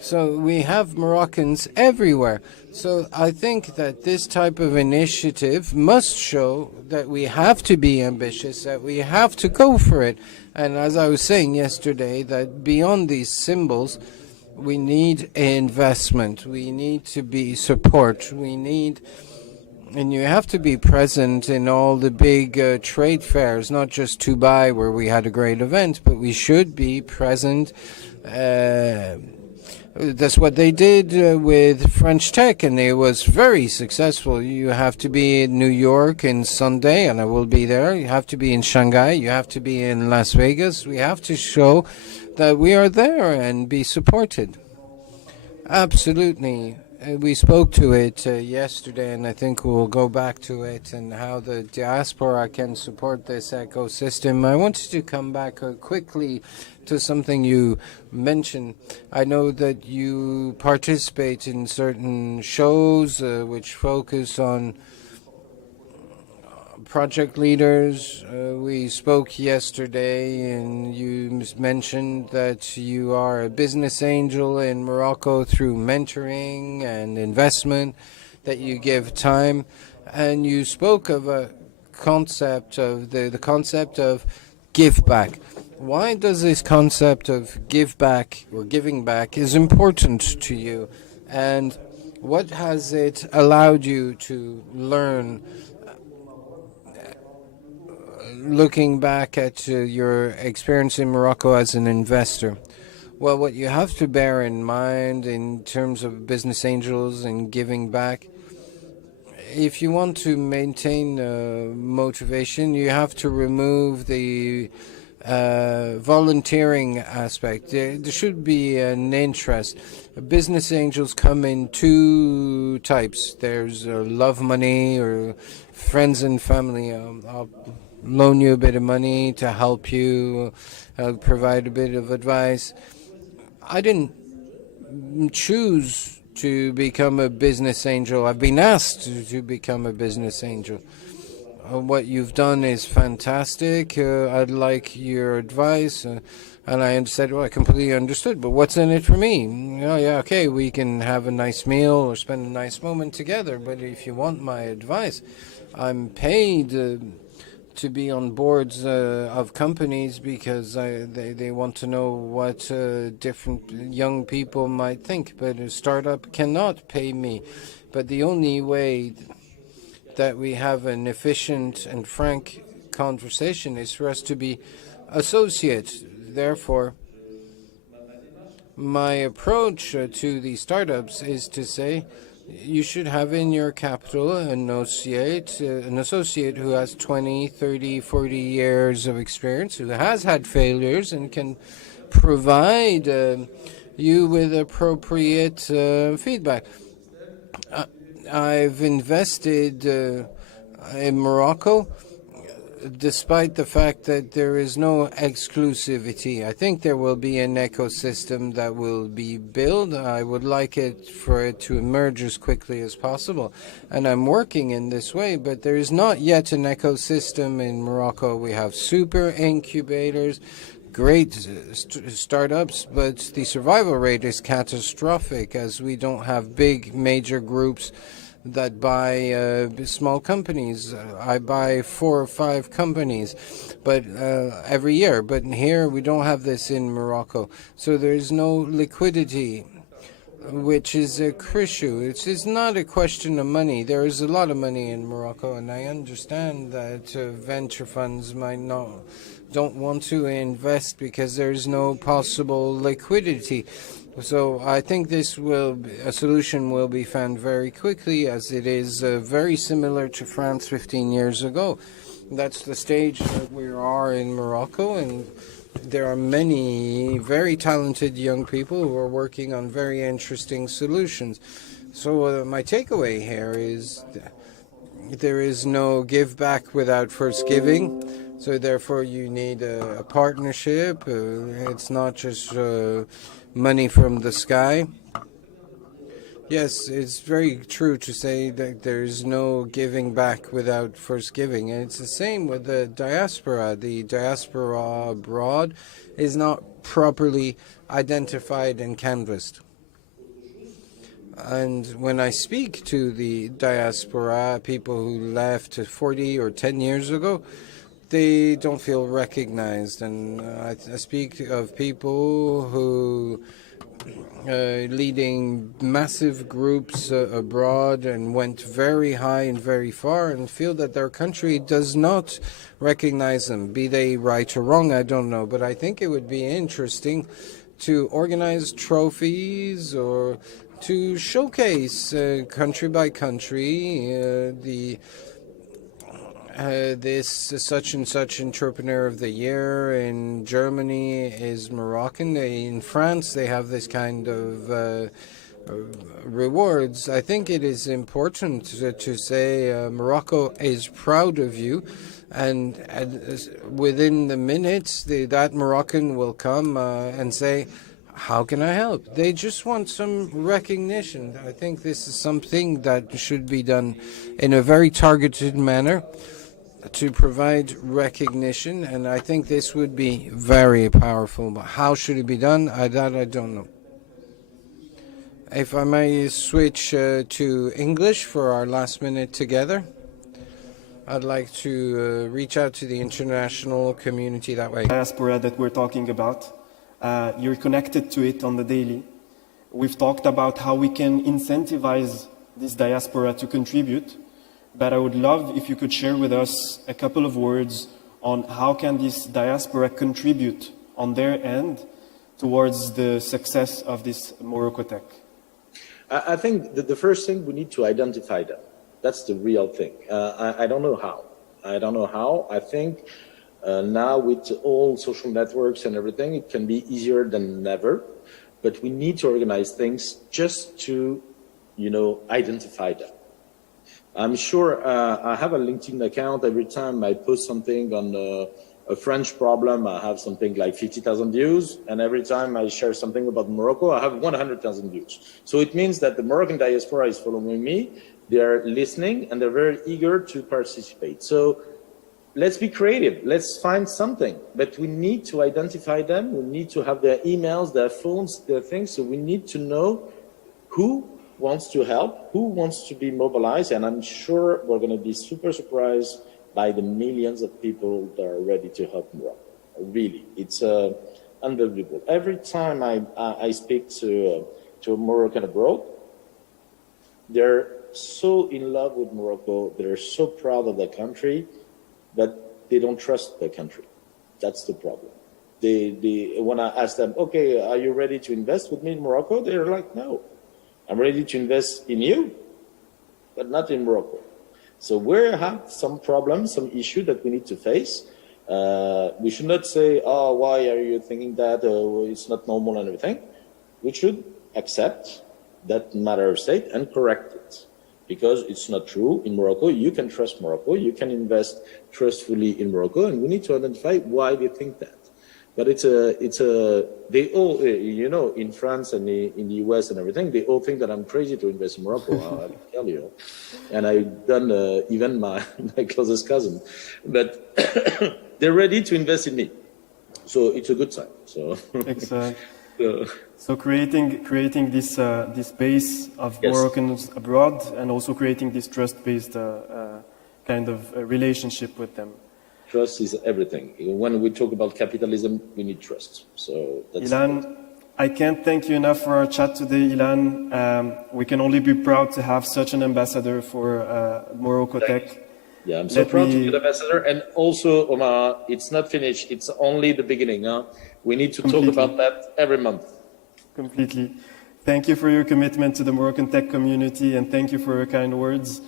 So we have Moroccans everywhere. So I think that this type of initiative must show that we have to be ambitious, that we have to go for it. And as I was saying yesterday, that beyond these symbols, we need investment. We need to be support. And you have to be present in all the big trade fairs, not just Dubai, where we had a great event, but we should be present. That's what they did with French Tech, and it was very successful. You have to be in New York on Sunday, and I will be there. You have to be in Shanghai. You have to be in Las Vegas. We have to show that we are there and be supported. Absolutely. We spoke to it yesterday, and I think we'll go back to it and how the diaspora can support this ecosystem. I wanted to come back quickly to something you mentioned. I know that you participate in certain shows which focus on project leaders. We spoke yesterday, and you mentioned that you are a business angel in Morocco through mentoring and investment, that you give time, and you spoke of a concept of the concept of give back. Why does this concept of give back or giving back is important to you, and what has it allowed you to learn? Looking back at your experience in Morocco as an investor, well, what you have to bear in mind in terms of business angels and giving back, if you want to maintain motivation, you have to remove the volunteering aspect. There should be an interest. Business angels come in two types. There's love money or friends and family. I'll loan you a bit of money to help you, provide a bit of advice. I didn't choose to become a business angel. I've been asked to become a business angel. What you've done is fantastic. I'd like your advice. And I said, well, I completely understood, but what's in it for me? Oh, yeah, okay, we can have a nice meal or spend a nice moment together, but if you want my advice, I'm paid to be on boards of companies because they want to know what different young people might think. But a startup cannot pay me. But the only way that we have an efficient and frank conversation is for us to be associates. Therefore, my approach to the startups is to say, you should have in your capital an associate who has 20, 30, 40 years of experience, who has had failures and can provide you with appropriate feedback. I've invested in Morocco despite the fact that there is no exclusivity. I think there will be an ecosystem that will be built. I would like it for it to emerge as quickly as possible. And I'm working in this way, but there is not yet an ecosystem in Morocco. We have super incubators, great startups, but the survival rate is catastrophic as we don't have big major groups that buy small companies. I buy 4 or 5 companies, but every year. But here we don't have this in Morocco, so there is no liquidity, which is a crucial. It's not a question of money. There is a lot of money in Morocco, and I understand that venture funds don't want to invest because there's no possible liquidity. So I think a solution will be found very quickly, as it is very similar to France 15 years ago. That's the stage that we are in Morocco, and there are many very talented young people who are working on very interesting solutions. So my takeaway here is there is no give back without first giving. So therefore you need a partnership. It's not just money from the sky. Yes, it's very true to say that there's no giving back without first giving. And it's the same with the diaspora. The diaspora abroad is not properly identified and canvassed. And when I speak to the diaspora, people who left 40 or 10 years ago, they don't feel recognized. And I speak of people who leading massive groups abroad and went very high and very far and feel that their country does not recognize them. Be they right or wrong, I don't know. But I think it would be interesting to organize trophies or to showcase country by country this such and such entrepreneur of the year. In Germany is Moroccan. In France they have this kind of rewards. I think it is important to say Morocco is proud of you, and within the minutes that Moroccan will come and say, how can I help? They just want some recognition. I think this is something that should be done in a very targeted manner to provide recognition, and I think this would be very powerful. But how should it be done? That I don't know. If I may switch to English for our last minute together, I'd like to reach out to the international community that way. Diaspora that we're talking about, you're connected to it on the daily. We've talked about how we can incentivize this diaspora to contribute, but I would love if you could share with us a couple of words on how can this diaspora contribute on their end towards the success of this MoroccoTech. I think that the first thing, we need to identify them. That's the real thing. I don't know how. I think now with all social networks and everything, it can be easier than ever, but we need to organize things just to, identify them. I'm sure I have a LinkedIn account. Every time I post something on a French problem, I have something like 50,000 views. And every time I share something about Morocco, I have 100,000 views. So it means that the Moroccan diaspora is following me. They're listening and they're very eager to participate. So let's be creative. Let's find something. But we need to identify them. We need to have their emails, their phones, their things. So we need to know who wants to help, who wants to be mobilized, and I'm sure we're going to be super surprised by the millions of people that are ready to help Morocco. Really, it's unbelievable. Every time I speak to a Moroccan abroad, they're so in love with Morocco, they're so proud of their country, but they don't trust their country. That's the problem. When I ask them, okay, are you ready to invest with me in Morocco? They're like, no, I'm ready to invest in you, but not in Morocco. So we have some problems, some issue that we need to face. We should not say, oh, why are you thinking that? It's not normal and everything. We should accept that matter of state and correct it, because it's not true. In Morocco, you can trust Morocco, you can invest trustfully in Morocco, and we need to identify why they think that. But they all, you know, in France and in the US and everything, they all think that I'm crazy to invest in Morocco, I can tell you. And I've done even my closest cousin. But they're ready to invest in me. So it's a good sign. So, so creating this base of Moroccans abroad, and also creating this trust-based kind of relationship with them. Trust is everything. When we talk about capitalism, we need trust. So that's Ilan, I can't thank you enough for our chat today, Ilan. We can only be proud to have such an ambassador for MoroccoTech. Yeah, I'm so proud to be the ambassador. And also, Omar, it's not finished. It's only the beginning. Huh? We need to talk about that every month. Completely. Thank you for your commitment to the Moroccan tech community, and thank you for your kind words.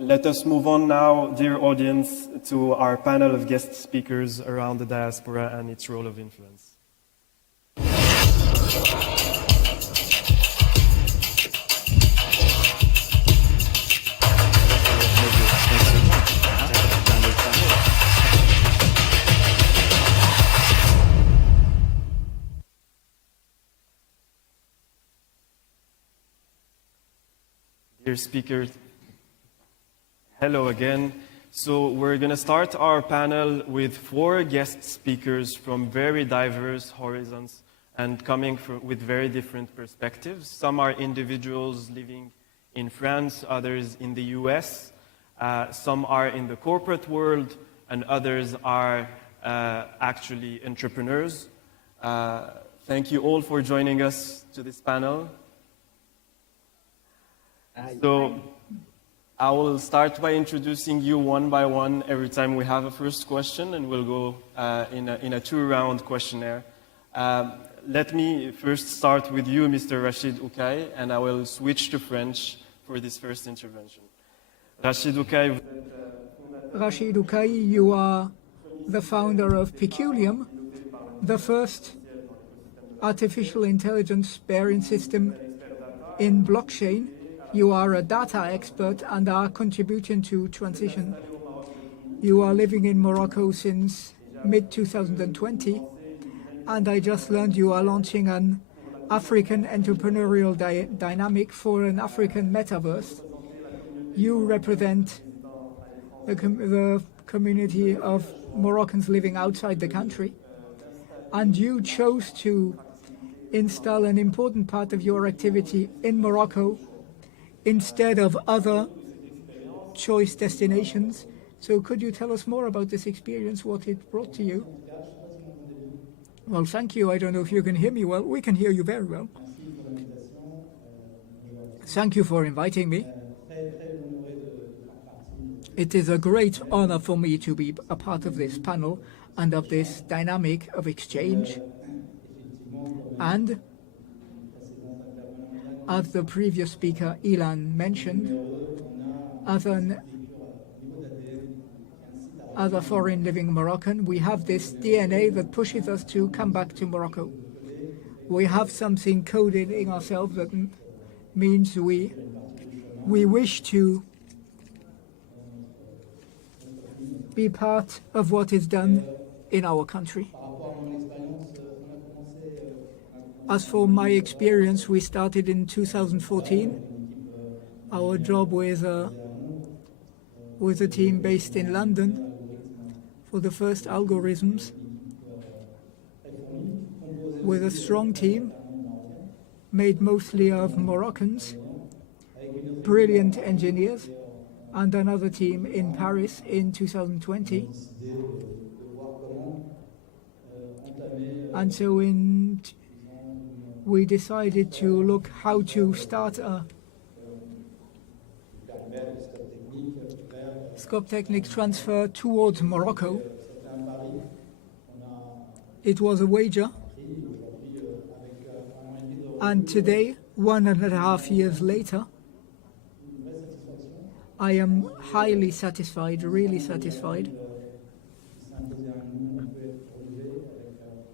Let us move on now, dear audience, to our panel of guest speakers around the diaspora and its role of influence. Dear speakers, hello again. So we're going to start our panel with 4 guest speakers from very diverse horizons and coming with very different perspectives. Some are individuals living in France, others in the US. Some are in the corporate world, and others are actually entrepreneurs. Thank you all for joining us to this panel. So I will start by introducing you one by one every time we have a first question, and we'll go in a 2-round questionnaire. Let me first start with you, Mr. Rachid Oukai, and I will switch to French for this first intervention. Rachid Oukai, you are the founder of Peculium, the first artificial intelligence bearing system in blockchain. You are a data expert and are contributing to transition. You are living in Morocco since mid-2020, and I just learned you are launching an African entrepreneurial dynamic for an African metaverse. You represent the community of Moroccans living outside the country, and you chose to install an important part of your activity in Morocco instead of other choice destinations. So could you tell us more about this experience, what it brought to you? Well, thank you. I don't know if you can hear me well. We can hear you very well. Thank you for inviting me. It is a great honor for me to be a part of this panel and of this dynamic of exchange. And as the previous speaker, Ilan, mentioned, as a foreign living Moroccan, we have this DNA that pushes us to come back to Morocco. We have something coded in ourselves that means we wish to be part of what is done in our country. As for my experience, we started in 2014. Our job with a team based in London for the first algorithms, with a strong team made mostly of Moroccans, brilliant engineers, and another team in Paris in 2020. And so we decided to look how to start a scope technique transfer towards Morocco. It was a wager, and today, 1.5 years later, I am highly satisfied, really satisfied.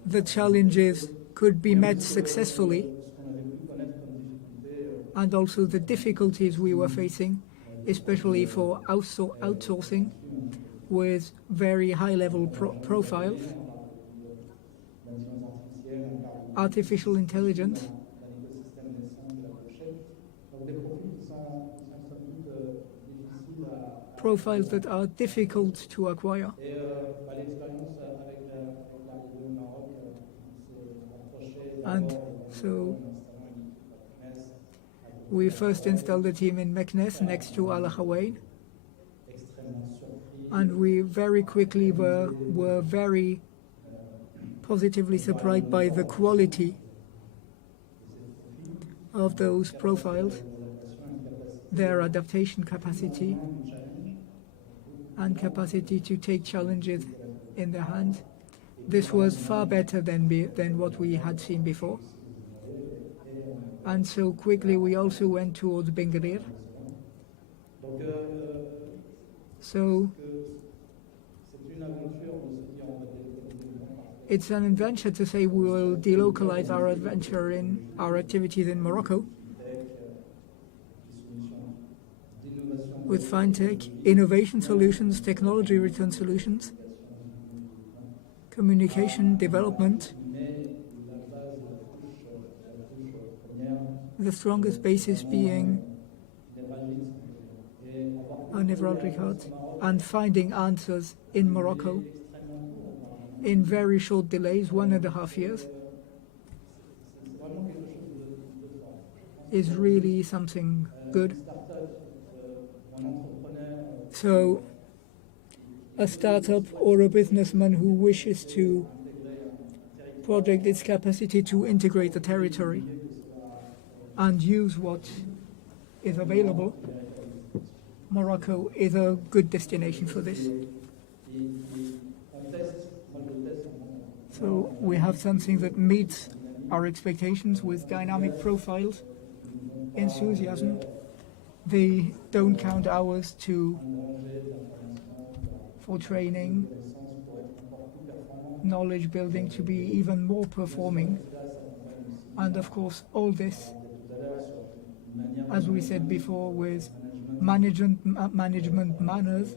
The challenges could be met successfully, and also the difficulties we were facing, especially for outsourcing with very high-level profiles, artificial intelligence, profiles that are difficult to acquire. And so we first installed a team in Meknes next to Al Hawain, and we very quickly were very positively surprised by the quality of those profiles, their adaptation capacity and capacity to take challenges in their hand. This was far better than what we had seen before. And so quickly we also went towards Bengurir. So it's an adventure to say we will delocalize our adventure in our activities in Morocco with fintech, innovation solutions, technology return solutions, communication development. The strongest basis being a neurologic heart, and finding answers in Morocco in very short delays, 1.5 years, is really something good. So a startup or a businessman who wishes to project its capacity to integrate the territory and use what is available, Morocco is a good destination for this. So we have something that meets our expectations with dynamic profiles, enthusiasm. They don't count hours for training, knowledge building to be even more performing. And of course, all this, as we said before, with management manners.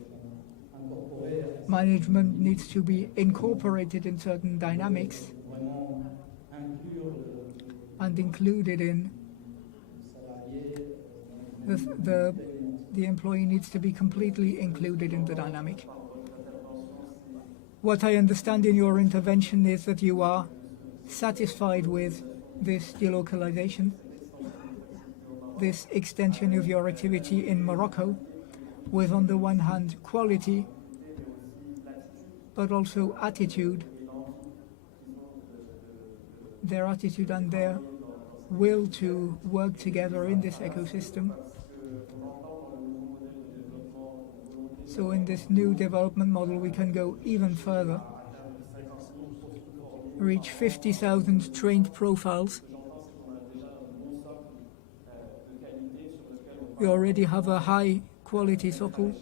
Management needs to be incorporated in certain dynamics and included in the employee needs to be completely included in the dynamic. What I understand in your intervention is that you are satisfied with this delocalization, this extension of your activity in Morocco, with on the one hand quality, but also attitude, their attitude and their will to work together in this ecosystem. So in this new development model, we can go even further, reach 50,000 trained profiles. We already have a high quality SOCL.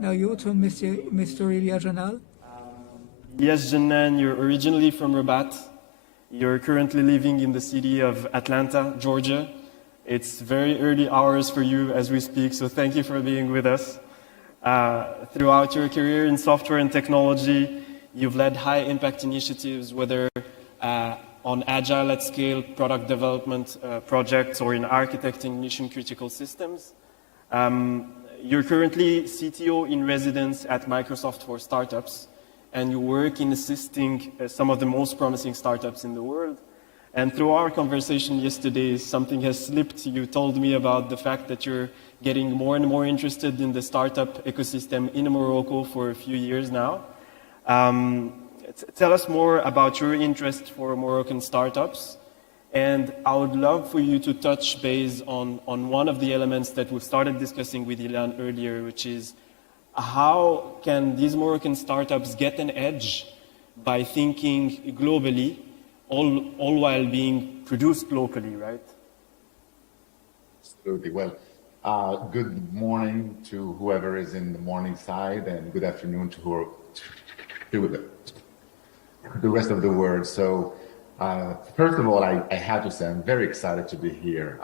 Now your turn, Mr. Ilyas Janal. Yes, Jannan, you're originally from Rabat. You're currently living in the city of Atlanta, Georgia. It's very early hours for you as we speak, so thank you for being with us. Throughout your career in software and technology, you've led high-impact initiatives, whether on agile at scale product development projects or in architecting mission-critical systems. You're currently CTO in residence at Microsoft for Startups, and you work in assisting some of the most promising startups in the world. And through our conversation yesterday, something has slipped. You told me about the fact that you're getting more and more interested in the startup ecosystem in Morocco for a few years now. Tell us more about your interest for Moroccan startups. And I would love for you to touch base on one of the elements that we started discussing with Ilan earlier, which is how can these Moroccan startups get an edge by thinking globally, all while being produced locally, right? Absolutely. Well, good morning to whoever is in the morning side, and good afternoon to the rest of the world. So, first of all, I have to say I'm very excited to be here.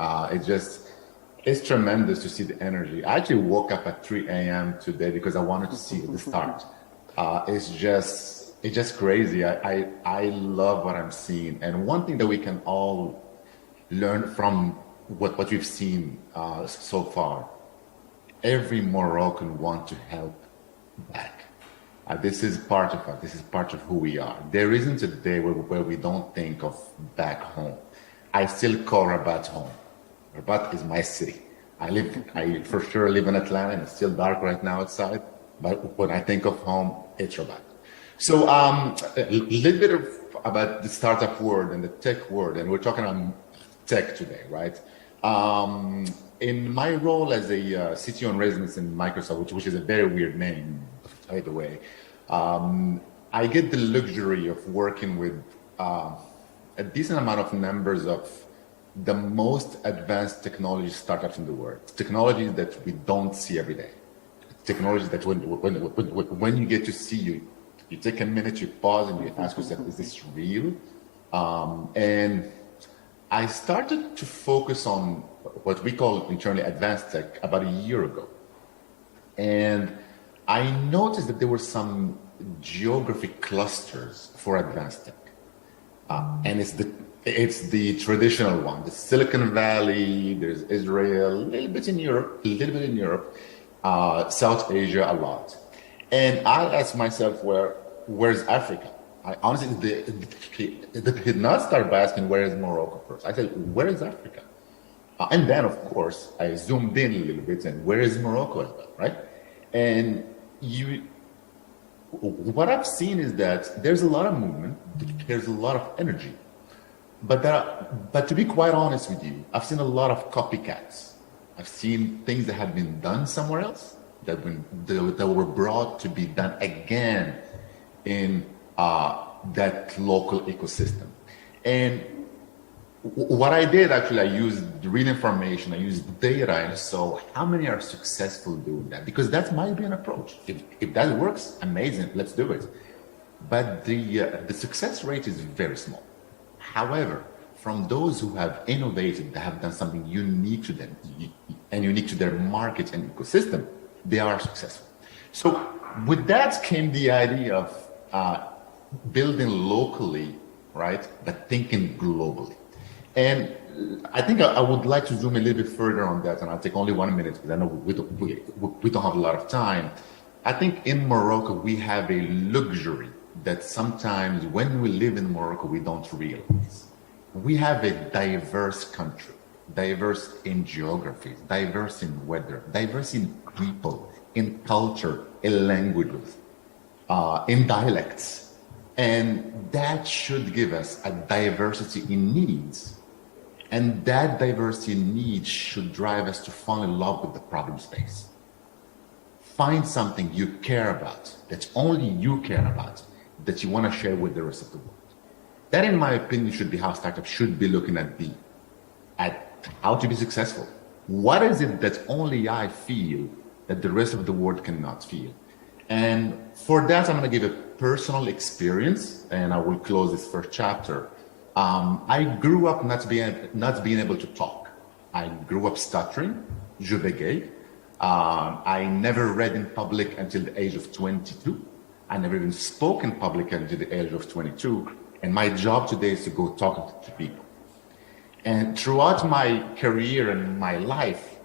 It's tremendous to see the energy. I actually woke up at 3 a.m. today because I wanted to see the start. It's just crazy. I love what I'm seeing. And one thing that we can all learn from what we've seen so far, every Moroccan wants to help back. This is part of us. This is part of who we are. There isn't a day where we don't think of back home. I still call Rabat home. Rabat is my city. I for sure live in Atlanta, and it's still dark right now outside. But when I think of home, it's Rabat. So a little bit about the startup world and the tech world, and we're talking about tech today, right? In my role as a CTO in residence in Microsoft, which is a very weird name, by the way, I get the luxury of working with a decent amount of members of the most advanced technology startups in the world. Technologies that we don't see every day. Technologies that when you get to see, you take a minute, you pause, and you ask yourself, is this real? And I started to focus on what we call internally advanced tech about a year ago. And I noticed that there were some geographic clusters for advanced tech. And it's the traditional one, the Silicon Valley, there's Israel, a little bit in Europe, South Asia a lot. And I asked myself, where's Africa? I honestly did not start by asking where is Morocco first. I said, where is Africa? And then, of course, I zoomed in a little bit and where is Morocco as well, right? And what I've seen is that there's a lot of movement, there's a lot of energy, but to be quite honest with you, I've seen a lot of copycats. I've seen things that have been done somewhere else that were brought to be done again in that local ecosystem. And what I did, actually, I used real information, I used data, and so how many are successful doing that? Because that might be an approach. If that works, amazing, let's do it. But the success rate is very small. However, from those who have innovated, that have done something unique to them and unique to their market and ecosystem, they are successful. So with that came the idea of building locally, right, but thinking globally. And I think I would like to zoom a little bit further on that, and I'll take only 1 minute because I know we don't have a lot of time. I think in Morocco, we have a luxury that sometimes when we live in Morocco, we don't realize. We have a diverse country, diverse in geography, diverse in weather, diverse in people, in culture, in languages, in dialects. And that should give us a diversity in needs. And that diversity in needs should drive us to fall in love with the problem space. Find something you care about, that only you care about, that you want to share with the rest of the world. That, in my opinion, should be how startups should be looking at how to be successful. What is it that only I feel that the rest of the world cannot feel? And for that, I'm going to give a personal experience, and I will close this first chapter. I grew up not being able to talk. I grew up stuttering, je bégaye. I never read in public until the age of 22. I never even spoke in public until the age of 22. And my job today is to go talk to people. And throughout my career and my life,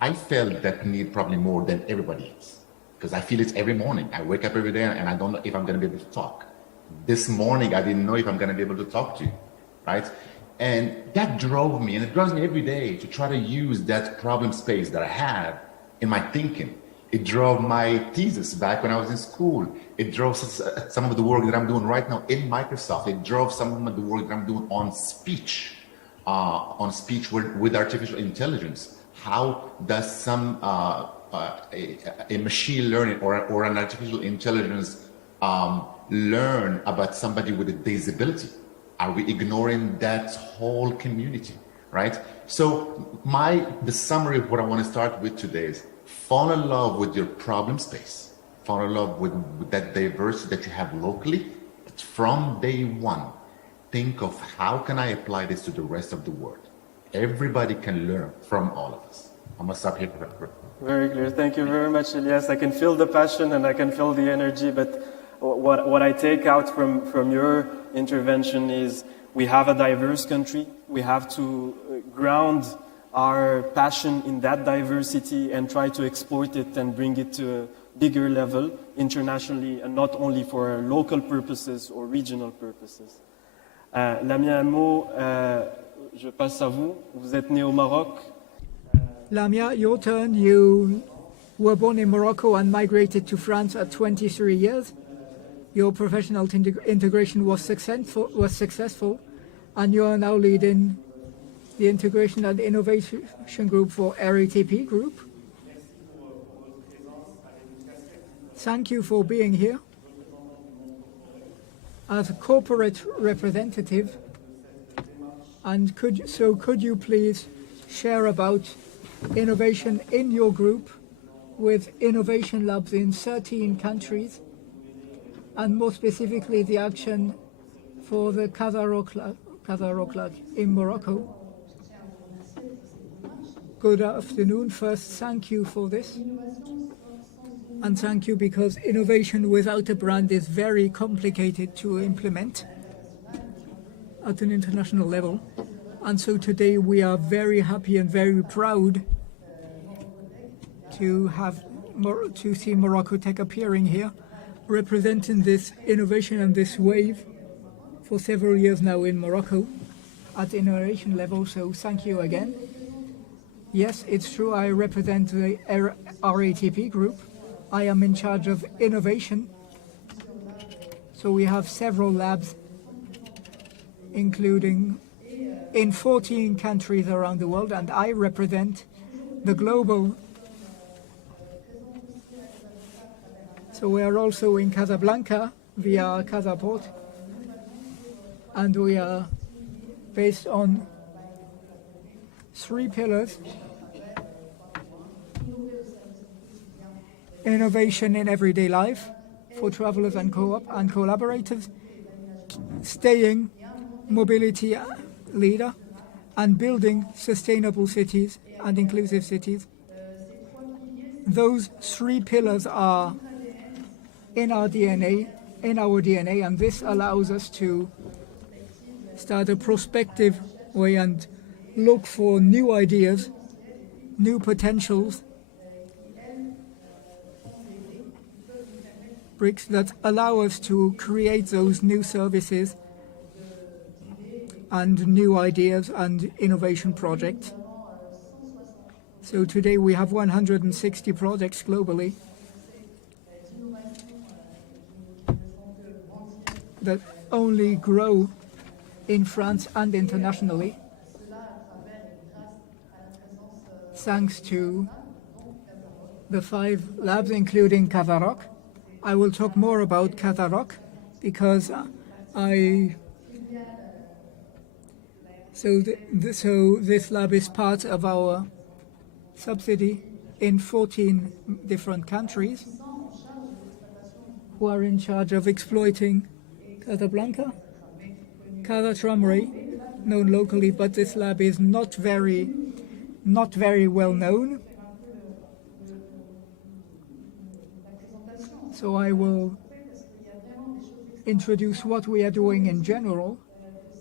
I felt that need probably more than everybody else. Because I feel it every morning. I wake up every day and I don't know if I'm going to be able to talk. This morning, I didn't know if I'm going to be able to talk to you, right? And that drove me, and it drives me every day to try to use that problem space that I have in my thinking. It drove my thesis back when I was in school. It drove some of the work that I'm doing right now in Microsoft. It drove some of the work that I'm doing on speech with artificial intelligence. How does some a machine learning or an artificial intelligence learn about somebody with a disability? Are we ignoring that whole community, right? So the summary of what I want to start with today is fall in love with your problem space, fall in love with that diversity that you have locally. But from day one, think of how can I apply this to the rest of the world? Everybody can learn from all of us. I'm gonna stop here. Very clear. Thank you very much, Elias. I can feel the passion and I can feel the energy, but what I take out from your intervention is we have a diverse country. We have to ground our passion in that diversity and try to export it and bring it to a bigger level internationally and not only for local purposes or regional purposes. Lamia, un mot, je passe à vous. Vous êtes né au Maroc. Lamia, your turn. You were born in Morocco and migrated to France at 23 years. Your professional integration was successful, and you are now leading the Integration and Innovation Group for RATP Group. Thank you for being here. As a corporate representative, and could you please share about innovation in your group with innovation labs in 13 countries, and more specifically the action for the Kazaroc Lab in Morocco. Good afternoon. First, thank you for this. And thank you because innovation without a brand is very complicated to implement at an international level. And so today we are very happy and very proud to see MoroccoTech appearing here, representing this innovation and this wave for several years now in Morocco at innovation level. So thank you again. Yes, it's true, I represent the RATP group. I am in charge of innovation. So we have several labs, including in 14 countries around the world, and I represent the global. So we are also in Casablanca via Casaport, and we are based on 3 pillars: innovation in everyday life for travelers and collaborators, staying mobility leader, and building sustainable cities and inclusive cities. Those 3 pillars are in our DNA, and this allows us to start a prospective way and look for new ideas, new potentials, bricks that allow us to create those new services and new ideas and innovation projects. So today we have 160 projects globally that only grow in France and internationally, thanks to the 5 labs, including Kazaroc. I will talk more about Kazaroc because So this lab is part of our subsidy in 14 different countries who are in charge of exploiting Casablanca, Casa Tramway, known locally, but this lab is not very well known. So I will introduce what we are doing in general,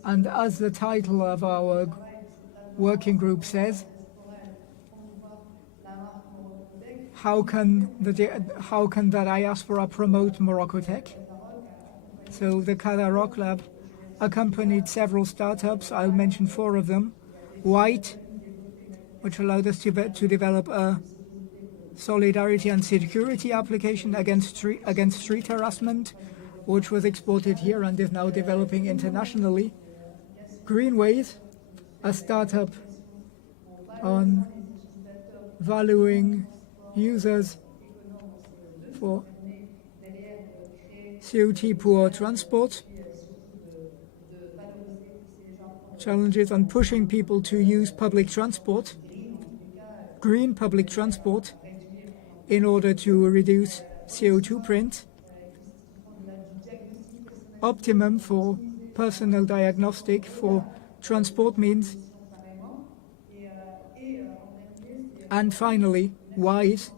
and as the title of our working group says, how can the diaspora promote MoroccoTech? So the Kazaroc Lab accompanied several startups. I'll mention 4 of them. White, which allowed us to develop a solidarity and security application against street harassment, which was exported here and is now developing internationally. Greenways, a startup on valuing users for CO2 poor transport, challenges on pushing people to use public transport, green public transport, in order to reduce CO2 print. Optimum for personal diagnostic for transport means. And finally, WISE,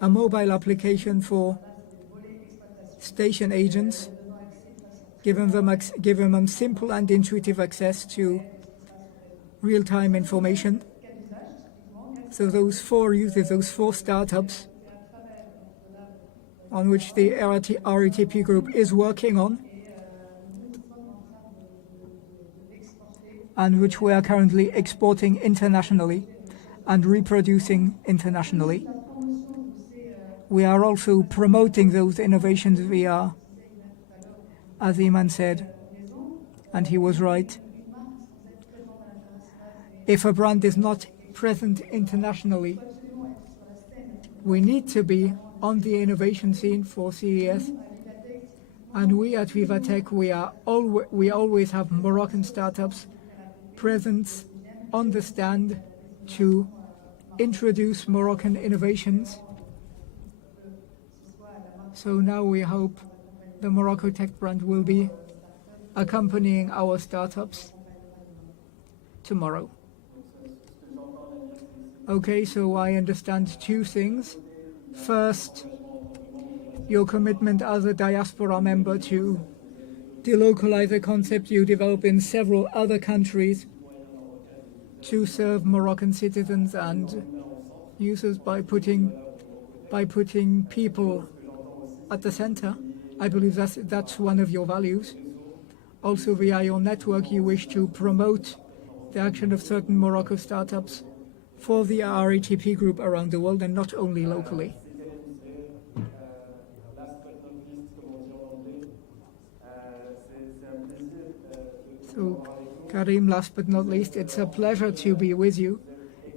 a mobile application for station agents, giving them simple and intuitive access to real-time information. So those 4 uses, those 4 startups on which the RATP group is working on, and which we are currently exporting internationally and reproducing internationally. We are also promoting those innovations via, as Iman said, and he was right, if a brand is not present internationally, we need to be on the innovation scene for CES. And we at VivaTech, we always have Moroccan startups present on the stand to introduce Moroccan innovations. So now we hope the MoroccoTech brand will be accompanying our startups tomorrow. Okay, so I understand 2 things. First, your commitment as a diaspora member to delocalize a concept you develop in several other countries to serve Moroccan citizens and users by putting people at the center. I believe that's one of your values. Also, via your network, you wish to promote the action of certain Morocco startups for the RATP group around the world and not only locally. So, Karim, last but not least, it's a pleasure to be with you.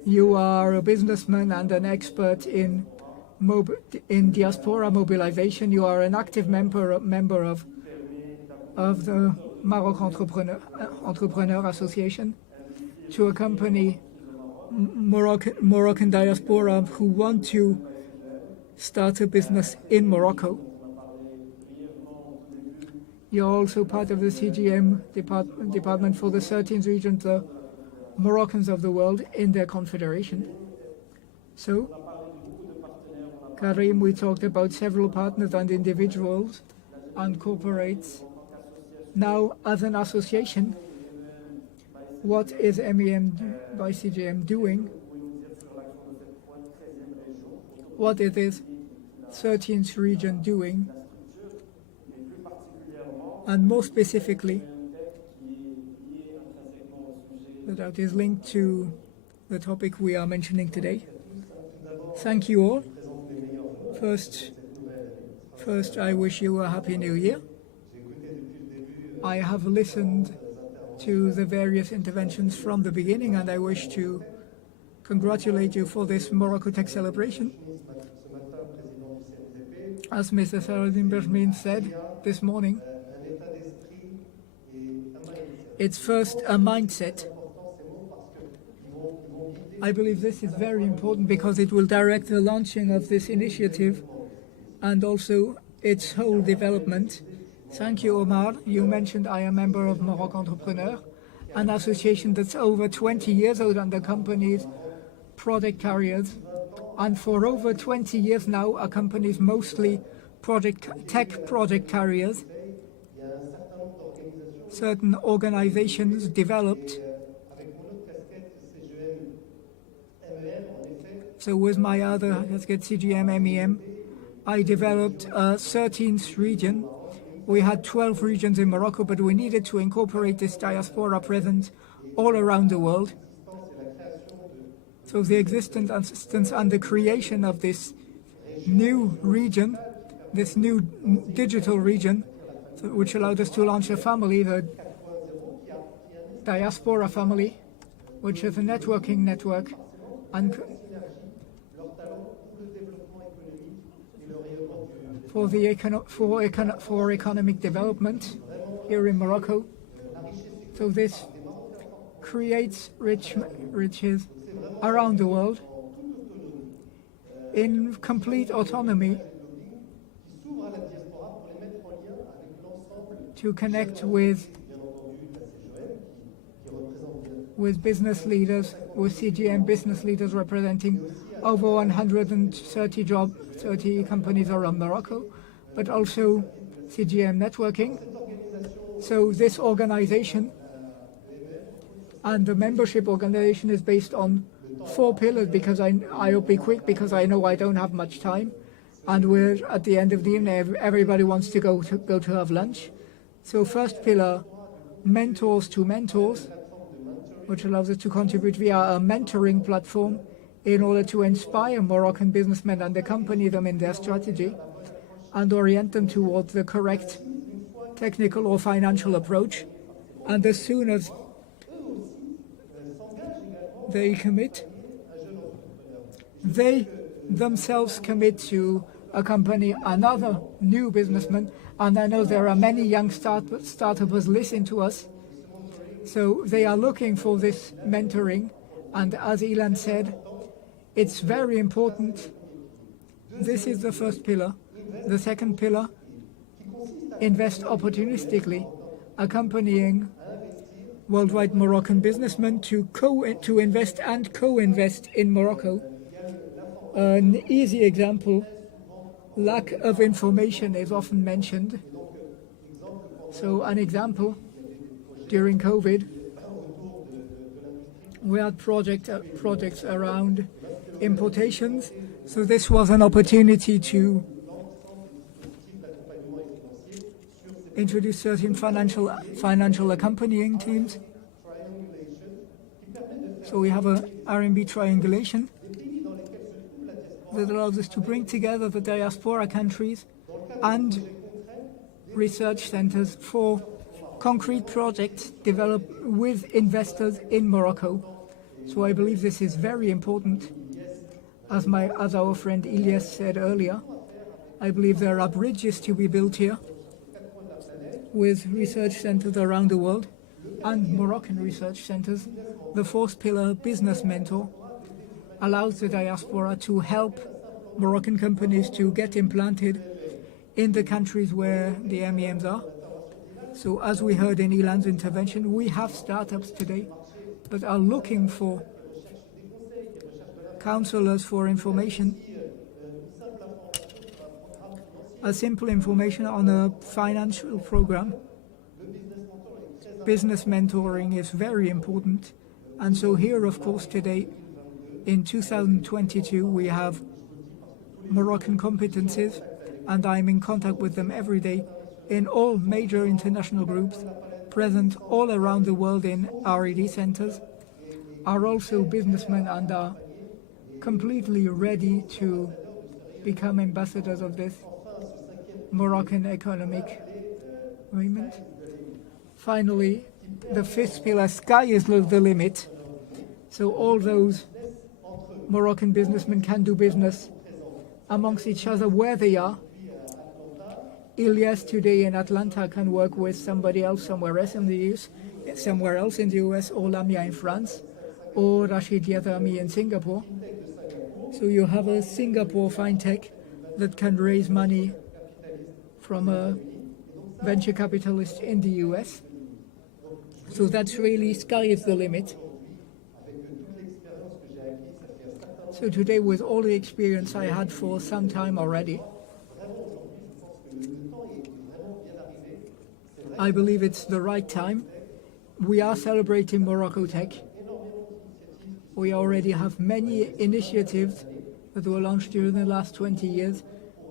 You are a businessman and an expert in diaspora mobilization. You are an active member of the Maroc Entrepreneur Association to accompany Moroccan diaspora who want to start a business in Morocco. You're also part of the CGM department for the 13th region, the Moroccans of the world in their confederation. So, Karim, we talked about several partners and individuals and corporates. Now, as an association, what is MEM by CGM doing? What is this 13th region doing? And more specifically, that is linked to the topic we are mentioning today. Thank you all. First, I wish you a Happy New Year. I have listened to the various interventions from the beginning, and I wish to congratulate you for this MoroccoTech celebration. As Mr. Saladin Bermin said this morning, it's first a mindset. I believe this is very important because it will direct the launching of this initiative and also its whole development. Thank you, Omar. You mentioned I am a member of Maroc Entrepreneur, an association that's over 20 years old and accompanies product carriers. And for over 20 years now, accompanies mostly tech product carriers. Certain organizations developed. So with my other, let's get CGM, MEM, I developed a 13th region We had 12 regions in Morocco, but we needed to incorporate this diaspora presence all around the world. So the existence and the creation of this new region, this new digital region, which allowed us to launch a family, the Diaspora Family, which is a networking network and for economic development here in Morocco. So this creates riches around the world in complete autonomy to connect with business leaders, with CGM business leaders representing over 130 companies around Morocco, but also CGM networking. So this organization and the membership organization is based on 4 pillars, because I'll be quick because I know I don't have much time, and we're at the end of the evening, everybody wants to go to have lunch. So first pillar, mentors to mentors, which allows us to contribute via a mentoring platform in order to inspire Moroccan businessmen and accompany them in their strategy and orient them towards the correct technical or financial approach. And as soon as they commit, they themselves commit to accompany another new businessman. And I know there are many young startups listening to us. So they are looking for this mentoring. And as Ilan said, it's very important. This is the first pillar. The second pillar, invest opportunistically, accompanying worldwide Moroccan businessmen to invest and co-invest in Morocco. An easy example, lack of information is often mentioned. So an example, during COVID, we had projects around importations. So this was an opportunity to introduce certain financial accompanying teams. So we have a RMB triangulation that allows us to bring together the diaspora countries and research centers for concrete projects developed with investors in Morocco. So I believe this is very important. As our friend Ilyes said earlier, I believe there are bridges to be built here with research centers around the world and Moroccan research centers. The fourth pillar, business mentor, allows the diaspora to help Moroccan companies to get implanted in the countries where the MEMs are. So as we heard in Ilan's intervention, we have startups today that are looking for counselors for information, a simple information on a financial program. Business mentoring is very important. And so here, of course, today, in 2022, we have Moroccan competencies, and I'm in contact with them every day in all major international groups present all around the world in R&D centers, are also businessmen and are completely ready to become ambassadors of this Moroccan economic agreement. Finally, the fifth pillar, sky is the limit. So all those Moroccan businessmen can do business amongst each other where they are. Ilyes today in Atlanta can work with somebody else somewhere else in the US, or Lamia in France, or Rashid Yadami in Singapore. So you have a Singapore fintech that can raise money from a venture capitalist in the US. So that's really, sky is the limit. So today, with all the experience I had for some time already, I believe it's the right time. We are celebrating MoroccoTech. We already have many initiatives that were launched during the last 20 years.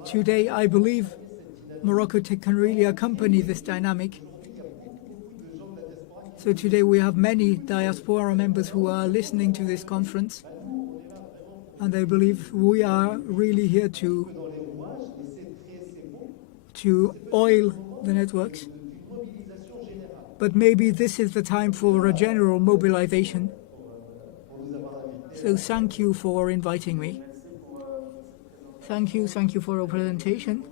Today, I believe MoroccoTech can really accompany this dynamic. So today we have many diaspora members who are listening to this conference, and I believe we are really here to oil the networks. But maybe this is the time for a general mobilization. So thank you for inviting me. Thank you for your presentation.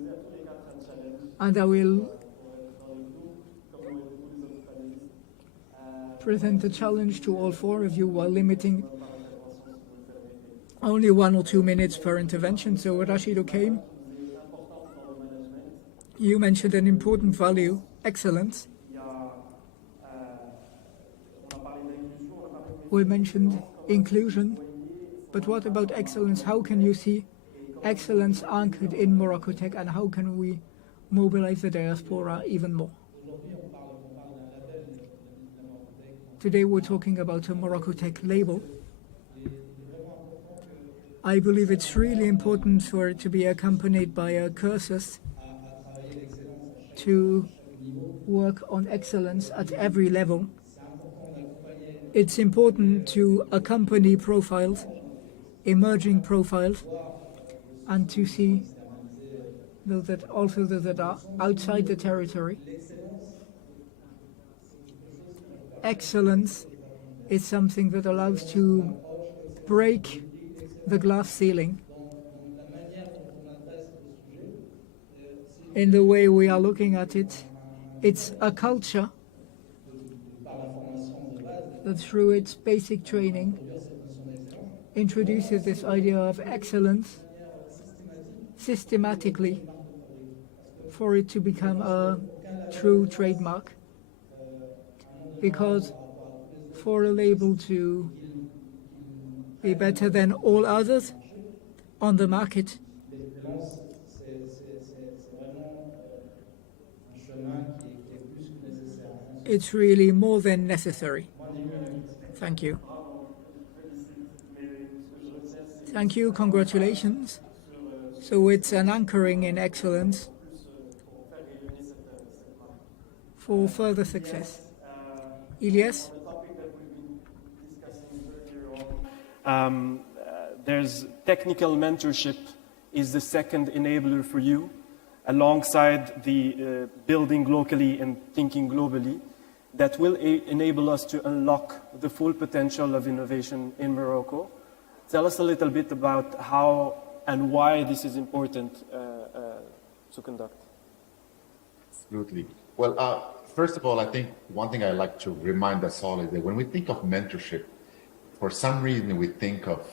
And I will present a challenge to all four of you while limiting only 1 or 2 minutes per intervention. So Rashid Okaim, you mentioned an important value, excellence. We mentioned inclusion, but what about excellence? How can you see excellence anchored in MoroccoTech, and how can we mobilize the diaspora even more? Today we're talking about a MoroccoTech label. I believe it's really important for it to be accompanied by a cursus to work on excellence at every level. It's important to accompany profiles, emerging profiles, and to see those that are outside the territory. Excellence is something that allows to break the glass ceiling in the way we are looking at it. It's a culture that through its basic training introduces this idea of excellence systematically for it to become a true trademark. Because for a label to be better than all others on the market, it's really more than necessary. Thank you. Thank you, congratulations. So it's an anchoring in excellence for further success. Ilyas? There's technical mentorship is the second enabler for you, alongside the building locally and thinking globally, that will enable us to unlock the full potential of innovation in Morocco. Tell us a little bit about how and why this is important to conduct. Absolutely. Well, first of all, I think one thing I like to remind us all is that when we think of mentorship, for some reason we think of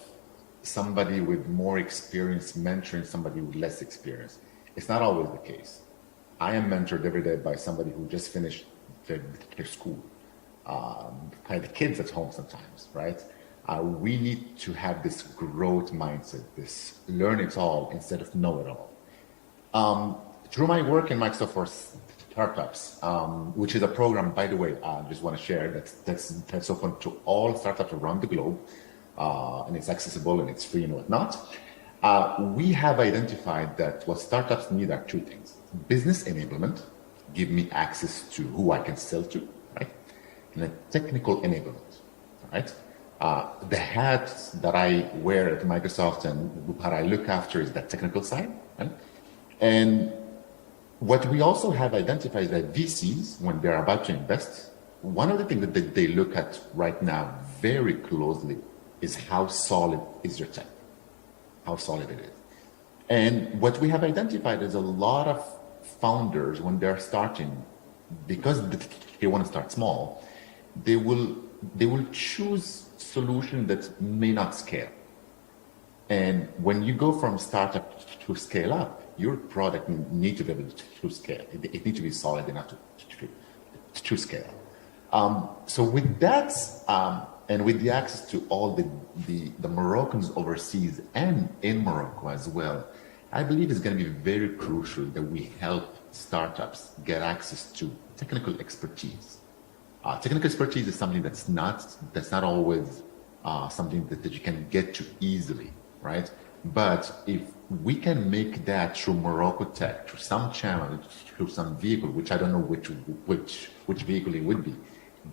somebody with more experience mentoring somebody with less experience. It's not always the case. I am mentored every day by somebody who just finished their school, by the kids at home sometimes, right? We need to have this growth mindset, this learn it all instead of know it all. Through my work in Microsoft for Startups, which is a program, by the way, I just want to share that's open to all startups around the globe, and it's accessible and it's free and whatnot. We have identified that what startups need are two things: business enablement, give me access to who I can sell to, right? And a technical enablement, right? The hat that I wear at Microsoft and what I look after is that technical side, right? And what we also have identified is that VCs, when they're about to invest, one of the things that they look at right now very closely is how solid is your tech, how solid it is. And what we have identified is a lot of founders, when they're starting, because they want to start small, they will choose solutions that may not scale. And when you go from startup to scale up, your product needs to be able to scale. It needs to be solid enough to scale. So with that, and with the access to all the Moroccans overseas and in Morocco as well, I believe it's going to be very crucial that we help startups get access to technical expertise. Technical expertise is something that's not always something that you can get to easily, right? But if we can make that through MoroccoTech, through some channel, through some vehicle, which I don't know which vehicle it would be,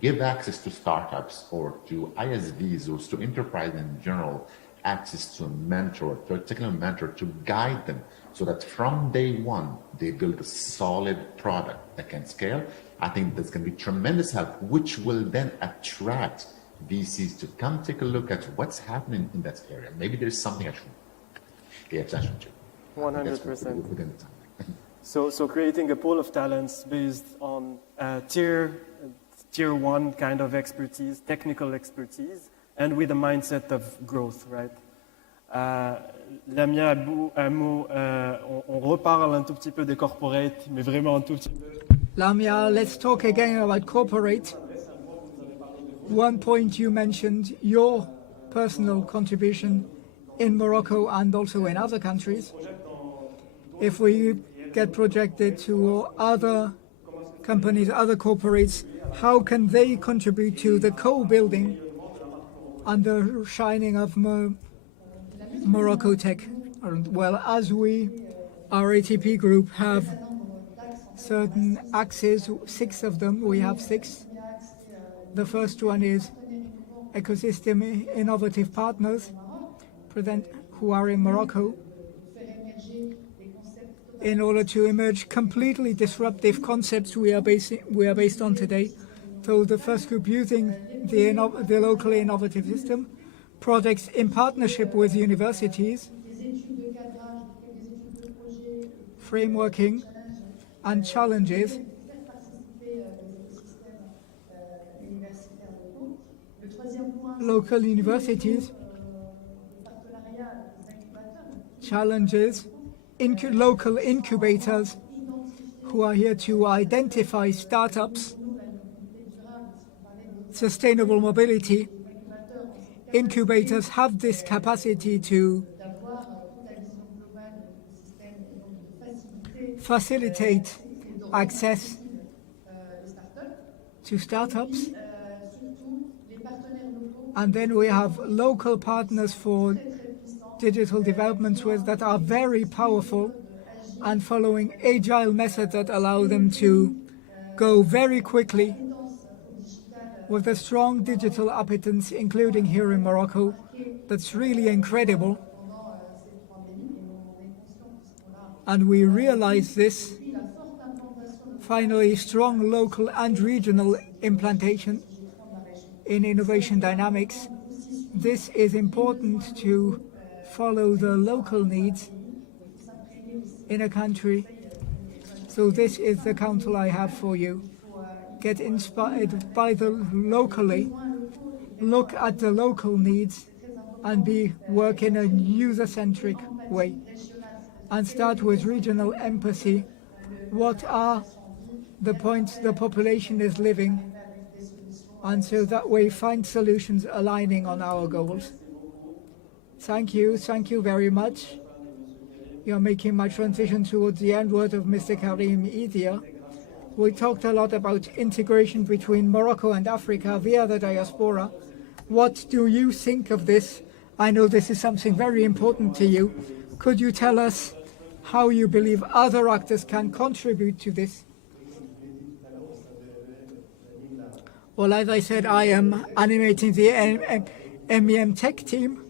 give access to startups or to ISVs or to enterprise in general, access to a mentor, to a technical mentor to guide them so that from day one, they build a solid product that can scale. I think that's going to be tremendous help, which will then attract VCs to come take a look at what's happening in that area. Maybe there's something I should pay attention to. 100%. So creating a pool of talents based on tier one kind of expertise, technical expertise, and with a mindset of growth, right? Lamia, un mot, on reparle un tout petit peu des corporate, mais vraiment un tout petit peu. Lamia, let's talk again about corporate. One point you mentioned, your personal contribution in Morocco and also in other countries. If we get projected to other companies, other corporates, how can they contribute to the co-building and the shining of MoroccoTech? Well, as we, our ATP group, have certain axes, 6 of them, we have 6. The first one is ecosystem innovative partners who are in Morocco in order to emerge completely disruptive concepts we are based on today. So the first group using the locally innovative system, projects in partnership with universities, frameworking and challenges. Local universities, challenges, local incubators who are here to identify startups, sustainable mobility. Incubators have this capacity to facilitate access to startups. And then we have local partners for digital developments that are very powerful and following agile methods that allow them to go very quickly with a strong digital appetence, including here in Morocco. That's really incredible. And we realize this. Finally, strong local and regional implantation in innovation dynamics. This is important to follow the local needs in a country. So this is the counsel I have for you. Get inspired by the locally, look at the local needs and work in a user-centric way. And start with regional empathy. What are the points the population is living? And so that way find solutions aligning on our goals. Thank you very much. You're making my transition towards the end word of Mr. Karim easier. We talked a lot about integration between Morocco and Africa via the diaspora. What do you think of this? I know this is something very important to you. Could you tell us how you believe other actors can contribute to this? Well, as I said, I am animating the MEM Tech team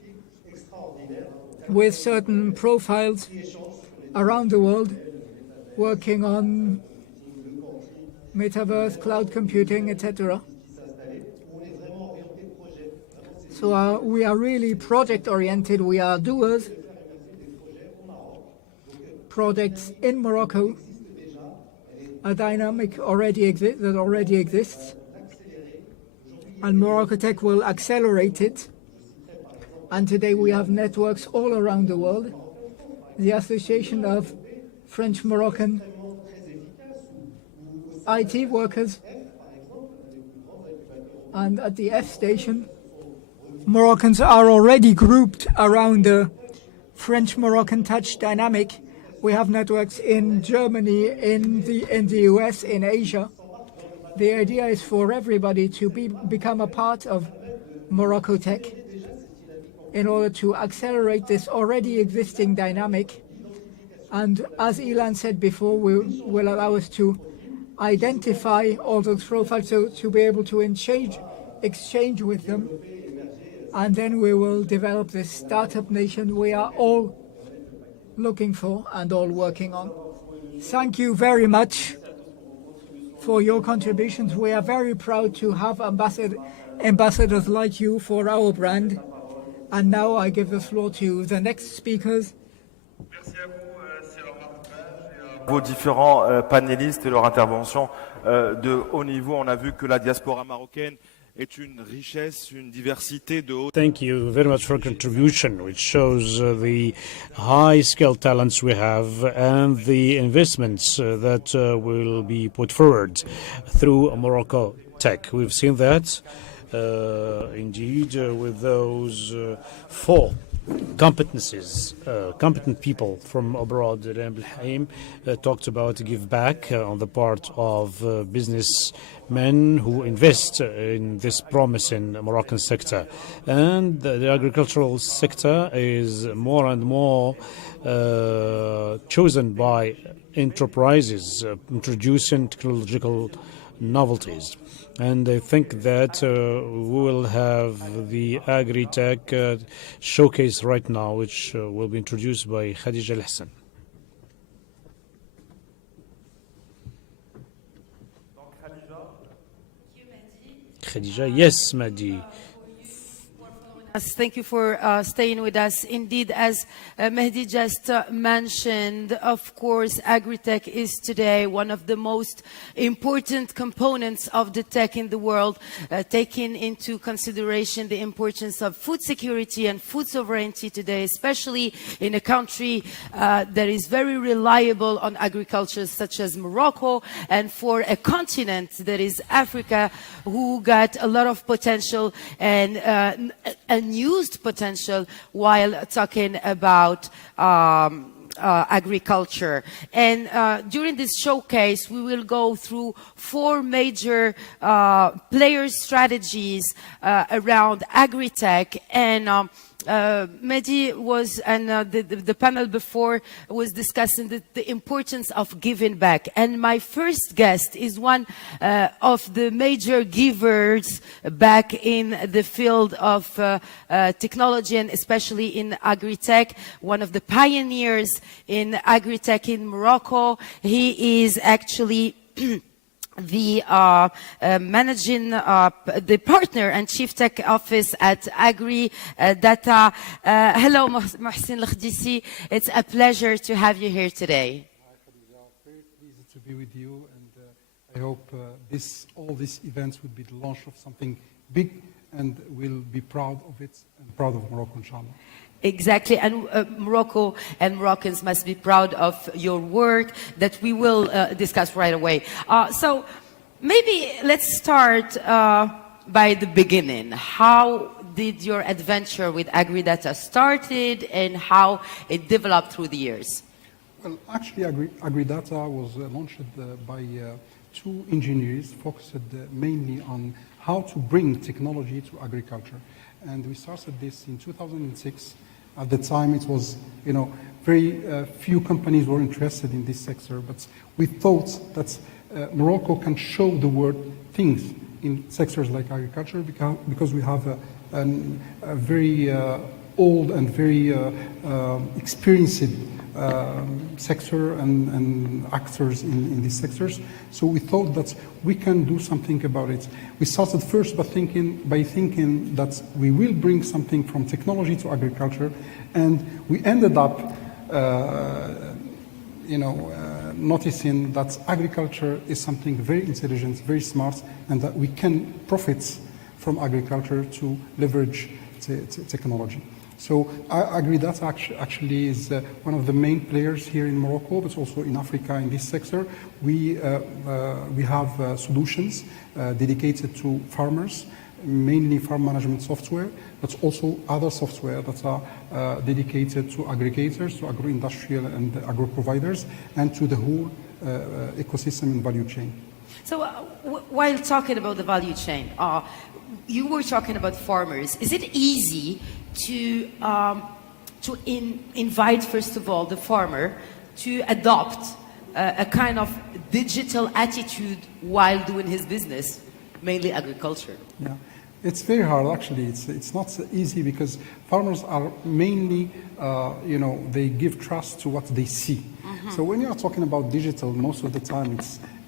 with certain profiles around the world, working on metaverse, cloud computing, etc. So we are really project-oriented. We are doers. Projects in Morocco, a dynamic that already exists. And MoroccoTech will accelerate it. And today we have networks all around the world. The Association of French Moroccan IT workers. And at the F station, Moroccans are already grouped around the French-Moroccan touch dynamic. We have networks in Germany, in the US, in Asia. The idea is for everybody to become a part of MoroccoTech in order to accelerate this already existing dynamic. And as Ilan said before, will allow us to identify all those profiles to be able to exchange with them. And then we will develop this startup nation we are all looking for and all working on. Thank you very much for your contributions. We are very proud to have ambassadors like you for our brand. And now I give the floor to the next speakers. Vos différents panélistes et leur intervention de haut niveau, on a vu que la diaspora marocaine est une richesse, une diversité de haut. Thank you very much for contribution, which shows the high-skilled talents we have and the investments that will be put forward through MoroccoTech. We've seen that indeed with those 4 competencies, competent people from abroad. Rem Al-Haim talked about give back on the part of businessmen who invest in this promising Moroccan sector. And the agricultural sector is more and more chosen by enterprises introducing technological novelties. And I think that we will have the Agri-Tech showcase right now, which will be introduced by Khadija Al-Hassan. Khadija, yes, Madi. Thank you for staying with us. Indeed, as Mehdi just mentioned, of course, agri-tech is today one of the most important components of the tech in the world, taking into consideration the importance of food security and food sovereignty today, especially in a country that is very reliable on agriculture, such as Morocco, and for a continent that is Africa, who got a lot of potential and unused potential while talking about agriculture. And during this showcase, we will go through 4 major player strategies around agri-tech. And Mehdi was, and the panel before was discussing the importance of giving back. And my first guest is one of the major givers back in the field of technology, and especially in agri-tech, one of the pioneers in agri-tech in Morocco. He is actually the managing the partner and chief tech office at Agri Data. Hello, Mohsin Lakhdisi. It's a pleasure to have you here today. Very pleased to be with you, and I hope all these events will be the launch of something big, and we'll be proud of it and proud of Morocco, inshallah. Exactly, and Morocco and Moroccans must be proud of your work that we will discuss right away. So maybe let's start by the beginning. How did your adventure with AgriData started, and how it developed through the years? Well, actually, AgriData was launched by 2 engineers focused mainly on how to bring technology to agriculture. And we started this in 2006. At the time, it was, very few companies were interested in this sector, but we thought that Morocco can show the world things in sectors like agriculture because we have a very old and very experienced sector and actors in these sectors. So we thought that we can do something about it. We started first by thinking that we will bring something from technology to agriculture, and we ended up, noticing that agriculture is something very intelligent, very smart, and that we can profit from agriculture to leverage technology. So AgriData actually is one of the main players here in Morocco, but also in Africa in this sector. We have solutions dedicated to farmers, mainly farm management software, but also other software that are dedicated to aggregators, to agro-industrial and agro-providers, and to the whole ecosystem and value chain. So while talking about the value chain, you were talking about farmers. Is it easy to invite, first of all, the farmer to adopt a kind of digital attitude while doing his business, mainly agriculture? Yeah, it's very hard actually. It's not so easy because farmers are mainly, they give trust to what they see. So when you are talking about digital, most of the time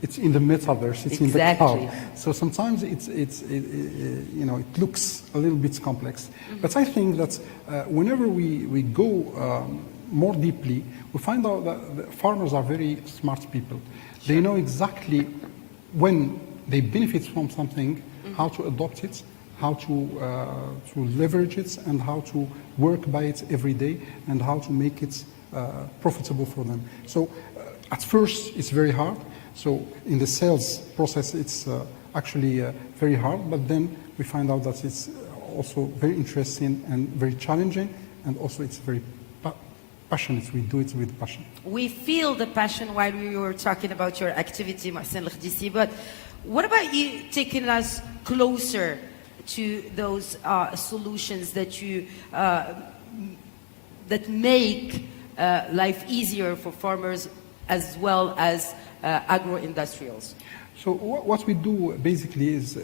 it's in the metaverse, it's in the cloud. So sometimes it looks a little bit complex. But I think that whenever we go more deeply, we find out that the farmers are very smart people. They know exactly when they benefit from something, how to adopt it, how to leverage it, and how to work by it every day, and how to make it profitable for them. So at first it's very hard. So in the sales process it's actually very hard, but then we find out that it's also very interesting and very challenging, and also it's very passionate. We do it with passion. We feel the passion while we were talking about your activity, Mohsen Al-Khdisi, but what about you taking us closer to those solutions that you that make life easier for farmers as well as agro-industrials? So what we do basically is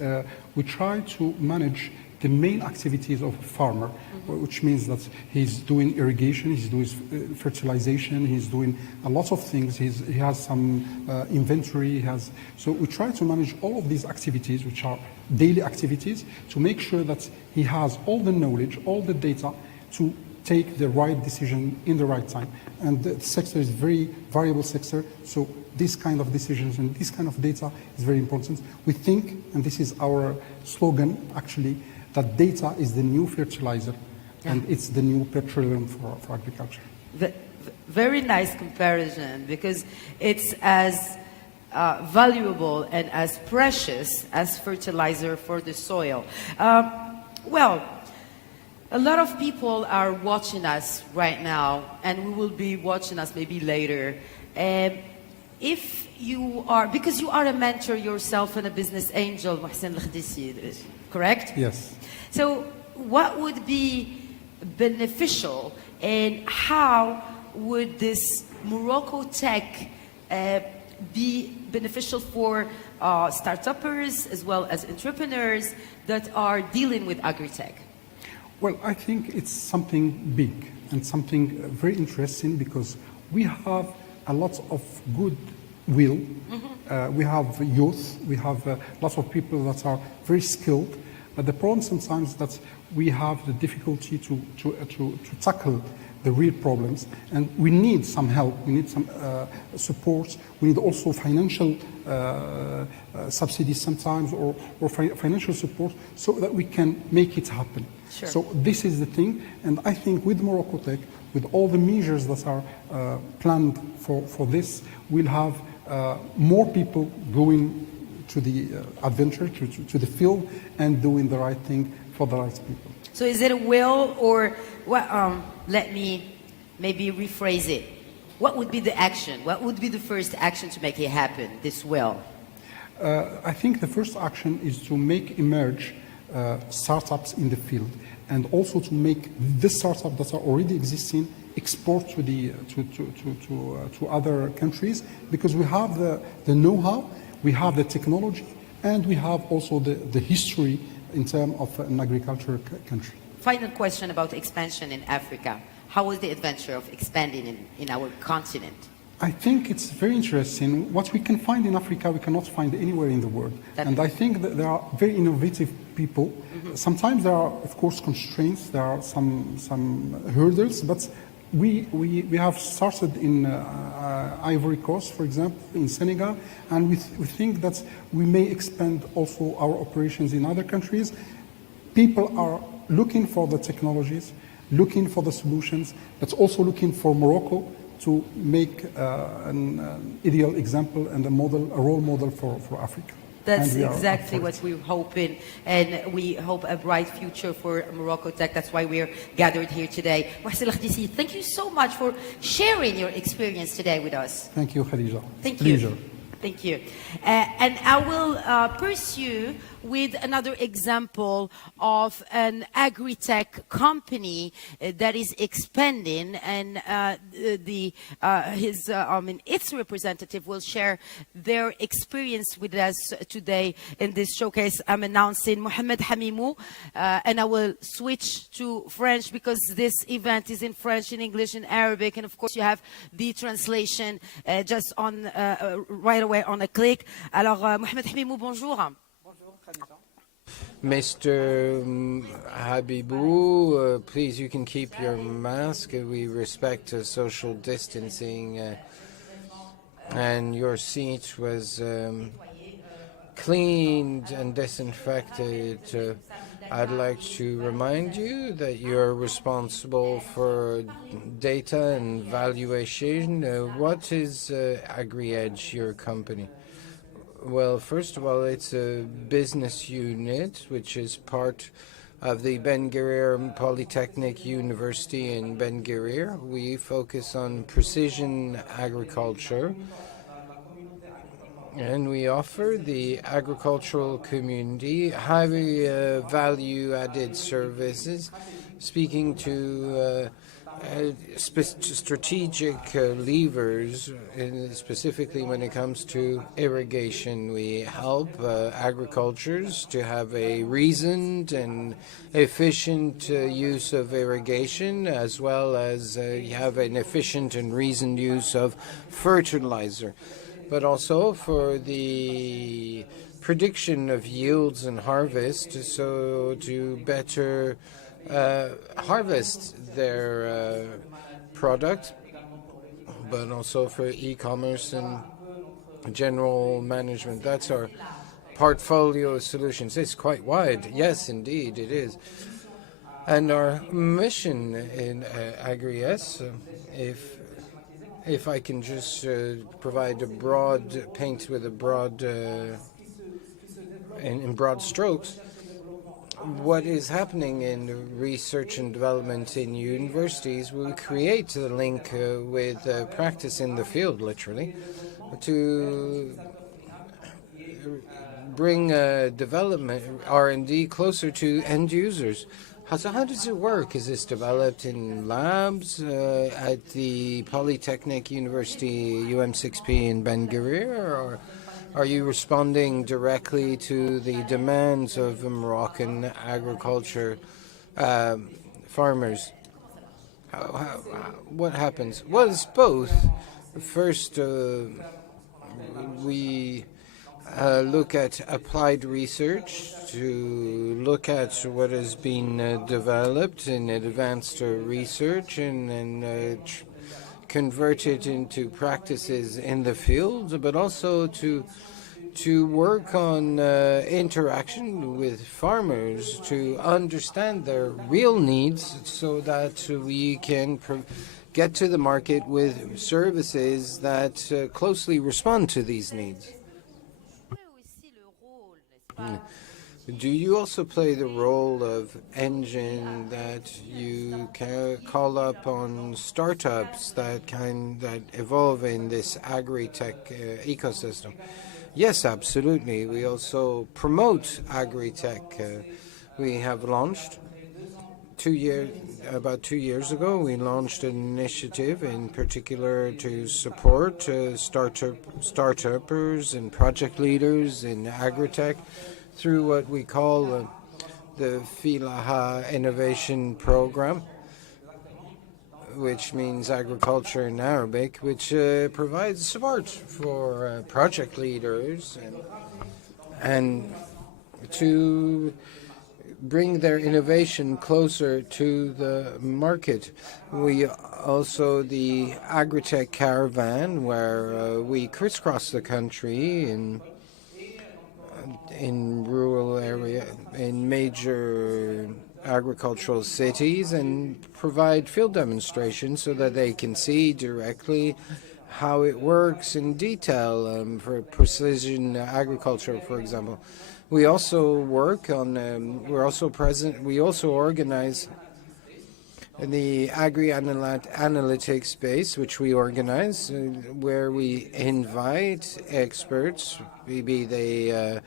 we try to manage the main activities of a farmer, which means that he's doing irrigation, he's doing fertilization, he's doing a lot of things, he has some inventory, so we try to manage all of these activities, which are daily activities, to make sure that he has all the knowledge, all the data to take the right decision in the right time. And the sector is a very variable sector, so this kind of decisions and this kind of data is very important. We think, and this is our slogan actually, that data is the new fertilizer, and it's the new petroleum for agriculture. Very nice comparison, because it's as valuable and as precious as fertilizer for the soil. Well, a lot of people are watching us right now, and we will be watching us maybe later. If you are, because you are a mentor yourself and a business angel, Mohsen Al-Khdisi, correct? Yes. So what would be beneficial, and how would this MoroccoTech be beneficial for startuppers as well as entrepreneurs that are dealing with agri-tech? Well, I think it's something big and something very interesting, because we have a lot of good will. We have youth, we have lots of people that are very skilled, but the problem sometimes is that we have the difficulty to tackle the real problems, and we need some help, we need some support, we need also financial subsidies sometimes, or financial support, so that we can make it happen. Sure. So this is the thing, and I think with MoroccoTech, with all the measures that are planned for this, we'll have more people going to the adventure, to the field, and doing the right thing for the right people. So is it a will, or what? Let me maybe rephrase it. What would be the action? What would be the first action to make it happen, this will? I think the first action is to make emerge startups in the field, and also to make the startups that are already existing export to other countries, because we have the know-how, we have the technology, and we have also the history in terms of an agricultural country. Final question about expansion in Africa. How was the adventure of expanding in our continent? I think it's very interesting. What we can find in Africa, we cannot find anywhere in the world. And I think that there are very innovative people. Sometimes there are, of course, constraints. There are some hurdles, but we have started in Ivory Coast, for example, in Senegal, and we think that we may expand also our operations in other countries. People are looking for the technologies, looking for the solutions, but also looking for Morocco to make an ideal example and a role model for Africa. That's exactly what we're hoping, and we hope a bright future for MoroccoTech. That's why we're gathered here today. Mohsen Al-Khdisi, thank you so much for sharing your experience today with us. Thank you, Khadija. Thank Pleasure. you. Thank you. And I will pursue with another example of an agri-tech company that is expanding, and its representative will share their experience with us today in this showcase. I'm announcing Mohamed Hamimou, and I will switch to French because this event is in French, in English, in Arabic, and of course you have the translation just on right away on a click. Alors, Mohamed Hamimou, bonjour. Mr. Habibou, please, you can keep your mask. We respect social distancing, and your seat was cleaned and disinfected. I'd like to remind you that you're responsible for data and valuation. What is AgriEdge, your company? Well, first of all, it's a business unit which is part of the Ben Guerir Polytechnic University in Ben Guerir. We focus on precision agriculture, and we offer the agricultural community high value-added services, speaking to strategic levers, specifically when it comes to irrigation. We help agricultures to have a reasoned and efficient use of irrigation, as well as have an efficient and reasoned use of fertilizer, but also for the prediction of yields and harvest, so to better harvest their product, but also for e-commerce and general management. That's our portfolio of solutions. It's quite wide. Yes, indeed, it is. And our mission in AgriS, if I can just provide a broad paint with a broad in broad strokes, what is happening in research and development in universities will create the link with practice in the field, literally, to bring development, R&D, closer to end users. So how does it work? Is this developed in labs at the Polytechnic University UM6P in Ben Guerir, or are you responding directly to the demands of Moroccan agriculture farmers? What happens? Well, it's both. First, we look at applied research to look at what has been developed in advanced research and then convert it into practices in the field, but also to work on interaction with farmers to understand their real needs so that we can get to the market with services that closely respond to these needs. Do you also play the role of engine that you can call up on startups that evolve in this agri-tech ecosystem? Yes, absolutely. We also promote agri-tech. We have launched about 2 years ago, we launched an initiative in particular to support startuppers and project leaders in agri-tech through what we call the Filaha Innovation Program, which means agriculture in Arabic, which provides support for project leaders and to bring their innovation closer to the market. We also the Agritech Caravan, where we crisscross the country in rural area, in major agricultural cities, and provide field demonstrations so that they can see directly how it works in detail for precision agriculture, for example. We also work on, we're also present, we also organize the agri-analytics space, which we organize, where we invite experts, be they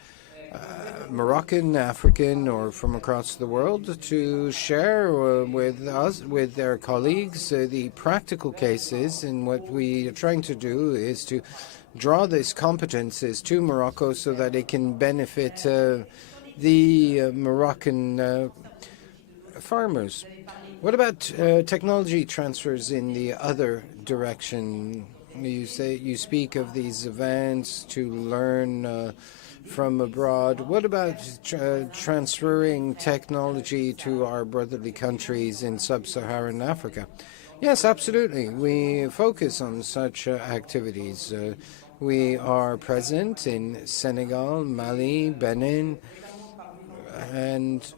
Moroccan, African, or from across the world to share with us, with their colleagues, the practical cases. And what we are trying to do is to draw these competences to Morocco so that it can benefit the Moroccan farmers. What about technology transfers in the other direction? You speak of these events to learn from abroad. What about transferring technology to our brotherly countries in sub-Saharan Africa? Yes, absolutely. We focus on such activities. We are present in Senegal, Mali, Benin, and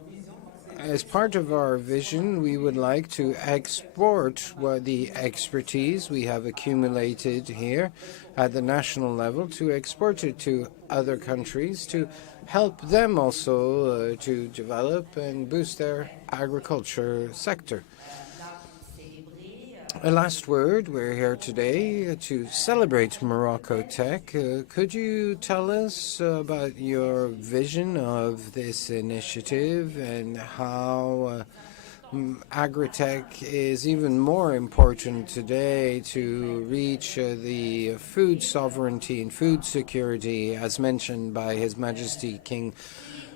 as part of our vision, we would like to export the expertise we have accumulated here at the national level, to export it to other countries, to help them also to develop and boost their agriculture sector. A last word, we're here today to celebrate MoroccoTech. Could you tell us about your vision of this initiative and how agri-tech is even more important today to reach the food sovereignty and food security, as mentioned by His Majesty King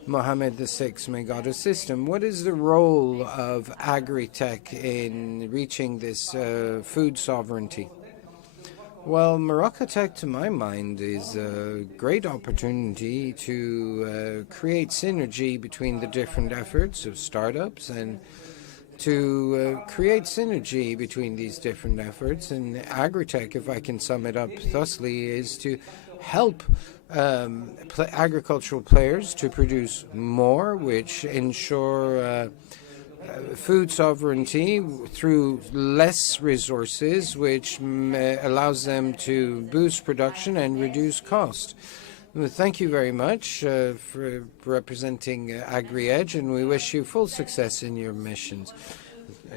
Mohammed VI, may God assist him? What is the role of agri-tech in reaching this food sovereignty? Well, MoroccoTech, to my mind, is a great opportunity to create synergy between the different efforts of startups and to create synergy between these different efforts. And agri-tech, if I can sum it up thusly, is to help agricultural players to produce more, which ensure food sovereignty through less resources, which allows them to boost production and reduce cost. Well, thank you very much for representing AgriEdge, and we wish you full success in your missions.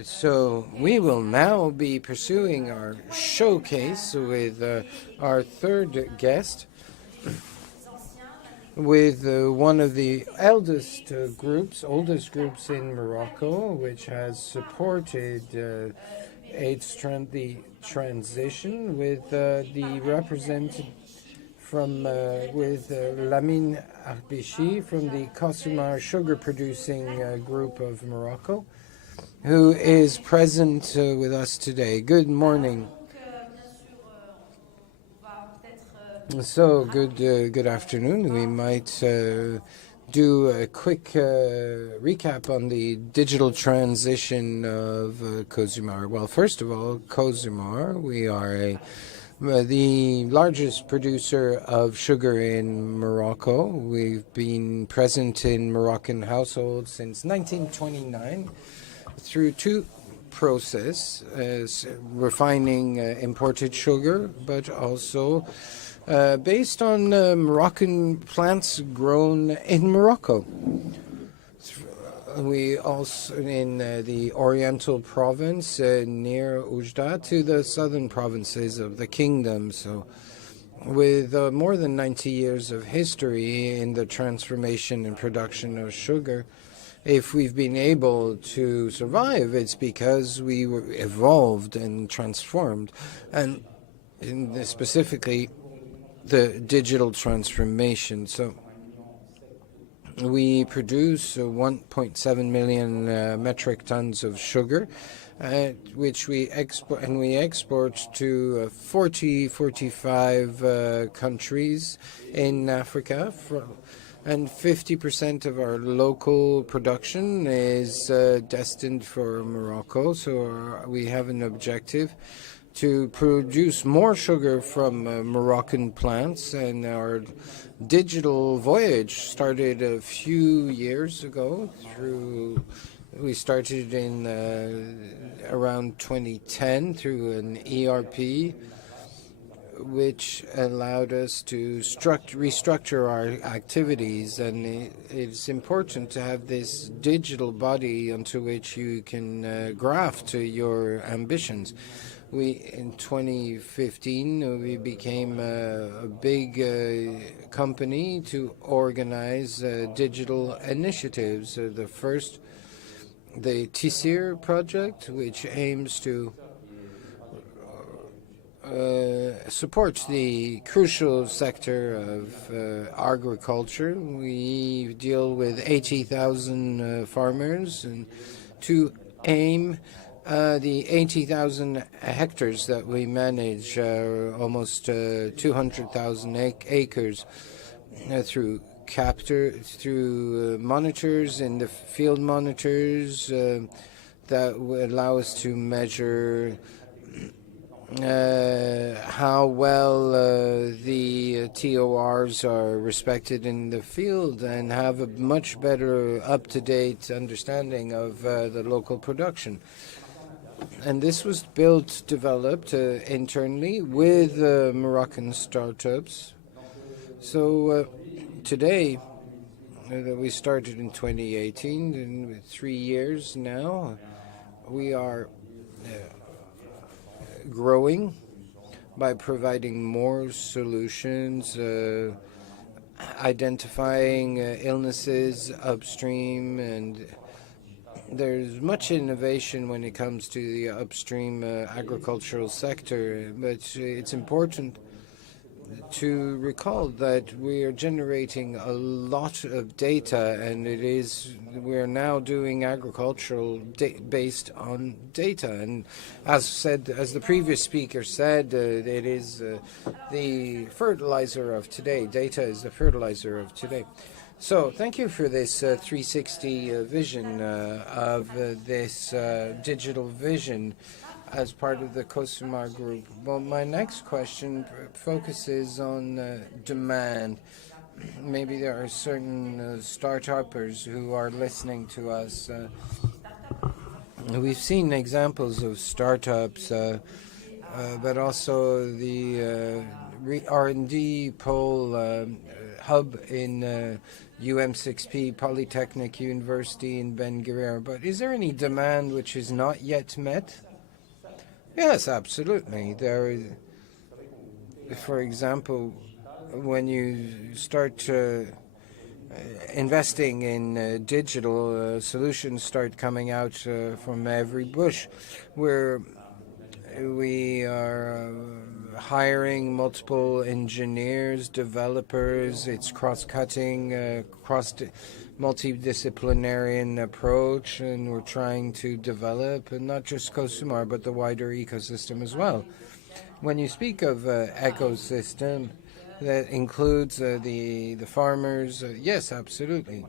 So we will now be pursuing our showcase with our third guest, with one of the oldest groups in Morocco, which has supported the transition, with the representative from with Lamine Arbichi from the Kosumar sugar producing group of Morocco, who is present with us today. Good morning. So, good afternoon. We might do a quick recap on the digital transition of Kosumar. Well, first of all, Kosumar, we are the largest producer of sugar in Morocco. We've been present in Moroccan households since 1929 through two processes, refining imported sugar, but also based on Moroccan plants grown in Morocco. We also in the Oriental province near Oujda to the southern provinces of the kingdom. So with more than 90 years of history in the transformation and production of sugar, if we've been able to survive, it's because we were evolved and transformed, and specifically the digital transformation. So we produce 1.7 million metric tons of sugar, which we export, and we export to 45 countries in Africa. And 50% of our local production is destined for Morocco. So we have an objective to produce more sugar from Moroccan plants, and our digital voyage started a few years ago. We started in around 2010 through an ERP, which allowed us to restructure our activities, and it's important to have this digital body onto which you can graft your ambitions. In 2015, we became a big company to organize digital initiatives. The first, the TISIR project, which aims to support the crucial sector of agriculture. We deal with 80,000 farmers, and to aim the 80,000 hectares that we manage, almost 200,000 acres, through monitors in the field monitors that will allow us to measure how well the TORs are respected in the field and have a much better up-to-date understanding of the local production. And this was developed internally with Moroccan startups. So today, we started in 2018, and 3 years now, we are growing by providing more solutions, identifying illnesses upstream, and there's much innovation when it comes to the upstream agricultural sector, but it's important to recall that we are generating a lot of data, and we're now doing agricultural based on data. And as the previous speaker said, it is the fertilizer of today. Data is the fertilizer of today. So thank you for this 360 vision of this digital vision as part of the COSUMAR group. Well, my next question focuses on demand. Maybe there are certain start-uppers who are listening to us. We've seen examples of startups, but also the R&D pole hub in UM6P, Polytechnic University in Ben Guerir. But is there any demand which is not yet met? Yes, absolutely. There is, for example, when you start investing in digital solutions, start coming out from every bush, where we are hiring multiple engineers, developers. It's cross-cutting, multidisciplinary approach, and we're trying to develop, and not just COSUMAR, but the wider ecosystem as well. When you speak of ecosystem, that includes the farmers. Yes, absolutely.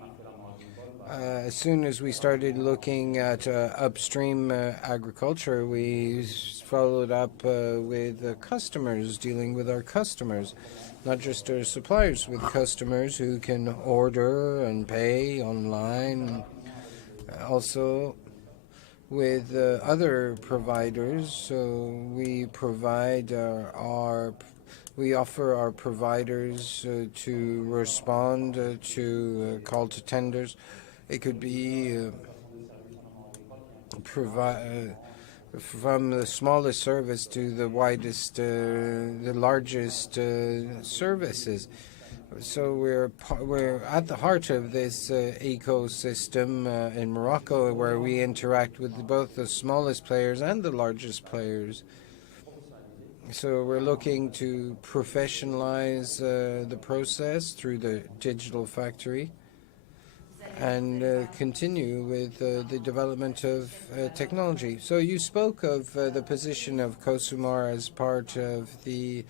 As soon as we started looking at upstream agriculture, we followed up with customers, dealing with our customers, not just our suppliers, with customers who can order and pay online, also with other providers. So we provide we offer our providers to respond to call to tenders. It could be from the smallest service to the widest, the largest services. So we're at the heart of this ecosystem in Morocco, where we interact with both the smallest players and the largest players. So we're looking to professionalize the process through the digital factory, and continue with the development of technology. So you spoke of the position of COSUMAR as part of the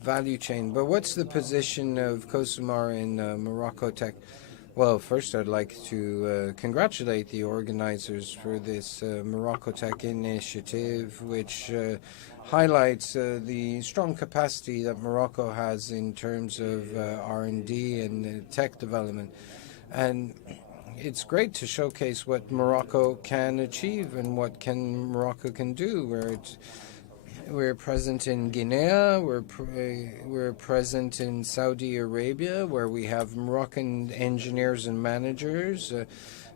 value chain, but what's the position of COSUMAR in MoroccoTech? Well, first I'd like to congratulate the organizers for this MoroccoTech initiative, which highlights the strong capacity that Morocco has in terms of R&D and tech development. And it's great to showcase what Morocco can achieve and what Morocco can do. We're present in Guinea, we're present in Saudi Arabia, where we have Moroccan engineers and managers,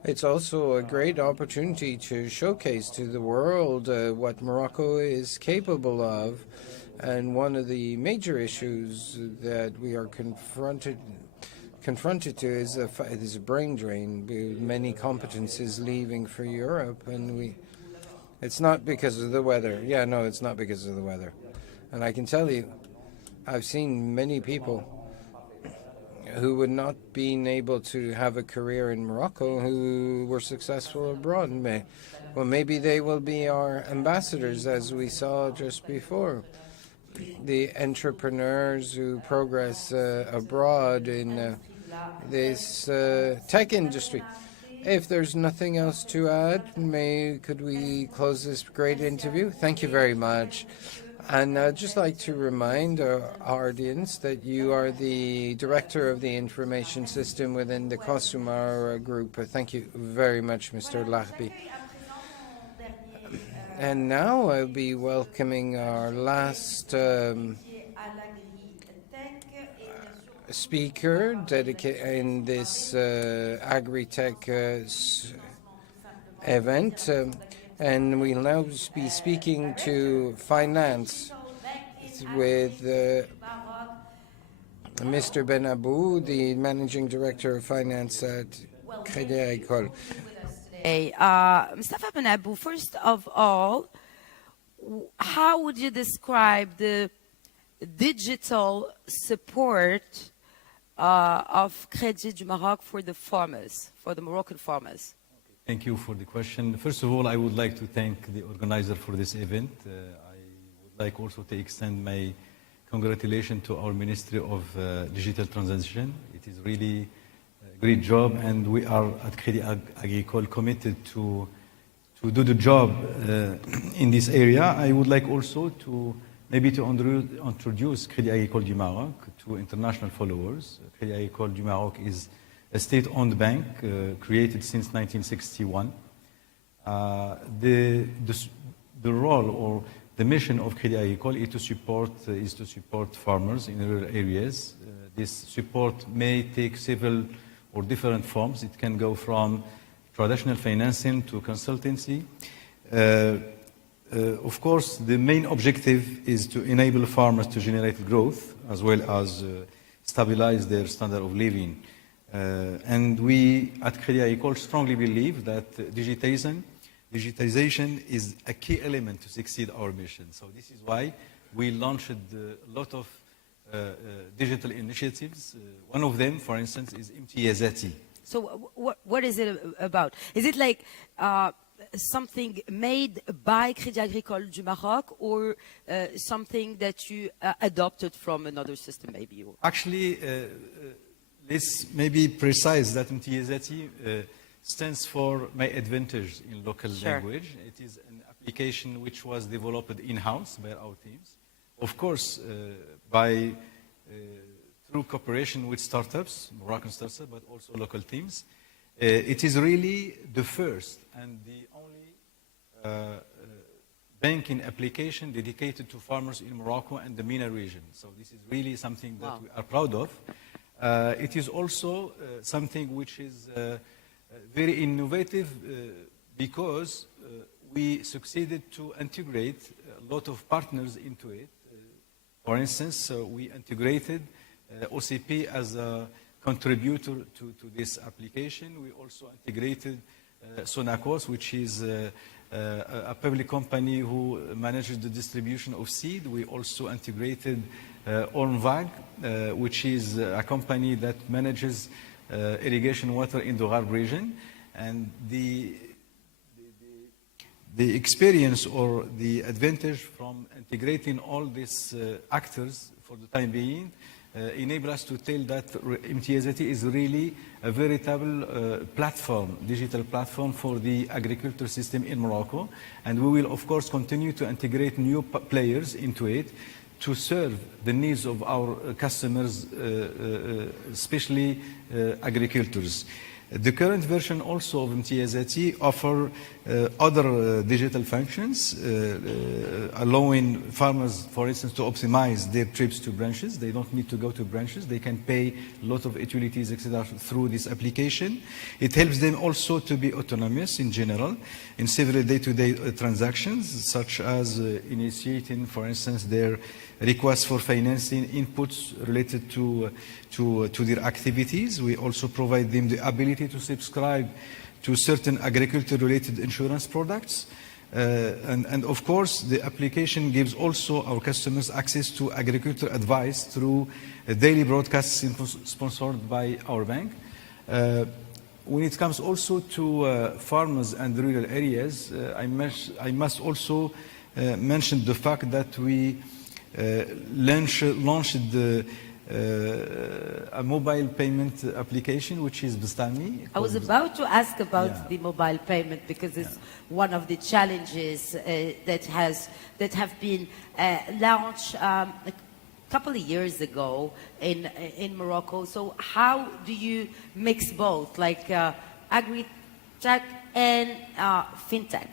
It's also a great opportunity to showcase to the world what Morocco is capable of. And one of the major issues that we are confronted to is a brain drain, with many competences leaving for Europe, and it's not because of the weather. Yeah, no, it's not because of the weather. And I can tell you, I've seen many people who would not been able to have a career in Morocco who were successful abroad. Well, maybe they will be our ambassadors, as we saw just before. The entrepreneurs who progress abroad in this tech industry. If there's nothing else to add, could we close this great interview? Thank you very much. And I'd just like to remind our audience that you are the director of the information system within the Consumar Group. Thank you very much, Mr. Larbi. And now I'll be welcoming our last speaker in this agri-tech event. And we'll now be speaking to finance with Mr. Benabou, the Managing Director of Finance at Crédit Agricole. Mustafa Benabou, first of all, how would you describe the digital support of Crédit du Maroc for the farmers, for the Moroccan farmers? Thank you for the question. First of all, I would like to thank the organizer for this event. I would like also to extend my congratulations to our Ministry of Digital Transition. It is really a great job, and we are at Crédit Agricole committed to do the job in this area. I would like also to introduce Crédit Agricole du Maroc to international followers. Crédit Agricole du Maroc is a state-owned bank created since 1961. The role or the mission of Crédit Agricole is to support farmers in rural areas. This support may take several or different forms. It can go from traditional financing to consultancy. Of course, the main objective is to enable farmers to generate growth as well as stabilize their standard of living. And we at Crédit Agricole strongly believe that digitization is a key element to succeed our mission. So this is why we launched a lot of digital initiatives. One of them, for instance, is imtiyazati. So what is it about? Is it like something made by Crédit Agricole du Maroc, or something that you adopted from another system, maybe? Actually, let's maybe precise that imtiyazati stands for My Advantage in local language. It is an application which was developed in-house by our teams. Of course, through cooperation with startups, Moroccan startups, but also local teams. It is really the first and the only banking application dedicated to farmers in Morocco and the MENA region. So this is really something that we are proud of. It is also something which is very innovative because we succeeded to integrate a lot of partners into it. For instance, we integrated OCP as a contributor to this application. We also integrated Sonacos, which is a public company who manages the distribution of seed. We also integrated Ornvag, which is a company that manages irrigation water in the Gharb region. And the experience or the advantage from integrating all these actors for the time being enable us to tell that imtiyazati is really a veritable platform, digital platform for the agriculture system in Morocco. And we will, of course, continue to integrate new players into it to serve the needs of our customers, especially agricultors. The current version also of MTZT offer other digital functions, allowing farmers, for instance, to optimize their trips to branches. They don't need to go to branches. They can pay a lot of utilities, etc., through this application. It helps them also to be autonomous in general in several day-to-day transactions, such as initiating, for instance, their requests for financing inputs related to their activities. We also provide them the ability to subscribe to certain agriculture-related insurance products. And of course, the application gives also our customers access to agriculture advice through daily broadcasts sponsored by our bank. When it comes also to farmers and rural areas, I must also mention the fact that we launched a mobile payment application, which is Bustami. I was about to ask about the mobile payment because it's one of the challenges that have been launched a couple of years ago in Morocco. So how do you mix both, like agri-tech and fintech?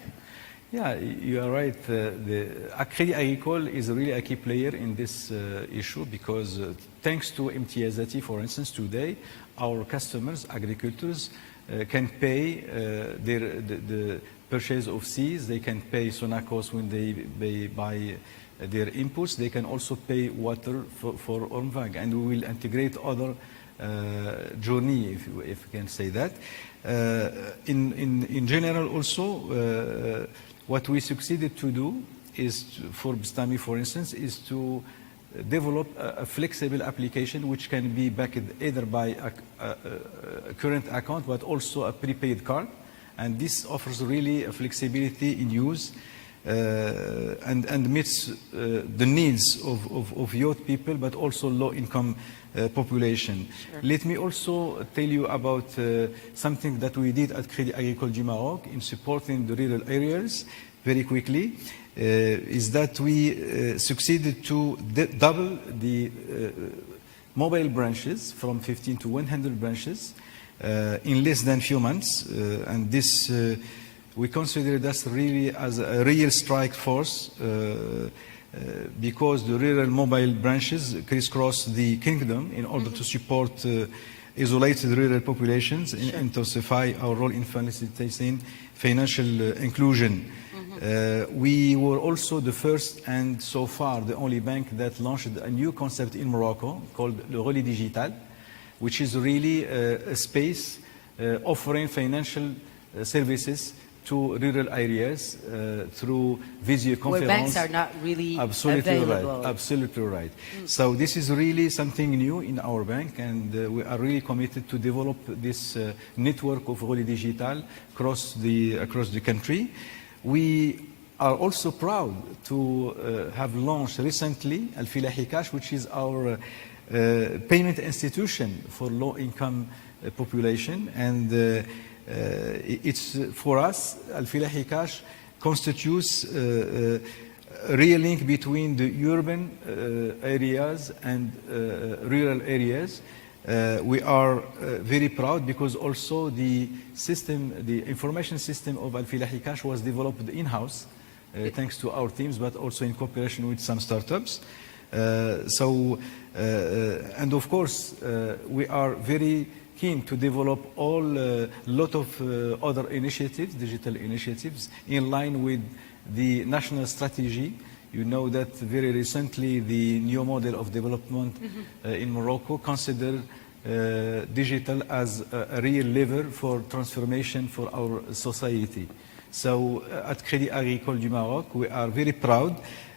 Yeah, you are right. The Crédit Agricole is really a key player in this issue because thanks to MTZT, for instance, today, our customers, agricultors, can pay the purchase of seeds. They can pay Sonacos when they buy their inputs. They can also pay water for Ormvag, and we will integrate other journey, if you can say that. In general, also. What we succeeded to do is, for Bustami, for instance, is to develop a flexible application which can be backed either by a current account but also a prepaid card. And this offers really a flexibility in use and meets the needs of youth people but also low-income population. Sure. Let me also tell you about something that we did at Crédit Agricole du Maroc in supporting the rural areas very quickly, is that we succeeded to double the mobile branches from 15 to 100 branches in less than a few months. And this, we consider that really as a real strike force because the rural mobile branches crisscross the kingdom in order to support isolated rural populations and intensify our role in facilitating financial inclusion. We were also the first and so far the only bank that launched a new concept in Morocco called Le Relais Digital, which is really a space offering financial services to rural areas through video conference. Where banks are not really available. Right. Absolutely right. So this is really something new in our bank, and we are really committed to develop this network of Relais Digital across the country. We are also proud to have launched recently Al-Filahi Cash, which is our payment institution for low-income population, and it's for us, Al-Filahi Cash constitutes a real link between the urban areas and rural areas. We are very proud because also the system, the information system of Al-Filahi Cash was developed in-house thanks to our teams, but also in cooperation with some startups. And of course, we are very keen to develop a lot of other initiatives, digital initiatives, in line with the national strategy. You know that very recently the new model of development in Morocco considered digital as a real lever for transformation for our society. So at Crédit Agricole du Maroc, we are very proud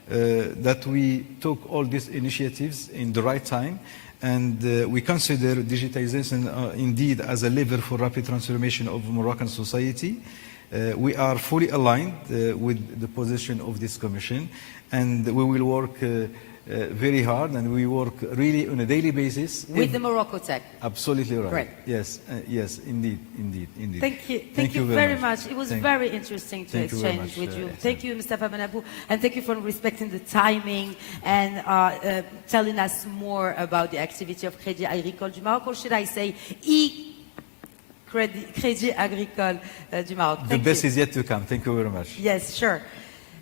that we took all these initiatives in the right time, and we consider digitization indeed as a lever for rapid transformation of Moroccan society. We are fully aligned with the position of this Commission, and we will work very hard, and we work really on a daily basis. With the MoroccoTech. Absolutely right. Great. Yes, yes, indeed. Thank you. Thank you very much. It was very interesting to exchange with you. Thank you, Mr. Benabou, and thank you for respecting the timing and telling us more about the activity of Crédit Agricole du Maroc, or should I say Crédit Agricole du Maroc. The best is yet to come. Thank you very much. Yes, sure.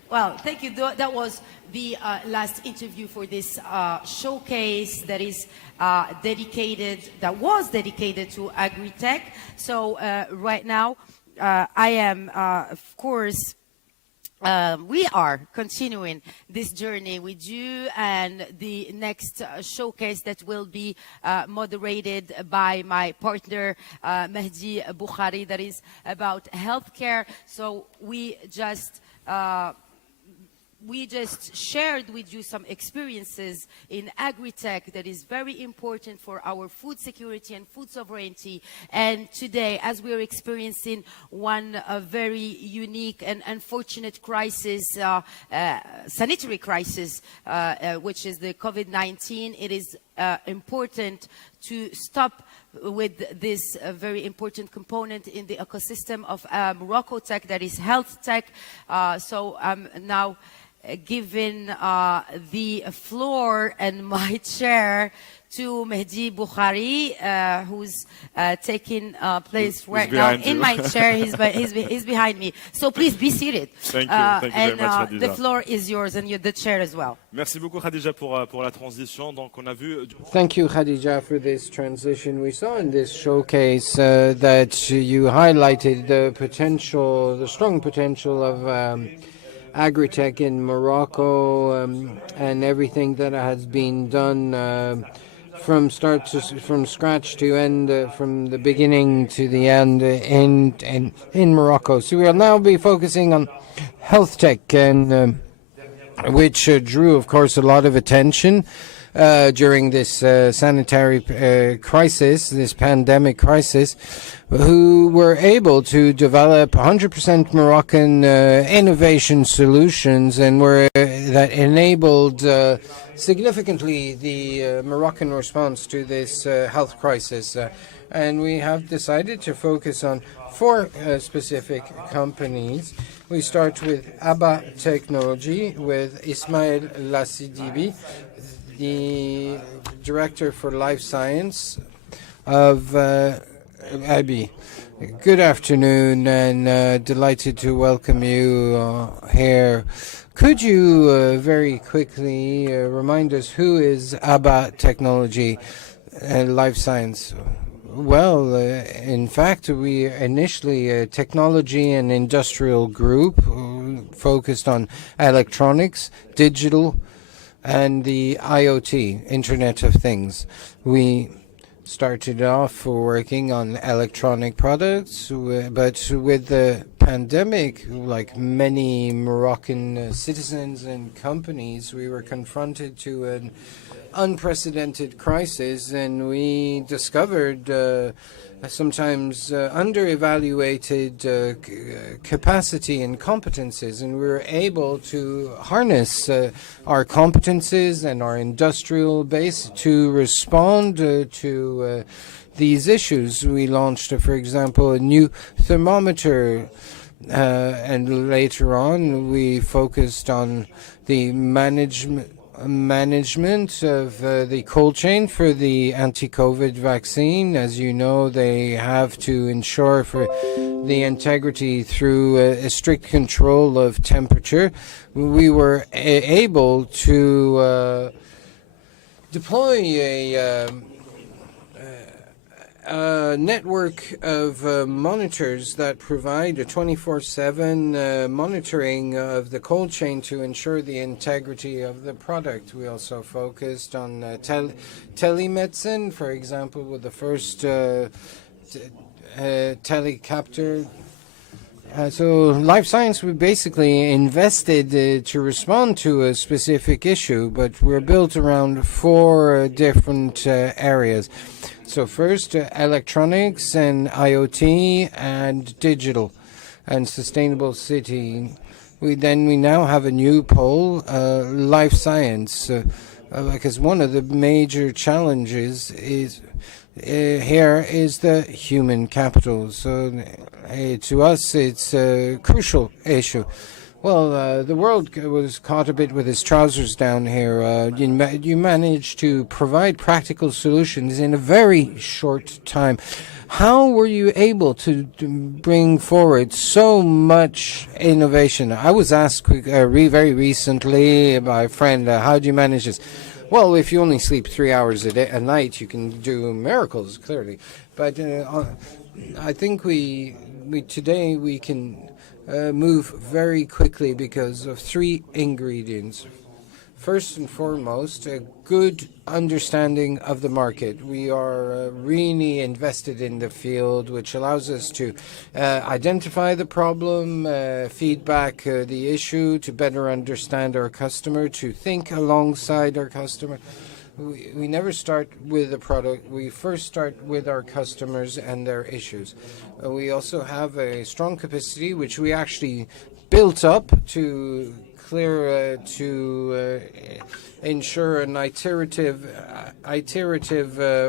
Well, thank you. That was the last interview for this showcase that was dedicated to agri-tech. So right now, I am, of course, we are continuing this journey with you, and the next showcase that will be moderated by my partner Mehdi Bukhari, that is about healthcare. So we just shared with you some experiences in agri-tech that is very important for our food security and food sovereignty. And today, as we are experiencing one very unique and unfortunate crisis, sanitary crisis, which is the COVID-19, it is important to stop with this very important component in the ecosystem of MoroccoTech, that is health tech. So I'm now giving the floor and my chair to Mehdi Bukhari, who's taking place right now in my chair. He's behind me. So please be seated. Thank you very much, Khadija. The floor is yours, and you're the chair as well. Merci beaucoup, Khadija, pour la transition. Donc, on a vu... Thank you, Khadija, for this transition. We saw in this showcase that you highlighted the potential, the strong potential of agri-tech in Morocco, and everything that has been done from scratch to end, from the beginning to the end in Morocco. So we'll now be focusing on health tech, and which drew, of course, a lot of attention during this sanitary crisis, this pandemic crisis, who were able to develop 100% Moroccan innovation solutions, and that enabled significantly the Moroccan response to this health crisis. And we have decided to focus on 4 specific companies. We start with ABBA Technology, with Ismail Lassidibi, the Director for Life Science of ABBA. Good afternoon, and delighted to welcome you here. Could you very quickly remind us who is ABBA Technology and Life Science? Well, in fact, we initially a technology and industrial group focused on electronics, digital, and the IoT, Internet of Things. We started off working on electronic products, but with the pandemic, like many Moroccan citizens and companies, we were confronted to an unprecedented crisis, and we discovered sometimes under-evaluated capacity and competences, and we were able to harness our competences and our industrial base to respond to these issues. We launched, for example, a new thermometer, and later on we focused on the management of the cold chain for the anti-COVID vaccine. As you know, they have to ensure for the integrity through a strict control of temperature. We were able to deploy a network of monitors that provide a 24/7 monitoring of the cold chain to ensure the integrity of the product. We also focused on telemedicine, for example, with the first telecaptor. So Life Science, we basically invested to respond to a specific issue, but we're built around 4 different areas. So first, electronics and IoT and digital and sustainable city. We now have a new pole, life science, because one of the major challenges is here is the human capital. So to us, it's a crucial issue. Well, the world was caught a bit with his trousers down here. You managed to provide practical solutions in a very short time. How were you able to bring forward so much innovation? I was asked very recently by a friend, how do you manage this? Well, if you only sleep 3 hours a night, you can do miracles, clearly. But I think today we can move very quickly because of 3 ingredients. First and foremost, a good understanding of the market. We are really invested in the field, which allows us to identify the problem, feedback the issue, to better understand our customer, to think alongside our customer. We never start with a product. We first start with our customers and their issues. We also have a strong capacity, which we actually built up to ensure an iterative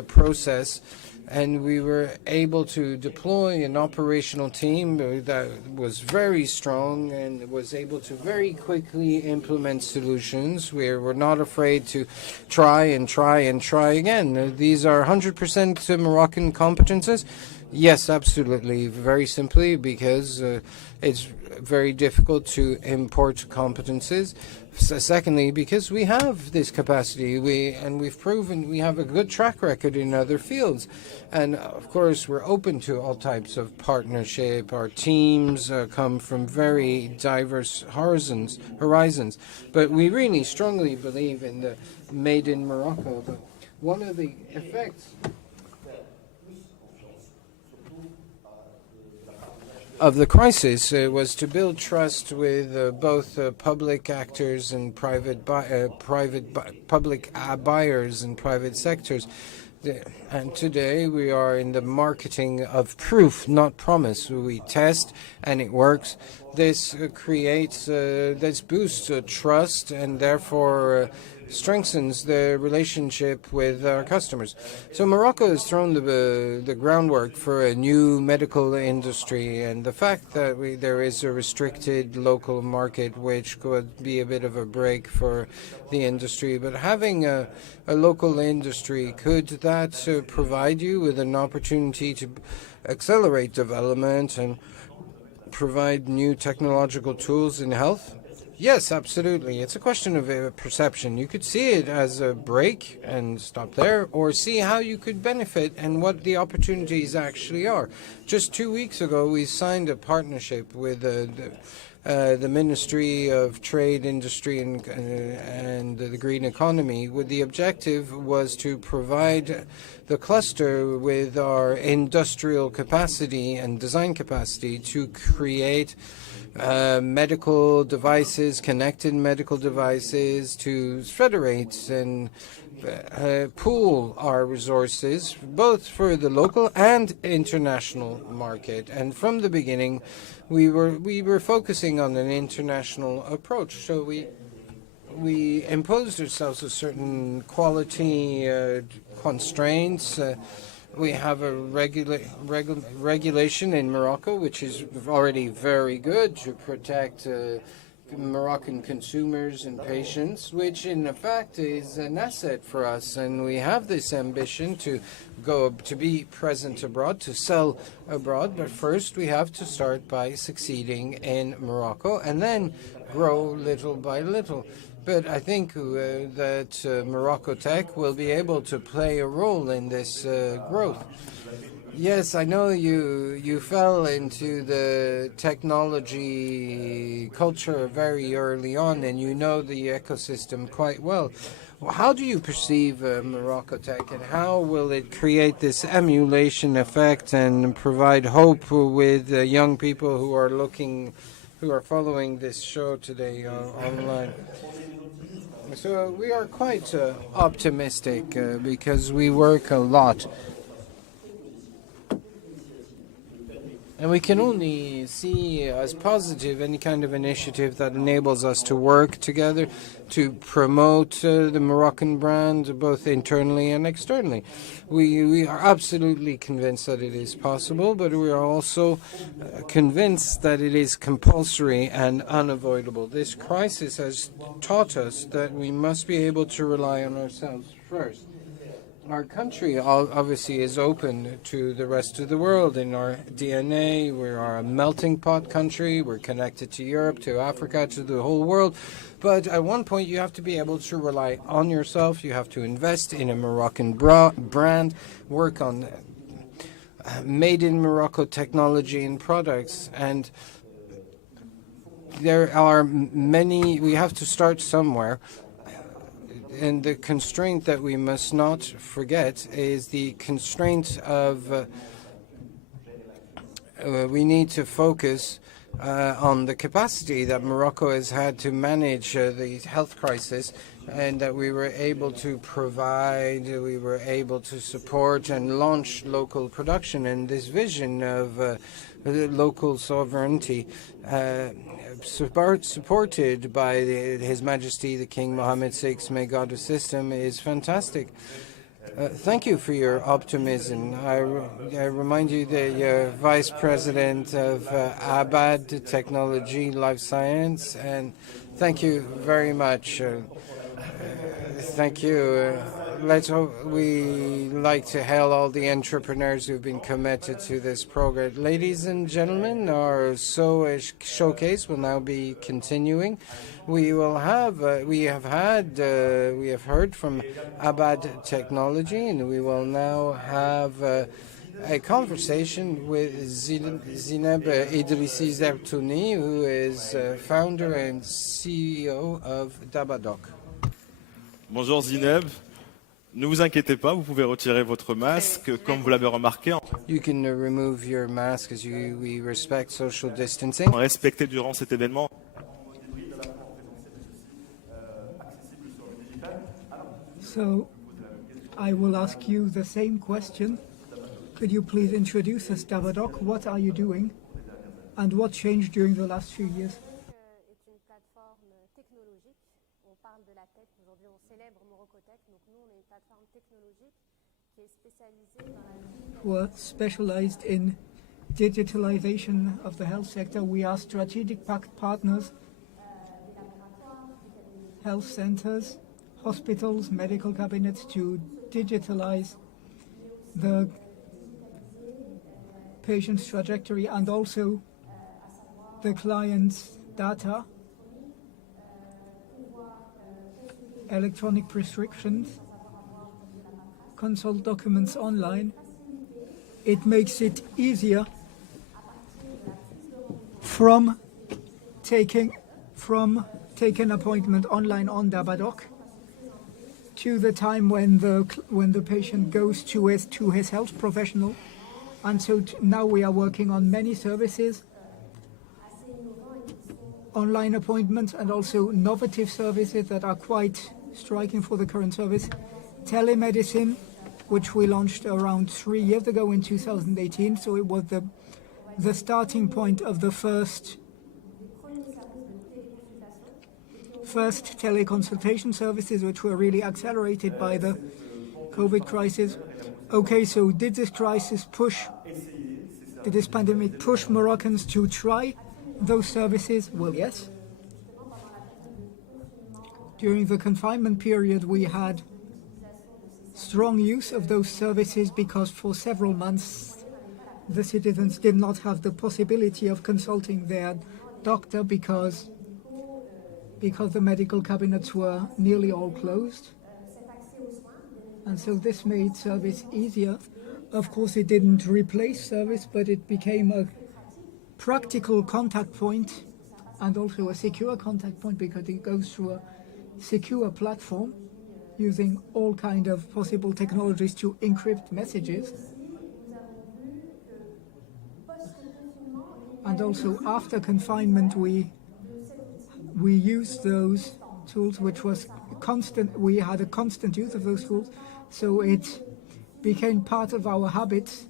process, and we were able to deploy an operational team that was very strong and was able to very quickly implement solutions. We were not afraid to try again. These are 100% Moroccan competences. Yes, absolutely. Very simply, because it's very difficult to import competences. Secondly, because we have this capacity, we've proven we have a good track record in other fields. And of course, we're open to all types of partnership. Our teams come from very diverse horizons. But we really strongly believe in the Made in Morocco. But one of the effects of the crisis was to build trust with both public actors and public buyers and private sectors. And today we are in the marketing of proof, not promise. We test and it works. This boosts trust and therefore strengthens the relationship with our customers. So Morocco has thrown the groundwork for a new medical industry, and the fact that there is a restricted local market, which could be a bit of a break for the industry, but having a local industry, could that provide you with an opportunity to accelerate development and provide new technological tools in health? Yes, absolutely. It's a question of perception. You could see it as a break and stop there, or see how you could benefit and what the opportunities actually are. Just 2 weeks ago, we signed a partnership with the Ministry of Trade, Industry and the Green Economy, with the objective was to provide the cluster with our industrial capacity and design capacity to create medical devices, connected medical devices, to federate and pool our resources, both for the local and international market. And from the beginning, we were focusing on an international approach. So we imposed ourselves a certain quality constraints. We have a regulation in Morocco, which is already very good to protect Moroccan consumers and patients, which in fact is an asset for us. And we have this ambition to be present abroad, to sell abroad. But first we have to start by succeeding in Morocco and then grow little by little. But I think that MoroccoTech will be able to play a role in this growth. Yes, I know you fell into the technology culture very early on, and you know the ecosystem quite well. How do you perceive MoroccoTech, and how will it create this emulation effect and provide hope with young people who are following this show today online? So we are quite optimistic because we work a lot. And we can only see as positive any kind of initiative that enables us to work together to promote the Moroccan brand, both internally and externally. We are absolutely convinced that it is possible, but we are also convinced that it is compulsory and unavoidable. This crisis has taught us that we must be able to rely on ourselves first. Our country obviously is open to the rest of the world. In our DNA, we are a melting pot country. We're connected to Europe, to Africa, to the whole world. But at one point, you have to be able to rely on yourself. You have to invest in a Moroccan brand, work on made in Morocco technology and products. And there are many, we have to start somewhere. And the constraint that we must not forget is the constraint of we need to focus on the capacity that Morocco has had to manage the health crisis, and that we were able to provide, we were able to support and launch local production, and this vision of local sovereignty supported by His Majesty the King Mohammed VI, may God assist him, is fantastic. Thank you for your optimism. I remind you that you're Vice President of Abad Technology, Life Science, and thank you very much. Thank you. Let's hope we like to hail all the entrepreneurs who've been committed to this program. Ladies and gentlemen, our showcase will now be continuing. We have heard from Abad Technology, and we will now have a conversation with Zineb Idrissi Zertouni, who is founder and CEO of Dabadoc. Bonjour Zineb. Ne vous inquiétez pas, vous pouvez retirer votre masque, comme vous l'avez remarqué. You can remove your mask as we respect social distancing. Respecté durant cet événement. So, I will ask you the same question. Could you please introduce us, Dabadoc? What are you doing, and what changed during the last few years? We're specialized in digitalization of the health sector. We are strategic partners, health centers, hospitals, medical cabinets to digitalize the patient's trajectory and also the client's data, electronic prescriptions, consult documents online. It makes it easier from taking an appointment online on Dabadoc to the time when the patient goes to his health professional. And so now we are working on many services, online appointments, and also innovative services that are quite striking for the current service. Telemedicine, which we launched around 3 years ago in 2018. So it was the starting point of the first teleconsultation services, which were really accelerated by the COVID crisis. Okay, so did this pandemic push Moroccans to try those services? Well, yes. During the confinement period, we had strong use of those services because for several months the citizens did not have the possibility of consulting their doctor because the medical cabinets were nearly all closed. And so this made service easier. Of course, it didn't replace service, but it became a practical contact point and also a secure contact point because it goes through a secure platform using all kind of possible technologies to encrypt messages. And also after confinement, we used those tools, which was constant. We had a constant use of those tools, so it became part of our habits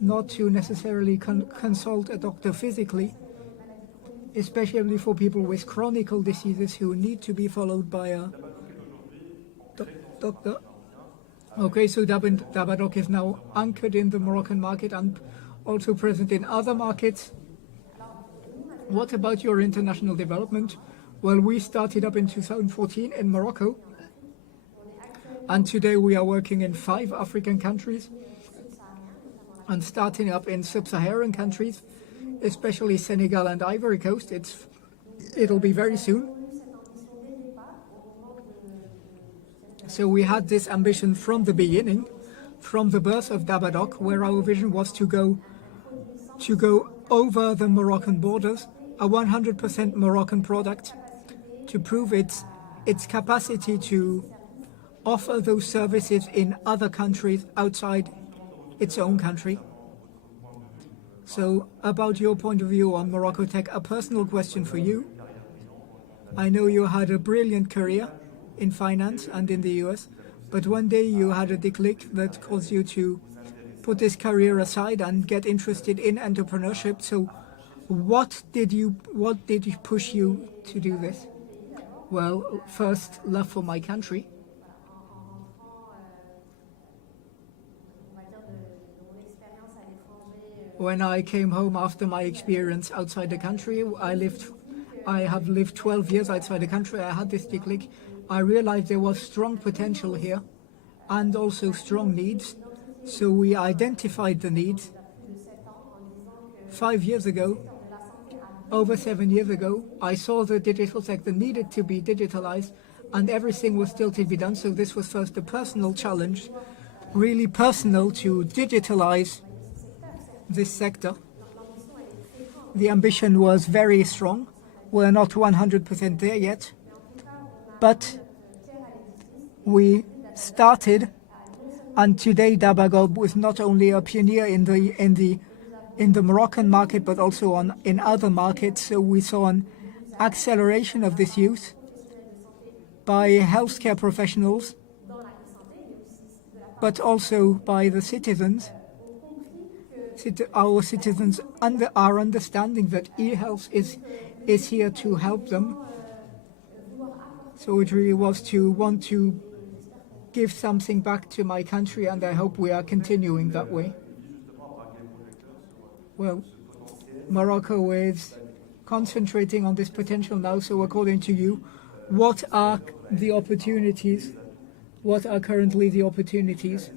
not to necessarily consult a doctor physically, especially for people with chronic diseases who need to be followed by a doctor. Okay, so Dabadoc is now anchored in the Moroccan market and also present in other markets. What about your international development? Well, we started up in 2014 in Morocco, and today we are working in 5 African countries and starting up in sub-Saharan countries, especially Senegal and Ivory Coast. It'll be very soon. So we had this ambition from the beginning, from the birth of Dabadoc, where our vision was to go over the Moroccan borders, a 100% Moroccan product, to prove its capacity to offer those services in other countries outside its own country. So about your point of view on MoroccoTech, a personal question for you. I know you had a brilliant career in finance and in the US, but one day you had a declic that caused you to put this career aside and get interested in entrepreneurship. So what did push you to do this? Well, first, love for my country. When I came home after my experience outside the country, I have lived 12 years outside the country. I had this declic. I realized there was strong potential here and also strong needs. So we identified the needs. 5 years ago, over 7 years ago, I saw the digital sector needed to be digitalized and everything was still to be done. So this was first a personal challenge, really personal, to digitalize this sector. The ambition was very strong. We're not 100% there yet, but we started, and today Dabadoc was not only a pioneer in the Moroccan market, but also in other markets. So we saw an acceleration of this use by healthcare professionals, but also by the citizens. Our citizens are understanding that e-health is here to help them. So it really was to want to give something back to my country, and I hope we are continuing that way. Well, Morocco is concentrating on this potential now, so according to you, what are the opportunities? What are currently the opportunities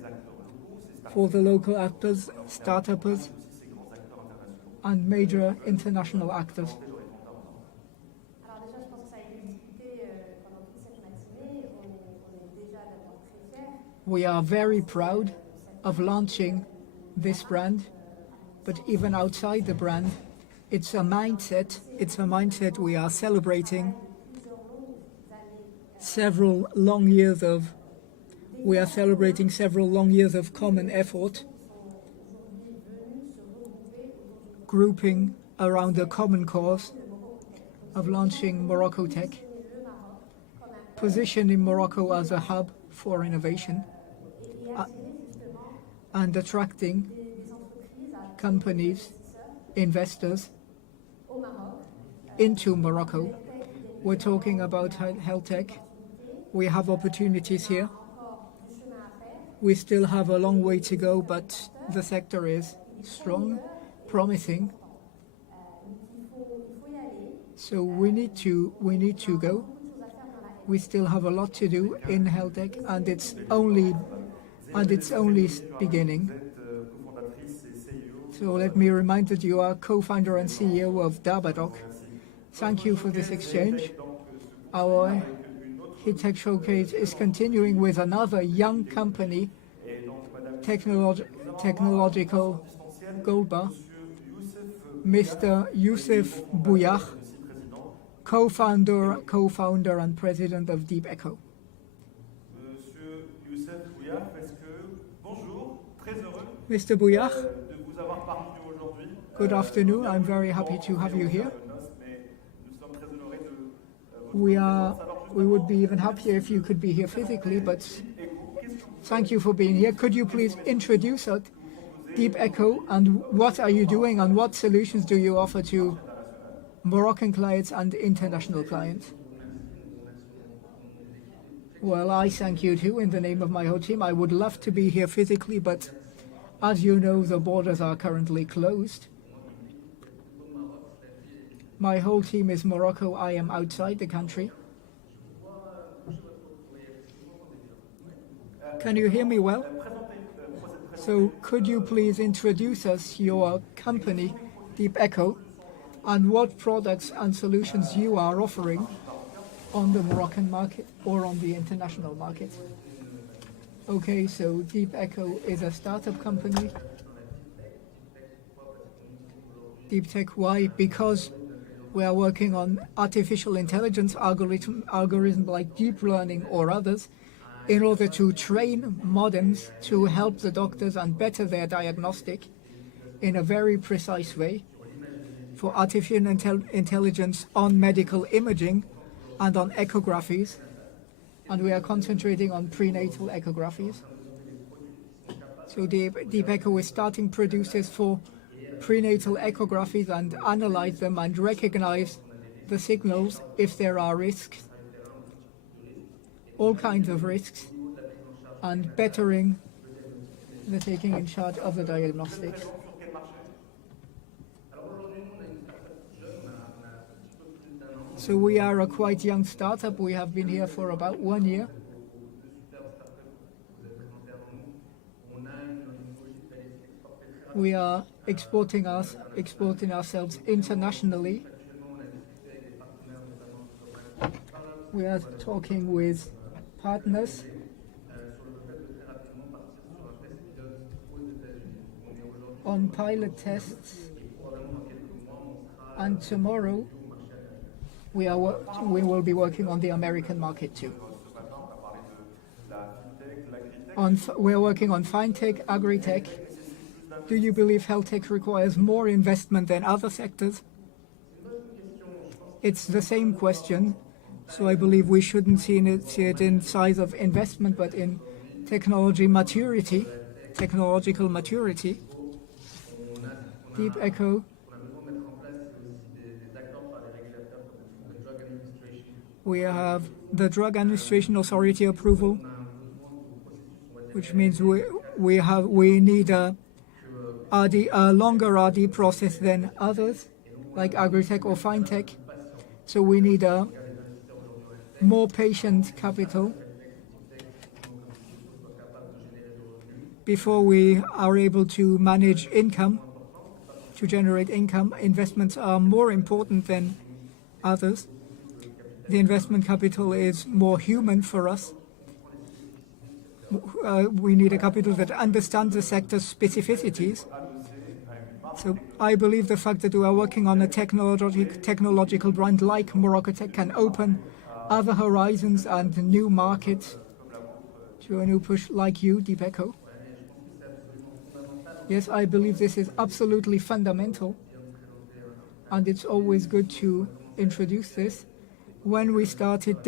for the local actors, startups, and major international actors? We are very proud of launching this brand, but even outside the brand, it's a mindset. It's a mindset we are celebrating several long years of. We are celebrating several long years of common effort, grouping around a common cause of launching MoroccoTech, positioning Morocco as a hub for innovation, and attracting companies, investors into Morocco. We're talking about health tech. We have opportunities here. We still have a long way to go, but the sector is strong, promising. So we need to go. We still have a lot to do in health tech, and it's only beginning. So let me remind that you are co-founder and CEO of Dabadoc. Thank you for this exchange. Our HITech Showcase is continuing with another young company, technological gold bar, Mr. Youssef Bouillard, co-founder and president of Deep Echo. Mr. Bouillard, good afternoon. I'm very happy to have you here. We would be even happier if you could be here physically, but thank you for being here. Could you please introduce Deep Echo, and what are you doing, and what solutions do you offer to Moroccan clients and international clients? Well, I thank you too in the name of my whole team. I would love to be here physically, but as you know, the borders are currently closed. My whole team is Morocco. I am outside the country. Can you hear me well? So could you please introduce us your company, Deep Echo, and what products and solutions you are offering on the Moroccan market or on the international market? Okay, so Deep Echo is a startup company. Deep Tech, why? Because we are working on artificial intelligence algorithms like deep learning or others in order to train modems to help the doctors and better their diagnostic in a very precise way for artificial intelligence on medical imaging and on echographies. And we are concentrating on prenatal echographies. So Deep Echo is starting producers for prenatal echographies and analyze them and recognize the signals if there are risks, all kinds of risks, and bettering the taking in charge of the diagnostics. So we are a quite young startup. We have been here for about 1 year. We are exporting ourselves internationally. We are talking with partners. On pilot tests, and tomorrow we will be working on the American market too. We're working on fintech, agri-tech. Do you believe health tech requires more investment than other sectors? It's the same question, so I believe we shouldn't see it in size of investment, but in technological maturity. Deep Echo we have the Drug Administration Authority approval, which means we need a longer RD process than others, like agri-tech or fintech. So we need a more patient capital before we are able to manage income, to generate income. Investments are more important than others. The investment capital is more human for us. We need a capital that understands the sector's specificities. So I believe the fact that we are working on a technological brand like MoroccoTech can open other horizons and new markets to a new push like you, Deep Echo. Yes, I believe this is absolutely fundamental, and it's always good to introduce this. When we started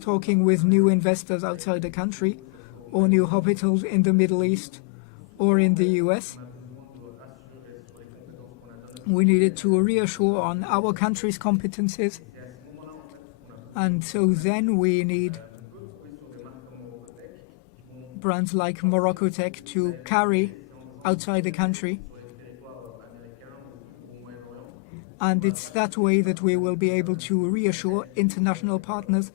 talking with new investors outside the country, or new hospitals in the Middle East or in the US, we needed to reassure on our country's competencies. And so then we need brands like MoroccoTech to carry outside the country. And it's that way that we will be able to reassure international partners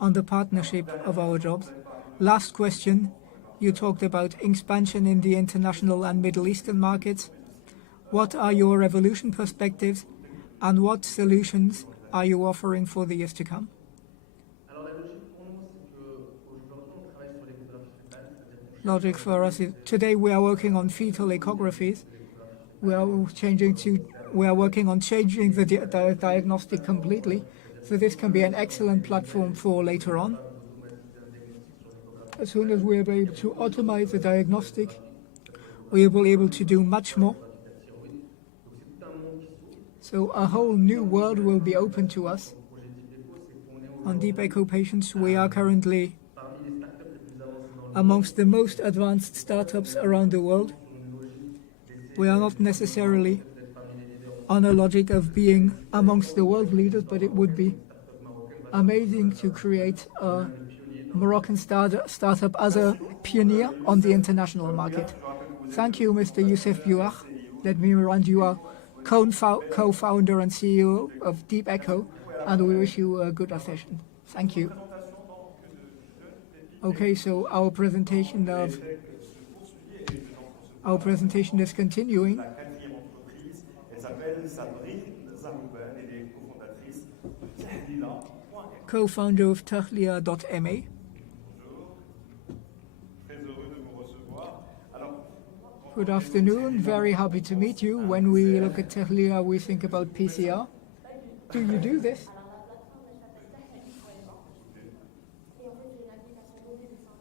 on the partnership of our jobs. Last question, you talked about expansion in the international and Middle Eastern markets. What are your evolution perspectives, and what solutions are you offering for the years to come? Logic for us is, today we are working on fetal echographies. We are working on changing the diagnostic completely, so this can be an excellent platform for later on. As soon as we are able to automate the diagnostic, we will be able to do much more. So a whole new world will be open to us. On Deep Echo patients, we are currently amongst the most advanced startups around the world. We are not necessarily on a logic of being amongst the world leaders, but it would be amazing to create a Moroccan startup as a pioneer on the international market. Thank you, Mr. Youssef Bouar. Let me remind you are co-founder and CEO of Deep Echo, and we wish you a good session. Thank you. Okay, so our presentation is continuing. Co-founder of Tahlia.ma. Good afternoon, very happy to meet you. When we look at Tahlia, we think about PCR. Do you do this?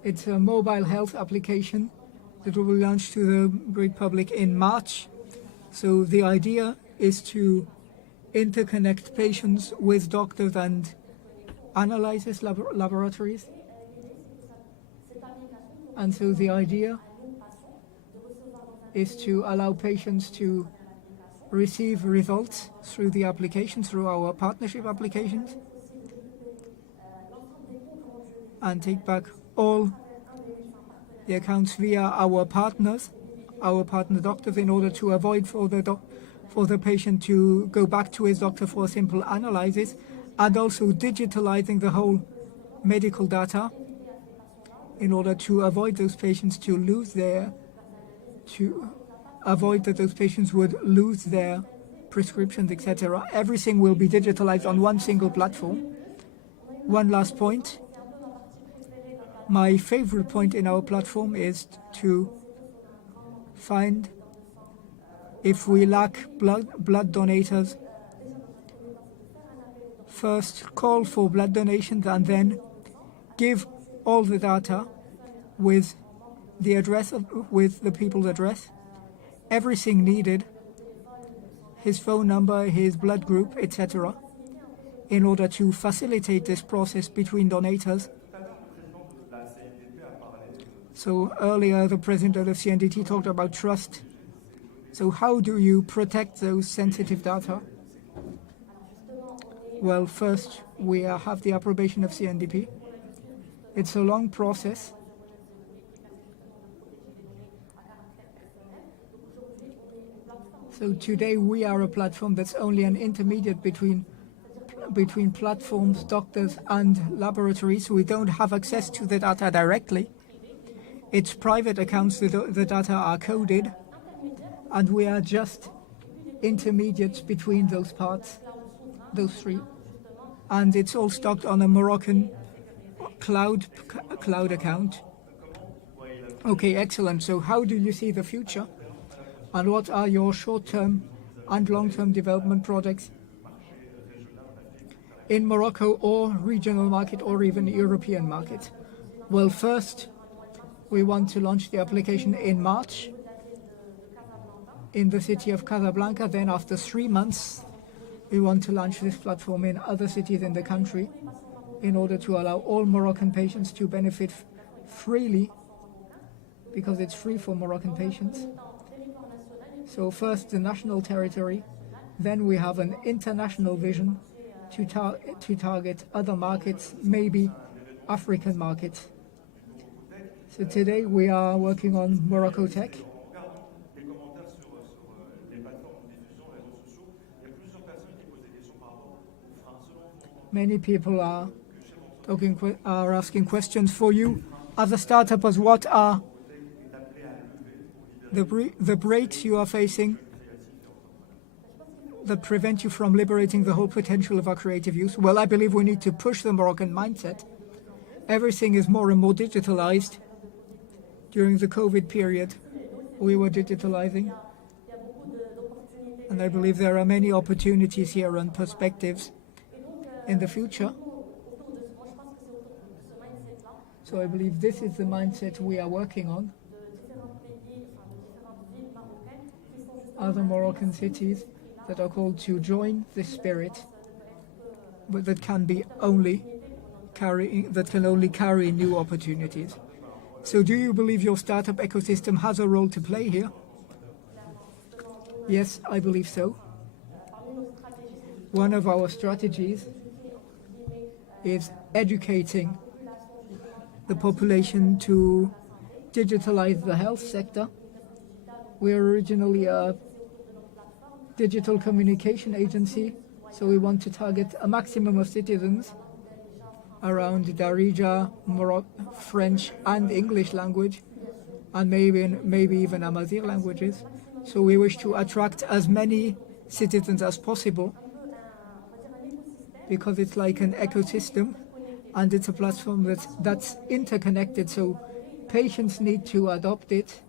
It's a mobile health application that will be launched to the great public in March. So the idea is to interconnect patients with doctors and analysis laboratories. And so the idea is to allow patients to receive results through the application, through our partnership applications, and take back all the accounts via our partners, our partner doctors, in order to avoid for the patient to go back to his doctor for a simple analysis, and also digitalizing the whole medical data in order to avoid those patients that those patients would lose their prescriptions, etc. Everything will be digitalized on one single platform. One last point. My favorite point in our platform is to find if we lack blood donators. First, call for blood donations and then give all the data with the address with the people's address, everything needed, his phone number, his blood group, etc., in order to facilitate this process between donators. So earlier, the president of the CNDT talked about trust. So how do you protect those sensitive data? Well, first, we have the approbation of CNDP. It's a long process. So today we are a platform that's only an intermediate between platforms, doctors, and laboratories. We don't have access to the data directly. It's private accounts, the data are coded, and we are just intermediates between those parts, those three. And it's all stocked on a Moroccan cloud account. Okay, excellent. So how do you see the future? And what are your short-term and long-term development projects in Morocco or regional market or even European market? Well, first, we want to launch the application in March in the city of Casablanca. Then after 3 months, we want to launch this platform in other cities in the country in order to allow all Moroccan patients to benefit freely, because it's free for Moroccan patients. So first the national territory, then we have an international vision to target other markets, maybe African markets. So today we are working on MoroccoTech. Many people are asking questions for you. As a startup, what are the breaks you are facing that prevent you from liberating the whole potential of our creative youth? Well, I believe we need to push the Moroccan mindset. Everything is more and more digitalized. During the COVID period, we were digitalizing. And I believe there are many opportunities here and perspectives in the future. So I believe this is the mindset we are working on. Other Moroccan cities that are called to join this spirit, but that can only carry new opportunities. So do you believe your startup ecosystem has a role to play here? Yes, I believe so. One of our strategies is educating the population to digitalize the health sector. We're originally a digital communication agency, so we want to target a maximum of citizens around Darija, French and English language, and maybe even Amazigh languages. So we wish to attract as many citizens as possible, because it's like an ecosystem and it's a platform that's interconnected, so patients need to adopt it.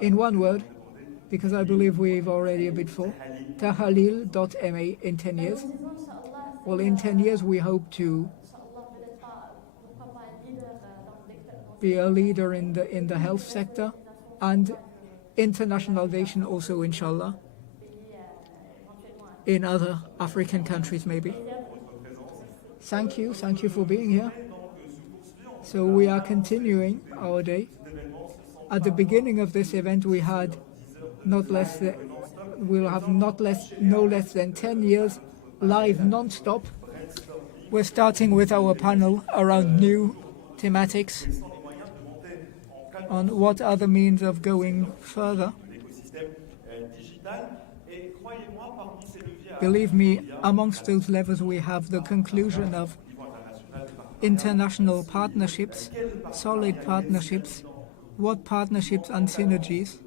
In one word, because I believe we've already a bit full, tahalil.ma in 10 years. Well, in 10 years we hope to be a leader in the health sector and internationalization also, inshallah, in other African countries maybe. Thank you for being here. So we are continuing our day. At the beginning of this event we had no less than 10 years live non-stop. We're starting with our panel around new thematics on what are the means of going further. Believe me, amongst those levels we have the conclusion of international partnerships, solid partnerships, what partnerships and synergies.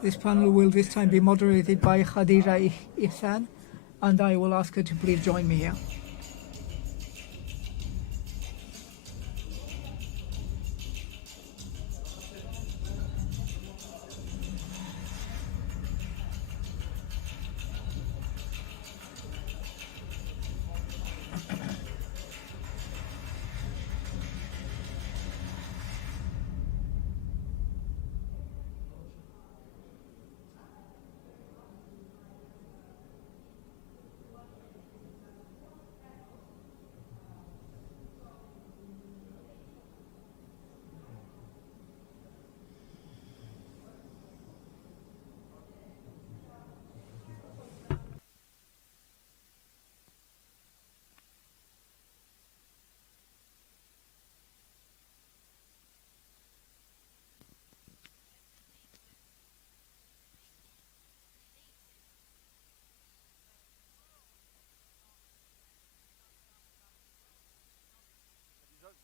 This panel will this time be moderated by Khadija Ihsan, and I will ask her to please join me here.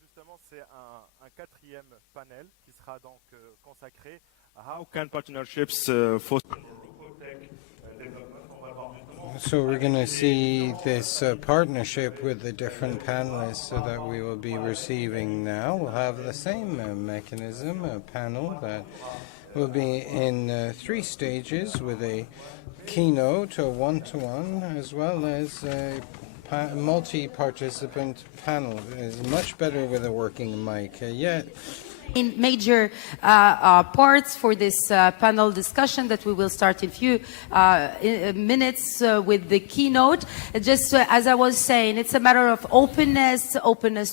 Justement, c'est un quatrième panel qui sera donc consacré à How can partnerships foster MoroccoTech development. So we're going to see this partnership with the different panelists that we will be receiving now. We'll have the same mechanism, a panel that will be in 3 stages with a keynote, a one-to-one, as well as a multi-participant panel. It is much better with a working mic. Yet in major parts for this panel discussion that we will start in few minutes with the keynote. Just as I was saying, it's a matter of openness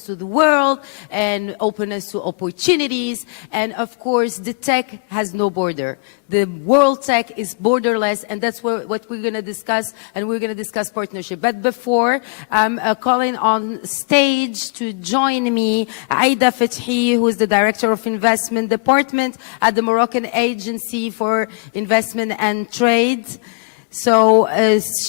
to the world and openness to opportunities. And of course, the tech has no border. The world tech is borderless, and that's what we're going to discuss, and we're going to discuss partnership. But before, I'm calling on stage to join me, Aida Fethi, who is the Director of Investment Department at the Moroccan Agency for Investment and Trade. So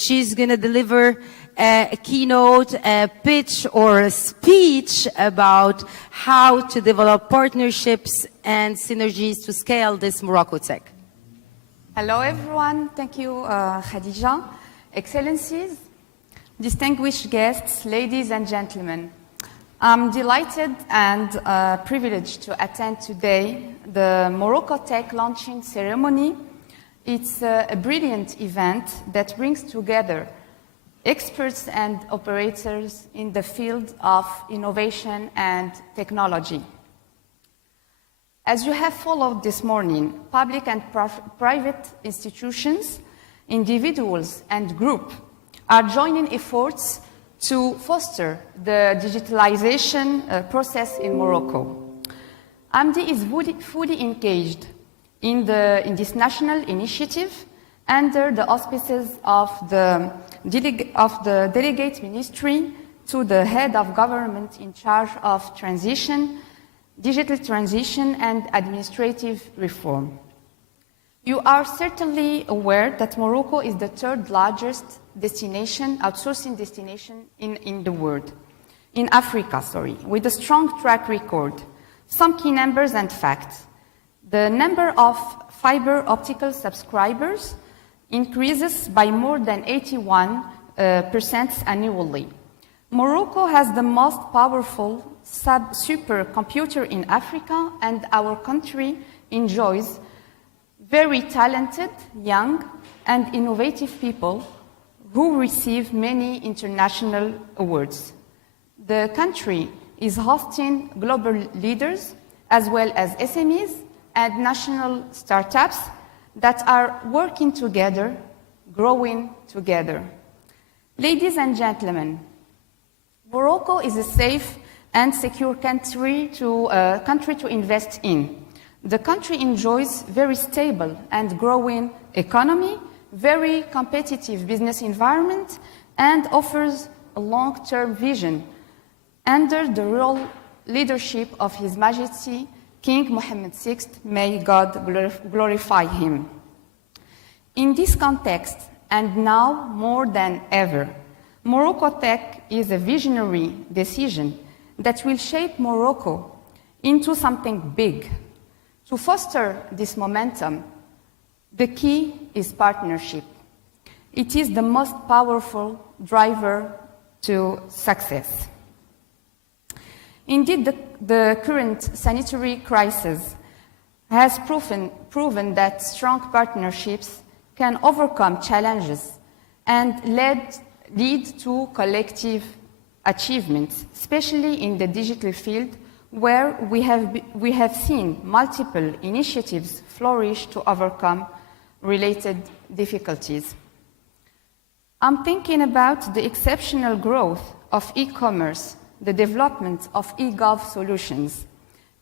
she's going to deliver a keynote, a pitch or a speech about how to develop partnerships and synergies to scale this MoroccoTech. Hello everyone, thank you Khadija. Excellencies, distinguished guests, ladies and gentlemen. I'm delighted and privileged to attend today the MoroccoTech launching ceremony. It's a brilliant event that brings together experts and operators in the field of innovation and technology. As you have followed this morning, public and private institutions, individuals and groups are joining efforts to foster the digitalization process in Morocco. AMDI is fully engaged in this national initiative under the auspices of the delegate ministry to the head of government in charge of transition, digital transition and administrative reform. You are certainly aware that Morocco is the third largest outsourcing destination in the world, in Africa, with a strong track record. Some key numbers and facts. The number of fiber optical subscribers increases by more than 81% annually. Morocco has the most powerful supercomputer in Africa, and our country enjoys very talented, young, and innovative people who receive many international awards. The country is hosting global leaders as well as SMEs and national startups that are working together, growing together. Ladies and gentlemen, Morocco is a safe and secure country to invest in. The country enjoys very stable and growing economy, very competitive business environment, and offers a long-term vision under the royal leadership of His Majesty King Mohammed VI, may God glorify him. In this context, and now more than ever, MoroccoTech is a visionary decision that will shape Morocco into something big. To foster this momentum, the key is partnership. It is the most powerful driver to success. Indeed, the current sanitary crisis has proven that strong partnerships can overcome challenges and lead to collective achievements, especially in the digital field, where we have seen multiple initiatives flourish to overcome related difficulties. I'm thinking about the exceptional growth of e-commerce, the development of e-gov solutions,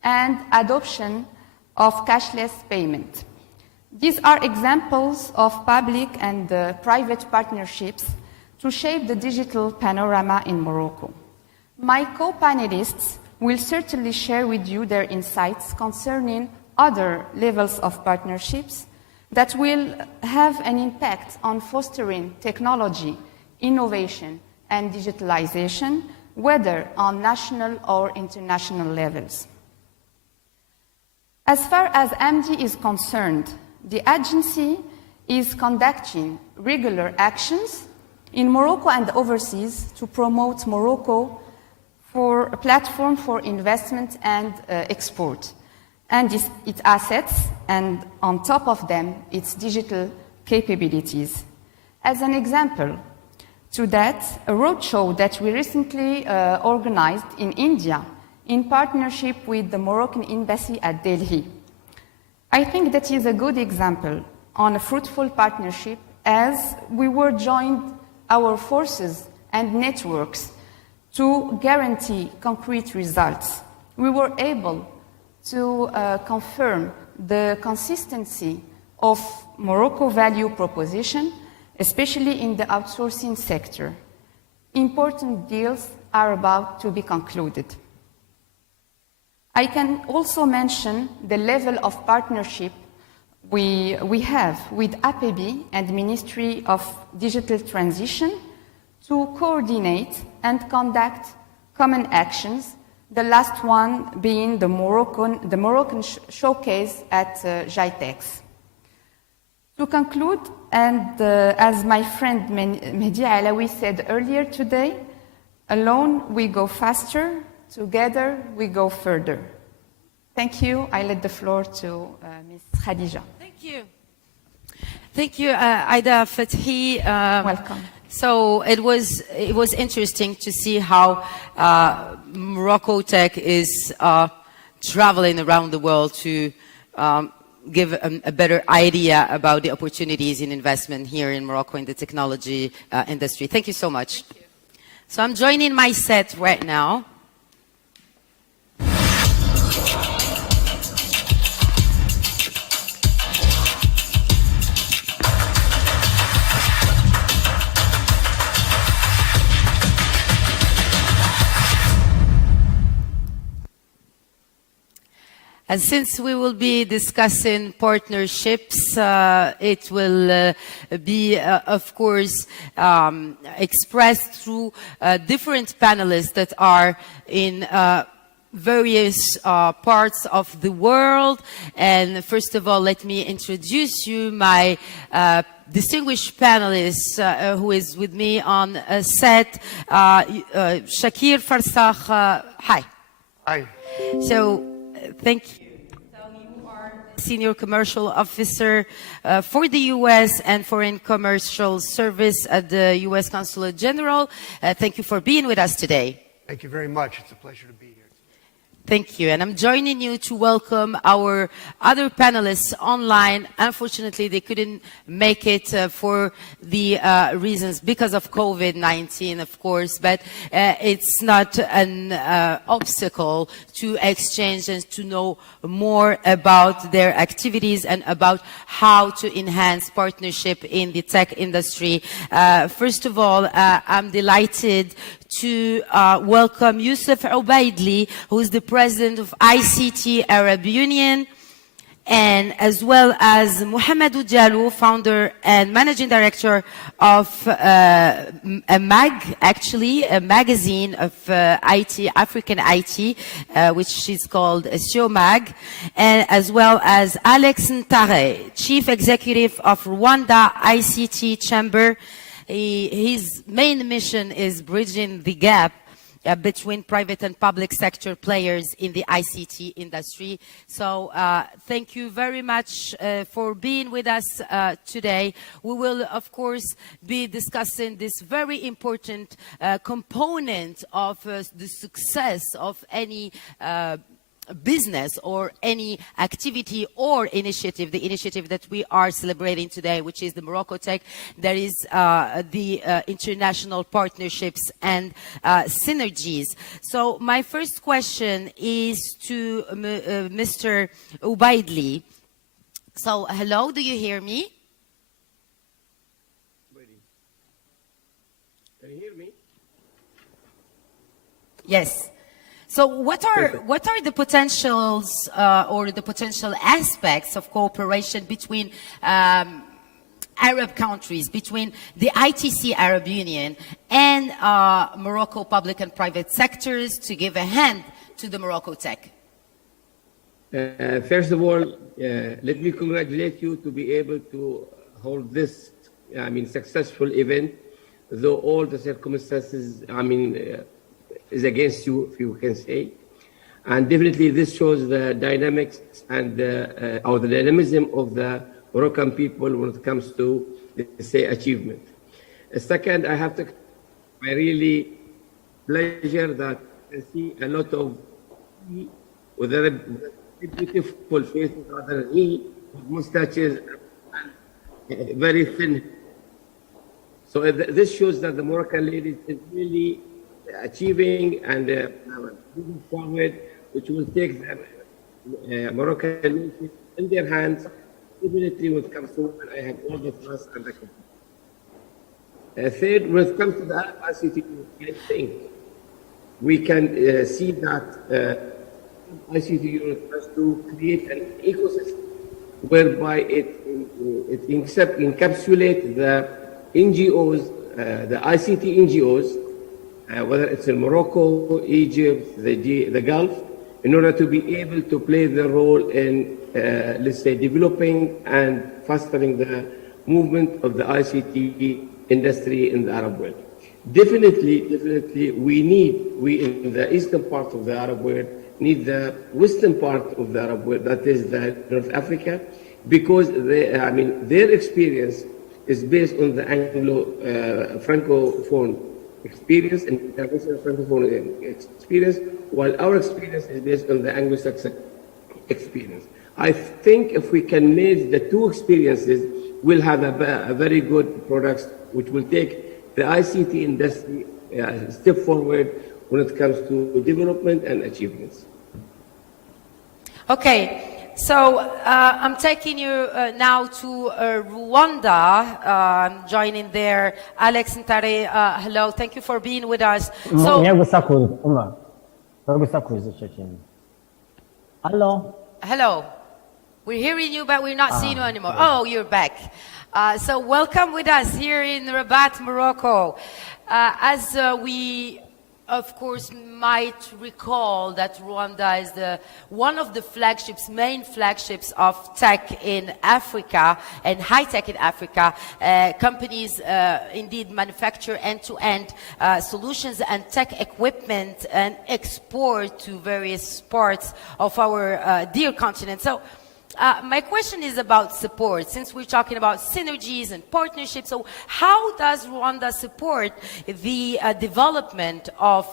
and adoption of cashless payment. These are examples of public and private partnerships to shape the digital panorama in Morocco. My co-panelists will certainly share with you their insights concerning other levels of partnerships that will have an impact on fostering technology, innovation, and digitalization, whether on national or international levels. As far as AMDI is concerned, the agency is conducting regular actions in Morocco and overseas to promote Morocco for a platform for investment and export, and its assets, and on top of them, its digital capabilities. As an example to that, a roadshow that we recently organized in India in partnership with the Moroccan embassy at Delhi. I think that is a good example on a fruitful partnership, as we were joined our forces and networks to guarantee concrete results. We were able to confirm the consistency of Morocco value proposition, especially in the outsourcing sector. Important deals are about to be concluded. I can also mention the level of partnership we have with APB and Ministry of Digital Transition to coordinate and conduct common actions, the last one being the Moroccan showcase at GITEX. To conclude, and as my friend Mehdi Alaoui said earlier today, alone we go faster, together we go further. Thank you. I let the floor to Ms. Khadija. Thank you. Thank you, Aida Fathi. Welcome. So it was interesting to see how MoroccoTech is traveling around the world to give a better idea about the opportunities in investment here in Morocco in the technology industry. Thank you so much. So I'm joining my set right now. And since we will be discussing partnerships, it will be, of course, expressed through different panelists that are in various parts of the world. And first of all, let me introduce you my distinguished panelist who is with me on set, Shakir Farsakh. Hi. Hi. So, thank you. So you are Senior Commercial Officer for the U.S. and Foreign Commercial Service at the U.S. Consulate General. Thank you for being with us today. Thank you very much. It's a pleasure to be here. Thank you. And I'm joining you to welcome our other panelists online. Unfortunately, they couldn't make it for the reasons because of COVID-19, of course, but it's not an obstacle to exchange and to know more about their activities and about how to enhance partnership in the tech industry. First of all, I'm delighted to welcome Youssef Ubaidli, who is the president of ICT Arab Union, and as well as Mohamedou Diallo, founder and managing director of a magazine of IT, African IT, which is called SEO Mag, and as well as Alex Ntare, chief executive of Rwanda ICT Chamber. His main mission is bridging the gap between private and public sector players in the ICT industry. So thank you very much for being with us today. We will, of course, be discussing this very important component of the success of any business or any activity or initiative, the initiative that we are celebrating today, which is the MoroccoTech. There is the international partnerships and synergies. So my first question is to Mr. Ubaidli. So hello, do you hear me? Can you hear me? Yes. So what are the potentials or the potential aspects of cooperation between Arab countries, between the ITC Arab Union and Morocco public and private sectors to give a hand to the MoroccoTech? First of all, let me congratulate you to be able to hold this, successful event, though all the circumstances, is against you, if you can say. And definitely this shows the dynamics and or the dynamism of the Moroccan people when it comes to, let's say, achievement. Second, I have to, I really pleasure that I see a lot of with very beautiful faces, rather than he, with mustaches, very thin. So this shows that the Moroccan ladies is really achieving and moving forward, which will take the Moroccan nation in their hands. Definitely when it comes to women, I have all the trust and the confidence. Third, when it comes to the Arab ICT, I think we can see that ICT unit has to create an ecosystem whereby it encapsulates the NGOs, the ICT NGOs, whether it's in Morocco, Egypt, the Gulf, in order to be able to play the role in, let's say, developing and fostering the movement of the ICT industry in the Arab world. Definitely, we in the eastern part of the Arab world, need the western part of the Arab world, that is the North Africa, because their experience is based on the Anglo-Francophone experience and international Francophone experience, while our experience is based on the Anglo-Saxon experience. I think if we can merge the two experiences, we'll have a very good products which will take the ICT industry a step forward when it comes to development and achievements. Okay. So I'm taking you now to Rwanda. I'm joining there. Alex Ntare, hello. Thank you for being with us. So, Hello. hello. We're hearing you, but we're not seeing you anymore. Oh, you're back. So welcome with us here in Rabat, Morocco. As we, of course, might recall that Rwanda is one of the main flagships of tech in Africa and high tech in Africa. Companies indeed manufacture end-to-end solutions and tech equipment and export to various parts of our dear continent. So my question is about support, since we're talking about synergies and partnerships. So how does Rwanda support the development of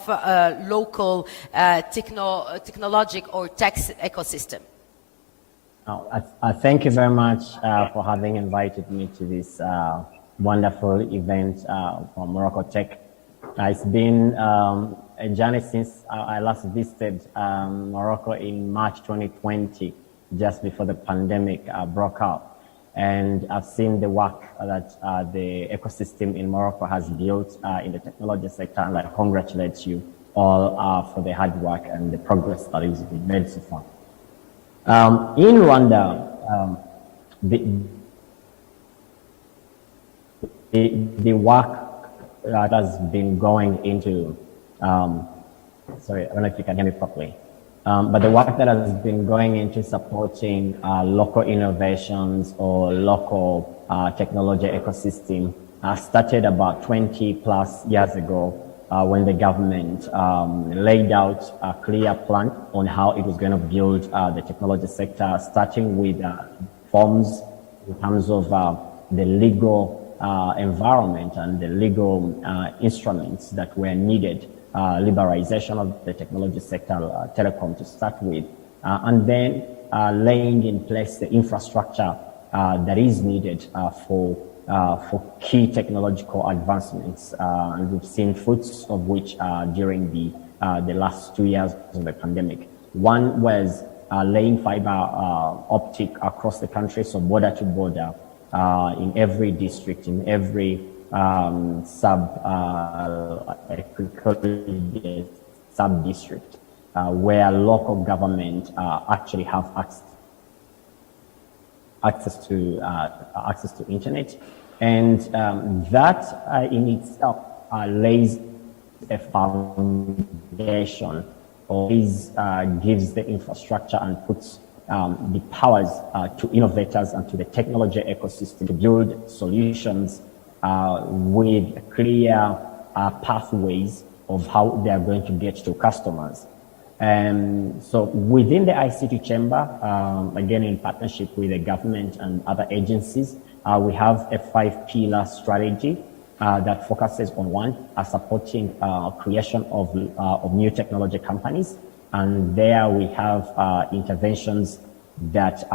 local technological or tech ecosystem? Thank you very much for having invited me to this wonderful event from MoroccoTech. It's been a journey since I last visited Morocco in March 2020. Just before the pandemic broke out. And I've seen the work that the ecosystem in Morocco has built in the technology sector, and I congratulate you all for the hard work and the progress that is been made so far. In Rwanda, the work that has been going into, sorry, I don't know if you can hear me properly. But the work that has been going into supporting local innovations or local technology ecosystem started about 20 plus years ago when the government laid out a clear plan on how it was going to build the technology sector, starting with forms in terms of the legal environment and the legal instruments that were needed. Liberalization of the technology sector, telecom to start with, and then laying in place the infrastructure that is needed for key technological advancements. And we've seen fruits of which during the last 2 years of the pandemic. One was laying fiber optic across the country, so border to border, in every district, in every sub-district where local government actually have access to internet, and that in itself lays a foundation, or gives the infrastructure and puts the powers to innovators and to the technology ecosystem to build solutions with clear pathways of how they are going to get to customers. And so within the ICT chamber, again in partnership with the government and other agencies, we have a 5-pillar strategy that focuses on one, supporting creation of new technology companies. And there we have interventions that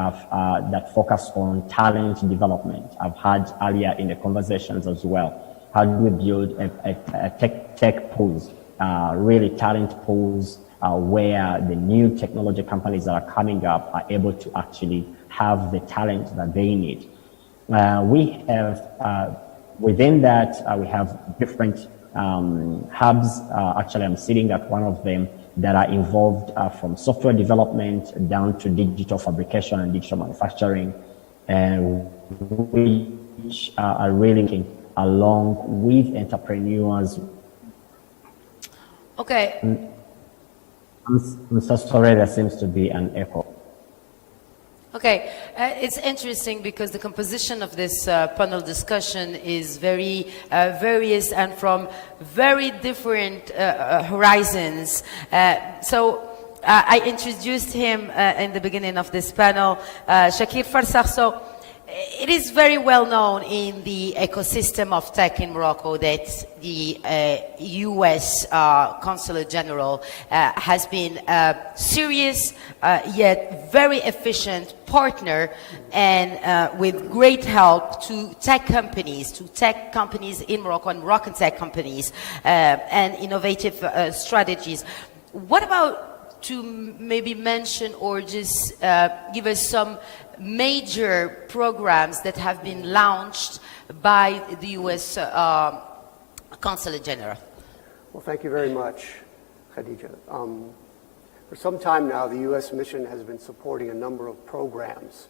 focus on talent development. I've had earlier in the conversations as well. How do we build a tech pools, really talent pools, where the new technology companies that are coming up are able to actually have the talent that they need. We have, within that, we have different hubs. Actually, I'm sitting at one of them that are involved from software development down to digital fabrication and digital manufacturing, and which are really working along with entrepreneurs. Okay. I'm so sorry, there seems to be an echo. Okay, it's interesting because the composition of this panel discussion is very various and from very different horizons. So I introduced him in the beginning of this panel, Shakir Farsakh. So it is very well known in the ecosystem of tech in Morocco that the US Consulate General has been a serious yet very efficient partner and with great help to tech companies in Morocco and Moroccan tech companies and innovative strategies. What about to maybe mention or just give us some major programs that have been launched by the U.S. Consulate General? Well, thank you very much, Khadija. For some time now, the U.S. mission has been supporting a number of programs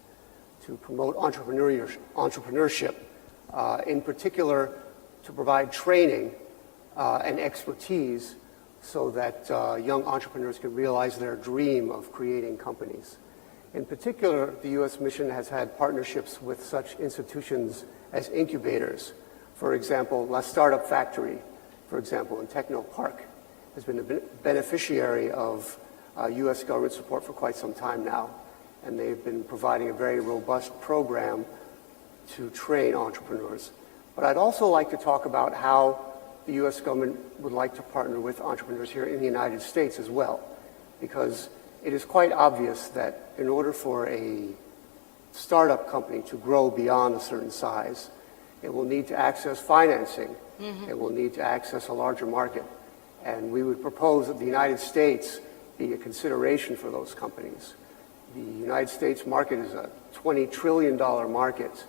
to promote entrepreneurship, in particular to provide training and expertise so that young entrepreneurs can realize their dream of creating companies. In particular, the U.S. mission has had partnerships with such institutions as incubators. For example, La Startup Factory, for example, in Techno Park, has been a beneficiary of U.S. government support for quite some time now, and they've been providing a very robust program to train entrepreneurs. But I'd also like to talk about how the U.S. government would like to partner with entrepreneurs here in the United States as well, because it is quite obvious that in order for a startup company to grow beyond a certain size, it will need to access financing. It will need to access a larger market. And we would propose that the United States be a consideration for those companies. The United States market is a $20 trillion market.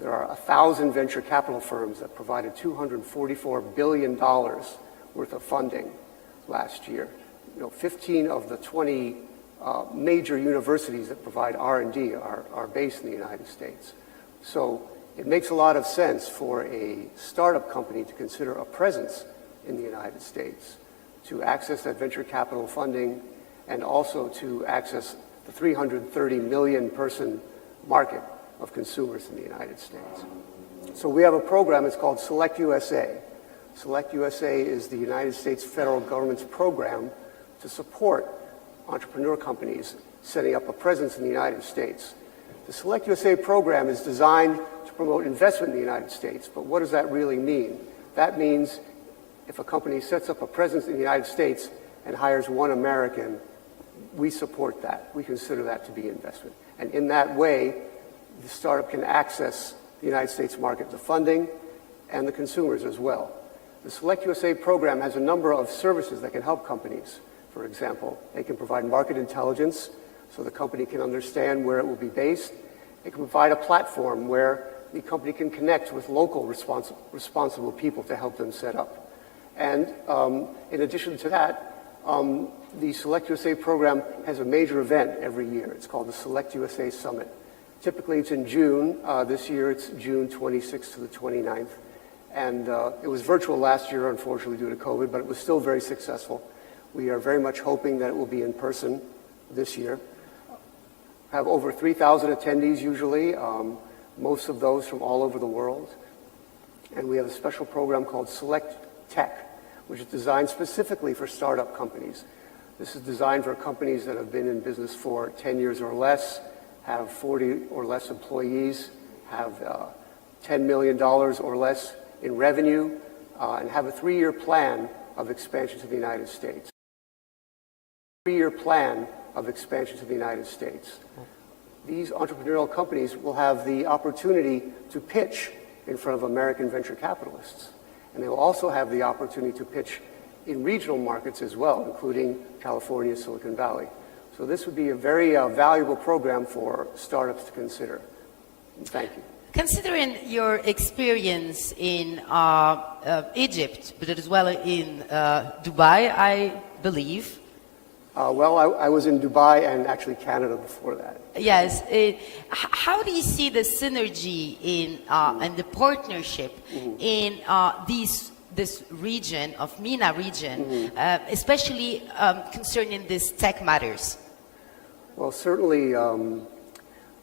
There are 1,000 venture capital firms that provided $244 billion worth of funding last year. 15 of the 20 major universities that provide R&D are based in the United States. So it makes a lot of sense for a startup company to consider a presence in the United States, to access that venture capital funding, and also to access the 330 million person market of consumers in the United States. So we have a program, it's called Select USA. Select USA is the United States federal government's program to support entrepreneur companies setting up a presence in the United States. The Select USA program is designed to promote investment in the United States, but what does that really mean? That means if a company sets up a presence in the United States and hires one American, we support that. We consider that to be investment. And in that way, the startup can access the United States market, the funding, and the consumers as well. The Select USA program has a number of services that can help companies. For example, they can provide market intelligence so the company can understand where it will be based. It can provide a platform where the company can connect with local responsible people to help them set up. And in addition to that, the Select USA program has a major event every year. It's called the Select USA Summit. Typically it's in June. This year it's June 26th to the 29th. And it was virtual last year, unfortunately, due to COVID, but it was still very successful. We are very much hoping that it will be in person this year. Have over 3,000 attendees usually, most of those from all over the world. And we have a special program called Select Tech, which is designed specifically for startup companies. This is designed for companies that have been in business for 10 years or less, have 40 or less employees, have $10 million or less in revenue, and have a 3-year plan of expansion to the United States. 3-year plan of expansion to the United States. These entrepreneurial companies will have the opportunity to pitch in front of American venture capitalists. And they will also have the opportunity to pitch in regional markets as well, including California, Silicon Valley. So this would be a very valuable program for startups to consider. Thank you. Considering your experience in Egypt, but as well in Dubai, I believe. Well, I was in Dubai and actually Canada before that. Yes. How do you see the synergy in and the partnership in this region of MENA region, especially concerning these tech matters? Well, certainly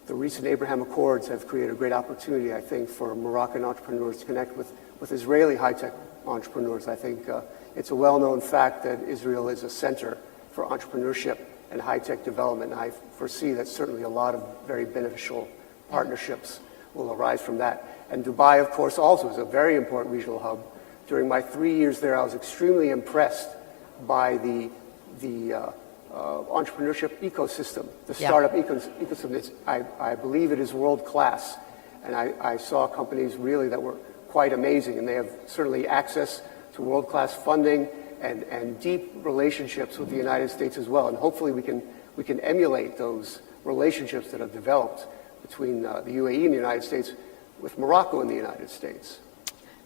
the recent Abraham Accords have created a great opportunity, I think, for Moroccan entrepreneurs to connect with Israeli high-tech entrepreneurs. I think it's a well-known fact that Israel is a center for entrepreneurship and high-tech development. And I foresee that certainly a lot of very beneficial partnerships will arise from that. And Dubai, of course, also is a very important regional hub. During my 3 years there, I was extremely impressed by the entrepreneurship ecosystem, the startup ecosystem. I believe it is world-class. And I saw companies really that were quite amazing, and they have certainly access to world-class funding and deep relationships with the United States as well. And hopefully we can emulate those relationships that have developed between the UAE and the United States with Morocco and the United States.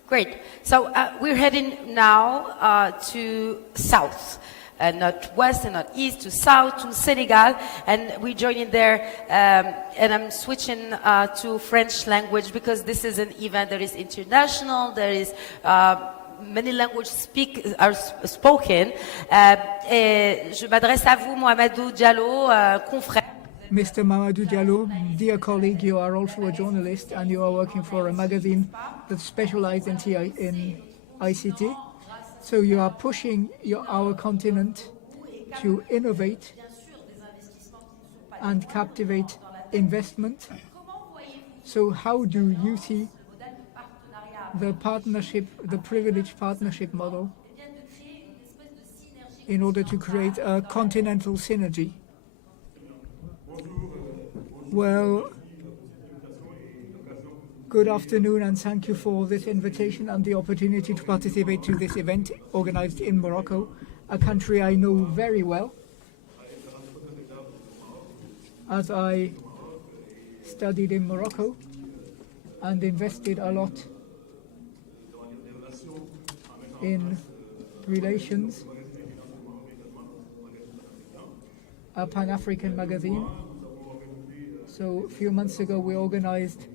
Great. So we're heading now to south. not west and not east to south to Senegal, and we join in there. And I'm switching to French language because this is an event that is international. There is many languages are spoken. Je m'adresse à vous, Mamadou Diallo, confrère. Mr. Mamadou Diallo, dear colleague, you are also a journalist and you are working for a magazine that specializes in ICT. So you are pushing our continent to innovate and captivate investment. So how do you see the partnership, the privileged partnership model in order to create a continental synergy? Well, good afternoon and thank you for this invitation and the opportunity to participate to this event organized in Morocco, a country I know very well, as I studied in Morocco and invested a lot in relations, a Pan-African magazine. So a few months ago we organized.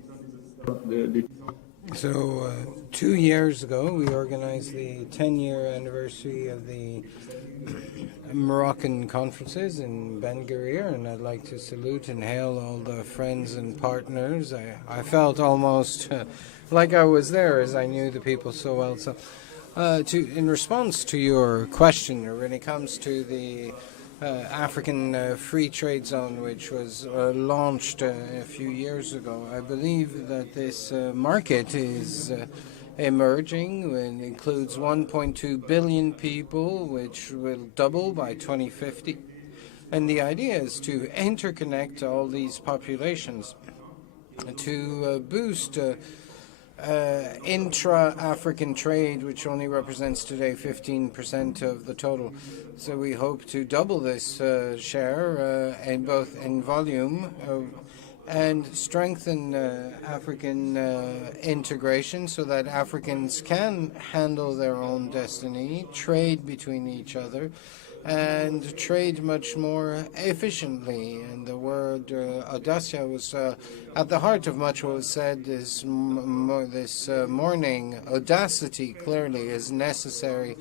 So 2 years ago we organized the 10-year anniversary of the Moroccan conferences in Ben Guerir, and I'd like to salute and hail all the friends and partners. I felt almost like I was there as I knew the people so well. So in response to your question, when it comes to the African Free Trade Zone, which was launched a few years ago, I believe that this market is emerging and includes 1.2 billion people, which will double by 2050. And the idea is to interconnect all these populations to boost intra-African trade, which only represents today 15% of the total. So we hope to double this share in both in volume and strengthen African integration so that Africans can handle their own destiny, trade between each other, and trade much more efficiently. And the word audacia was at the heart of much what was said this morning. Audacity clearly is necessary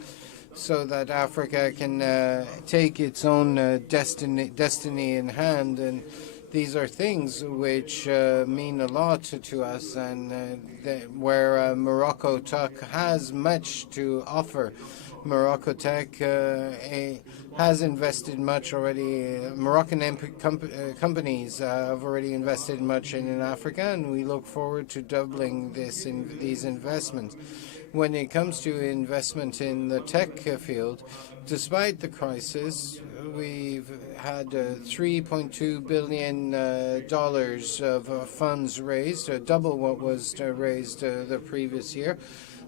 so that Africa can take its own destiny in hand. And these are things which mean a lot to us, and where MoroccoTech has much to offer. MoroccoTech has invested much already. Moroccan companies have already invested much in Africa, and we look forward to doubling these investments. When it comes to investment in the tech field, despite the crisis, we've had $3.2 billion of funds raised, double what was raised the previous year.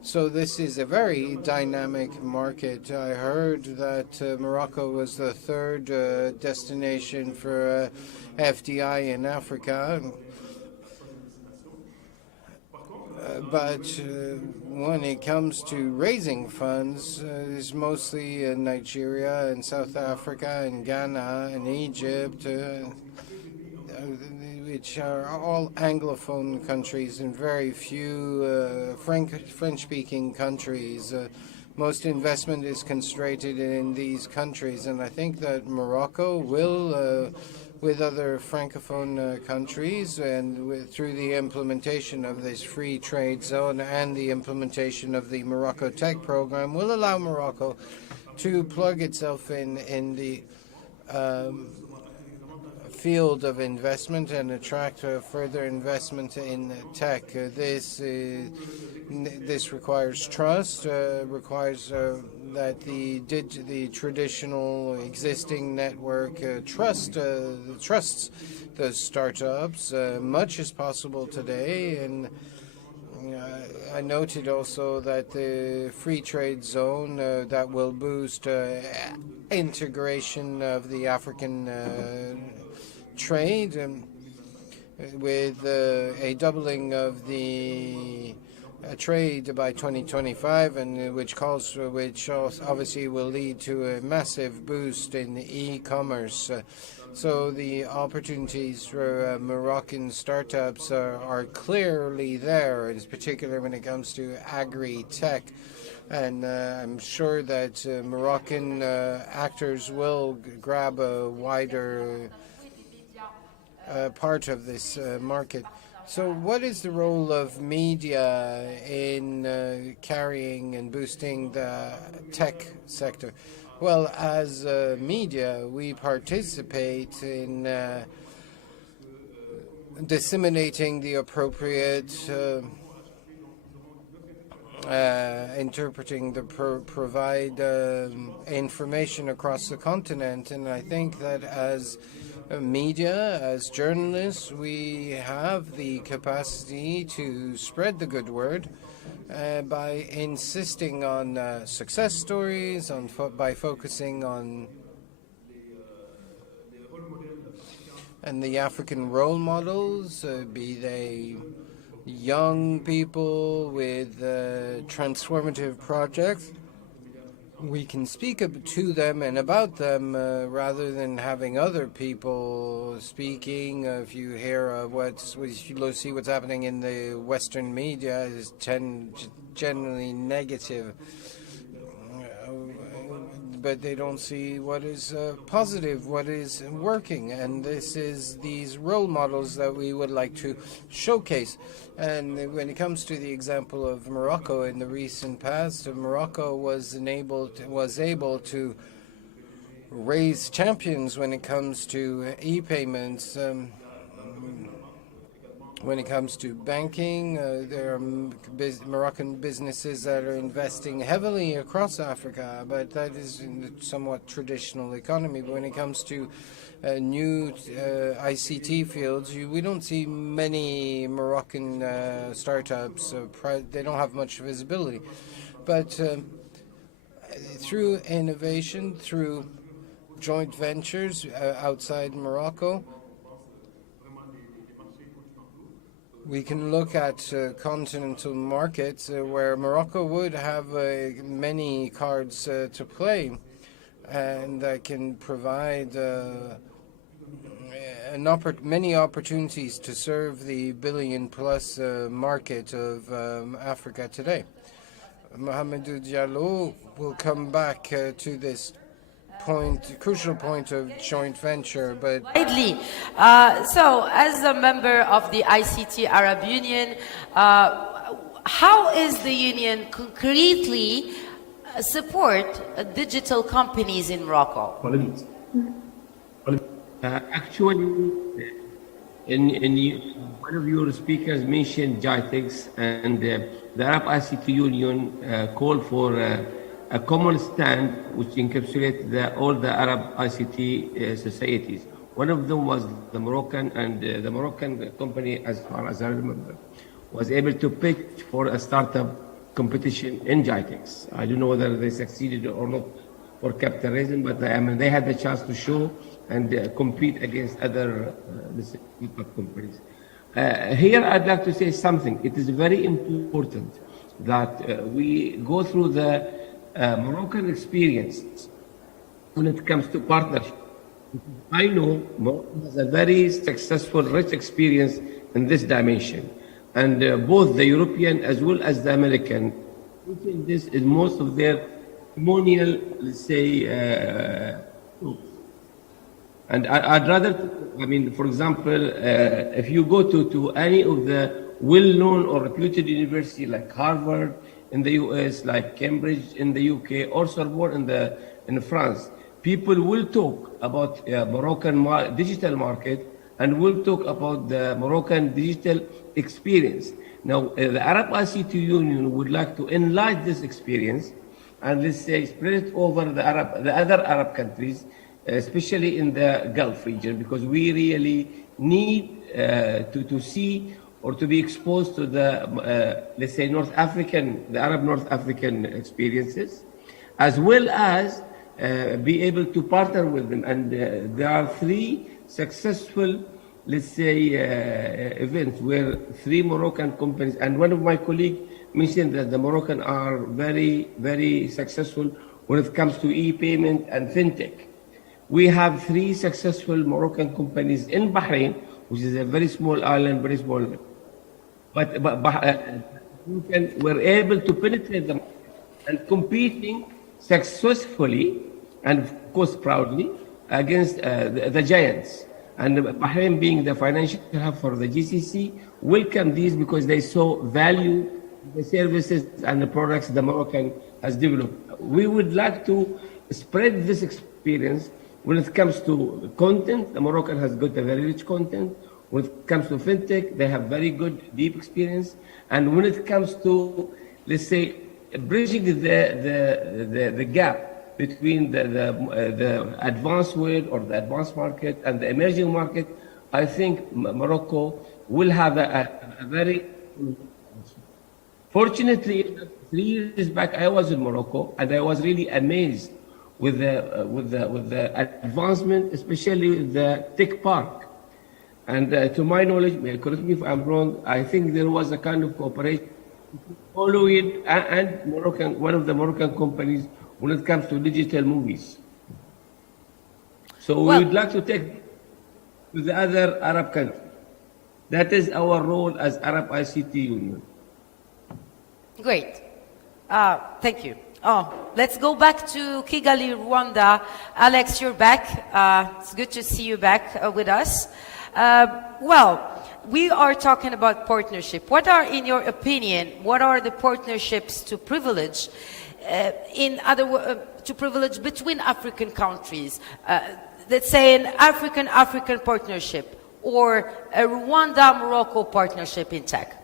So this is a very dynamic market. I heard that Morocco was the third destination for FDI in Africa. But when it comes to raising funds, it's mostly Nigeria and South Africa and Ghana and Egypt, which are all Anglophone countries and very few French-speaking countries. Most investment is concentrated in these countries, and I think that Morocco will, with other Francophone countries, and through the implementation of this free trade zone and the implementation of the MoroccoTech program, will allow Morocco to plug itself in the field of investment and attract further investment in tech. This requires trust, requires that the traditional existing network trusts the startups. Much is possible today, and I noted also that the free trade zone that will boost integration of the African trade with a doubling of the trade by 2025, and which obviously will lead to a massive boost in e-commerce. So the opportunities for Moroccan startups are clearly there, in particular when it comes to agri-tech. And I'm sure that Moroccan actors will grab a wider part of this market. So what is the role of media in carrying and boosting the tech sector? Well, as media, we participate in disseminating the appropriate interpreting the provide information across the continent, and I think that as media, as journalists, we have the capacity to spread the good word by insisting on success stories, by focusing on the African role models, be they young people with transformative projects. We can speak to them and about them rather than having other people speaking. If you hear if you see what's happening in the Western media, is generally negative, but they don't see what is positive, what is working, and this is these role models that we would like to showcase. And when it comes to the example of Morocco in the recent past, Morocco was able to raise champions when it comes to e-payments. When it comes to banking, there are Moroccan businesses that are investing heavily across Africa, but that is in the somewhat traditional economy. But when it comes to new ICT fields, we don't see many Moroccan startups. They don't have much visibility. But through innovation, through joint ventures outside Morocco, we can look at continental markets where Morocco would have many cards to play, and that can provide many opportunities to serve the billion-plus market of Africa today. Mohamedou Diallo will come back to this crucial point of joint venture, but widely. So, as a member of the ICT Arab Union, how is the union concretely support digital companies in Morocco? Actually, one of your speakers mentioned JITEX, and the Arab ICT Union called for a common stand which encapsulates all the Arab ICT societies. One of them was the Moroccan, and the Moroccan company, as far as I remember, was able to pitch for a startup competition in JITEX. I don't know whether they succeeded or not for capital reason, but they had the chance to show and compete against other companies. Here I'd like to say something. It is very important that we go through the Moroccan experience when it comes to partnership. I know Morocco has a very successful, rich experience in this dimension, and both the European as well as the American, this is most of their testimonial, let's say, and I'd rather, for example, if you go to any of the well-known or reputed university like Harvard in the US, like Cambridge in the UK, or Sorbonne in France, people will talk about Moroccan digital market and will talk about the Moroccan digital experience. Now, the Arab ICT Union would like to enlarge this experience and, let's say, spread it over the other Arab countries, especially in the Gulf region, because we really need to see or to be exposed to the, let's say, the Arab North African experiences, as well as be able to partner with them. And there are 3 successful, let's say, events where 3 Moroccan companies, and one of my colleagues mentioned that the Moroccan are very, very successful when it comes to e-payment and fintech. We have 3 successful Moroccan companies in Bahrain, which is a very small island, very small. But we're able to penetrate them and competing successfully and of course proudly against the giants. And Bahrain, being the financial hub for the GCC, welcome these because they saw value in the services and the products the Moroccan has developed. We would like to spread this experience when it comes to content. The Moroccan has got a very rich content. When it comes to fintech, they have very good, deep experience. And when it comes to, let's say, bridging the gap between the advanced world or the advanced market and the emerging market, I think Morocco will have a very... Fortunately, 3 years back, I was in Morocco, and I was really amazed with the advancement, especially the tech park. And to my knowledge, correct me if I'm wrong, I think there was a kind of cooperation following and Moroccan, one of the Moroccan companies when it comes to digital movies. So we would like to take to the other Arab countries. That is our role as Arab ICT Union. Great. Thank you. Let's go back to Kigali, Rwanda. Alex, you're back. It's good to see you back with us. Well, we are talking about partnership. What are, in your opinion, what are the partnerships to privilege, to privilege between African countries? Let's say an African partnership or a Rwanda-Morocco partnership in tech.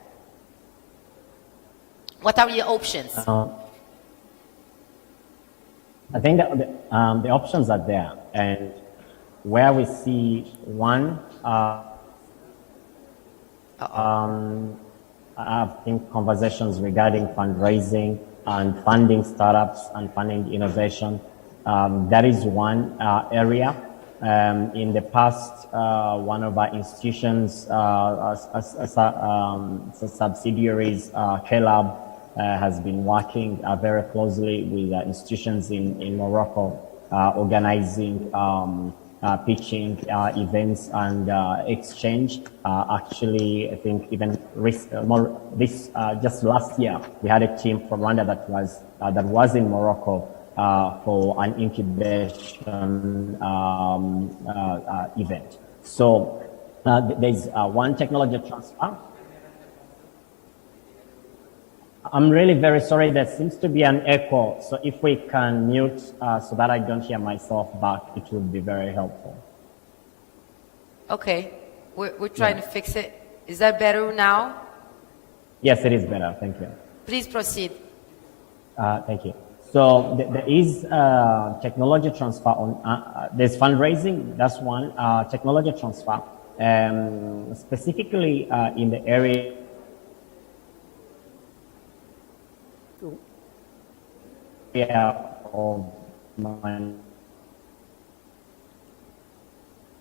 What are your options? I think that the options are there, and where we see one, I think conversations regarding fundraising and funding startups and funding innovation. That is one area. In the past, one of our institutions, subsidiaries, KLab, has been working very closely with institutions in Morocco, organizing pitching events and exchange. Actually, I think even just last year, we had a team from Rwanda that was in Morocco for an incubation event. So there's one technology transfer. I'm really very sorry. There seems to be an echo. So if we can mute so that I don't hear myself back, it would be very helpful. Okay. We're trying to fix it. Is that better now? Yes, it is better. Thank you. Please proceed. Thank you. So there is technology transfer on, there's fundraising, that's one, technology transfer, specifically in the area of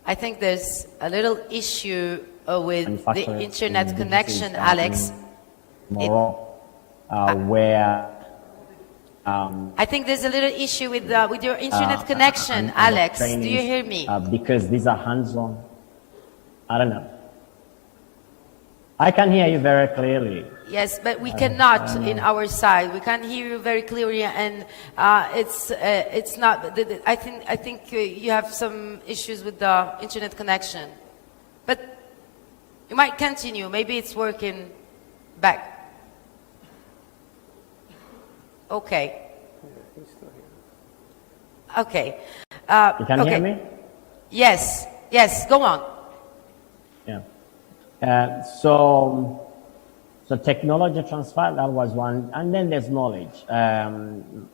I think there's a little issue with the internet connection, Alex. Where I think there's a little issue with your internet connection, Alex. Do you hear me? Because these are hands-on. I don't know. I can hear you very clearly. Yes, but we cannot in our side. We can't hear you very clearly, and it's not. I think you have some issues with the internet connection, but you might continue. Maybe it's working back. Okay. Okay. You can hear me? Yes. Yes. Go on. Yeah. So technology transfer, that was one. And then there's knowledge.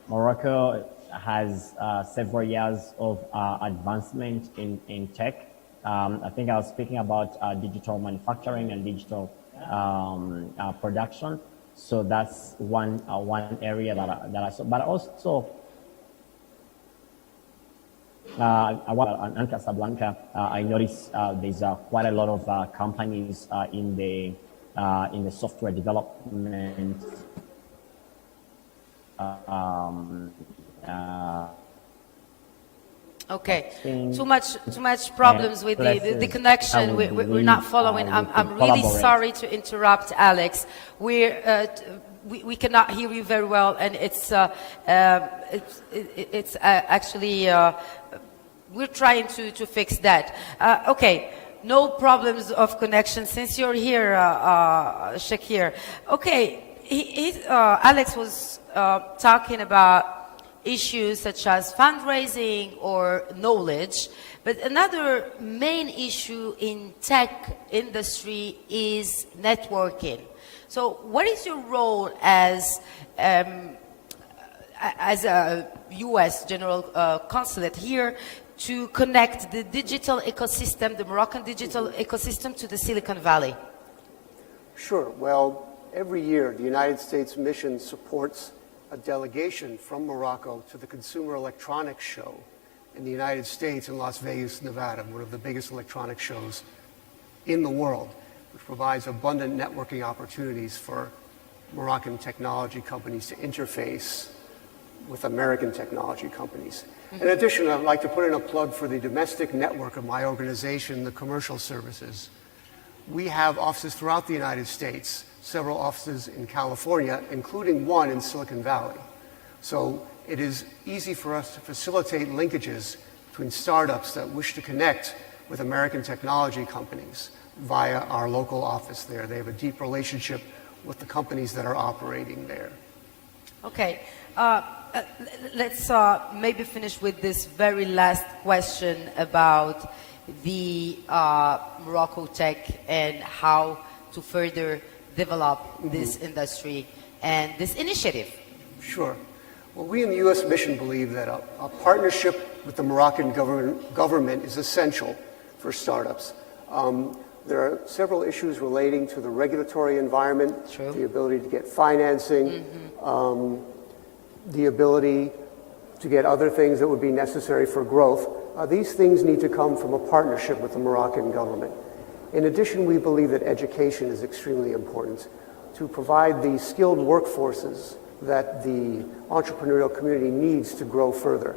Morocco has several years of advancement in tech. I think I was speaking about digital manufacturing and digital production. So that's one area that I saw. But also, in Casablanca, I noticed there's quite a lot of companies in the software development Okay, too much problems with the connection. We're not following. I'm really sorry to interrupt, Alex. We cannot hear you very well, and it's actually we're trying to fix that. Okay, no problems of connection since you're here, Shakir. Okay, Alex was talking about issues such as fundraising or knowledge, but another main issue in tech industry is networking. So what is your role as a U.S. General Consulate here to connect the digital ecosystem, the Moroccan digital ecosystem, to the Silicon Valley? Sure. Well, every year the United States mission supports a delegation from Morocco to the Consumer Electronics Show in the United States in Las Vegas, Nevada, one of the biggest electronics shows in the world, which provides abundant networking opportunities for Moroccan technology companies to interface with American technology companies. In addition, I'd like to put in a plug for the domestic network of my organization, the Commercial Services. We have offices throughout the United States, several offices in California, including one in Silicon Valley. So it is easy for us to facilitate linkages between startups that wish to connect with American technology companies via our local office there. They have a deep relationship with the companies that are operating there. Okay. Let's maybe finish with this very last question about the MoroccoTech and how to further develop this industry and this initiative. Sure. Well, we in the U.S. mission believe that a partnership with the Moroccan government is essential for startups. There are several issues relating to the regulatory environment, the ability to get financing, the ability to get other things that would be necessary for growth. These things need to come from a partnership with the Moroccan government. In addition, we believe that education is extremely important to provide the skilled workforces that the entrepreneurial community needs to grow further.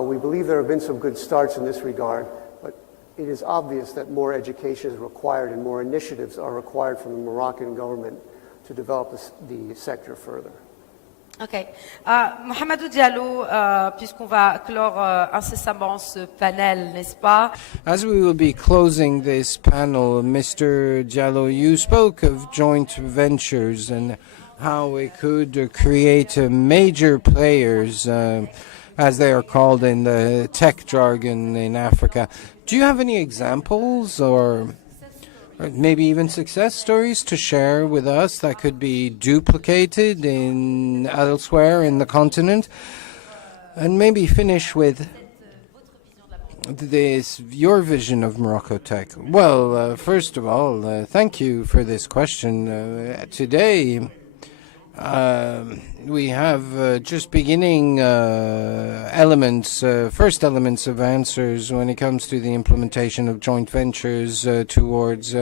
We believe there have been some good starts in this regard, but it is obvious that more education is required and more initiatives are required from the Moroccan government to develop the sector further. Ok. Mohamedou Diallo, puisqu'on va clore incessamment ce panel, n'est-ce pas? As we will be closing this panel, Mr. Diallo, you spoke of joint ventures and how it could create major players, as they are called in the tech jargon in Africa. Do you have any examples or maybe even success stories to share with us that could be duplicated in elsewhere in the continent? And maybe finish with your vision of MoroccoTech. Well, first of all, thank you for this question. Today, we have just beginning first elements of answers when it comes to the implementation of joint ventures towards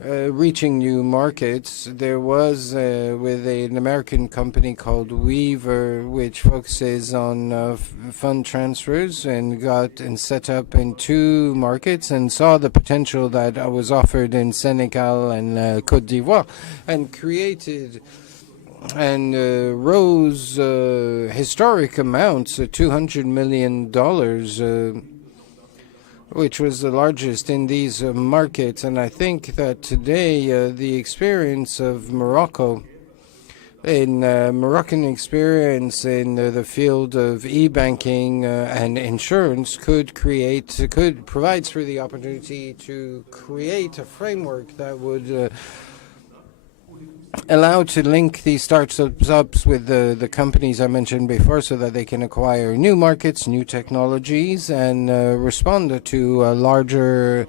reaching new markets. There was with an American company called Weaver, which focuses on fund transfers, and got set up in 2 markets and saw the potential that was offered in Senegal and Côte d'Ivoire, and created and rose historic amounts, $200 million, which was the largest in these markets. And I think that today the experience of Morocco, in Moroccan experience in the field of e-banking and insurance provides for the opportunity to create a framework that would allow to link these startups with the companies I mentioned before, so that they can acquire new markets, new technologies, and respond to a larger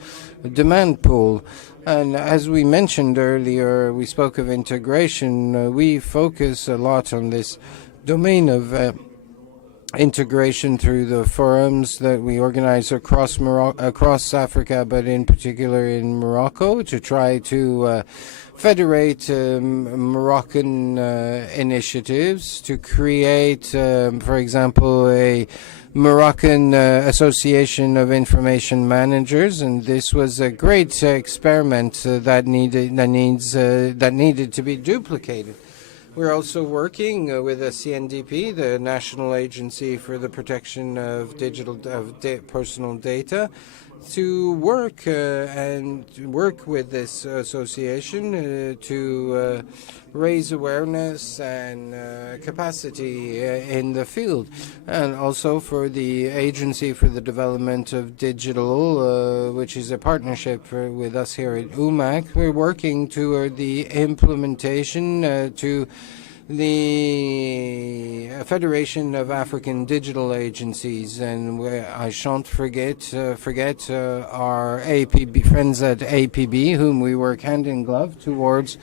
demand pool. And as we mentioned earlier, we spoke of integration. We focus a lot on this domain of integration through the forums that we organize across Africa, but in particular in Morocco, to try to federate Moroccan initiatives, to create, for example, a Moroccan Association of Information Managers, and this was a great experiment that needed to be duplicated. We're also working with the CNDP, the National Agency for the Protection of Personal Data, to work with this association to raise awareness and capacity in the field, and also for the Agency for the Development of Digital, which is a partnership with us here at UMAC. We're working toward the implementation to the Federation of African Digital Agencies, and I shan't forget our APB friends at APB, whom we work hand in glove towards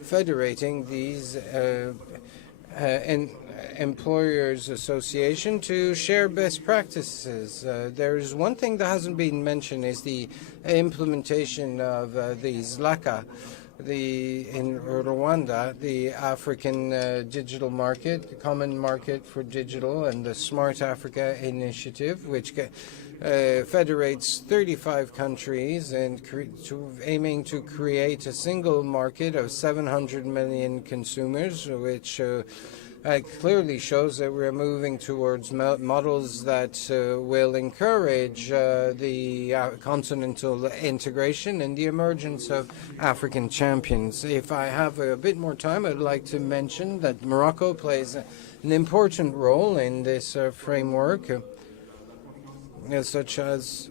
federating these employers association to share best practices. There's one thing that hasn't been mentioned is the implementation of these LACA. In Rwanda, the African digital market, the common market for digital, and the Smart Africa initiative, which federates 35 countries and aiming to create a single market of 700 million consumers, which clearly shows that we're moving towards models that will encourage the continental integration and the emergence of African champions. If I have a bit more time, I'd like to mention that Morocco plays an important role in this framework, such as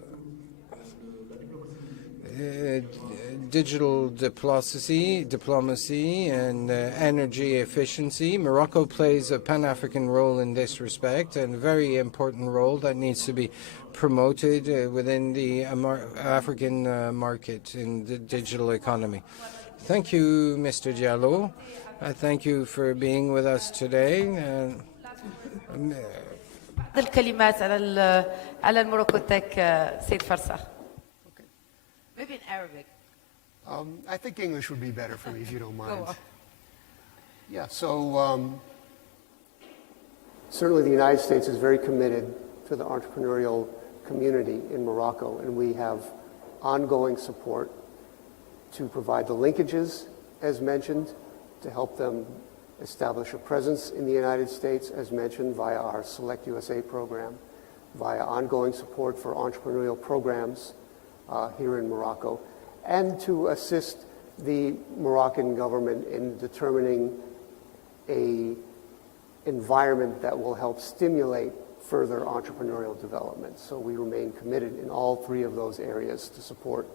digital diplomacy and energy efficiency. Morocco plays a Pan-African role in this respect, and a very important role that needs to be promoted within the African market in the digital economy. Thank you, Mr. Diallo. I thank you for being with us today. الكلمات على الموروكوتك سيد فرسخ. Maybe in Arabic. I think English would be better for me, if you don't mind. Yeah, so certainly the United States is very committed to the entrepreneurial community in Morocco, and we have ongoing support to provide the linkages, as mentioned, to help them establish a presence in the United States, as mentioned, via our Select USA program, via ongoing support for entrepreneurial programs here in Morocco, and to assist the Moroccan government in determining an environment that will help stimulate further entrepreneurial development. So we remain committed in all three of those areas to support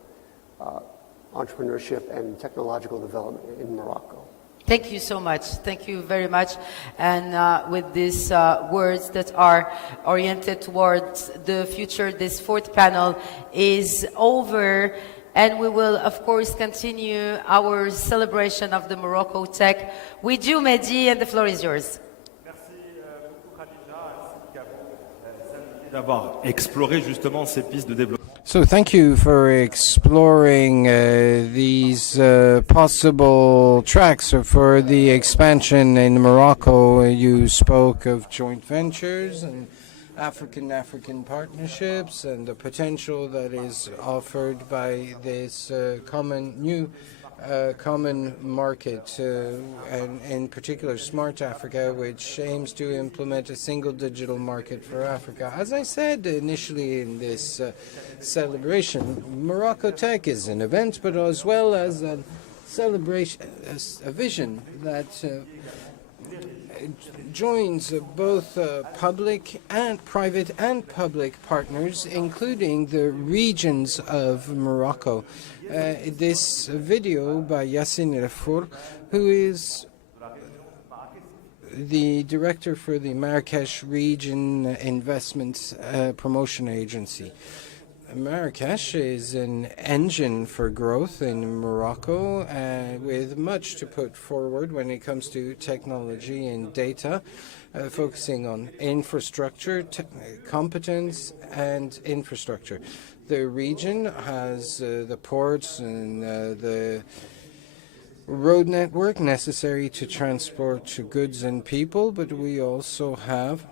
entrepreneurship and technological development in Morocco. Thank you so much. Thank you very much. And with these words that are oriented towards the future, this fourth panel is over. And we will, of course, continue our celebration of the MoroccoTech with you, Mehdi, and the floor is yours. Merci beaucoup, Khadija, ainsi qu'à vous d'avoir exploré justement ces pistes de développement. So thank you for exploring these possible tracks for the expansion in Morocco. You spoke of joint ventures and African partnerships and the potential that is offered by this common market, and in particular Smart Africa, which aims to implement a single digital market for Africa. As I said initially in this celebration, MoroccoTech is an event, but as well as a celebration, a vision that joins both public and private and public partners, including the regions of Morocco. This video by Yassine Rafour, who is the director for the Marrakesh Region Investment Promotion Agency. Marrakesh is an engine for growth in Morocco with much to put forward when it comes to technology and data, focusing on infrastructure, competence and infrastructure. The region has the ports and the road network necessary to transport goods and people, but we also have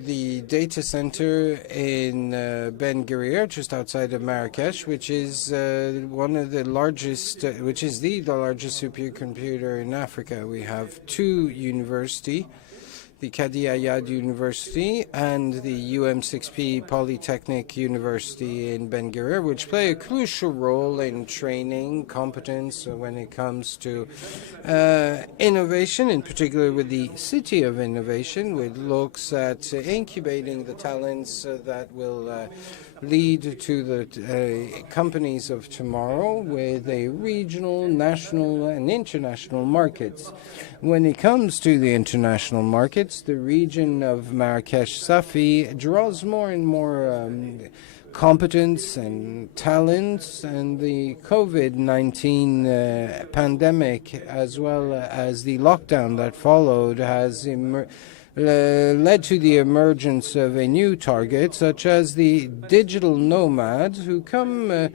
the data center in Ben Guerir, just outside of Marrakesh, which is one of the largest, which is the largest supercomputer in Africa. We have two universities, the Kadi Ayad University and the UM6P Polytechnic University in Ben Guerir, which play a crucial role in training competence when it comes to innovation, in particular with the City of Innovation, which looks at incubating the talents that will lead to the companies of tomorrow with a regional, national and international markets. When it comes to the international markets, the region of Marrakesh-Safi draws more and more competence and talents, and the COVID-19 pandemic, as well as the lockdown that followed, has led to the emergence of a new target, such as the digital nomads who come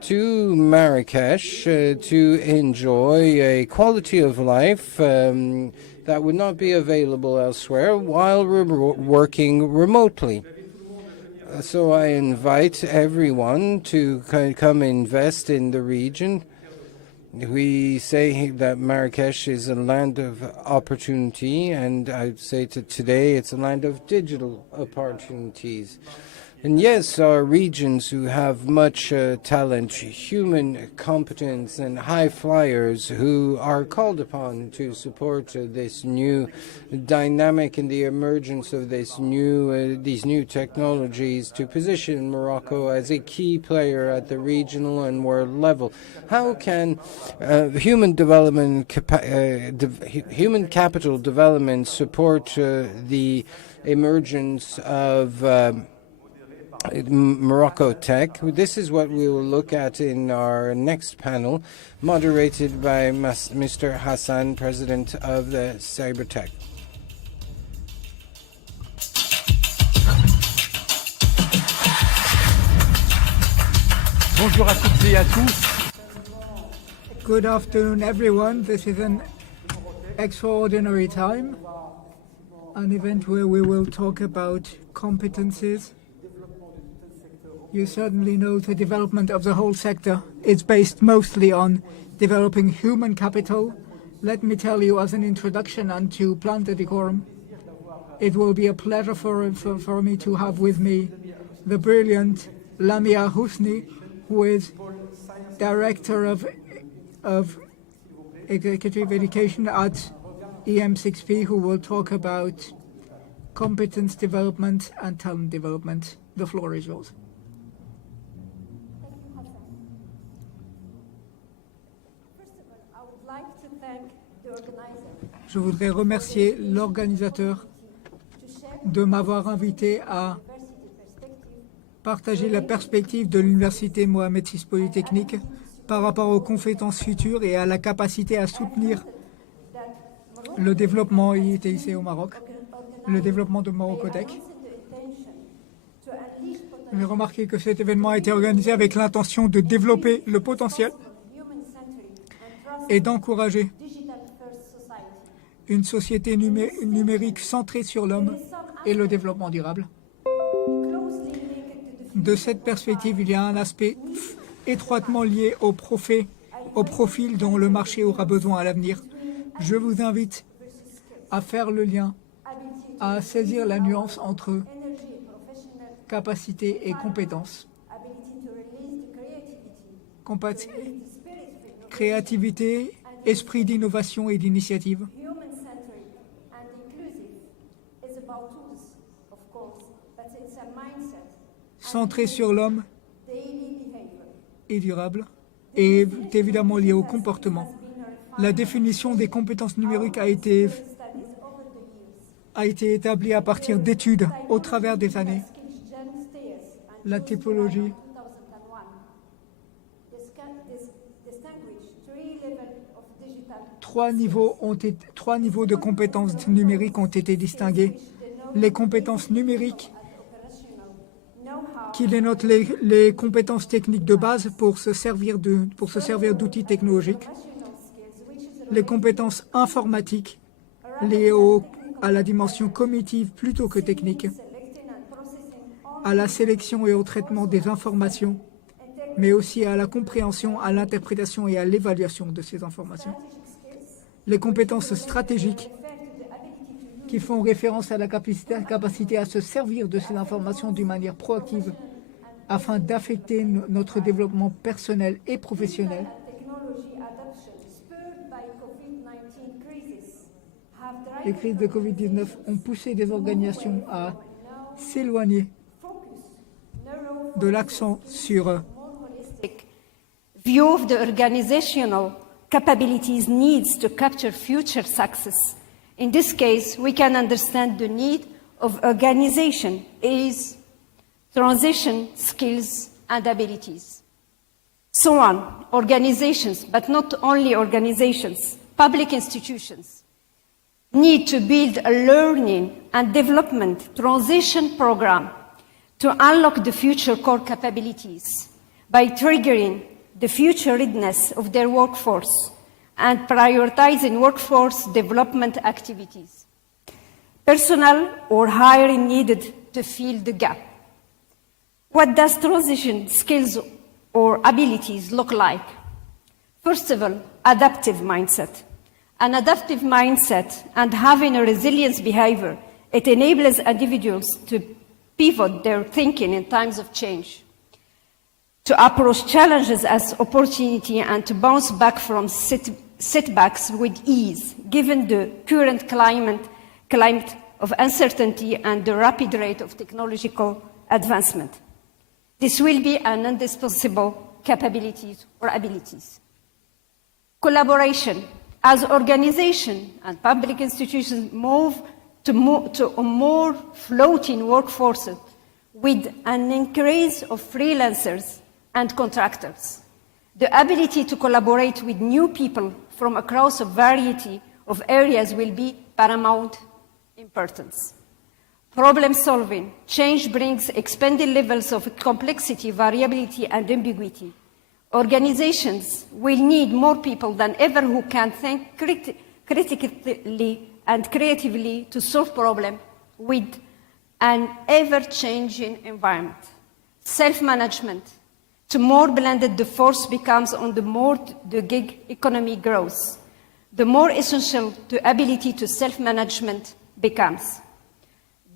to Marrakesh to enjoy a quality of life that would not be available elsewhere while working remotely. So I invite everyone to come invest in the region. We say that Marrakesh is a land of opportunity, and I'd say today it's a land of digital opportunities. And yes, our regions who have much talent, human competence, and high flyers who are called upon to support this new dynamic and the emergence of these new technologies to position Morocco as a key player at the regional and world level. How can human capital development support the emergence of MoroccoTech? This is what we will look at in our next panel, moderated by Mr. Hassan, President of the Cybertech. Bonjour à toutes et à tous. Good afternoon, everyone. This is an extraordinary time, an event where we will talk about competencies. You certainly know the development of the whole sector is based mostly on developing human capital. Let me tell you as an introduction and to plant the decorum, it will be a pleasure for me to have with me the brilliant Lamia Husni, who is Director of Executive Education at EM6P, who will talk about competence development and talent development. The floor is yours. Je voudrais remercier l'organisateur de m'avoir invité à partager la perspective de l'Université Mohamed VI Polytechnique par rapport aux compétences futures et à la capacité à soutenir le développement ITIC au Maroc, le développement de MoroccoTech. J'ai remarqué que cet événement a été organisé avec l'intention de développer le potentiel et d'encourager une société numérique centrée sur l'homme et le développement durable. De cette perspective, il y a un aspect étroitement lié au profil dont le marché aura besoin à l'avenir. Je vous invite à faire le lien, à saisir la nuance entre capacité et compétence. Créativité, esprit d'innovation et d'initiative. Centré sur l'homme et durable, et évidemment lié au comportement. La définition des compétences numériques a été établie à partir d'études au travers des années. la typologie. Trois niveaux de compétences numériques ont été distingués. Les compétences numériques, qui dénotent les compétences techniques de base pour se servir d'outils technologiques. Les compétences informatiques, liées à la dimension cognitive plutôt que technique, à la sélection et au traitement des informations, mais aussi à la compréhension, à l'interprétation et à l'évaluation de ces informations. Les compétences stratégiques, qui font référence à la capacité à se servir de ces informations d'une manière proactive afin d'affecter notre développement personnel et professionnel. Les crises de Covid-19 ont poussé des organisations à s'éloigner de l'accent sur view of the organizational capabilities needs to capture future success. In this case, we can understand the need of organization is transition skills and abilities. So on, organizations, but not only organizations, public institutions, need to build a learning and development transition program to unlock the future core capabilities by triggering the future readiness of their workforce and prioritizing workforce development activities. Personnel or hiring needed to fill the gap. What does transition skills or abilities look like? First of all, adaptive mindset. An adaptive mindset and having a resilience behavior, it enables individuals to pivot their thinking in times of change, to approach challenges as opportunity and to bounce back from setbacks with ease, given the current climate of uncertainty and the rapid rate of technological advancement. This will be an indispensable capabilities or abilities. Collaboration. As organizations and public institutions move to a more floating workforce with an increase of freelancers and contractors, the ability to collaborate with new people from across a variety of areas will be paramount importance. Problem solving. Change brings expanded levels of complexity, variability, and ambiguity. Organizations will need more people than ever who can think critically and creatively to solve problems with an ever-changing environment. Self-management. The more blended the force becomes on the more the gig economy grows, the more essential the ability to self-management becomes.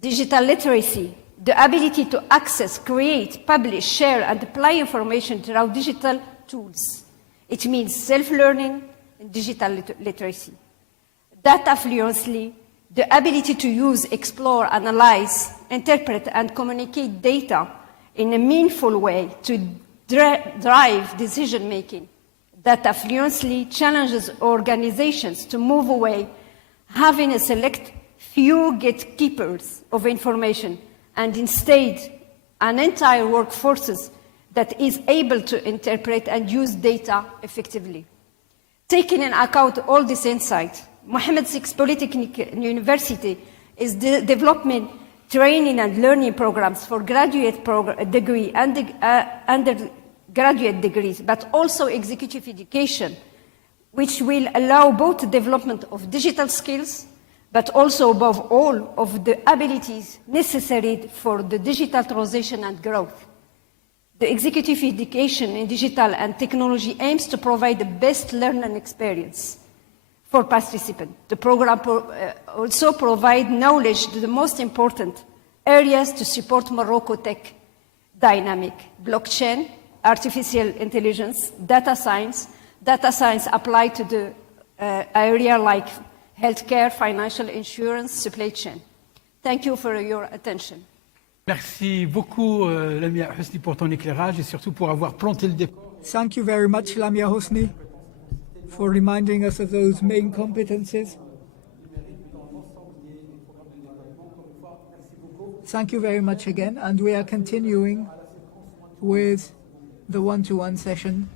Digital literacy. The ability to access, create, publish, share, and apply information through digital tools. It means self-learning and digital literacy. Data fluency, the ability to use, explore, analyze, interpret, and communicate data in a meaningful way to drive decision-making. Data fluency challenges organizations to move away, having a select few gatekeepers of information, and instead an entire workforce that is able to interpret and use data effectively. Taking into account all this insight, Mohammed VI Polytechnic University is developing training and learning programs for graduate degree and undergraduate degrees, but also executive education, which will allow both the development of digital skills but also, above all, of the abilities necessary for the digital transition and growth. The executive education in digital and technology aims to provide the best learning experience for participants. The program also provides knowledge to the most important areas to support MoroccoTech dynamic: blockchain, artificial intelligence, data science applied to the area like healthcare, financial insurance, supply chain. Thank you for your attention. Merci beaucoup, Lamia Hosni, pour ton éclairage et surtout pour avoir planté le décor. Thank you very much, Lamia Hosni, for reminding us of those main competences. Thank you very much again, and we are continuing with the one-to-one session.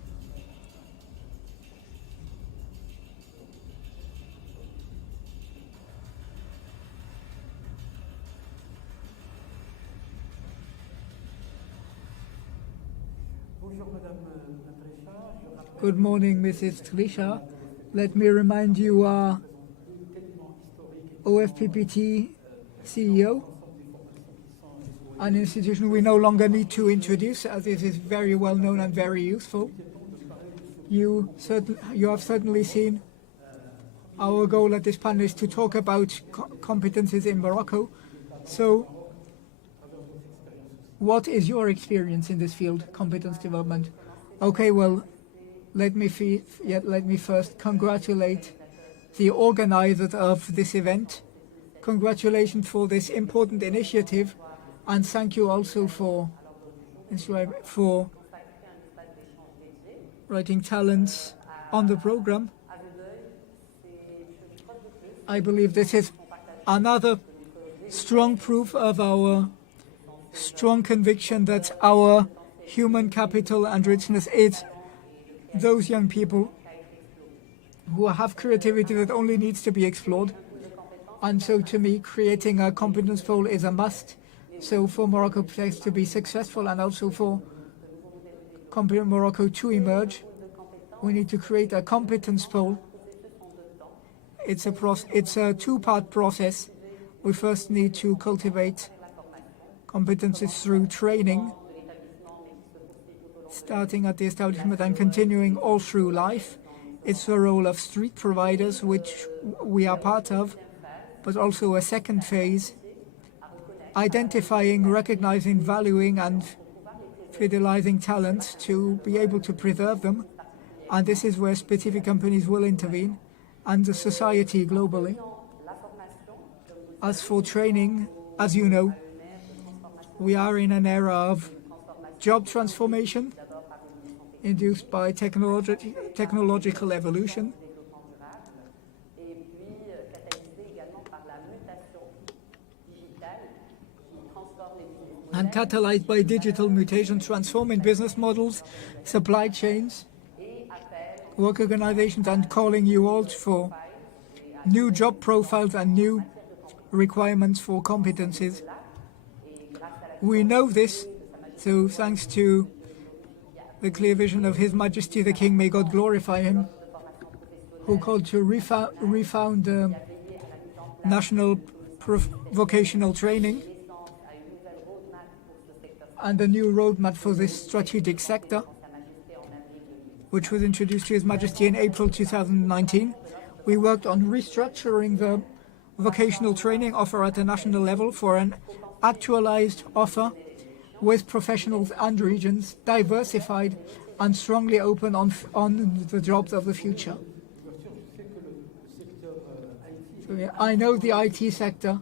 Good morning, Mrs. Trisha. Let me remind you, OFPPT CEO, an institution we no longer need to introduce, as it is very well known and very useful. You have certainly seen our goal at this panel is to talk about competences in Morocco. So, what is your experience in this field, competence development? Okay, well, let me first congratulate the organizers of this event. Congratulations for this important initiative, and thank you also for writing talents on the program. I believe this is another strong proof of our strong conviction that our human capital and richness is those young people who have creativity that only needs to be explored. And so to me, creating a competence pool is a must. So for MoroccoTech to be successful and also for Morocco to emerge, we need to create a competence pool. It's a two-part process. We first need to cultivate competences through training, starting at the establishment and continuing all through life. It's the role of street providers, which we are part of, but also a second phase, identifying, recognizing, valuing, and fidelizing talents to be able to preserve them. And this is where specific companies will intervene, and the society globally. As for training, as you know, we are in an era of job transformation induced by technological evolution and catalyzed by digital mutation, transforming business models, supply chains, work organizations, and calling you all for new job profiles and new requirements for competencies. We know this, so thanks to the clear vision of His Majesty the King, may God glorify him, who called to refound national vocational training and a new roadmap for this strategic sector, which was introduced to His Majesty in April 2019. We worked on restructuring the vocational training offer at a national level for an actualized offer with professionals and regions, diversified and strongly open on the jobs of the future. So, yeah, I know the IT sector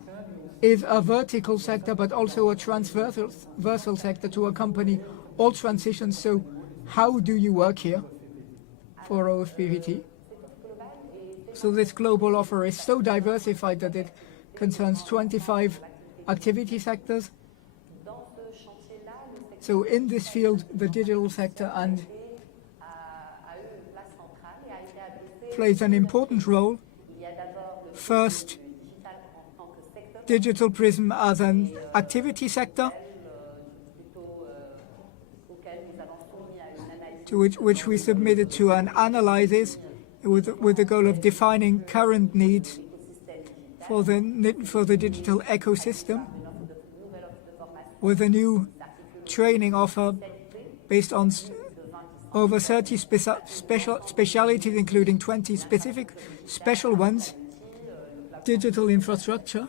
is a vertical sector, but also a transversal sector to accompany all transitions. So how do you work here for OFPPT? So this global offer is so diversified that it concerns 25 activity sectors. So in this field, the digital sector plays an important role. First, Digital Prism as an activity sector, to which we submitted to an analysis with the goal of defining current needs for the digital ecosystem, with a new training offer based on over 30 specialities, including 20 specific special ones: digital infrastructure,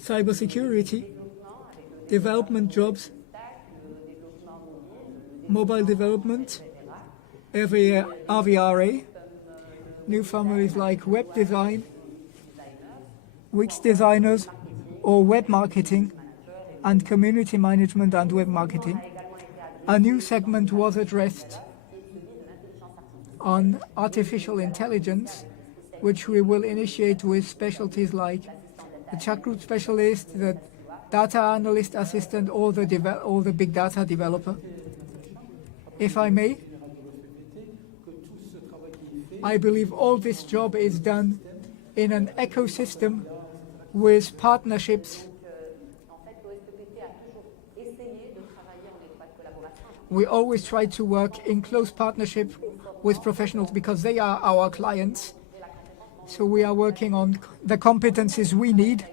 cybersecurity, development jobs, mobile development, RVRA, new families like web design, Wix designers, or web marketing, and community management and web marketing. A new segment was addressed on artificial intelligence, which we will initiate with specialties like the chat group specialist, the data analyst assistant, or the big data developer. If I may, I believe all this job is done in an ecosystem with partnerships. We always try to work in close partnership with professionals because they are our clients. So we are working on the competencies we need.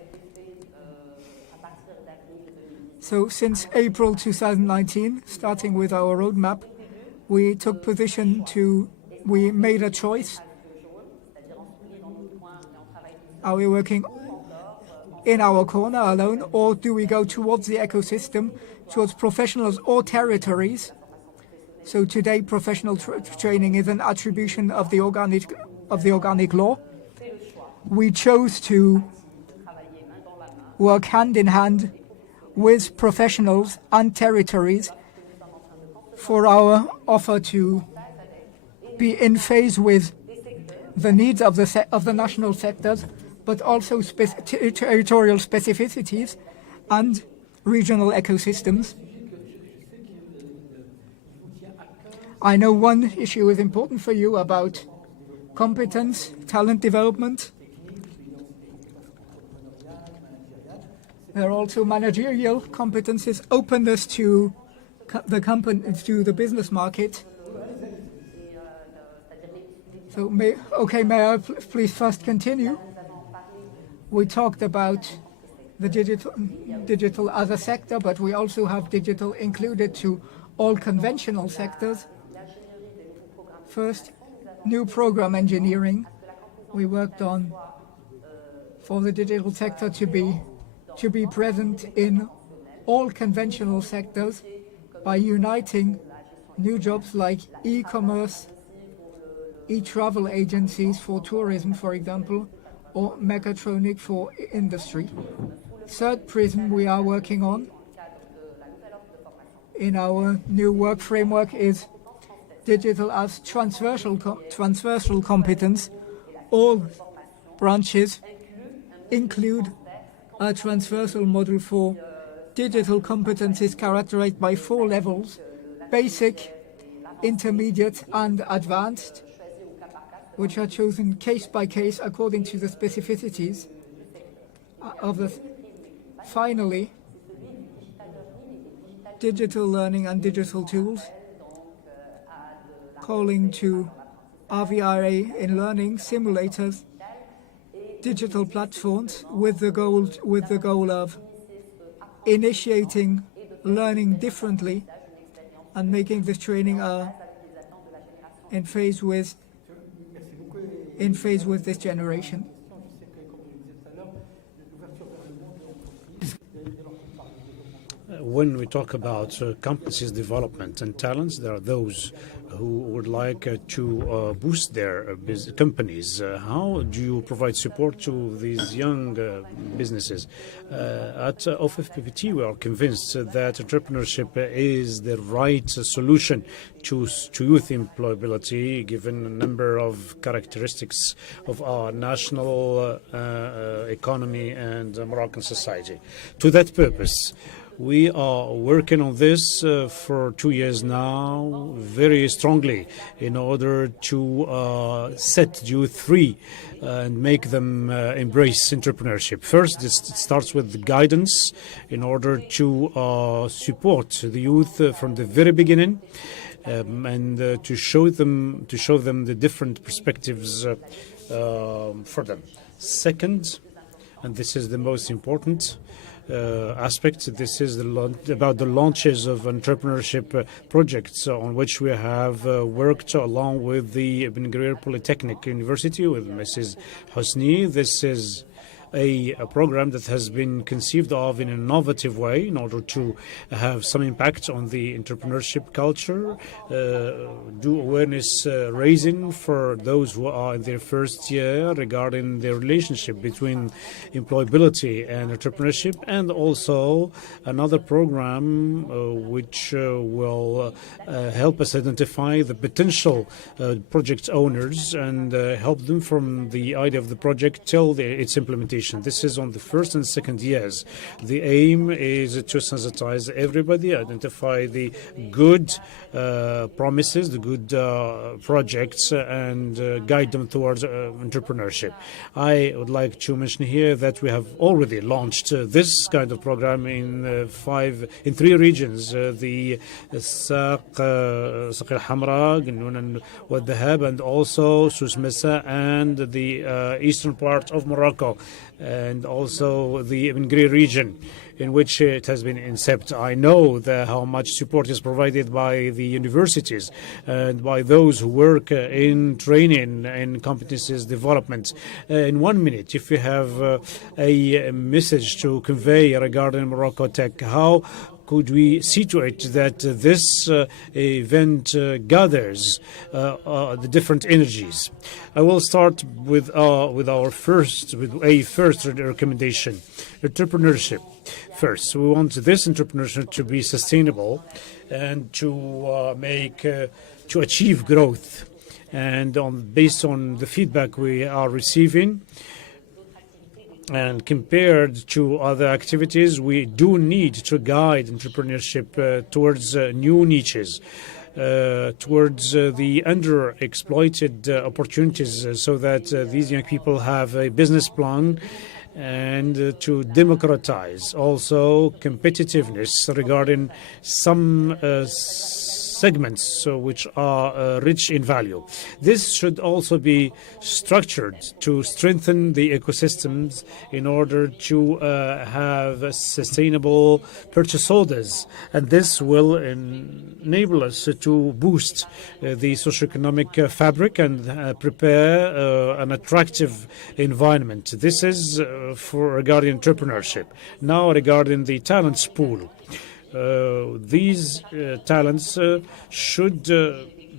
So since April 2019, starting with our roadmap, we took position we made a choice. Are we working in our corner alone, or do we go towards the ecosystem, towards professionals or territories? So today, professional training is an attribution of the organic law. We chose to work hand in hand with professionals and territories for our offer to be in phase with the needs of the national sectors, but also territorial specificities and regional ecosystems. I know one issue is important for you about competence, talent development. There are also managerial competences, openness to the business market. So may I please first continue? We talked about the digital as a sector, but we also have digital included to all conventional sectors. First, new program engineering. We worked on for the digital sector to be present in all conventional sectors by uniting new jobs like e-commerce, e-travel agencies for tourism, for example, or mechatronic for industry. Third prism we are working on in our new work framework is digital as transversal competence. All branches include a transversal model for digital competencies characterized by 4 levels: basic, intermediate, and advanced, which are chosen case by case according to the specificities of the. Finally, digital learning and digital tools, calling to RVRA in learning, simulators, digital platforms with the goal of initiating learning differently and making this training in phase with this generation. When we talk about competencies development and talents, there are those who would like to boost their companies. How do you provide support to these young businesses? At OFFPPT, we are convinced that entrepreneurship is the right solution to youth employability, given a number of characteristics of our national economy and Moroccan society. To that purpose, we are working on this for 2 years now, very strongly, in order to set youth free and make them embrace entrepreneurship. First, it starts with guidance in order to support the youth from the very beginning, and to show them the different perspectives for them. Second, and this is the most important aspect, this is about the launches of entrepreneurship projects on which we have worked along with the Ibn Grir Polytechnic University with Mrs. Hosni. This is a program that has been conceived of in an innovative way in order to have some impact on the entrepreneurship culture, do awareness raising for those who are in their first year regarding the relationship between employability and entrepreneurship, and also another program which will help us identify the potential project owners and help them from the idea of the project till its implementation. education. This is on the first and second years. The aim is to sensitize everybody, identify the good promises, the good projects, and guide them towards entrepreneurship. I would like to mention here that we have already launched this kind of program in 3 regions: the Saq al-Hamra, Gnun wal-Dhahab, and also Susmesa and the eastern part of Morocco, and also the Ibn Gri region, in which it has been incepted. I know how much support is provided by the universities and by those who work in training and competencies development. In 1 minute, if you have a message to convey regarding MoroccoTech, how could we see to it that this event gathers the different energies? I will start with a first recommendation: entrepreneurship. First, we want this entrepreneurship to be sustainable and to achieve growth. And based on the feedback we are receiving, and compared to other activities, we do need to guide entrepreneurship towards new niches, towards the underexploited opportunities, so that these young people have a business plan, and to democratize also competitiveness regarding some segments which are rich in value. This should also be structured to strengthen the ecosystems in order to have sustainable purchase orders, and this will enable us to boost the socioeconomic fabric and prepare an attractive environment. This is for regarding entrepreneurship. Now, regarding the talents pool. These talents should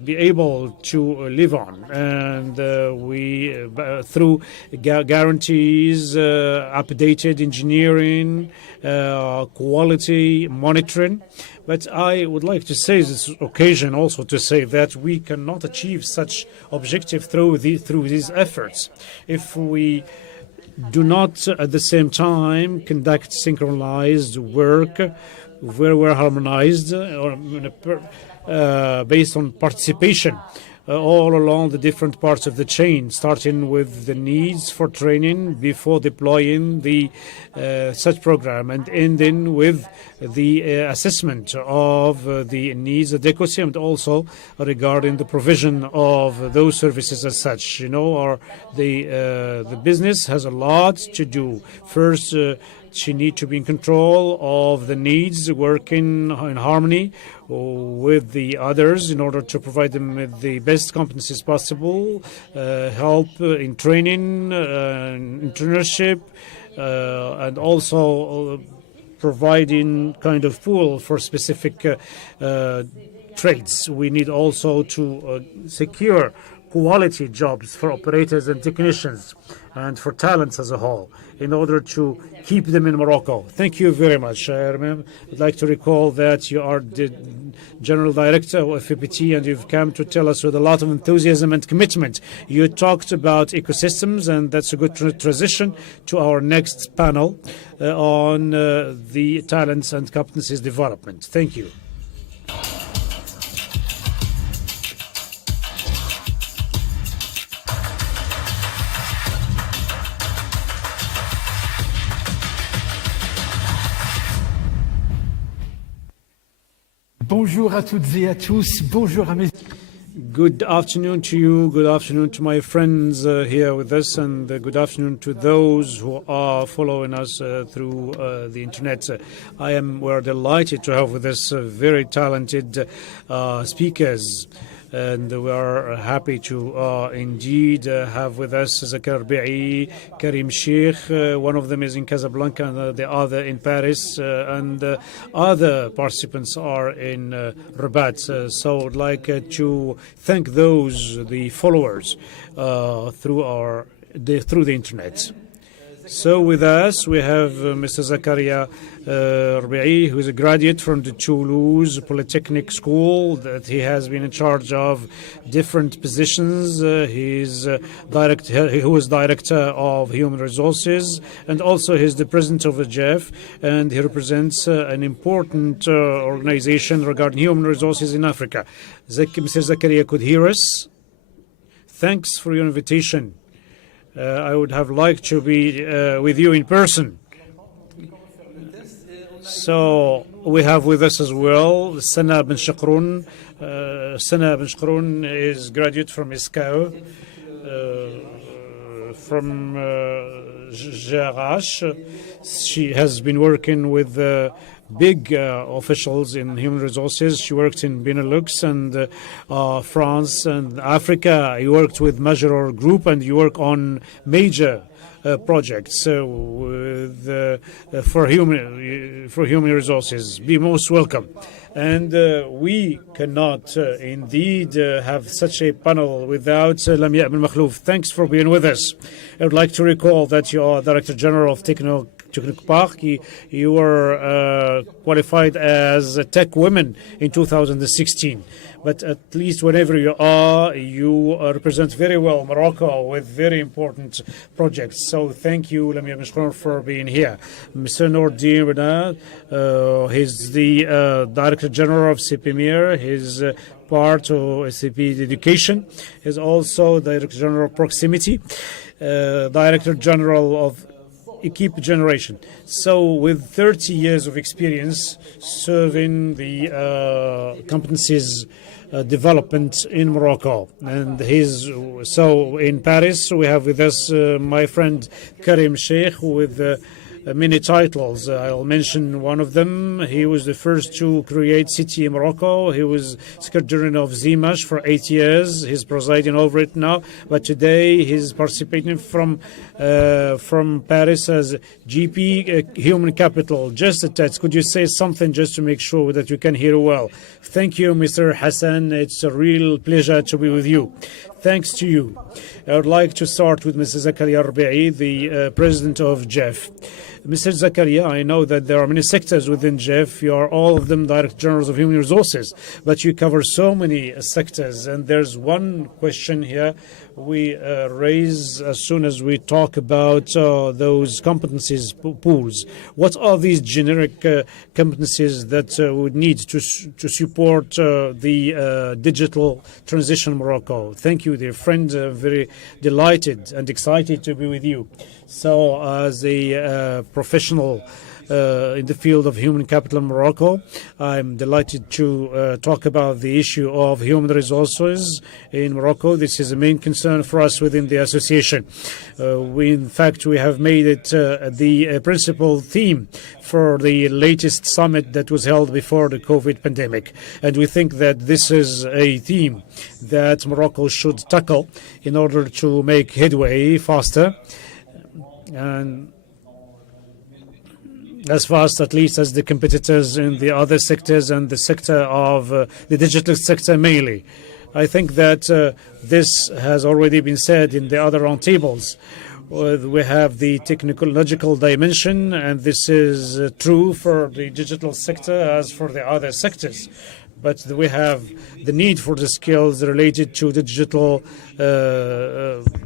be able to live on, and we through guarantees, updated engineering, quality monitoring. But I would like to say this occasion also to say that we cannot achieve such objective through these efforts if we do not at the same time conduct synchronized work where we're harmonized or based on participation all along the different parts of the chain, starting with the needs for training before deploying the such program, and ending with the assessment of the needs adequacy, and also regarding the provision of those services as such. You know, the business has a lot to do. First, she needs to be in control of the needs, working in harmony with the others in order to provide them with the best competencies possible, help in training, internship, and also providing kind of pool for specific trades. We need also to secure quality jobs for operators and technicians and for talents as a whole in order to keep them in Morocco. Thank you very much. I'd like to recall that you are the General Director of FPT, and you've come to tell us with a lot of enthusiasm and commitment. You talked about ecosystems, and that's a good transition to our next panel on the talents and competencies development. Thank you. Bonjour à toutes et à tous. Bonjour à mes... Good afternoon to you. Good afternoon to my friends here with us, and good afternoon to those who are following us through the internet. We're delighted to have with us very talented speakers. And we are happy to indeed have with us Zakar Bi'i, Karim Sheikh. One of them is in Casablanca and the other in Paris. And other participants are in Rabat. So I'd like to thank the followers through the internet. So with us, we have Mr. Zakaria Rbi'i, who is a graduate from the Toulouse Polytechnic School, that he has been in charge of different positions. He was director of human resources, and also he's the president of the GEF, and he represents an important organization regarding human resources in Africa. Mr. Zakaria could hear us. Thanks for your invitation. I would have liked to be with you in person. So we have with us as well Sana Ben Shakroun. Sana Ben Shakroun is graduate from ISCAO, from Jarash. She has been working with big officials in human resources. She worked in Benelux and France and Africa. You worked with Major Group, and you work on major projects for human resources. Be most welcome. And we cannot indeed have such a panel without Lamia Ben Makhlouf. Thanks for being with us. I would like to recall that you are Director General of Technical Park. You were qualified as a tech woman in 2016. But at least whenever you represent very well Morocco with very important projects. So thank you, Lamia Mishkron, for being here. Mr. Noordin Renard, he's the Director General of CPMIR. He's part of SCP Education. He's also Director General of Proximity, Director General of Equipe Generation. So with 30 years of experience serving the competencies development in Morocco. And so in Paris we have with us my friend Karim Sheikh with many titles. I'll mention one of them. He was the first to create City in Morocco. He was Secretary of Zimash for 8 years. He's presiding over it now. But today he's participating from Paris as GP Human Capital. Just a touch. Could you say something just to make sure that you can hear well? Thank you, Mr. Hassan. It's a real pleasure to be with you. Thanks to you. I would like to start with Mr. Zakaria Rbi'i, the president of GEF. Mr. Zakaria, I know that there are many sectors within GEF. You are all of them Director Generals of Human Resources, but you cover so many sectors. And there's one question here we raise as soon as we talk about those competencies pools. What are these generic competencies that would need to support the digital transition in Morocco? Thank you, dear friend. Very delighted and excited to be with you. So as a professional in the field of human capital in Morocco, I'm delighted to talk about the issue of human resources in Morocco. This is a main concern for us within the association. In fact, we have made it the principal theme for the latest summit that was held before the COVID pandemic. And we think that this is a theme that Morocco should tackle in order to make headway faster, and as fast at least as the competitors in the other sectors and the sector of the digital sector mainly. I think that this has already been said in the other roundtables. We have the technological dimension, and this is true for the digital sector as for the other sectors. But we have the need for the skills related to the digital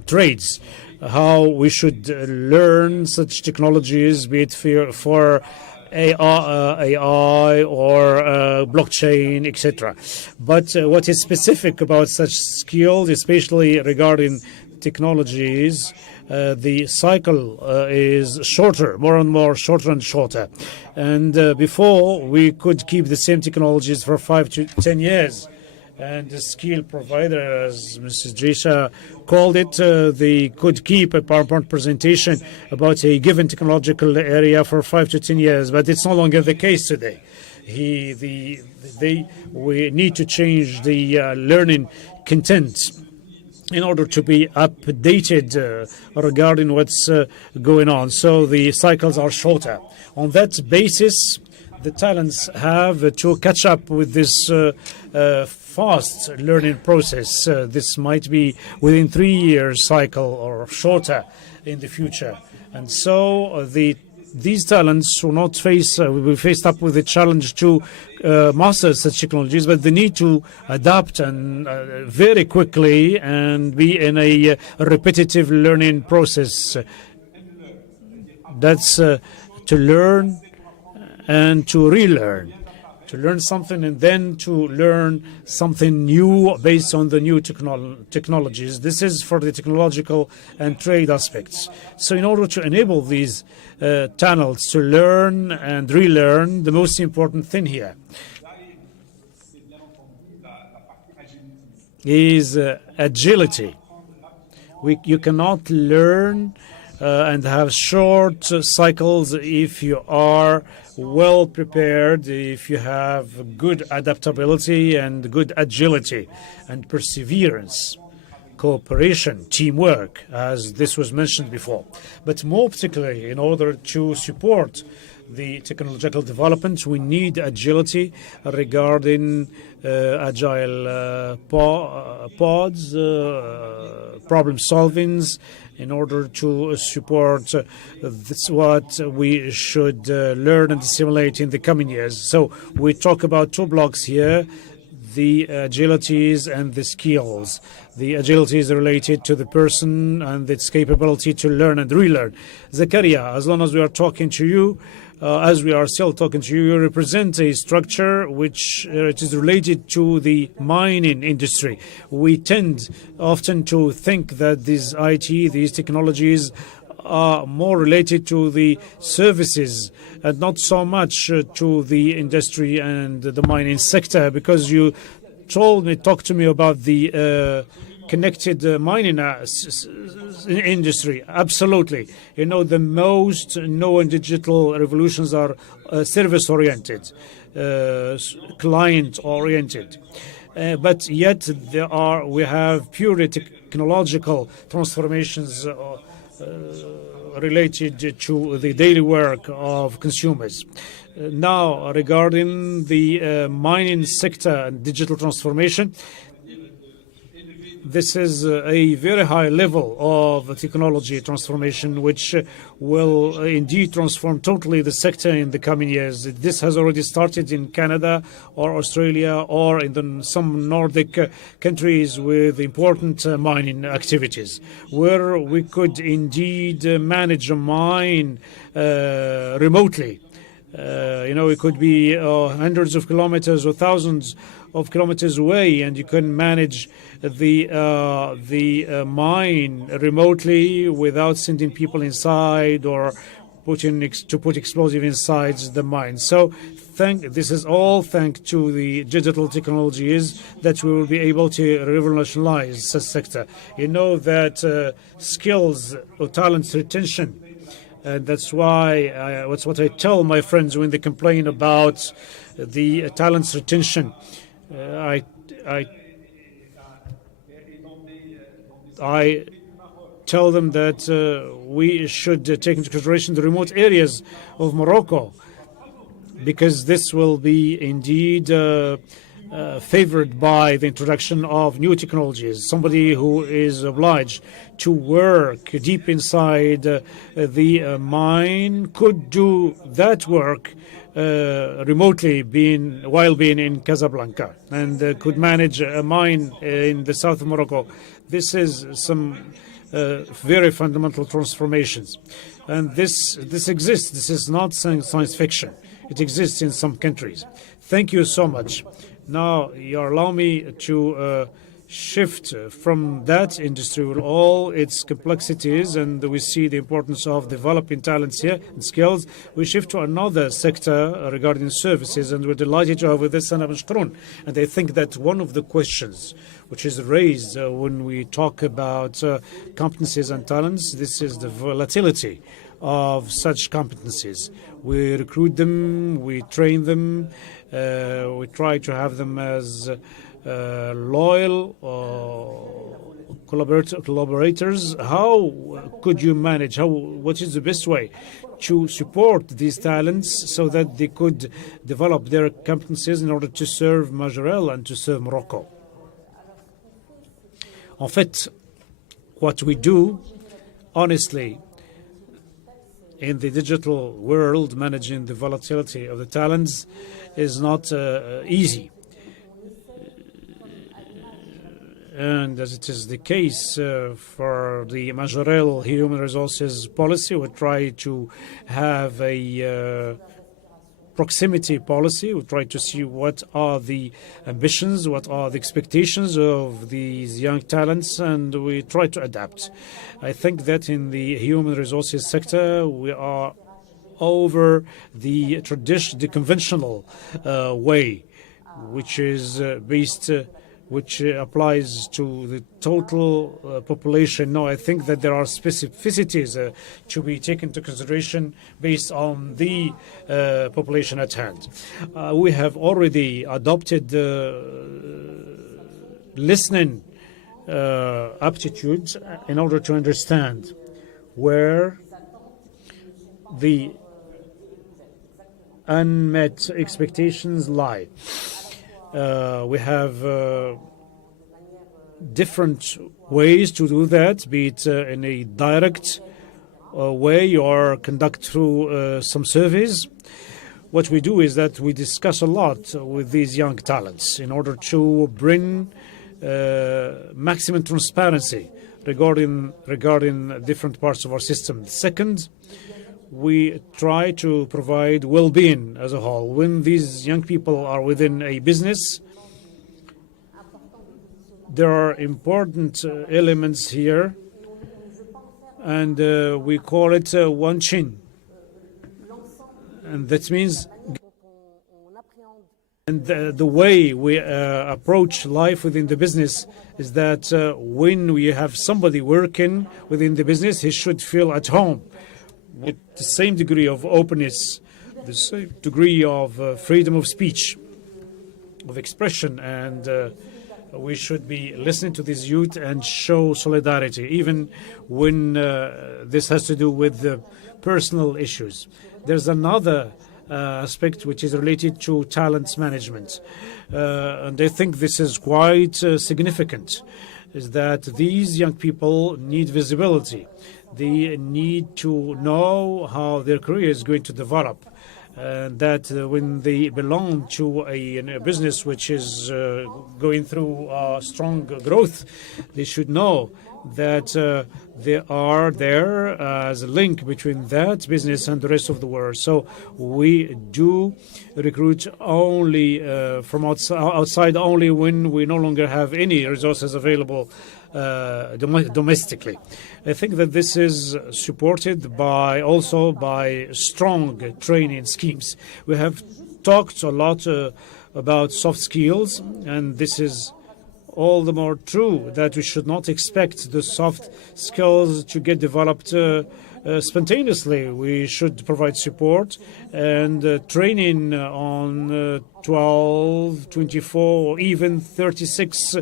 trades, how we should learn such technologies, be it for AI or blockchain, etc. But what is specific about such skills, especially regarding technologies, the cycle is shorter, more and more shorter and shorter. And before, we could keep the same technologies for 5 to 10 years. And the skill provider, as Mrs. Drisha called it, they could keep a PowerPoint presentation about a given technological area for 5 to 10 years, but it's no longer the case today. We need to change the learning content in order to be updated regarding what's going on. So the cycles are shorter. On that basis, the talents have to catch up with this fast learning process. This might be within 3 years cycle or shorter in the future. And so these talents will not face, will be faced up with the challenge to master such technologies, but they need to adapt and very quickly and be in a repetitive learning process. That's to learn and to relearn. To learn something and then to learn something new based on the new technologies. This is for the technological and trade aspects. So in order to enable these channels to learn and relearn, the most important thing here is agility. You cannot learn and have short cycles if you are well prepared, if you have good adaptability and good agility and perseverance, cooperation, teamwork, as this was mentioned before. But more particularly, in order to support the technological development, we need agility regarding agile pods, problem solvings, in order to support this what we should learn and assimilate in the coming years. So we talk about two blocks here, the agilities and the skills. The agility is related to the person and its capability to learn and relearn. Zakaria, as long as we are talking to you, as we are still talking to you, you represent a structure which it is related to the mining industry. We tend often to think that these these technologies are more related to the services and not so much to the industry and the mining sector, because you talked to me about the connected mining industry. Absolutely. You know, the most known digital revolutions are service-oriented, client-oriented. But yet we have purely technological transformations related to the daily work of consumers. Now, regarding the mining sector and digital transformation, this is a very high level of technology transformation, which will indeed transform totally the sector in the coming years. This has already started in Canada or Australia or in some Nordic countries with important mining activities, where we could indeed manage a mine remotely. It could be hundreds of kilometers or thousands of kilometers away, and you can manage the mine remotely without sending people inside or put explosive inside the mine. So this is all thanks to the digital technologies that we will be able to revolutionize the sector. You know that skills or talent retention, and that's why that's what I tell my friends when they complain about the talents retention. I tell them that we should take into consideration the remote areas of Morocco, because this will be indeed favored by the introduction of new technologies. Somebody who is obliged to work deep inside the mine could do that work remotely while being in Casablanca, and could manage a mine in the south of Morocco. This is some very fundamental transformations. And this exists. This is not science fiction. It exists in some countries. Thank you so much. Now, you allow me to shift from that industry with all its complexities, and we see the importance of developing talents here and skills. We shift to another sector regarding services, and we're delighted to have with us Sana Mashkroun. And I think that one of the questions which is raised when we talk about competencies and talents, this is the volatility of such competencies. We recruit them, we train them, we try to have them as loyal collaborators. How could you manage? What is the best way to support these talents so that they could develop their competencies in order to serve Majorel and to serve Morocco? En fait, what we do, honestly, in the digital world, managing the volatility of the talents is not easy. And as it is the case for the Majorel human resources policy, we try to have a proximity policy. We try to see what are the ambitions, what are the expectations of these young talents, and we try to adapt. I think that in the human resources sector, we are over the the conventional way, which is based which applies to the total population. No, I think that there are specificities to be taken into consideration based on the population at hand. We have already adopted listening aptitudes in order to understand where the unmet expectations lie. We have different ways to do that, be it in a direct way or conduct through some surveys. What we do is that we discuss a lot with these young talents in order to bring maximum transparency regarding different parts of our system. Second, we try to provide well-being as a whole. When these young people are within a business, there are important elements here, and we call it one chin. And that means, and the way we approach life within the business is that when we have somebody working within the business, he should feel at home, with the same degree of openness, the same degree of freedom of speech, of expression, and we should be listening to this youth and show solidarity, even when this has to do with personal issues. There's another aspect which is related to talent management, and I think this is quite significant, is that these young people need visibility. They need to know how their career is going to develop, and that when they belong to a business which is going through strong growth, they should know that they are there as a link between that business and the rest of the world. So we do recruit only from outside only when we no longer have any resources available domestically. I think that this is supported also by strong training schemes. We have talked a lot about soft skills, and this is all the more true that we should not expect the soft skills to get developed spontaneously. We should provide support and training on 12, 24, or even 36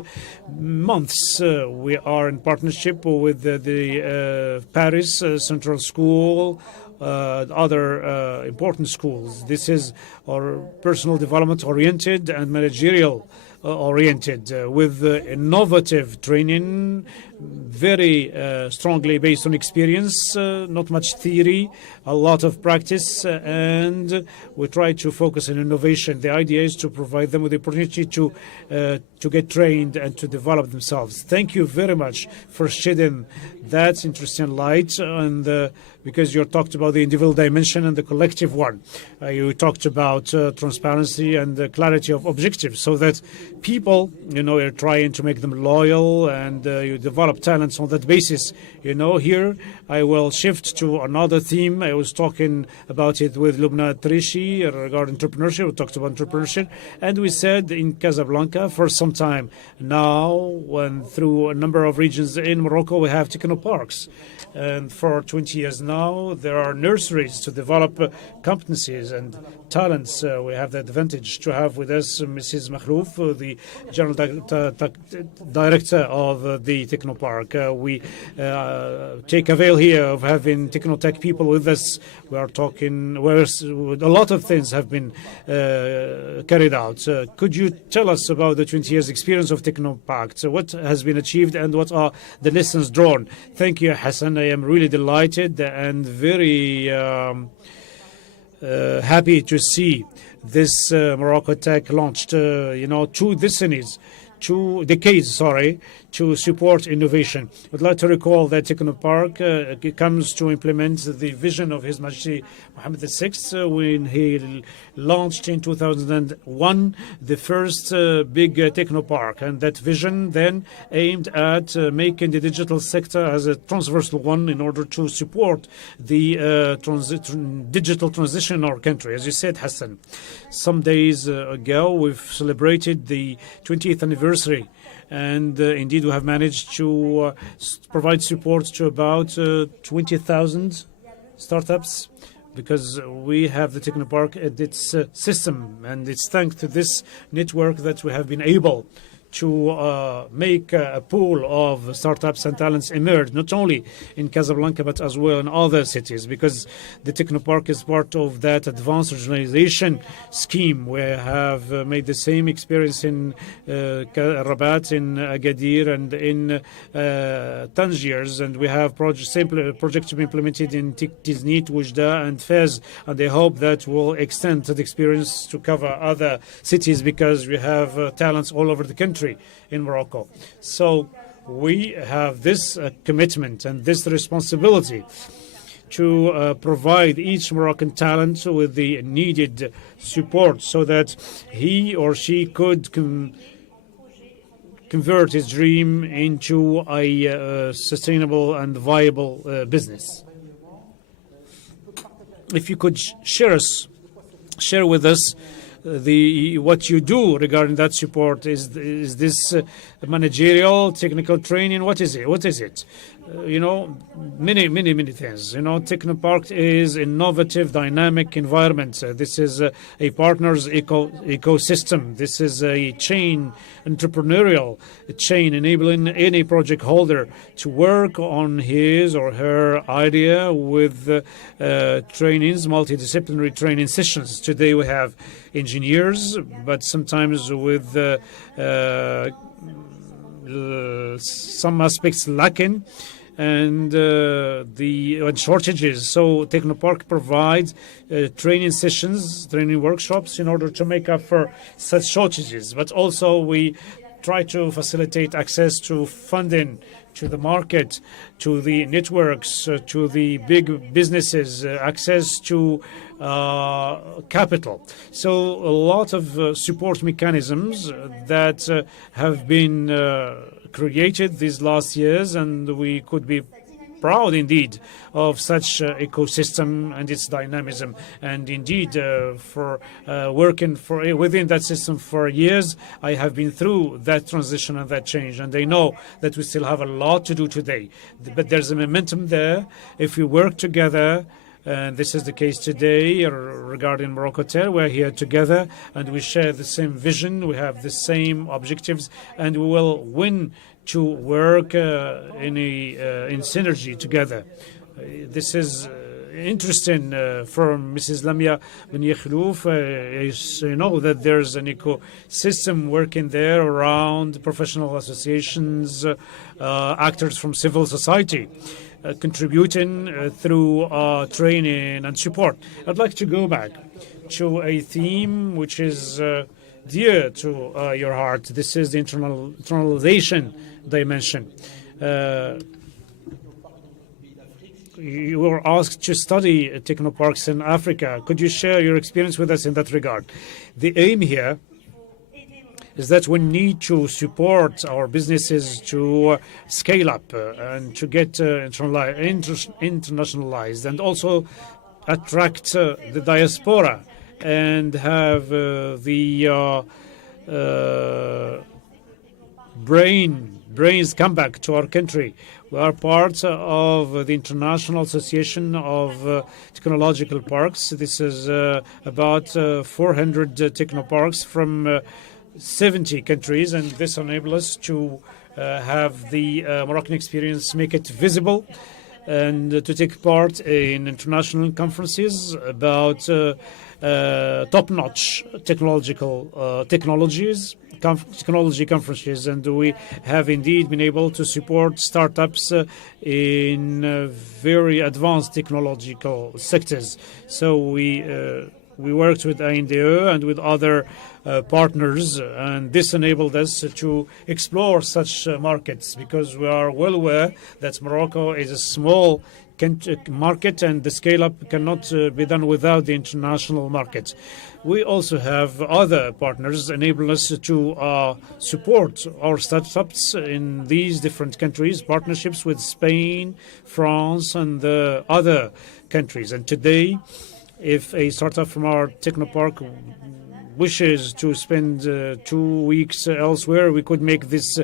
months. We are in partnership with the Paris Central School, other important schools. This is our personal development oriented and managerial oriented, with innovative training, very strongly based on experience, not much theory, a lot of practice, and we try to focus on innovation. The idea is to provide them with the opportunity to get trained and to develop themselves. Thank you very much for shedding that interesting light, and because you talked about the individual dimension and the collective one. You talked about transparency and the clarity of objectives, so that people, you're trying to make them loyal, and you develop talents on that basis. Here I will shift to another theme. I was talking about it with Lubna Trishi regarding entrepreneurship. We talked about entrepreneurship, and we said in Casablanca for some time now, when through a number of regions in Morocco, we have technoparks. And for 20 years now, there are nurseries to develop competencies and talents. We have the advantage to have with us Mrs. Makhlouf, the the General Director of the Technopark. We take avail here of having Technotech people with us. We are talking where a lot of things have been carried out. Could you tell us about the 20 years experience of Technopark? So what has been achieved and what are the lessons drawn? Thank you, Hassan. I am really delighted and very happy to see this MoroccoTech launched, 2 decades, to support innovation. I'd like to recall that Technopark comes to implement the vision of His Majesty Mohammed VI when he launched in 2001 the first big Technopark. And that vision then aimed at making the digital sector as a transversal one in order to support the digital transition in our country. As you said, Hassan, some days ago we've celebrated the 20th anniversary. And indeed, we have managed to provide support to about 20,000 startups because we have the Technopark at its system. And it's thanks to this network that we have been able to make a pool of startups and talents emerge, not only in Casablanca, but as well in other cities, because the Technopark is part of that advanced regionalization scheme. We have made the same experience in Rabat, in Agadir, and in Tangiers, and we have projects to be implemented in Tiznit, Oujda, and Fez, and I hope that will extend that experience to cover other cities because we have talents all over the country in Morocco. So we have this commitment and this responsibility to provide each Moroccan talent with the needed support so that he or she could convert his dream into a sustainable and viable business. If you could share with us what you do regarding that support. Is this managerial, technical training? What is it? Many things. Technopark is innovative, dynamic environment. This is a partner's ecosystem. This is a chain, entrepreneurial chain, enabling any project holder to work on his or her idea with trainings, multidisciplinary training sessions. Today we have engineers, but sometimes with some aspects lacking and shortages. So Technopark provides training sessions, training workshops in order to make up for such shortages. But also we try to facilitate access to funding, to the market, to the networks, to the big businesses, access to capital. So a lot of support mechanisms that have been created these last years, and we could be proud indeed of such ecosystem and its dynamism. And indeed, for working within that system for years, I have been through that transition and that change, and I know that we still have a lot to do today. But there's a momentum there. If we work together, and this is the case today regarding MoroccoTech. We're here together and we share the same vision. We have the same objectives, and we will win to work in synergy together. This is interesting from Mrs. Lamia Ben Yakhlouf. You know that there's an ecosystem working there around professional associations, actors from civil society. Contributing through training and support. I'd like to go back to a theme which is dear to your heart. This is the internalization dimension. You were asked to study technoparks in Africa. Could you share your experience with us in that regard? The aim here is that we need to support our businesses to scale up and to get internationalized, and also attract the diaspora and have the brains come back to our country. We are part of the International Association of Technological Parks. This is about 400 technoparks from 70 countries, and this enables us to have the Moroccan experience, make it visible, and to take part in international conferences about top-notch technology conferences, and we have indeed been able to support startups in very advanced technological sectors. So we worked with IDE and with other partners, and this enabled us to explore such markets, because we are well aware that Morocco is a small market and the scale-up cannot be done without the international market. We also have other partners enabling us to support our startups in these different countries, partnerships with Spain, France, and other countries. And today, if a startup from our technopark wishes to spend 2 weeks elsewhere, we could make this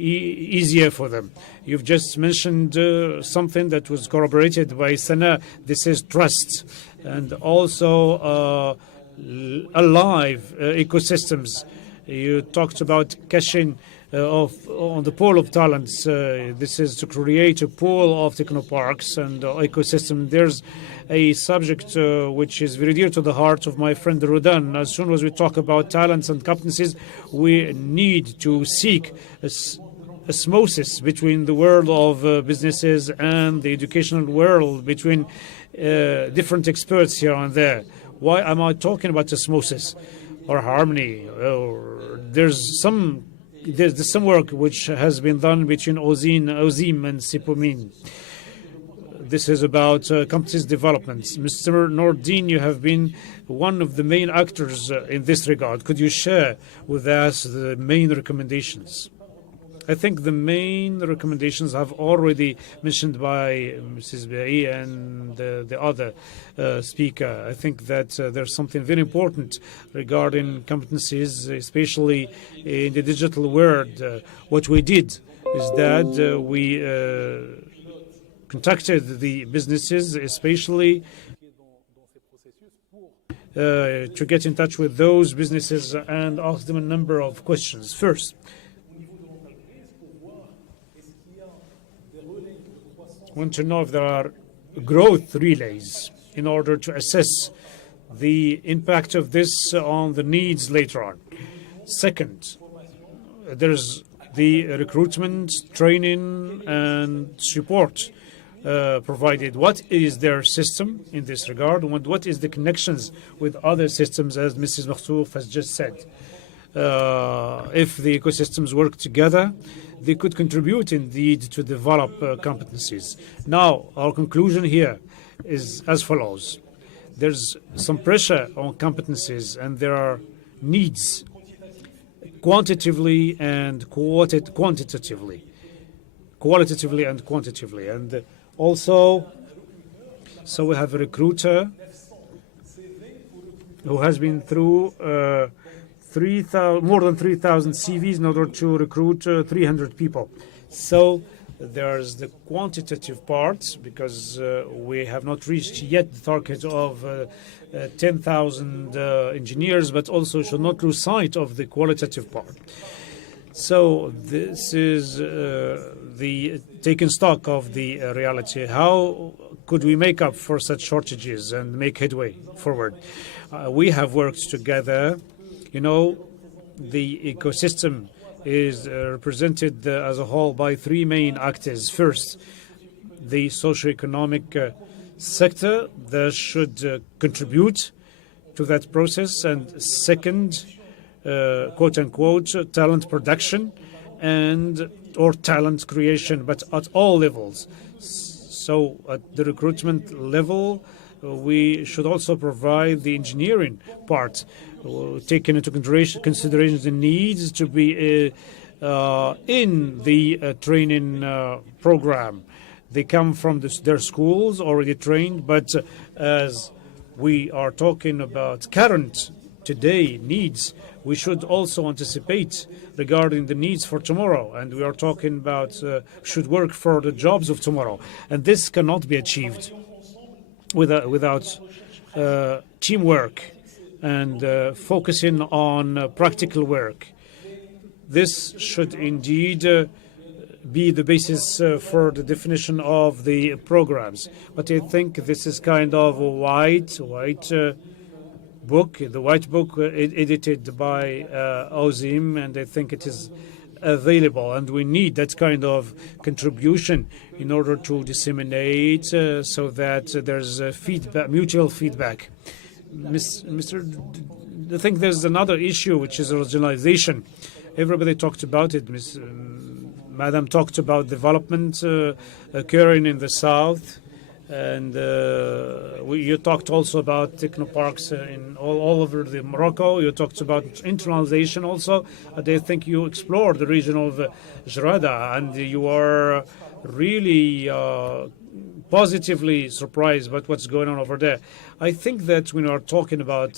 easier for them. You've just mentioned something that was corroborated by Sana. This is trust, and also alive ecosystems. You talked about cashing on the pool of talents. This is to create a pool of technoparks and ecosystem. There's a subject which is very dear to the heart of my friend Rudan. As soon as we talk about talents and competencies, we need to seek osmosis between the world of businesses and the educational world, between different experts here and there. Why am I talking about osmosis or harmony? There's some work which has been done between Ozim and Sipomin. This is about competencies development. Mr. Nordin, you have been one of the main actors in this regard. Could you share with us the main recommendations? I think the main recommendations have already mentioned by Mrs. Bai and the other speaker. I think that there's something very important regarding competencies, especially in the digital world. What we did is that we contacted the businesses, especially to get in touch with those businesses and ask them a number of questions. First, want to know if there are growth relays in order to assess the impact of this on the needs later on. Second, there's the recruitment, training, and support provided. What is their system in this regard? And what is the connections with other systems, as Mrs. Makhtouf has just said? If the ecosystems work together, they could contribute indeed to develop competencies. Now, our conclusion here is as follows. There's some pressure on competencies, and there are needs quantitatively and quantitatively. And also, so we have a recruiter who has been through more than 3,000 CVs in order to recruit 300 people. So there's the quantitative part, because we have not reached yet the target of 10,000 engineers, but also should not lose sight of the qualitative part. So this is the taking stock of the reality. How could we make up for such shortages and make headway forward? We have worked together. You know, the ecosystem is represented as a whole by three main actors. First, the socio-economic sector that should contribute to that process, and second, quote-unquote, talent production or talent creation, but at all levels. So at the recruitment level, we should also provide the engineering part, taking into consideration the needs to be in the training program. They come from their schools already trained, but as we are talking about current today needs, we should also anticipate regarding the needs for tomorrow, and we are talking about should work for the jobs of tomorrow, and this cannot be achieved without teamwork and focusing on practical work. This should indeed be the basis for the definition of the programs. But I think this is kind of a white book, the white book edited by Ozim, and I think it is available, and we need that kind of contribution in order to disseminate so that there's feedback, mutual feedback. I think there's another issue, which is regionalization. Everybody talked about it. Madam talked about development occurring in the south, and you talked also about technoparks in all over Morocco. You talked about internalization also. I think you explored the region of Jarada, and you are really positively surprised about what's going on over there. I think that when we are talking about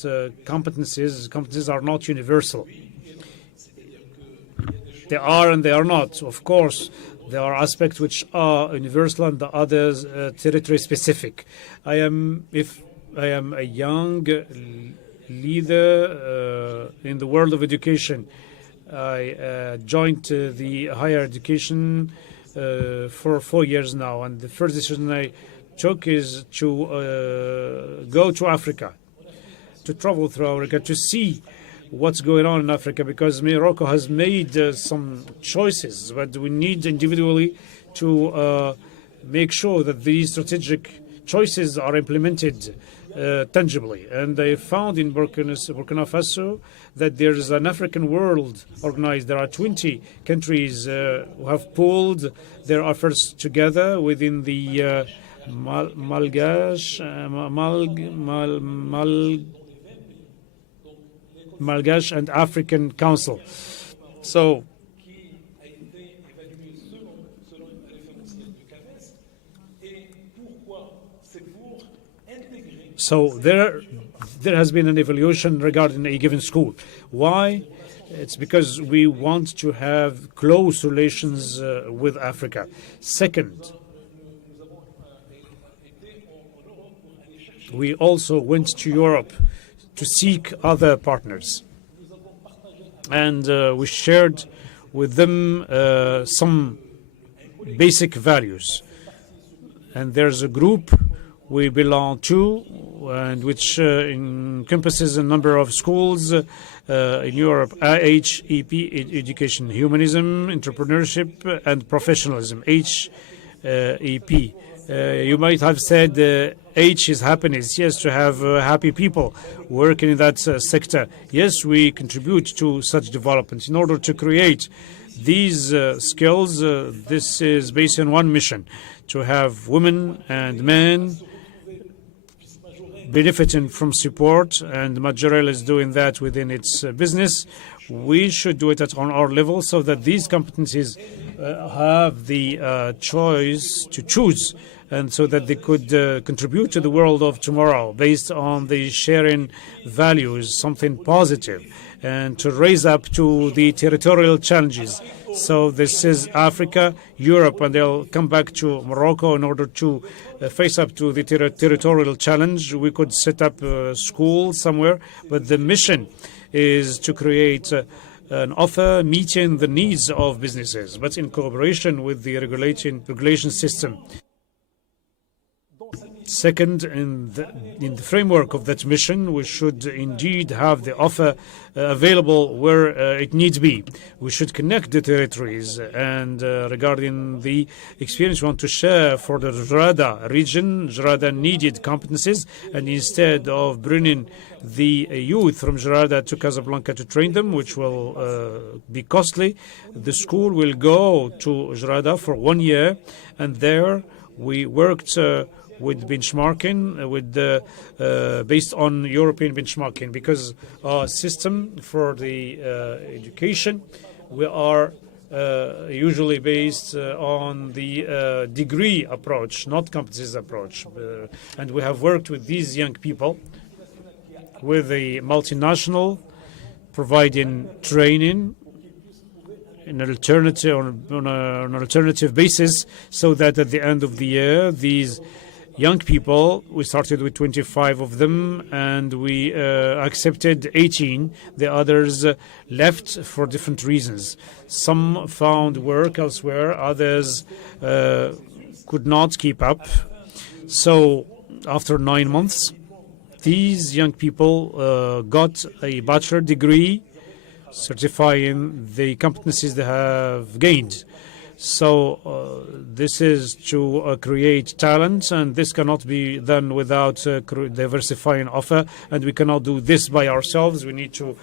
competencies are not universal. They are and they are not. Of course, there are aspects which are universal and the others territory specific. If I am a young leader in the world of education, I joined the higher education for 4 years now, and the first decision I took is to go to Africa, to travel through Africa, to see what's going on in Africa, because Morocco has made some choices, but we need individually to make sure that these strategic choices are implemented tangibly. And I found in Burkina Faso that there is an African world organized. There are 20 countries who have pooled their efforts together within the Malgache and African Council. So there has been an evolution regarding a given school. Why? It's because we want to have close relations with Africa. Second, we also went to Europe to seek other partners, and we shared with them some basic values. And there's a group we belong to, and which encompasses a number of schools in Europe: HEP, education, humanism, entrepreneurship, and professionalism. HEP. You might have said H is happiness. Yes, to have happy people working in that sector. Yes, we contribute to such development. In order to create these skills, this is based on one mission: to have women and men benefiting from support, and Majorel is doing that within its business. We should do it on our level so that these competencies have the choice to choose, and so that they could contribute to the world of tomorrow based on the sharing values, something positive, and to raise up to the territorial challenges. So this is Africa, Europe, and they'll come back to Morocco in order to face up to the territorial challenge. We could set up a school somewhere, but the mission is to create an offer meeting the needs of businesses, but in cooperation with the regulation system. Second, in the framework of that mission, we should indeed have the offer available where it needs to be. We should connect the territories. And regarding the experience we want to share for the Jarada region, Jarada needed competencies, and instead of bringing the youth from Jarada to Casablanca to train them, which will be costly, the school will go to Jarada for 1 year, and there we worked with benchmarking, based on European benchmarking, because our system for the education, we are usually based on the degree approach, not competencies approach. And we have worked with these young people, with a multinational, providing training in an alternative, on an alternative basis, so that at the end of the year, these young people. We started with 25 of them, and we accepted 18. The others left for different reasons. Some found work elsewhere, others could not keep up. So after 9 months, these young people got a bachelor degree certifying the competencies they have gained. So this is to create talent, and this cannot be done without diversifying offer, and we cannot do this by ourselves. We need to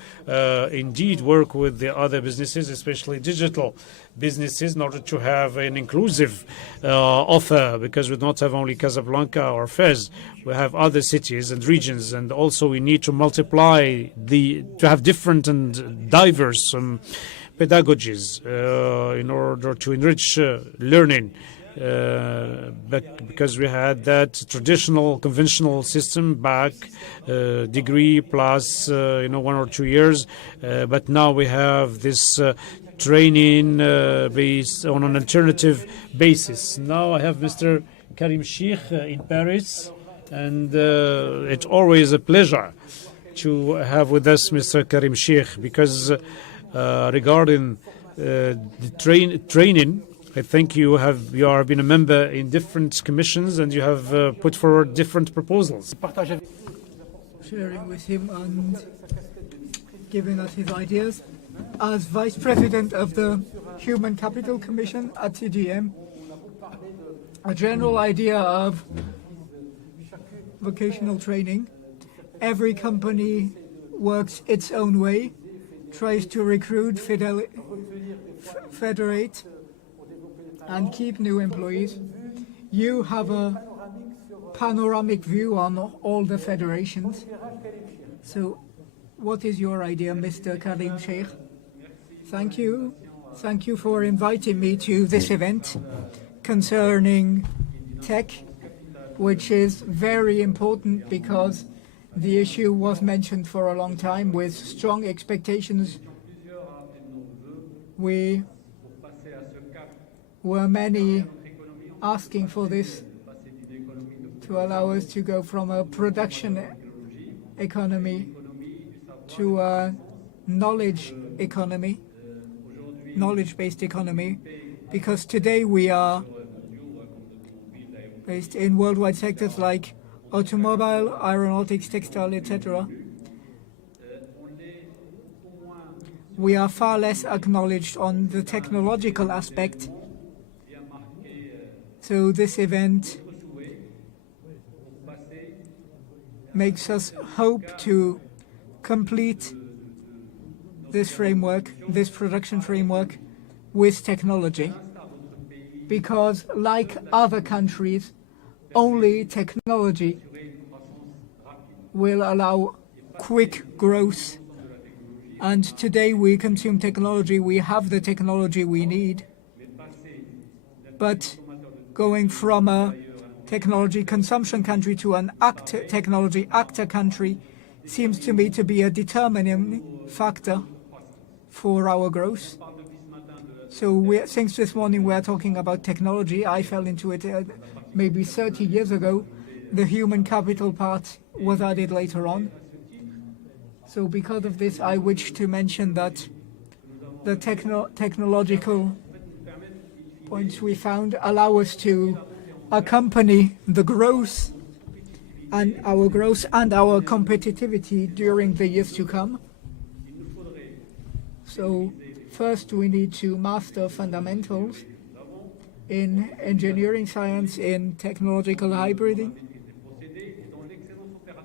indeed work with the other businesses, especially digital businesses, in order to have an inclusive offer, because we don't have only Casablanca or Fez. We have other cities and regions, and also we need to multiply to have different and diverse pedagogies in order to enrich learning, because we had that traditional, conventional system back, degree plus 1 or 2 years, but now we have this training based on an alternative basis. Now I have Mr. Karim Sheikh in Paris, and it's always a pleasure to have with us Mr. Karim Sheikh, because regarding the training, I think you have been a member in different commissions, and you have put forward different proposals. Sharing with him and giving us his ideas. As Vice President of the Human Capital Commission at IDM, a general idea of vocational training. Every company works its own way, tries to recruit, federate, and keep new employees. You have a panoramic view on all the federations. So what is your idea, Mr. Karim Sheikh? Thank you. Thank you for inviting me to this event concerning tech, which is very important because the issue was mentioned for a long time with strong expectations. We were many asking for this to allow us to go from a production economy to a knowledge economy, knowledge-based economy, because today we are based in worldwide sectors like automobile, aeronautics, textile, etc. We are far less acknowledged on the technological aspect. So this event makes us hope to complete this framework, this production framework, with technology. Because like other countries, only technology will allow quick growth. And today we consume technology, we have the technology we need. But going from a technology consumption country to an technology actor country seems to me to be a determining factor for our growth. So since this morning we're talking about technology, I fell into it maybe 30 years ago. The human capital part was added later on. So because of this, I wish to mention that the technological points we found allow us to accompany the growth and our competitivity during the years to come. So first we need to master fundamentals in engineering science, in technological hybriding,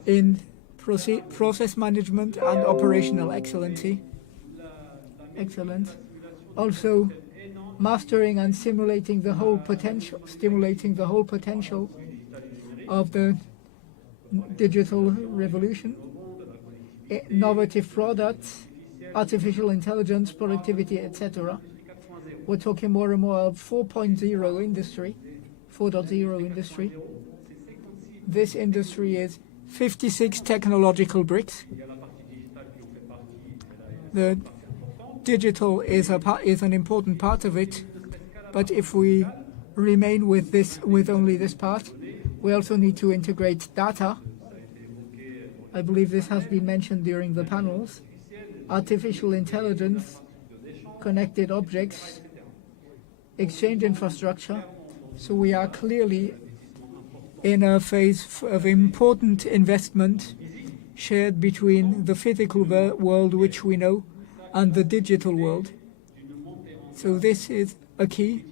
in process management and operational excellence. Also mastering and stimulating the whole potential of the digital revolution, innovative products, artificial intelligence, productivity, etc. We're talking more and more of 4.0 industry, 4.0 industry. This industry is 56 technological bricks. The digital is an important part of it, but if we remain with only this part, We also need to integrate data. I believe this has been mentioned during the panels. Artificial intelligence, connected objects, exchange infrastructure. So we are clearly in a phase of important investment shared between the physical world, which we know, and the digital world. So this is a key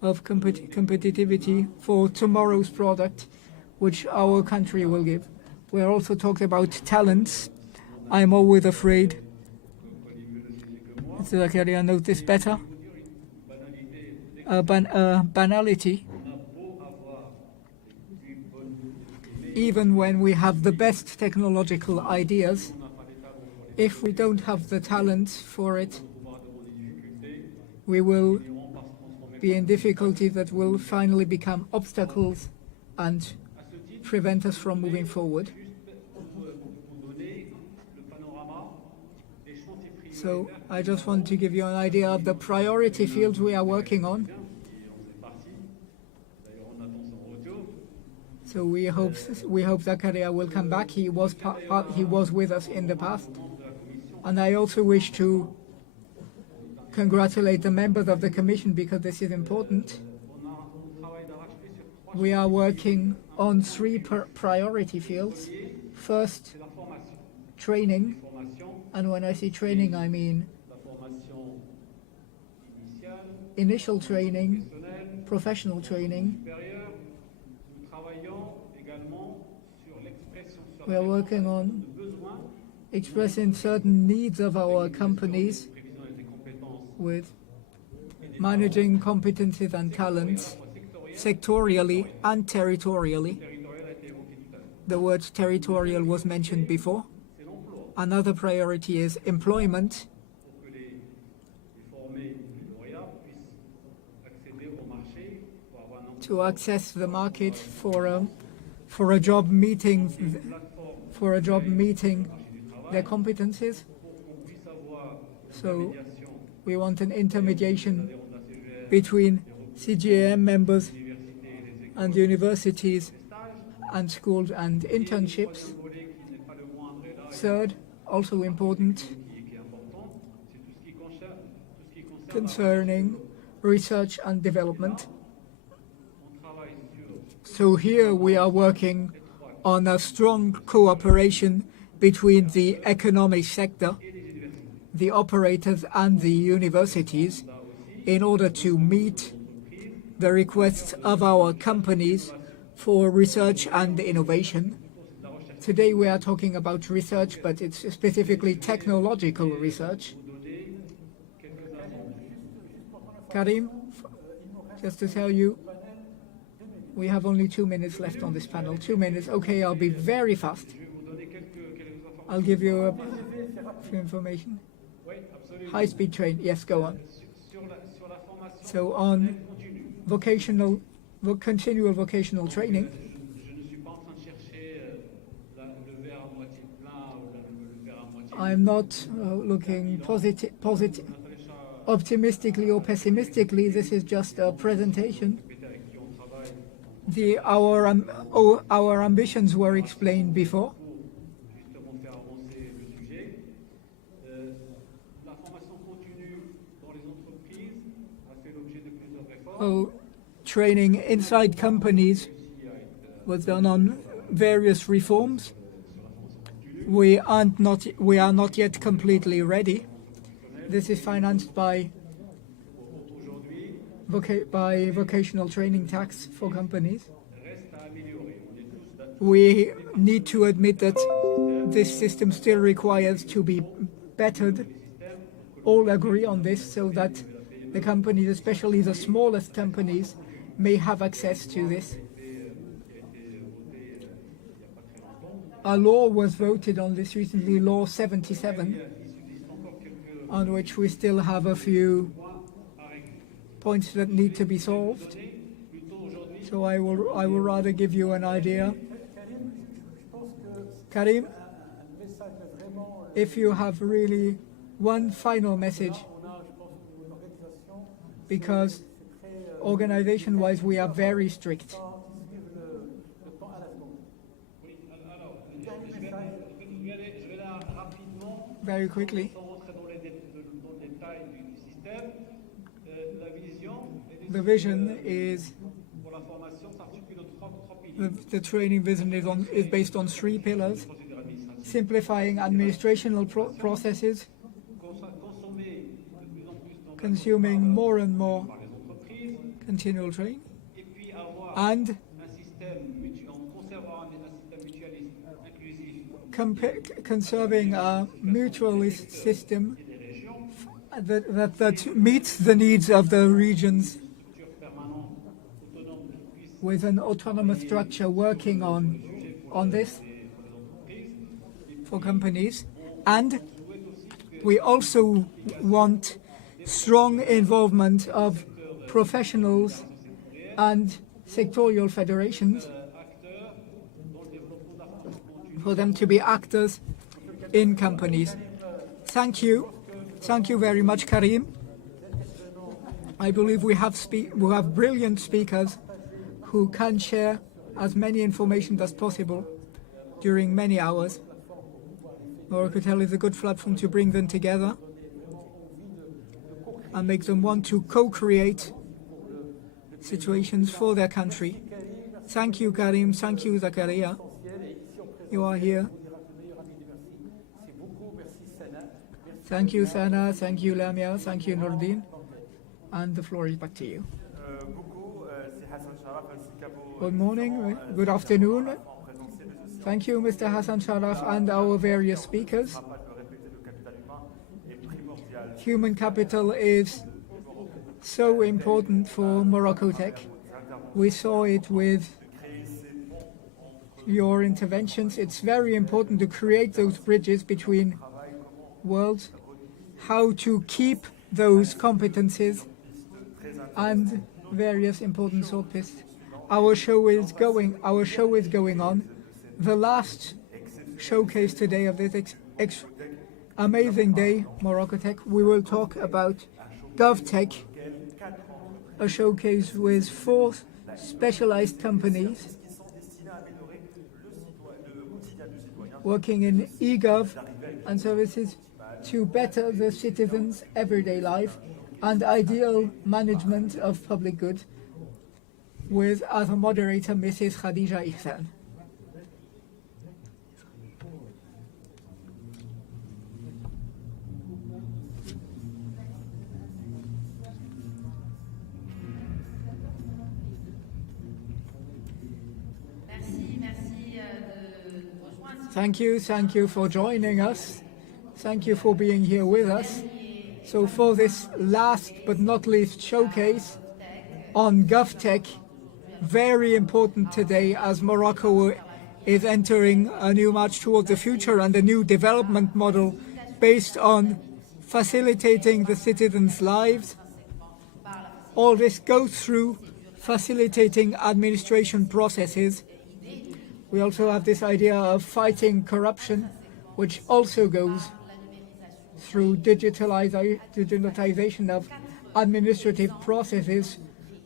of competitivity for tomorrow's product, which our country will give. We're also talking about talents. I'm always afraid, Mr. Zakaria knows this better, banality. Even when we have the best technological ideas, if we don't have the talent for it, we will be in difficulty that will finally become obstacles and prevent us from moving forward. So I just want to give you an idea of the priority fields we are working on. So we hope Zakaria will come back. He was with us in the past. And I also wish to congratulate the members of the Commission because this is important. We are working on 3 priority fields. First, training. And when I say training, I mean initial training, professional training. We are working on expressing certain needs of our companies with managing competencies and talents sectorially and territorially. The word territorial was mentioned before. Another priority is employment. To access the market for a job meeting their competencies. So we want an intermediation between CGAM members and universities and schools and internships. Third, also important, concerning research and development. So here we are working on a strong cooperation between the economic sector, the operators and the universities in order to meet the requests of our companies for research and innovation. Today we are talking about research, but it's specifically technological research. Karim, just to tell you, we have only 2 minutes left on this panel. 2 minutes. Okay, I'll be very fast. I'll give you a few information. High-speed train. Yes, go on. So on continual vocational training, I'm not looking optimistically or pessimistically. This is just a presentation. Our ambitions were explained before. Training inside companies was done on various reforms. We are not yet completely ready. This is financed by vocational training tax for companies. We need to admit that this system still requires to be bettered. All agree on this so that the companies, especially the smallest companies, may have access to this. A law was voted on this recently, Law 77, on which we still have a few points that need to be solved. So I will rather give you an idea. Karim, if you have really one final message, because organization-wise we are very strict. very quickly. The vision is, the training vision is based on 3 pillars: simplifying administrational processes, consuming more and more continual training, and conserving a mutualist system that meets the needs of the regions, with an autonomous structure working on this for companies. And we also want strong involvement of professionals and sectorial federations, for them to be actors in companies. Thank you. Thank you very much, Karim. I believe we have brilliant speakers who can share as many information as possible during many hours. MoroccoTech is a good platform to bring them together and make them want to co-create situations for their country. Thank you, Karim. Thank you, Zakaria. You are here. Thank you, Sana. Thank you, Lamia. Thank you, Nordin. And the floor is back to you. Good morning. Good afternoon. Thank you, Mr. Hassan Sharaf, and our various speakers. Human capital is so important for MoroccoTech. We saw it with your interventions. It's very important to create those bridges between worlds, how to keep those competencies, and various important topics. Our show is going on. The last showcase today of this amazing day, MoroccoTech, we will talk about GovTech, a showcase with 4 specialized companies working in eGov and services to better the citizens' everyday life and ideal management of public good, with as a moderator Mrs. Khadija Ihsan. Thank you for joining us. Thank you for being here with us. So for this last but not least showcase on GovTech, very important today as Morocco is entering a new march towards the future and a new development model based on facilitating the citizens' lives. All this goes through facilitating administration processes. We also have this idea of fighting corruption, which also goes through digitalization of administrative processes.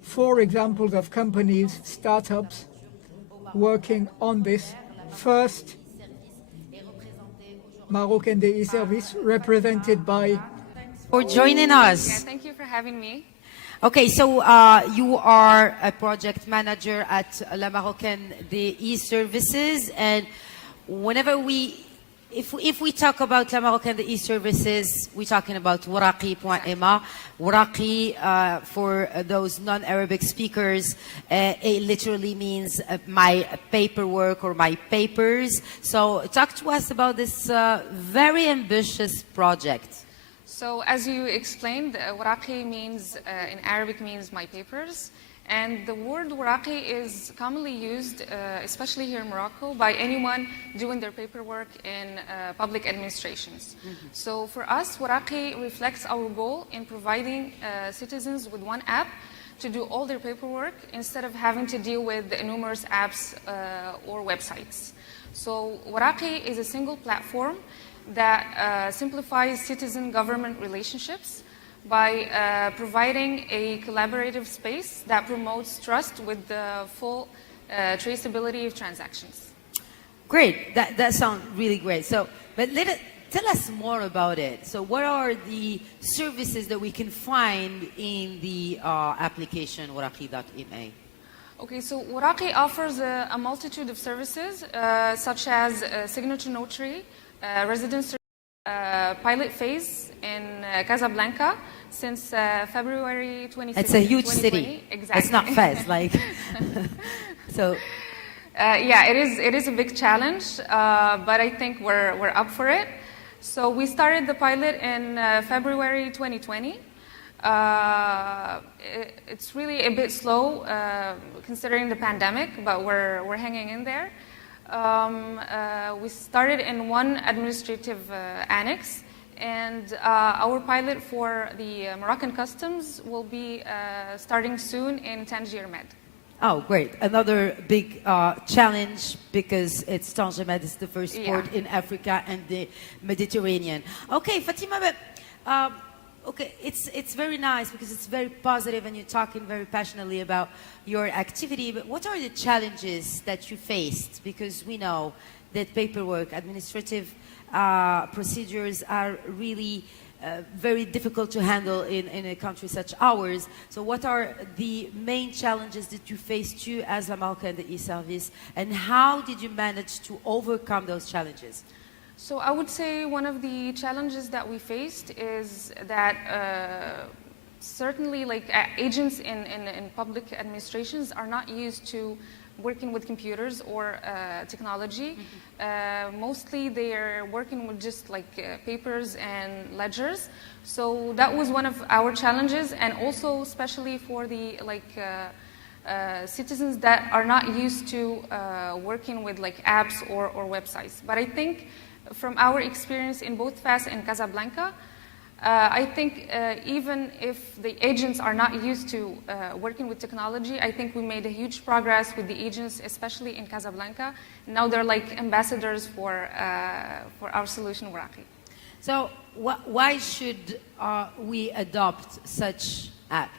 4 examples of companies, startups, working on this. First, Maroc Magazine service, represented by... For joining us. Yeah, thank you for having me. Okay, so you are a project manager at La Marocaine des e-services, and whenever if we talk about La Marocaine des e-services, we're talking about Waraqi.ma. Waraqi, for those non-Arabic speakers, it literally means my paperwork or my papers. So talk to us about this very ambitious project. So as you explained, Waraqi means, in Arabic means my papers. And the word Waraqi is commonly used, especially here in Morocco, by anyone doing their paperwork in public administrations. So for us, Waraqi reflects our goal in providing citizens with one app to do all their paperwork instead of having to deal with numerous apps or websites. So Waraqi is a single platform that simplifies citizen-government relationships by providing a collaborative space that promotes trust with the full traceability of transactions. Great, that sounds really great. So, but tell us more about it. So what are the services that we can find in the application waraqi.ma? Okay, so Waraqi offers a multitude of services, such as signature notary, residence pilot phase in Casablanca since February 2016. It's a huge city. Exactly. It's not fast, like. So. Yeah, it is a big challenge, but I think we're up for it. So we started the pilot in February 2020. It's really a bit slow considering the pandemic, but we're hanging in there. We started in one administrative annex, and our pilot for the Moroccan customs will be starting soon in Tangier Med. Oh, great. Another big challenge, because Tangier Med is the first port in Africa and the Mediterranean. Okay, Fatima, but okay, it's very nice because it's very positive and you're talking very passionately about your activity, but what are the challenges that you faced? Because we know that paperwork, administrative procedures are really very difficult to handle in a country such ours. So what are the main challenges that you faced too as La Malka and the e-service, and how did you manage to overcome those challenges? So I would say one of the challenges that we faced is that certainly like agents in public administrations are not used to working with computers or technology. Mostly they are working with just like papers and ledgers. So that was one of our challenges, and also especially for the citizens that are not used to working with like apps or websites. But I think from our experience in both FAS and Casablanca, I think even if the agents are not used to working with technology, I think we made a huge progress with the agents, especially in Casablanca. Now they're like ambassadors for our solution, Waraqi. So why should we adopt such app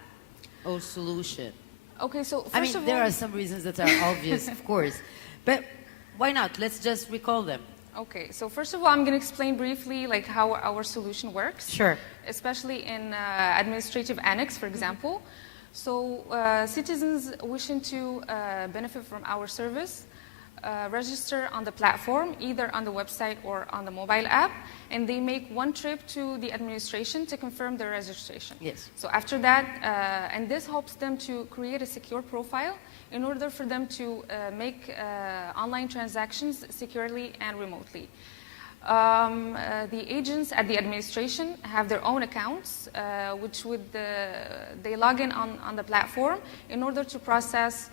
or solution? Okay, so first I mean, of there all, are some reasons that are obvious, of course, but why not? Let's just recall them. Okay, so first of all, I'm going to explain briefly like how our solution works. Sure. Especially in administrative annex, for example. So citizens wishing to benefit from our service register on the platform, either on the website or on the mobile app, and they make one trip to the administration to confirm their registration. Yes. So after that, and this helps them to create a secure profile in order for them to make online transactions securely and remotely. The agents at the administration have their own accounts, which they log in on the platform in order to process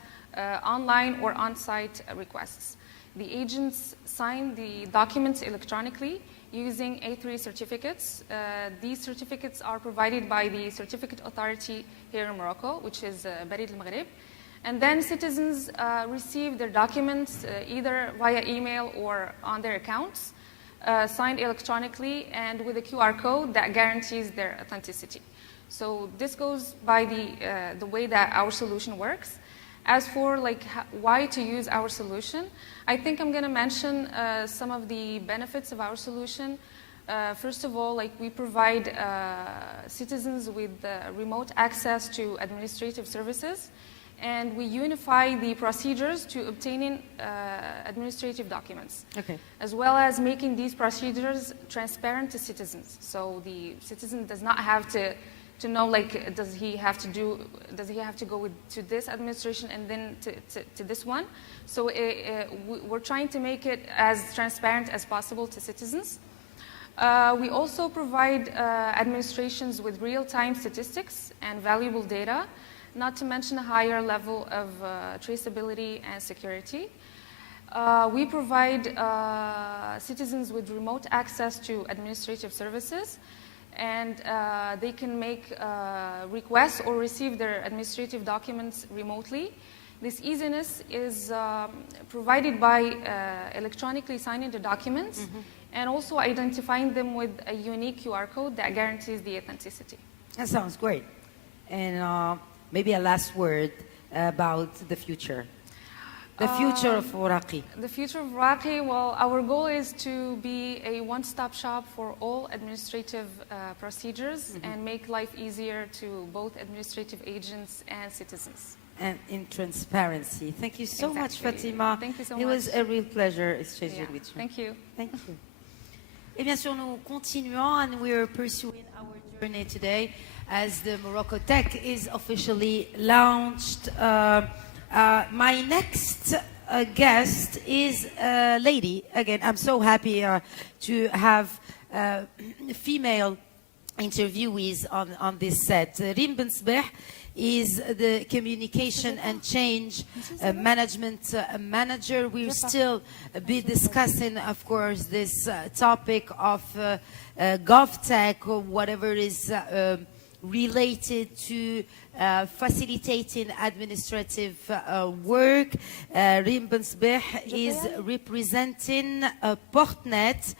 online or on-site requests. The agents sign the documents electronically using A3 certificates. These certificates are provided by the certificate authority here in Morocco, which is Barid Al Maghrib. And then citizens receive their documents either via email or on their accounts, signed electronically and with a QR code that guarantees their authenticity. So this goes by the way that our solution works. As for like why to use our solution, I think I'm going to mention some of the benefits of our solution. First of all, like we provide citizens with remote access to administrative services, and we unify the procedures to obtaining administrative documents, as well as making these procedures transparent to citizens. So the citizen does not have to know, like, does he have to go to this administration and then to this one? So we're trying to make it as transparent as possible to citizens. We also provide administrations with real-time statistics and valuable data, not to mention a higher level of traceability and security. We provide citizens with remote access to administrative services, and they can make requests or receive their administrative documents remotely. This easiness is provided by electronically signing the documents and also identifying them with a unique QR code that guarantees the authenticity. That sounds great. And maybe a last word about the future. The future of Morocco. The future of Morocco, well, our goal is to be a one-stop shop for all administrative procedures and make life easier to both administrative agents and citizens. And in transparency. Thank you so much, Exactly. Fatima. Thank you so It much. was a real pleasure exchanging with you. Thank you. Thank you. Et bien sûr, nous continuons and we're pursuing our journey today as the MoroccoTech is officially launched. My next guest is a lady. Again, I'm so happy to have female interviewees on this set. Rim Ben Sbeh is the communication and change management manager. We'll still be discussing, of course, this topic of GovTech or whatever is related to facilitating administrative work. Rim Ben Sbeh is representing Portnet,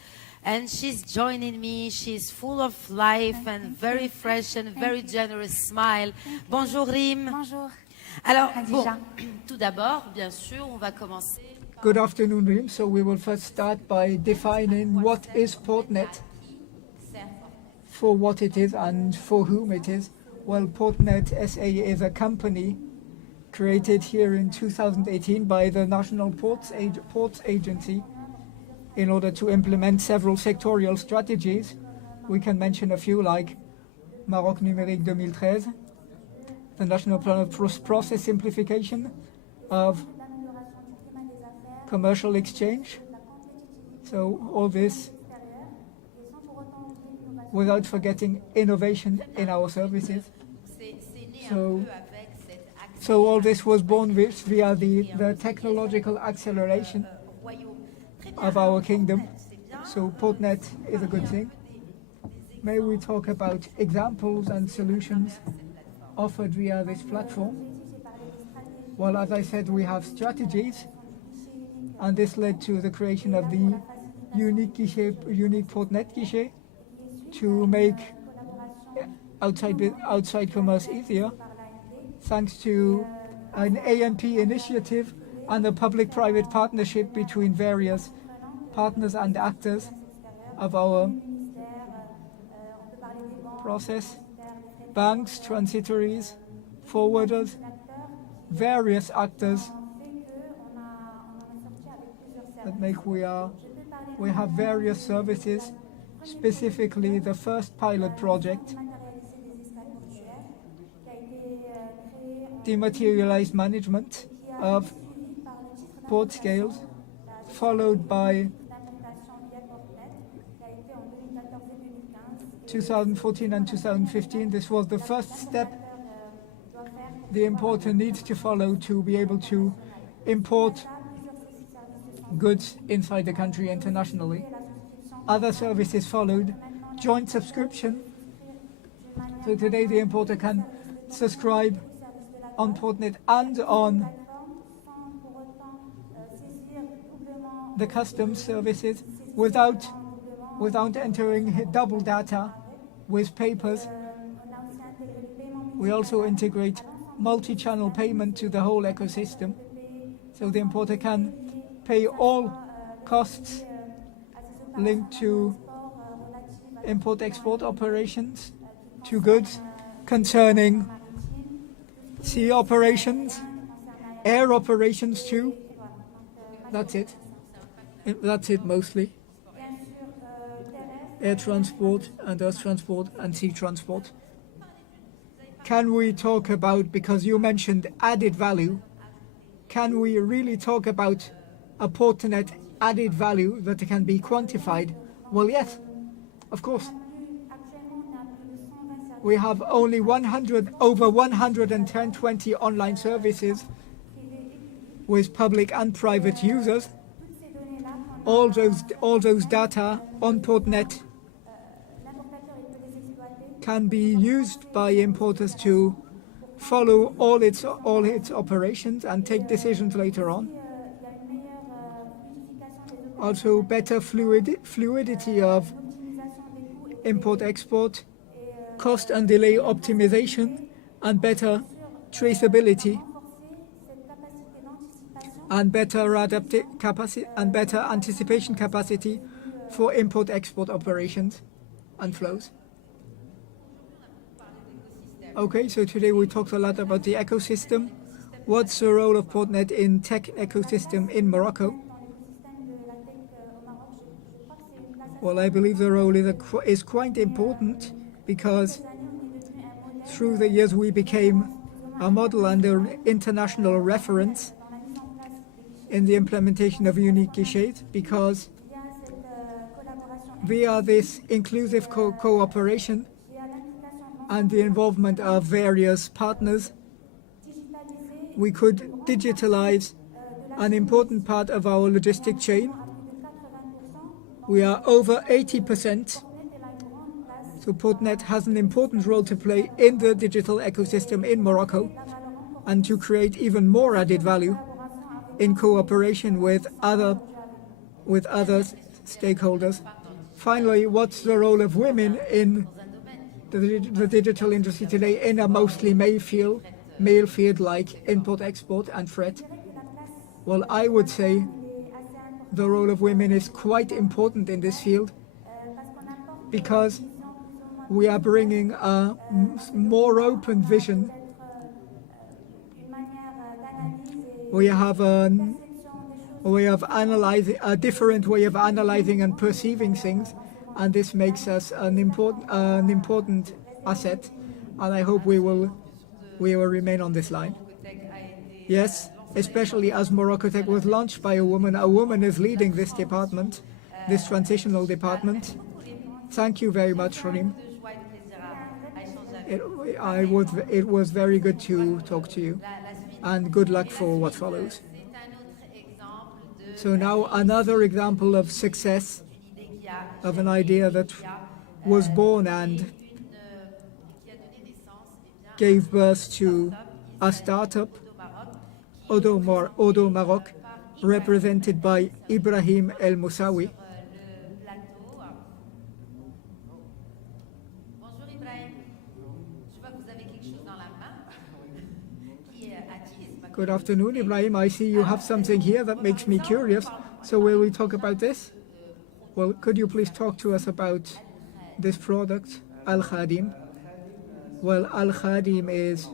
and she's joining me. She's full of life and very fresh and very generous smile. Bonjour Rim. Bonjour. Alors, bon, tout d'abord, bien sûr, on va commencer. Good afternoon, Rim. So we will first start by defining what is Portnet, for what it is and for whom it is. Well, Portnet SA is a company created here in 2018 by the National Ports Agency in order to implement several sectorial strategies. We can mention a few like Maroc Numérique 2013, the National Plan of Process Simplification of Commercial Exchange. So all this without forgetting innovation in our services. So all this was born via the technological acceleration of our kingdom. So Portnet is a good thing. May we talk about examples and solutions offered via this platform? Well, as I said, we have strategies, and this led to the creation of the unique Portnet guichet to make outside commerce easier, thanks to an AMP initiative and a public-private partnership between various partners and actors of our process, banks, transitories, forwarders, various actors that make we have various services. Specifically, the first pilot project, dematerialized management of port scales, followed by 2014 and 2015. This was the first step the importer needs to follow to be able to import goods inside the country internationally. Other services followed, joint subscription. So today the importer can subscribe on Portnet and on the customs services without entering double data with papers. We also integrate multi-channel payment to the whole ecosystem, so the importer can pay all costs linked to import-export operations, to goods concerning sea operations, air operations too. That's it. That's it mostly. Air transport and earth transport and sea transport. Can we talk about, because you mentioned added value, can we really talk about a Portnet added value that can be quantified? Well, yes, of course. We have only over 120 online services with public and private users. All those data on Portnet can be used by importers to follow all its operations and take decisions later on. Also, better fluidity of import-export, cost and delay optimization, and better traceability. and better anticipation capacity for import-export operations and flows. Okay, so today we talked a lot about the ecosystem. What's the role of Portnet in tech ecosystem in Morocco? Well, I believe the role is quite important because through the years we became a model and an international reference in the implementation of unique guichets, because via this inclusive cooperation and the involvement of various partners, we could digitalize an important part of our logistic chain. We are over 80%, so Portnet has an important role to play in the digital ecosystem in Morocco and to create even more added value in cooperation with other stakeholders. Finally, what's the role of women in the digital industry today in a mostly male field like import-export and freight? Well, I would say the role of women is quite important in this field because we are bringing a more open vision. We have a different way of analyzing and perceiving things, and this makes us an important asset, and I hope we will remain on this line. Yes, especially as MoroccoTech was launched by a woman. A woman is leading this department, this transitional department. Thank you very much, Ronim. It was very good to talk to you, and good luck for what follows. So now another example of success, of an idea that was born and gave birth to a startup, Odo Maroc, represented by Ibrahim El Moussaoui. Good afternoon, Ibrahim. I see you have something here that makes me curious. So will we talk about this? Well, could you please talk to us about this product, Al Khadim? Well, Al Khadim is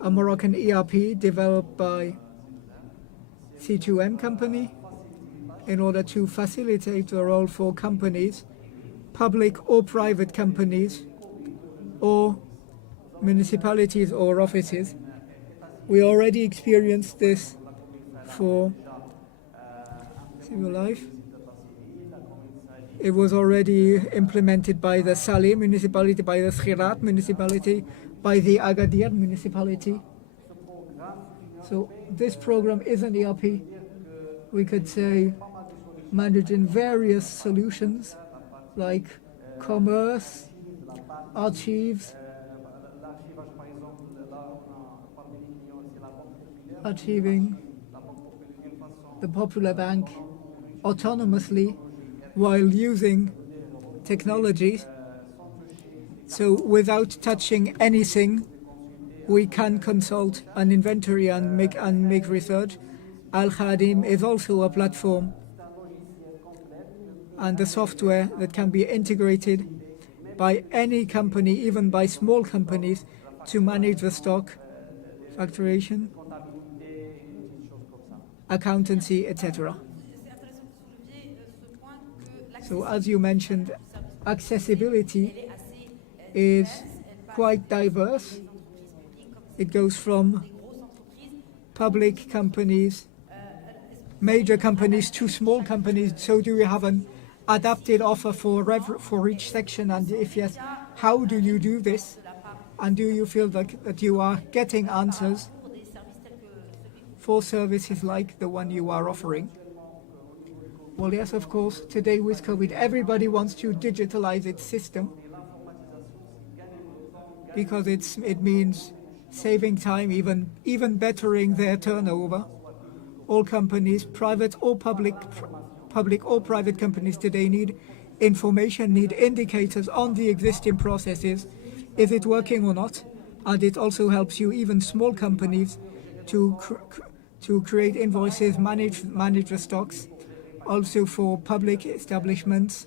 a Moroccan ERP developed by C2M company in order to facilitate the role for companies, public or private companies, or municipalities or offices. We already experienced this for Civil Life. It was already implemented by the Saleh municipality, by the Khirat municipality, by the Agadir municipality. So this program is an ERP, we could say, managing various solutions like commerce, archives, achieving the Popular Bank autonomously while using technologies. So without touching anything, we can consult an inventory and make research. Al Khadim is also a platform and the software that can be integrated by any company, even by small companies, to manage the stock, facturation, accountancy, etc. So as you mentioned, accessibility is quite diverse. It goes from public companies, major companies, to small companies. So do you have an adapted offer for each section? And if yes, how do you do this? And do you feel that you are getting answers for services like the one you are offering? Well, yes, of course. Today with COVID, everybody wants to digitalize its system because it means saving time, even bettering their turnover. All companies, private or public or private companies today need information, need indicators on the existing processes. Is it working or not? And it also helps you, even small companies, to to create invoices, manage the stocks, also for public establishments,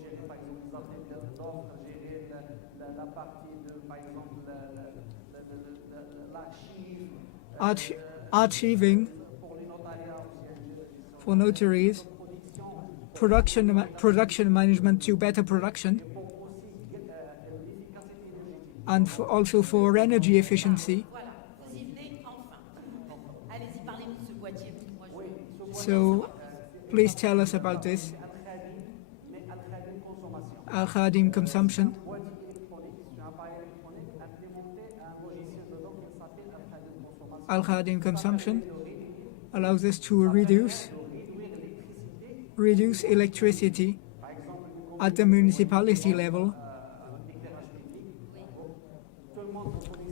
archiving for notaries, production management to better production, and also for energy efficiency. So please tell us about this. Al-Khadim consumption. Al-Khadim consumption allows us to reduce electricity at the municipality level.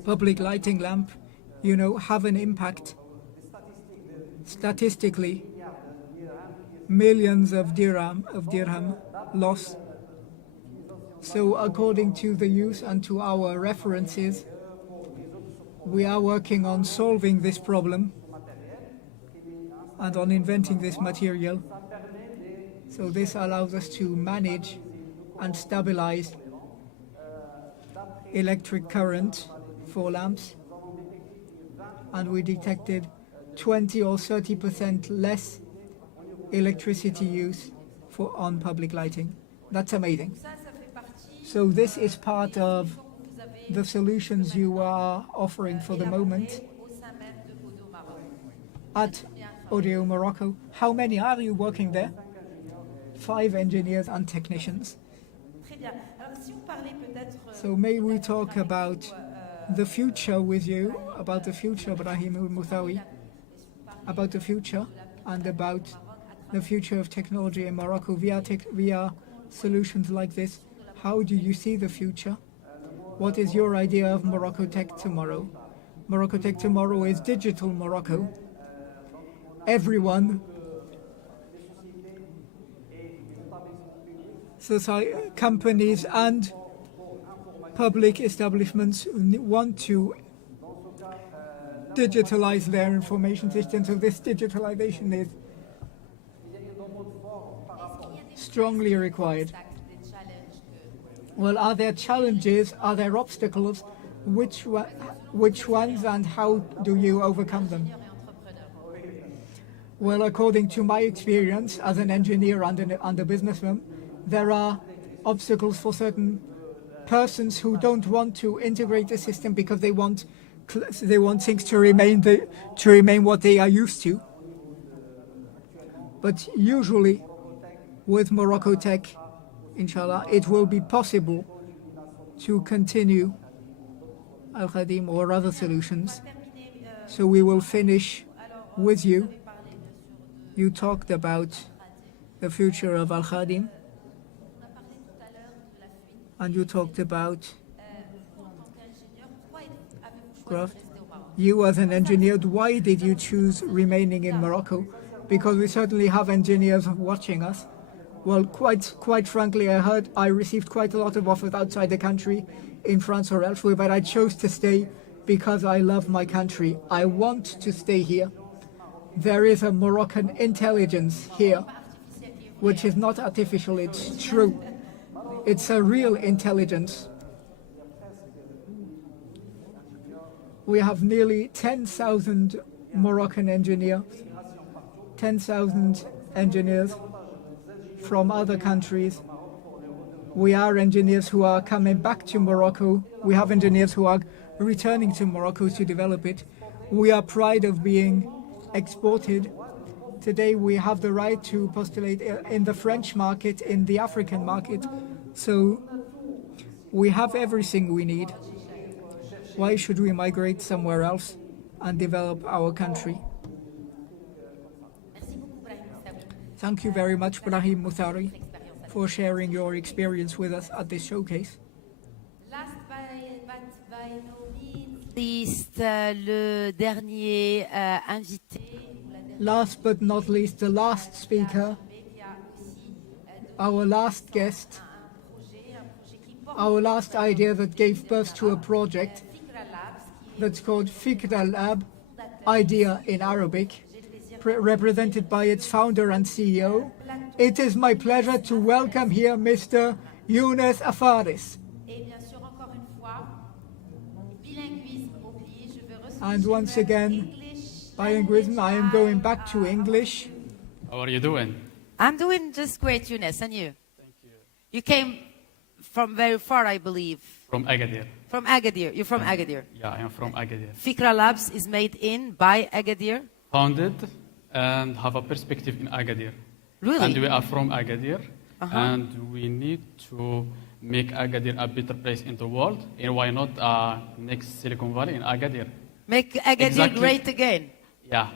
Public lighting lamp, have an impact statistically. Millions of dirham loss. So according to the use and to our references, we are working on solving this problem and on inventing this material. So this allows us to manage and stabilize electric current for lamps. And we detected 20 or 30% less electricity use on public lighting. That's amazing. So this is part of the solutions you are offering for the moment at Audio Morocco. How many are you working there? 5 engineers and technicians. So may we talk about the future with you, about the future, Brahim al-Mouthawi, about the future and about the future of technology in Morocco via solutions like this. How do you see the future? What is your idea of MoroccoTech tomorrow? MoroccoTech tomorrow is digital Morocco. Everyone, society, companies and public establishments want to digitalize their information system. So this digitalization is strongly required. Well, are there challenges? Are there obstacles? Which ones and how do you overcome them? Well, according to my experience as an engineer and a businessman, there are obstacles for certain persons who don't want to integrate the system because they want things to remain what they are used to. But usually, with MoroccoTech, inshallah, it will be possible to continue Al-Khadim or other solutions. So we will finish with you. You talked about the future of Al-Khadim, and you talked about craft. You as an engineer, why did you choose remaining in Morocco? Because we certainly have engineers watching us. Well, quite frankly, I received quite a lot of offers outside the country, in France or elsewhere, but I chose to stay because I love my country. I want to stay here. There is a Moroccan intelligence here, which is not artificial, it's true. It's a real intelligence. We have nearly 10,000 Moroccan engineers, 10,000 engineers from other countries. We are engineers who are coming back to Morocco. We have engineers who are returning to Morocco to develop it. We are proud of being exported. Today we have the right to postulate in the French market, in the African market. So we have everything we need. Why should we migrate somewhere else and develop our country? Thank you very much, Brahim Mouthari, for sharing your experience with us at this showcase. Last but by no means least, le dernier invité. Last but not least, the last speaker, our last guest, our last idea that gave birth to a project that's called Fikra Lab, idea in Arabic. represented by its founder and CEO. It is my pleasure to welcome here Mr. Younes Afaris. And once again, bilingualism, I am going back to English. How are you doing? I'm doing just great, Younes, and you? Thank you. You came from very far, I believe. From Agadir. From Agadir. You're from Agadir? Yeah, I am from Agadir. Fikra Labs is made by Agadir? Founded and have a perspective in Agadir. Really? And we are from Agadir. And we need to make Agadir a better place in the world. And why not next Silicon Valley in Agadir? Make Agadir great again. Yeah.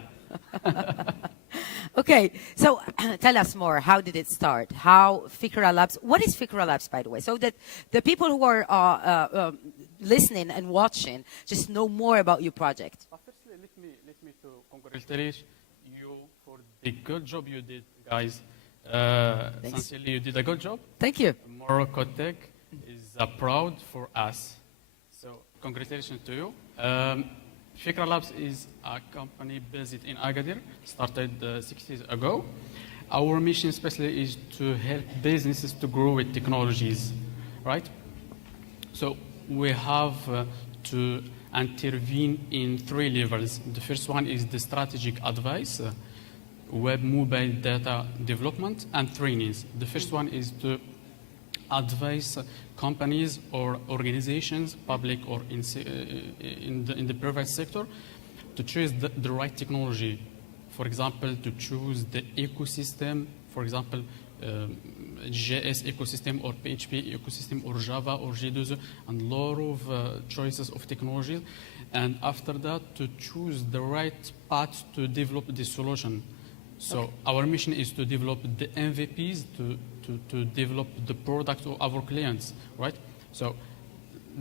Okay, so tell us more. How did it start? How Fikra Labs? What is Fikra Labs, by the way? So that the people who are listening and watching just know more about your project. Firstly, let me to congratulate you for the good job you did, guys. Sincerely, you did a good job. Thank you. MoroccoTech is proud for us. So congratulations to you. Fikra Labs is a company based in Agadir, started 6 years ago. Our mission especially is to help businesses to grow with technologies, right? So we have to intervene in 3 levels. The first one is the strategic advice, web mobile data development, and trainings. The first one is to advise companies or organizations, public or in the private sector, to choose the right technology. For example, to choose the ecosystem, for example, JS ecosystem or PHP ecosystem or Java or J2E, and a lot of choices of technologies. And after that, to choose the right path to develop the solution. So our mission is to develop the MVPs, to develop the product of our clients, right? So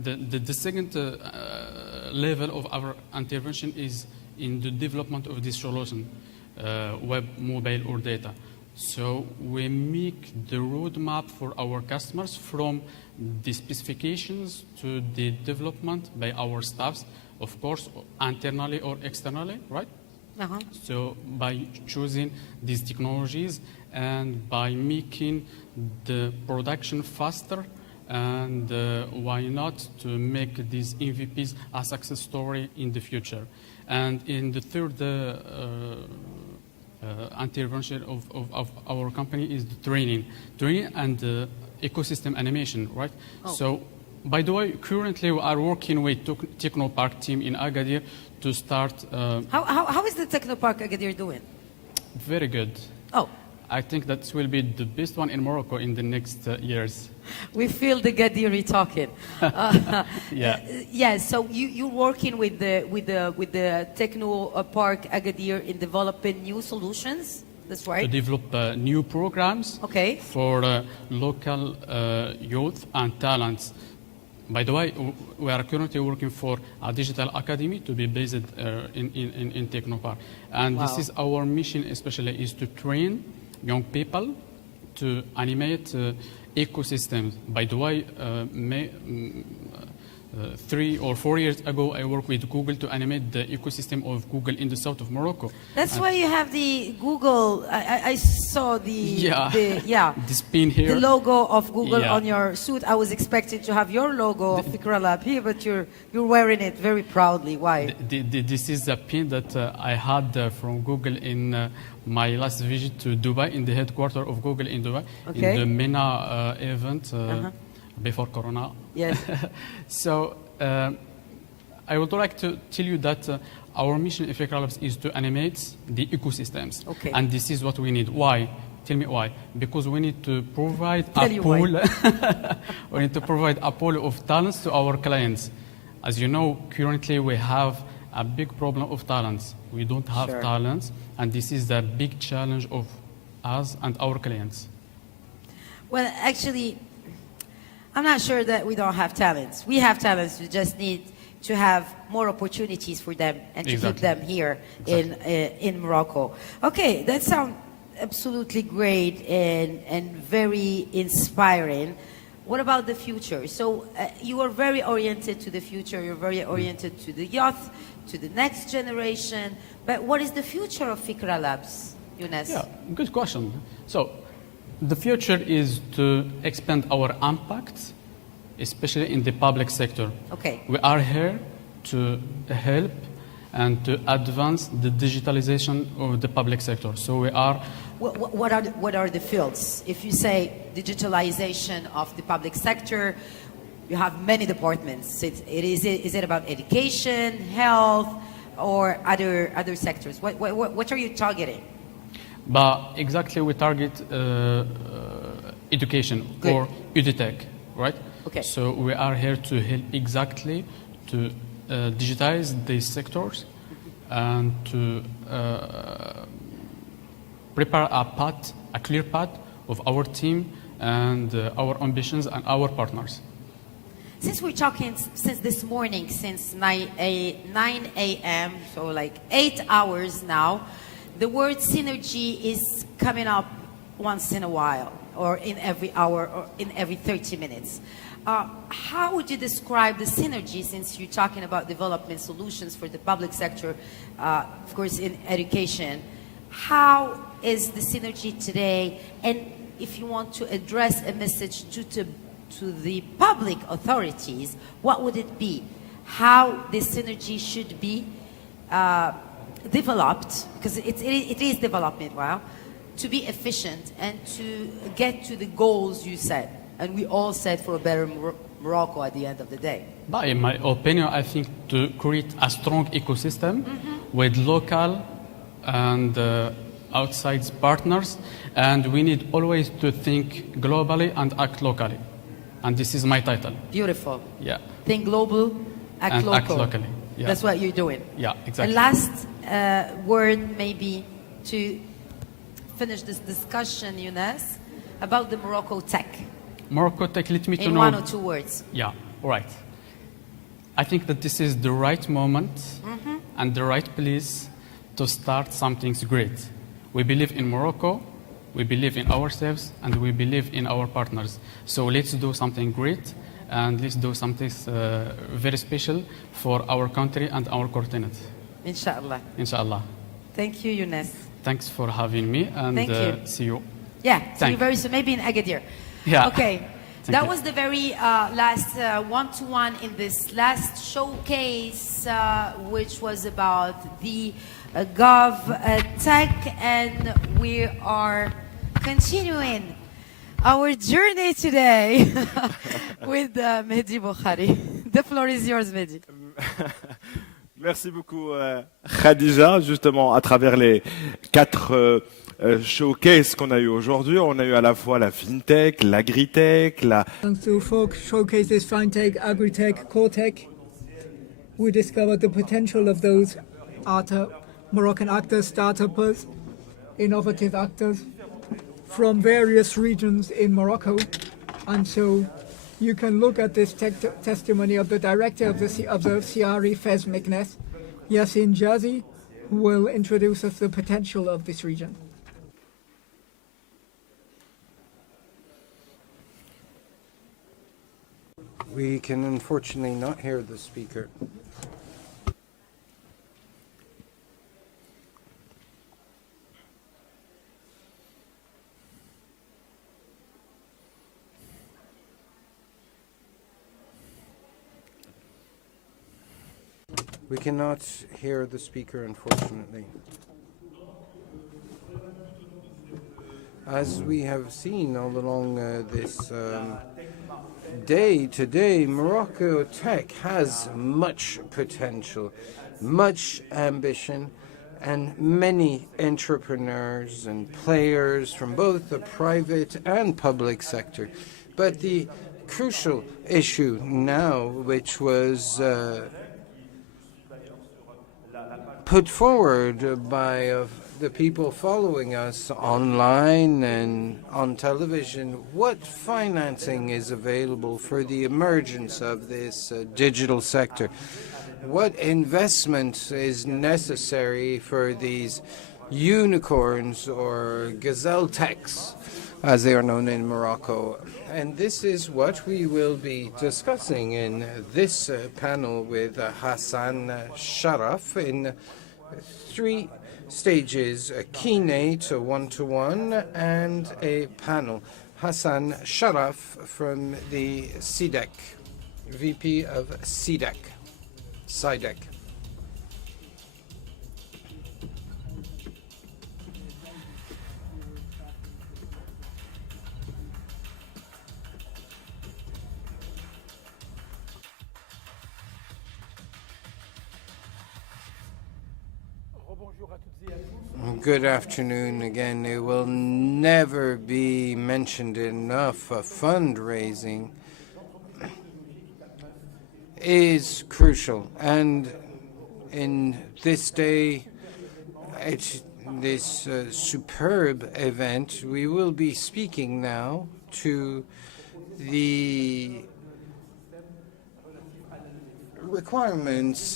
the second level of our intervention is in the development of this solution, web, mobile, or data. So we make the roadmap for our customers from the specifications to the development by our staffs, of course, internally or externally, right? So by choosing these technologies and by making the production faster, and why not to make these MVPs a success story in the future. And in the third intervention of our company is the training and ecosystem animation, right? So, by the way, currently we are working with Technopark team in Agadir to start. How is the Technopark Agadir doing? Very good. Oh. I think that will be the best one in Morocco in the next years. We feel the Gadiri talking. Yeah. Yeah. So you're working with the Technopark Agadir in developing new solutions. That's right. To develop new programs. Okay. For local youth and talents. By the way, we are currently working for a digital academy to be based in Technopark. And this is our mission, especially, is to train young people to animate ecosystems. By the way, 3 or 4 years ago, I worked with Google to animate the ecosystem of Google in the south of Morocco. That's why you have the Google. I saw the this pin here, the logo of Google on your suit. I was expecting to have your logo of Fikra Lab here, but you're wearing it very proudly. Why? This is a pin that I had from Google in my last visit to Dubai, in the headquarters of Google in Dubai, in the MENA event. Before Corona. Yes. So I would like to tell you that our mission at Fikra Labs is to animate the ecosystems. Okay. And this is what we need. Why? Tell me why. Because we need to provide a pool. We need to provide a pool of talents to our clients. As you know, currently we have a big problem of talents. We don't have talents, and this is the big challenge of us and our clients. Well, actually, I'm not sure that we don't have talents. We have talents. We just need to have more opportunities for them and to keep them here in Morocco. Okay, that sounds absolutely great and very inspiring. what about the future? So you are very oriented to the future, you're very oriented to the youth, to the next generation, but what is the future of Fikra Labs, Younes? Yeah, good question. So the future is to expand our impact, especially in the public sector. Okay. We are here to help and to advance the digitalization of the public sector. So we are... What are the fields? If you say digitalization of the public sector, you have many departments. Is it about education, health, or other sectors? What are you targeting? But exactly we target education or EdTech, right? Okay. So we are here to help exactly to digitize these sectors and to prepare a clear path of our team and our ambitions and our partners. Since we're talking since this morning, since 9 a.m., so like 8 hours now, the word synergy is coming up once in a while, or in every hour, or in every 30 minutes. How would you describe the synergy, since you're talking about development solutions for the public sector, of course in education? How is the synergy today? And if you want to address a message to the public authorities, what would it be? How this synergy should be developed, because it is development, wow, to be efficient and to get to the goals you set. And we all set for a better Morocco at the end of the day. But in my opinion, I think to create a strong ecosystem with local and outside partners, and we need always to think globally and act locally. And this is my title. Beautiful. Yeah. Think global, act and local. Act locally. Yeah. That's what you're doing. Yeah, exactly. And last word maybe to finish this discussion, Younes, about the MoroccoTech. MoroccoTech, let me to know. In 1 or 2 words. Yeah, right. I think that this is the right moment and the right place to start something great. We believe in Morocco, we believe in ourselves, and we believe in our partners. So let's do something great, and let's do something very special for our country and our continent. Inshallah. Inshallah. Thank you, Younes. Thanks for having me, and Thank you. See you. Yeah, see you Thanks. very soon, maybe in Agadir. Yeah. Okay. Thank That you. was the very last one-to-one in this last showcase, which was about the GovTech, and we are continuing our journey today with Mehdi Boukhari. The floor is yours, Mehdi. Merci beaucoup, Khadija. Justement, à travers les 4 showcases qu'on a eu aujourd'hui, on a eu à la fois la FinTech, l'AgriTech, la... Through showcases, FinTech, AgriTech, CoreTech, we discovered the potential of those Moroccan actors, startups, innovative actors from various regions in Morocco. And so you can look at this testimony of the director of the CRE Fez Meknes, Yassine Jazi, who will introduce us the potential of this region. We can unfortunately not hear the speaker. We cannot hear the speaker, unfortunately. As we have seen all along this day today, MoroccoTech has much potential, much ambition, and many entrepreneurs and players from both the private and public sector. But the crucial issue now, which was put forward by the people following us online and on television, what financing is available for the emergence of this digital sector? What investment is necessary for these unicorns or gazelle techs as they are known in Morocco. And this is what we will be discussing in this panel with Hassan Sharaf in 3 stages, a keynote, a one-to-one, and a panel. Hassan Sharaf from the CDEC, VP of CDEC. Good afternoon again. It will never be mentioned enough. Fundraising is crucial, and in this day, this superb event, we will be speaking now to the requirements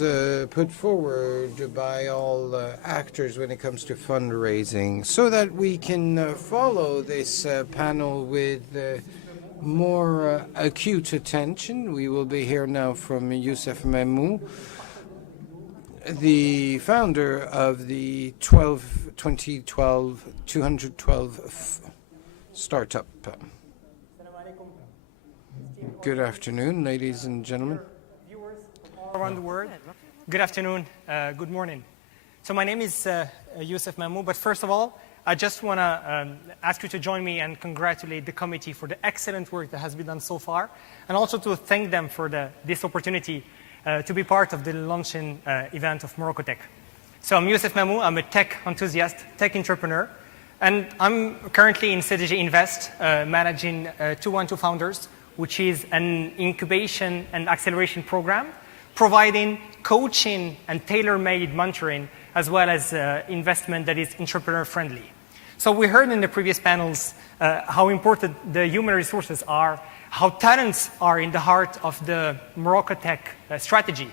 put forward by all actors when it comes to fundraising, so that we can follow this panel with more acute attention. We will be here now from Youssef Mamou, the founder of the 212 startup. Good afternoon, ladies and gentlemen. Around the world. Good afternoon, good morning. So my name is Youssef Mamou, but first of all, I just want to ask you to join me and congratulate the committee for the excellent work that has been done so far, and also to thank them for this opportunity to be part of the launching event of MoroccoTech. So I'm Youssef Mamou, I'm a tech enthusiast, tech entrepreneur, and I'm currently in CDG Invest, managing 212 Founders, which is an incubation and acceleration program providing coaching and tailor-made mentoring, as well as investment that is entrepreneur-friendly. So we heard in the previous panels how important the human resources are, how talents are in the heart of the MoroccoTech strategy.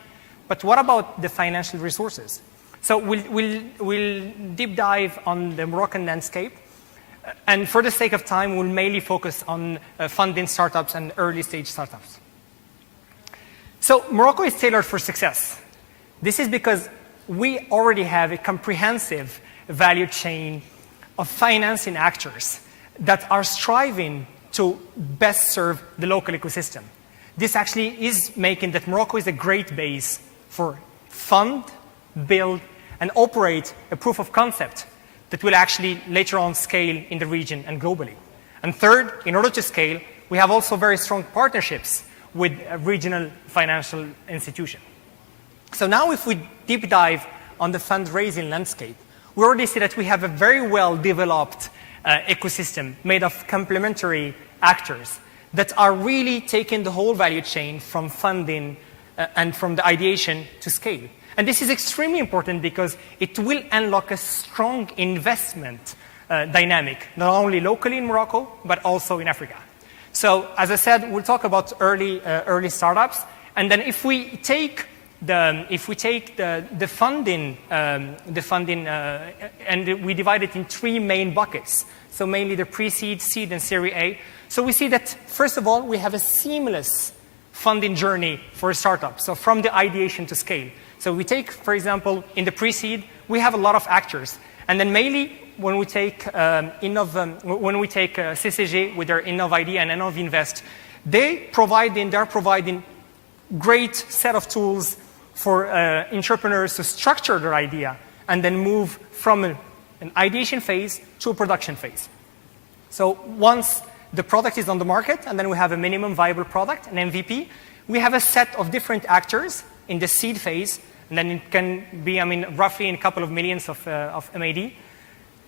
But what about the financial resources? So we'll deep dive on the Moroccan landscape. And for the sake of time, we'll mainly focus on funding startups and early-stage startups. So Morocco is tailored for success. This is because we already have a comprehensive value chain of financing actors that are striving to best serve the local ecosystem. This actually is making that Morocco is a great base for fund, build, and operate a proof of concept that will actually later on scale in the region and globally. And third, in order to scale, we have also very strong partnerships with a regional financial institution. So now if we deep dive on the fundraising landscape, we already see that we have a very well-developed ecosystem made of complementary actors that are really taking the whole value chain from funding and from the ideation to scale. And this is extremely important because it will unlock a strong investment dynamic, not only locally in Morocco, but also in Africa. So, as I said, we'll talk about early startups, and then if we take the funding, and we divide it in 3 main buckets. So mainly the pre-seed, seed, and Series A. So we see that first of all we have a seamless funding journey for a startup. So from the ideation to scale. So we take, for example, in the pre-seed, we have a lot of actors, and then mainly when we take CCG with their InnovID and InnovInvest, they're providing great set of tools for entrepreneurs to structure their idea and then move from an ideation phase to a production phase. So once the product is on the market, and then we have a minimum viable product, an MVP, we have a set of different actors in the seed phase, and then it can be, roughly in a couple of millions of MAD,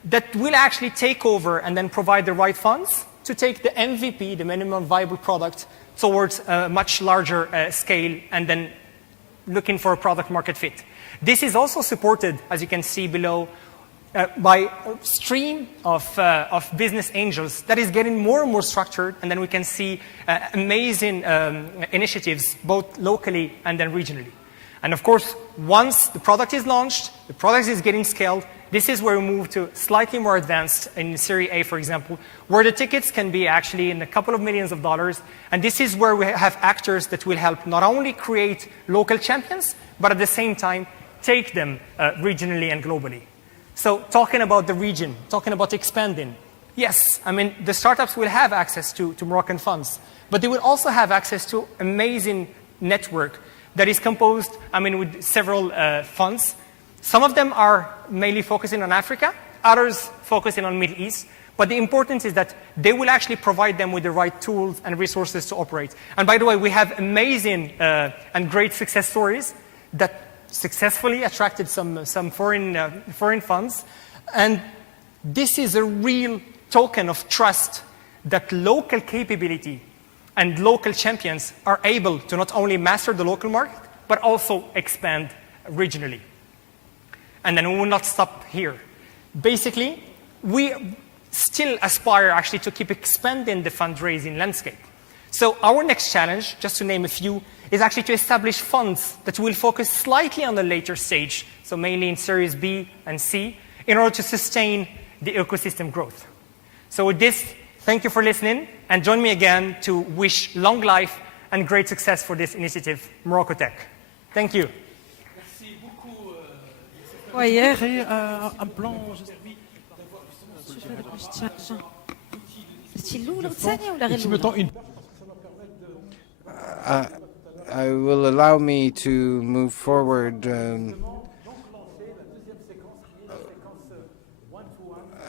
that will actually take over and then provide the right funds to take the MVP, the minimum viable product, towards a much larger scale and then looking for a product market fit. This is also supported, as you can see below, by a stream of business angels that is getting more and more structured, and then we can see amazing initiatives both locally and then regionally. And of course, once the product is launched, the product is getting scaled, This is where we move to slightly more advanced in Series A, for example, where the tickets can be actually in a couple of millions of dollars. And this is where we have actors that will help not only create local champions, but at the same time, take them regionally and globally. So talking about the region, talking about expanding, yes, I mean, the startups will have access to Moroccan funds, but they will also have access to amazing network that is composed, I mean, with several funds. Some of them are mainly focusing on Africa, others focusing on Middle East. But the importance is that they will actually provide them with the right tools and resources to operate. And by the way, we have amazing and great success stories that successfully attracted some foreign funds. And this is a real token of trust that local capability and local champions are able to not only master the local market, but also expand regionally. And then we will not stop here. Basically, we still aspire actually to keep expanding the fundraising landscape. So our next challenge, just to name a few, is actually to establish funds that will focus slightly on the later stage, so mainly in Series B and C, in order to sustain the ecosystem growth. So with this, thank you for listening, and join me again to wish long life and great success for this initiative, MoroccoTech. Thank you. Hier, un plan I will allow me to move forward,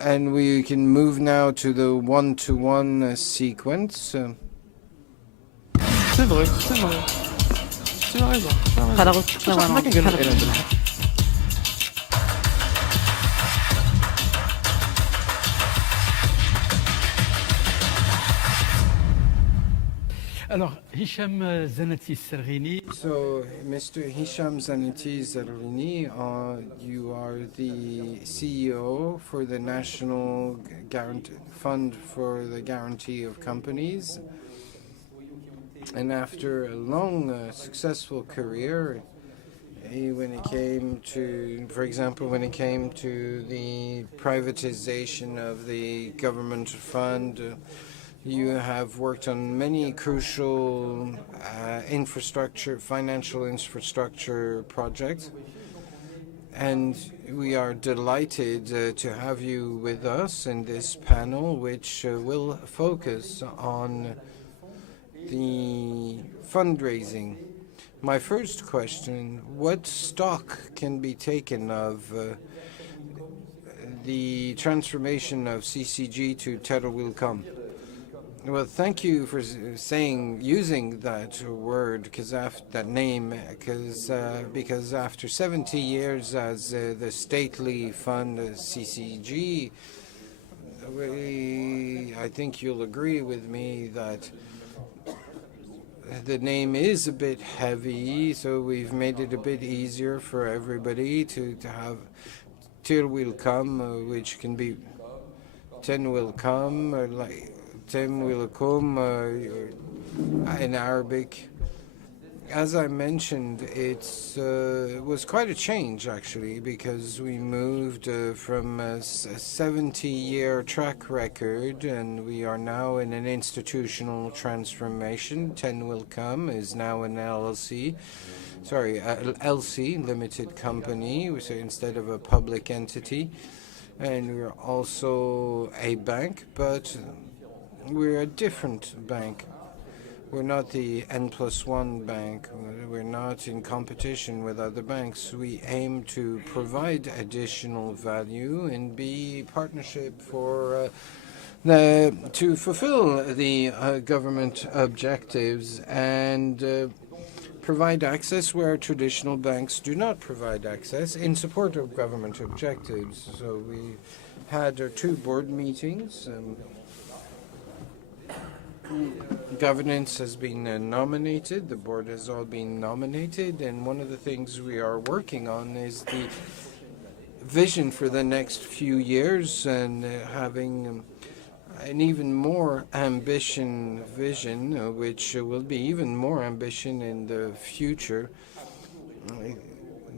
and we can move now to the one-to-one sequence. C'est vrai, c'est vrai. Tu as raison. Alors, Hicham Zanati Serrini. So, Mr. Hicham Zanati Serrini, you are the CEO for the National Fund for the Guarantee of Companies. And after a long, successful career, when it came to, for example, when it came to the privatization of the government fund, you have worked on many crucial financial infrastructure projects, and we are delighted to have you with us in this panel, which will focus on the fundraising. My first question, what stock can be taken of the transformation of CCG to Terwilcom? Well, thank you for using that word, that name, because after 70 years as the stately fund CCG, I think you'll agree with me that the name is a bit heavy, so we've made it a bit easier for everybody to have Terwilcom, which can be Tenwilcom, or like Temwilcom in Arabic. As I mentioned, it was quite a change, actually, because we moved from a 70-year track record, and we are now in an institutional transformation. Tenwilcom is now an LC, limited company, so instead of a public entity. And we're also a bank, but we're a different bank. We're not the N+1 bank. We're not in competition with other banks. We aim to provide additional value and be partnership for to fulfill the government objectives and provide access where traditional banks do not provide access in support of government objectives. So we had our 2 board meetings. Governance has been nominated, the board has all been nominated, and one of the things we are working on is the vision for the next few years and having an even more vision, which will be even more ambition in the future.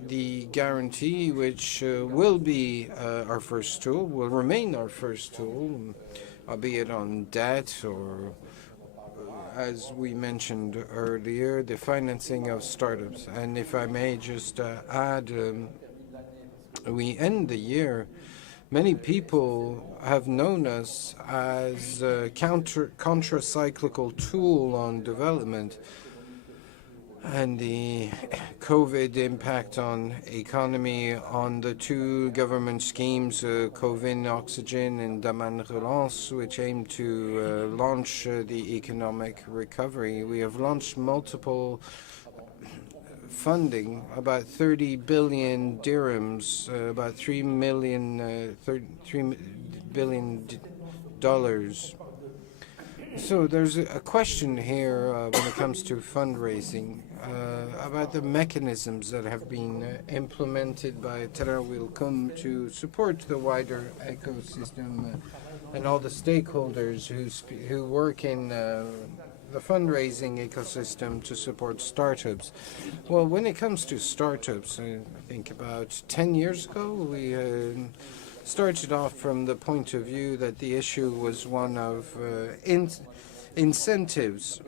the guarantee, which will be our first tool, will remain our first tool, albeit on debt or, as we mentioned earlier, the financing of startups. And if I may just add, we end the year, many people have known us as a counter-cyclical tool on development, and the COVID impact on economy, on the two government schemes, COVID Oxygen and Daman Relance, which aim to launch the economic recovery. We have launched multiple funding, about 30 billion dirhams, about $3 billion. So there's a question here when it comes to fundraising about the mechanisms that have been implemented by Terra Wilcom to support the wider ecosystem and all the stakeholders who work in the fundraising ecosystem to support startups. Well, when it comes to startups, I think about 10 years ago, we started off from the point of view that the issue was one of incentives.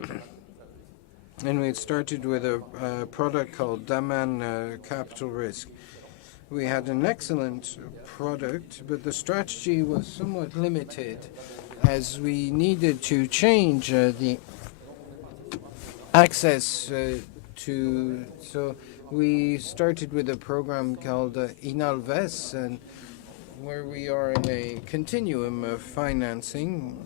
And we started with a product called Daman Capital Risk. We had an excellent product, but the strategy was somewhat limited as we needed to change the access to. So we started with a program called Inalves, and where we are in a continuum of financing.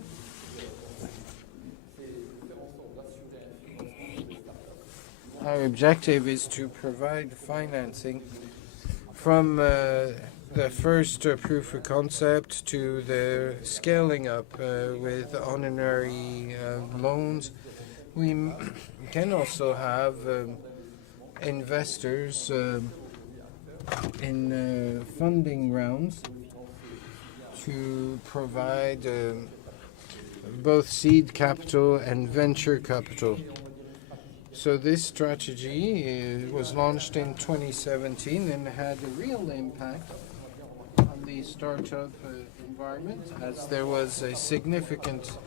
Our objective is to provide financing from the first proof of concept to the scaling up with honorary loans. We can also have investors in funding rounds to provide both seed capital and venture capital. So this strategy was launched in 2017 and had a real impact on the startup environment, as there was a significant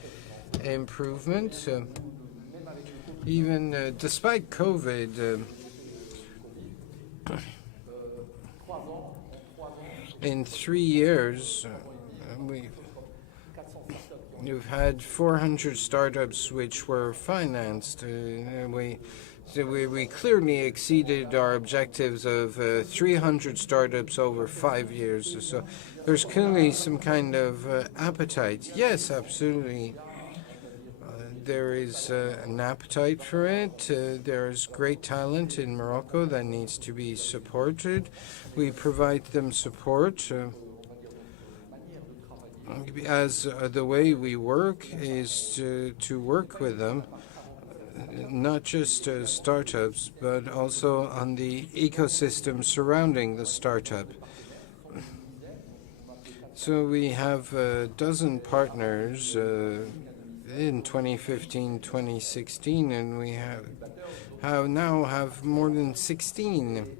improvement. Even despite COVID, in 3 years, we've had 400 startups which were financed. We clearly exceeded our objectives of 300 startups over 5 years. So there's clearly some kind of appetite. Yes, absolutely. There is an appetite for it. There's great talent in Morocco that needs to be supported. We provide them support. As the way we work is to work with them, not just startups, but also on the ecosystem surrounding the startup. So we have a dozen partners in 2015, 2016, and we now have more than 16.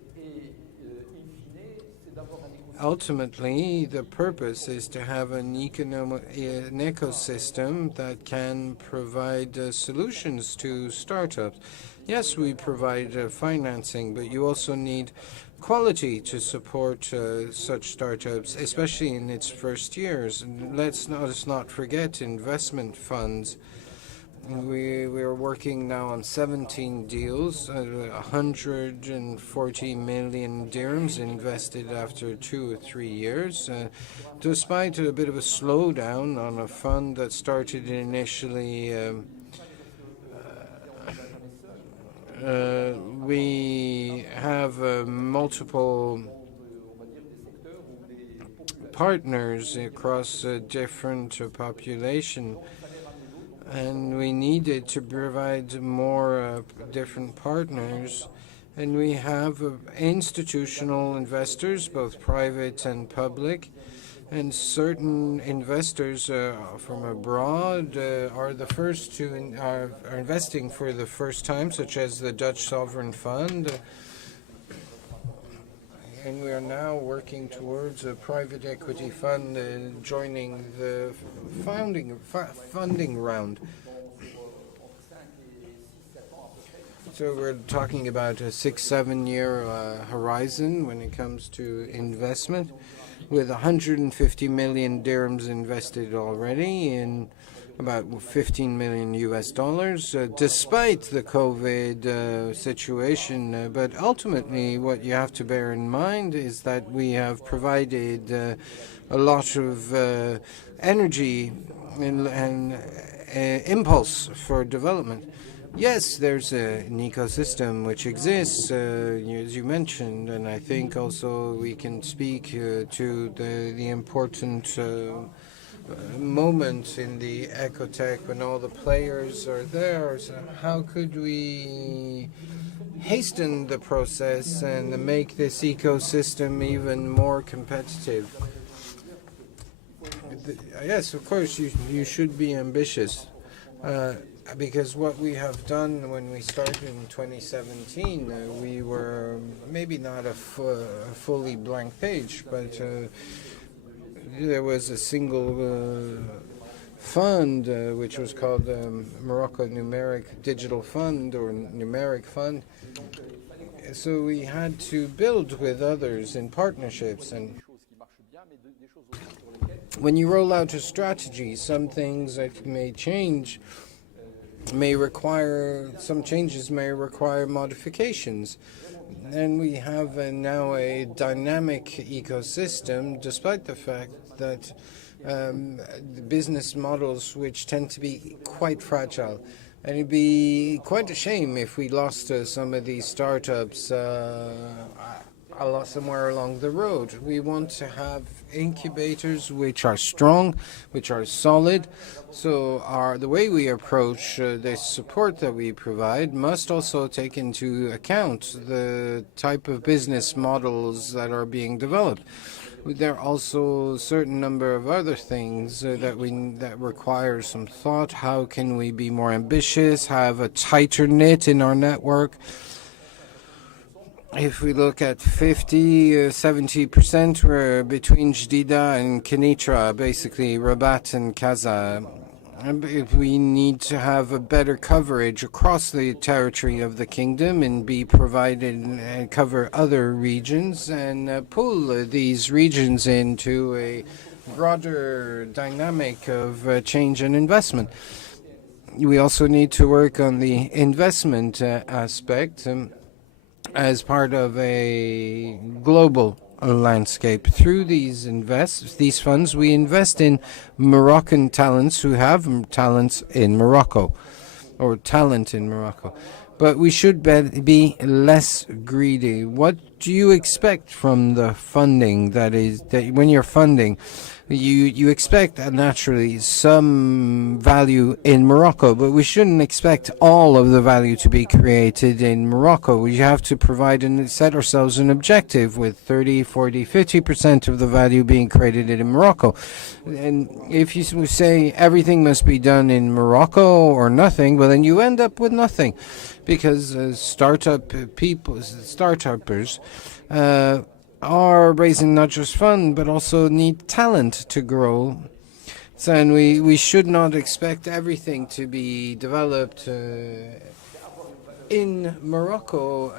Ultimately, the purpose is to have an ecosystem that can provide solutions to startups. Yes, we provide financing, but you also need quality to support such startups, especially in its first years. And let's not forget investment funds. We are working now on 17 deals, 140 million dirhams invested after 2 or 3 years, despite a bit of a slowdown on a fund that started initially. We have multiple partners across different population, and we needed to provide more different partners. And we have institutional investors, both private and public, and certain investors from abroad are the first to are investing for the first time, such as the Dutch Sovereign Fund. and we are now working towards a private equity fund joining the funding round. So we're talking about a 6-7 year horizon when it comes to investment, with 150 million dirhams invested already in about 15 million US dollars, despite the COVID situation. But ultimately, what you have to bear in mind is that we have provided a lot of energy and impulse for development. Yes, there's an ecosystem which exists, as you mentioned, and I think also we can speak to the important moment in the ecotech when all the players are there. So how could we hasten the process and make this ecosystem even more competitive? Yes, of course, you should be ambitious. Because what we have done when we started in 2017, we were maybe not a fully blank page, but there was a single fund which was called Morocco Numeric Digital Fund or Numeric Fund. So we had to build with others in partnerships. And when you roll out a strategy, some things that may change may require, some changes may require modifications. And we have now a dynamic ecosystem, despite the fact that the business models which tend to be quite fragile. And it'd be quite a shame if we lost some of these startups somewhere along the road. We want to have incubators which are strong, which are solid. So the way we approach this support that we provide must also take into account the type of business models that are being developed. There are also a certain number of other things that require some thought. How can we be more ambitious, have a tighter knit in our network? If we look at 70%, we're between Jdida and Kenitra, basically Rabat and Kaza. We need to have a better coverage across the territory of the kingdom and be provided and cover other regions and pull these regions into a broader dynamic of change and investment. We also need to work on the investment aspect as part of a global landscape. Through these funds, we invest in Moroccan talents who have talents in Morocco, or talent in Morocco. But we should be less greedy. What do you expect from the funding? That when you're funding, you expect naturally some value in Morocco, but we shouldn't expect all of the value to be created in Morocco. We have to provide and set ourselves an objective with 30, 40, 50% of the value being created in Morocco. And if you say everything must be done in Morocco or nothing, well, then you end up with nothing, because startuppers are raising not just fund, but also need talent to grow. So, and we should not expect everything to be developed in Morocco.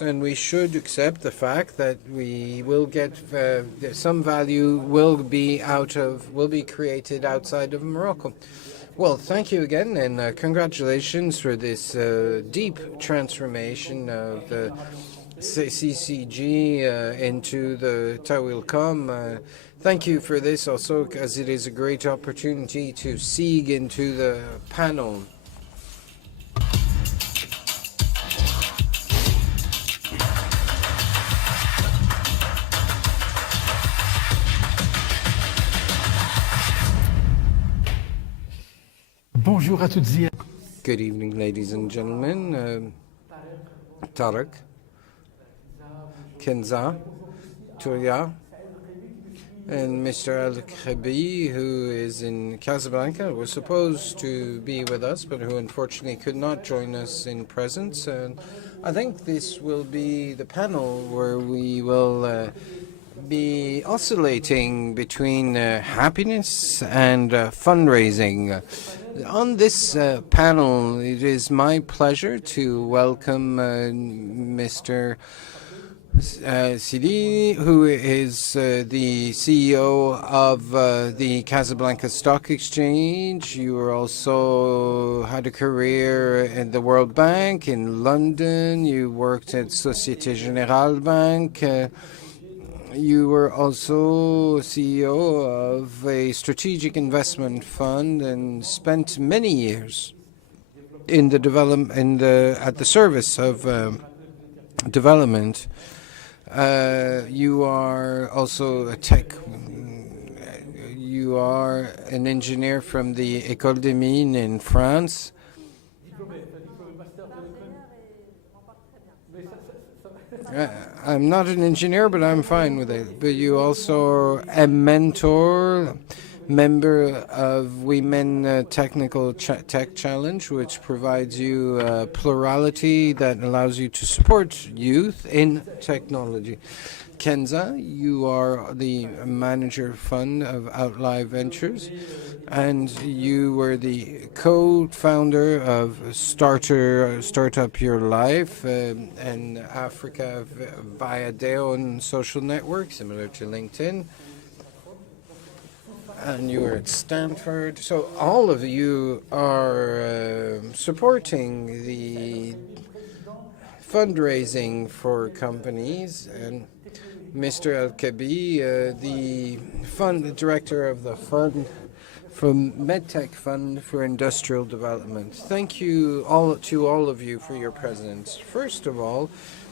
And we should accept the fact that we will get some value will be created outside of Morocco. Well, thank you again, and congratulations for this deep transformation of the CCG into the Tawilcom. Thank you for this also, as it is a great opportunity to seek into the panel. Bonjour à toutes et à tous. Good evening, ladies and gentlemen. Tarek, Kenza, Touria, and Mr. Al-Khabi, who is in Casablanca, was supposed to be with us, but who unfortunately could not join us in presence. And I think this will be the panel where we will be oscillating between happiness and fundraising. On this panel, it is my pleasure to welcome Mr. Sidi, who is the CEO of the Casablanca Stock Exchange. You also had a career in the World Bank in London. You worked at Société Générale Bank. You were also CEO of a strategic investment fund and spent many years in the at the service of development. You are also a tech. You are an engineer from the École des Mines in France. I'm not an engineer, but I'm fine with it. But you also are a mentor, member of Women Technical Tech Challenge, which provides you plurality that allows you to support youth in technology. Kenza, you are the manager fund of Outlive Ventures, and you were the co-founder of Startup Your Life and Africa via Deon social network, similar to LinkedIn. And you were at Stanford. So all of you are supporting the fundraising for companies. And Mr. Al-Kabi, the director of the fund from MedTech Fund for Industrial Development. Thank you to all of you for your presence. First of all,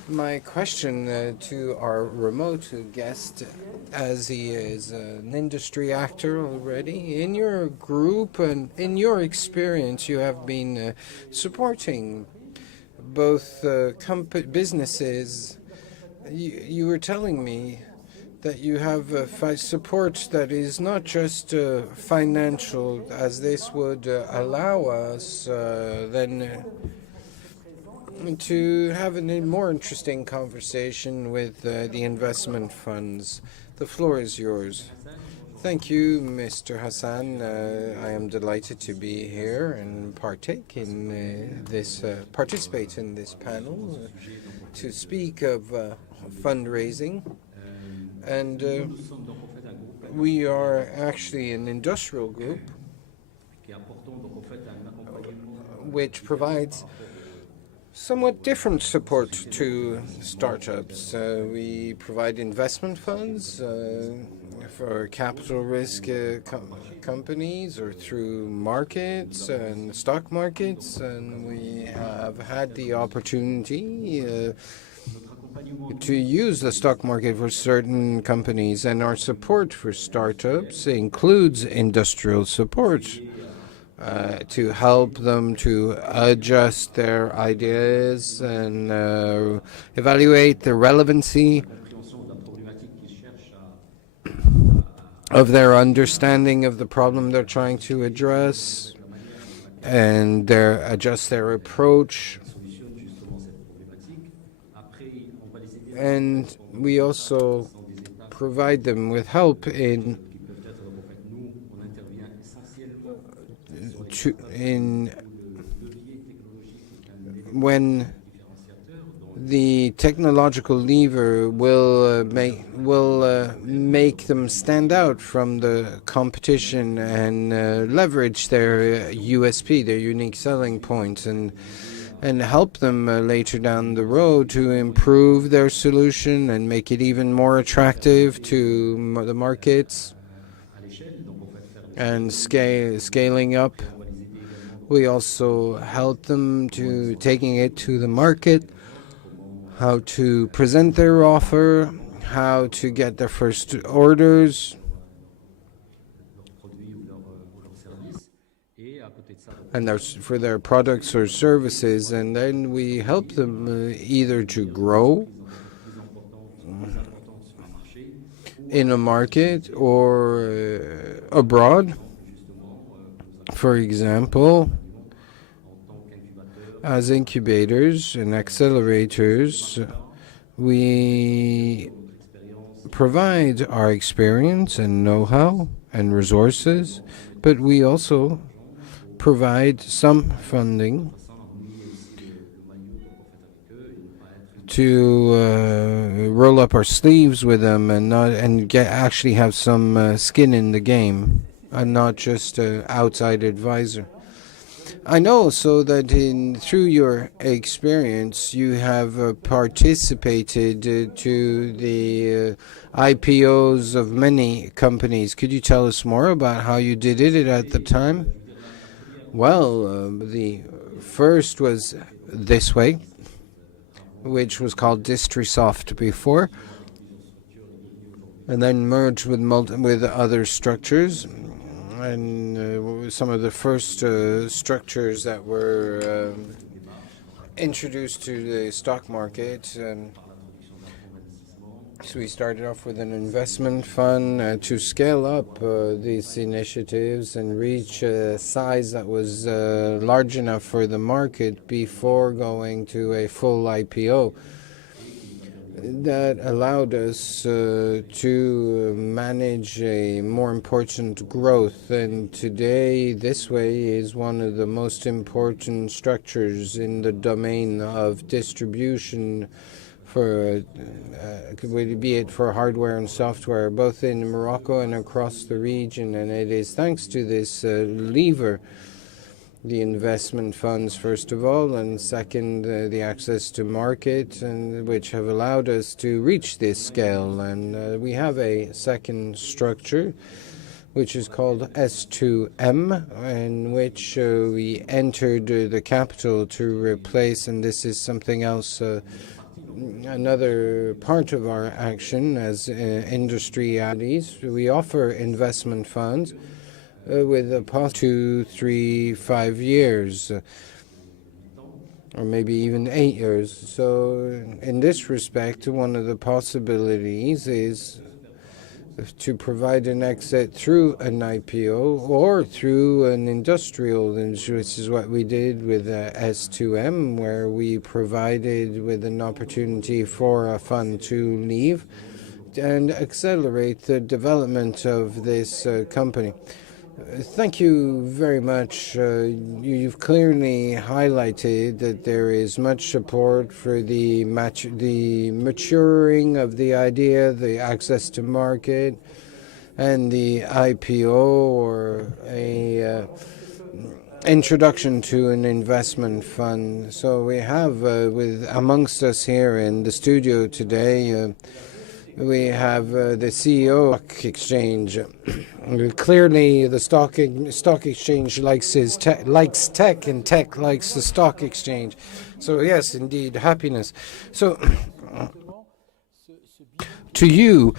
my question to our remote guest, as he is an industry actor already, in your group and in your experience, you have been supporting both businesses. You were telling me that you have support that is not just financial, as this would allow us then to have a more interesting conversation with the investment funds. The floor is yours. Thank you, Mr. Hassan. I am delighted to be here and participate in this panel to speak of fundraising. And we are actually an industrial group which provides somewhat different support to startups. We provide investment funds for capital risk companies or through markets and stock markets, and we have had the opportunity to use the stock market for certain companies, and our support for startups includes industrial support to help them to adjust their ideas and evaluate the relevancy of their understanding of the problem they're trying to address, and adjust their approach. And we also provide them with help when the technological lever will make them stand out from the competition and leverage their USP, their unique selling points, and help them later down the road to improve their solution and make it even more attractive to the markets and scaling up. We also help them to taking it to the market, how to present their offer, how to get their first orders, and for their products or services, and then we help them either to grow in a market or abroad. For example, As incubators and accelerators, we provide our experience and know-how and resources, but we also provide some funding to roll up our sleeves with them and actually have some skin in the game and not just an outside advisor. I know so that through your experience you have participated to the IPOs of many companies. Could you tell us more about how you did it at the time? Well, the first was this way, which was called Industrie before, and then merged with other structures. And some of the first structures that were introduced to the stock market. So we started off with an investment fund to scale up these initiatives and reach a size that was large enough for the market before going to a full IPO. That allowed us to manage a more important growth, and today this way is one of the most important structures in the domain of distribution for be it for hardware and software, both in Morocco and across the region. And it is thanks to this lever, the investment funds first of all, and second the access to market, and which have allowed us to reach this scale. And we have a second structure which is called S2M, in which we entered the capital to replace, and this is something else, another part of our action as industry addies. We offer investment funds with a past 2, 3, 5 years, or maybe even 8 years. So in this respect, one of the possibilities is to provide an exit through an IPO or through an industrial, which is what we did with S2M, where we provided with an opportunity for a fund to leave and accelerate the development of this company. Thank you very much. You've clearly highlighted that there is much support for the maturing of the idea, the access to market, and the IPO, or a introduction to an investment fund. So we have amongst us here in the studio today, we have the CEO of Stock Exchange. Clearly, the stock exchange likes tech, and tech likes the stock exchange. So yes, indeed, happiness. So, to you,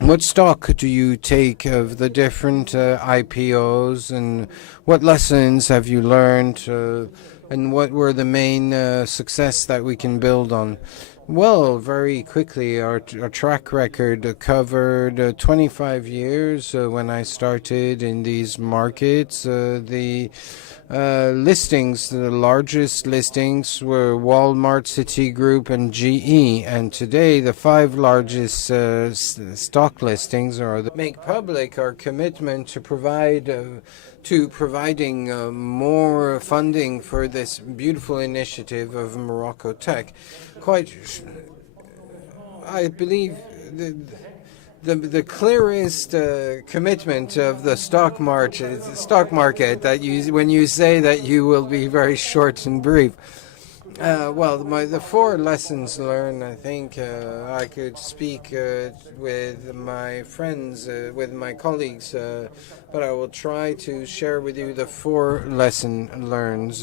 what stock do you take of the different IPOs, and what lessons have you learned, and what were the main success that we can build on? Well, very quickly, our track record covered 25 years when I started in these markets. The listings, the largest listings were Walmart, Citigroup, and GE. And today, the 5 largest stock listings make public our commitment to providing more funding for this beautiful initiative of MoroccoTech. I believe the clearest commitment of the stock market that when you say that you will be very short and brief. Well, the 4 lessons learned, I think I could speak with my friends, with my colleagues, but I will try to share with you the 4 lessons learned.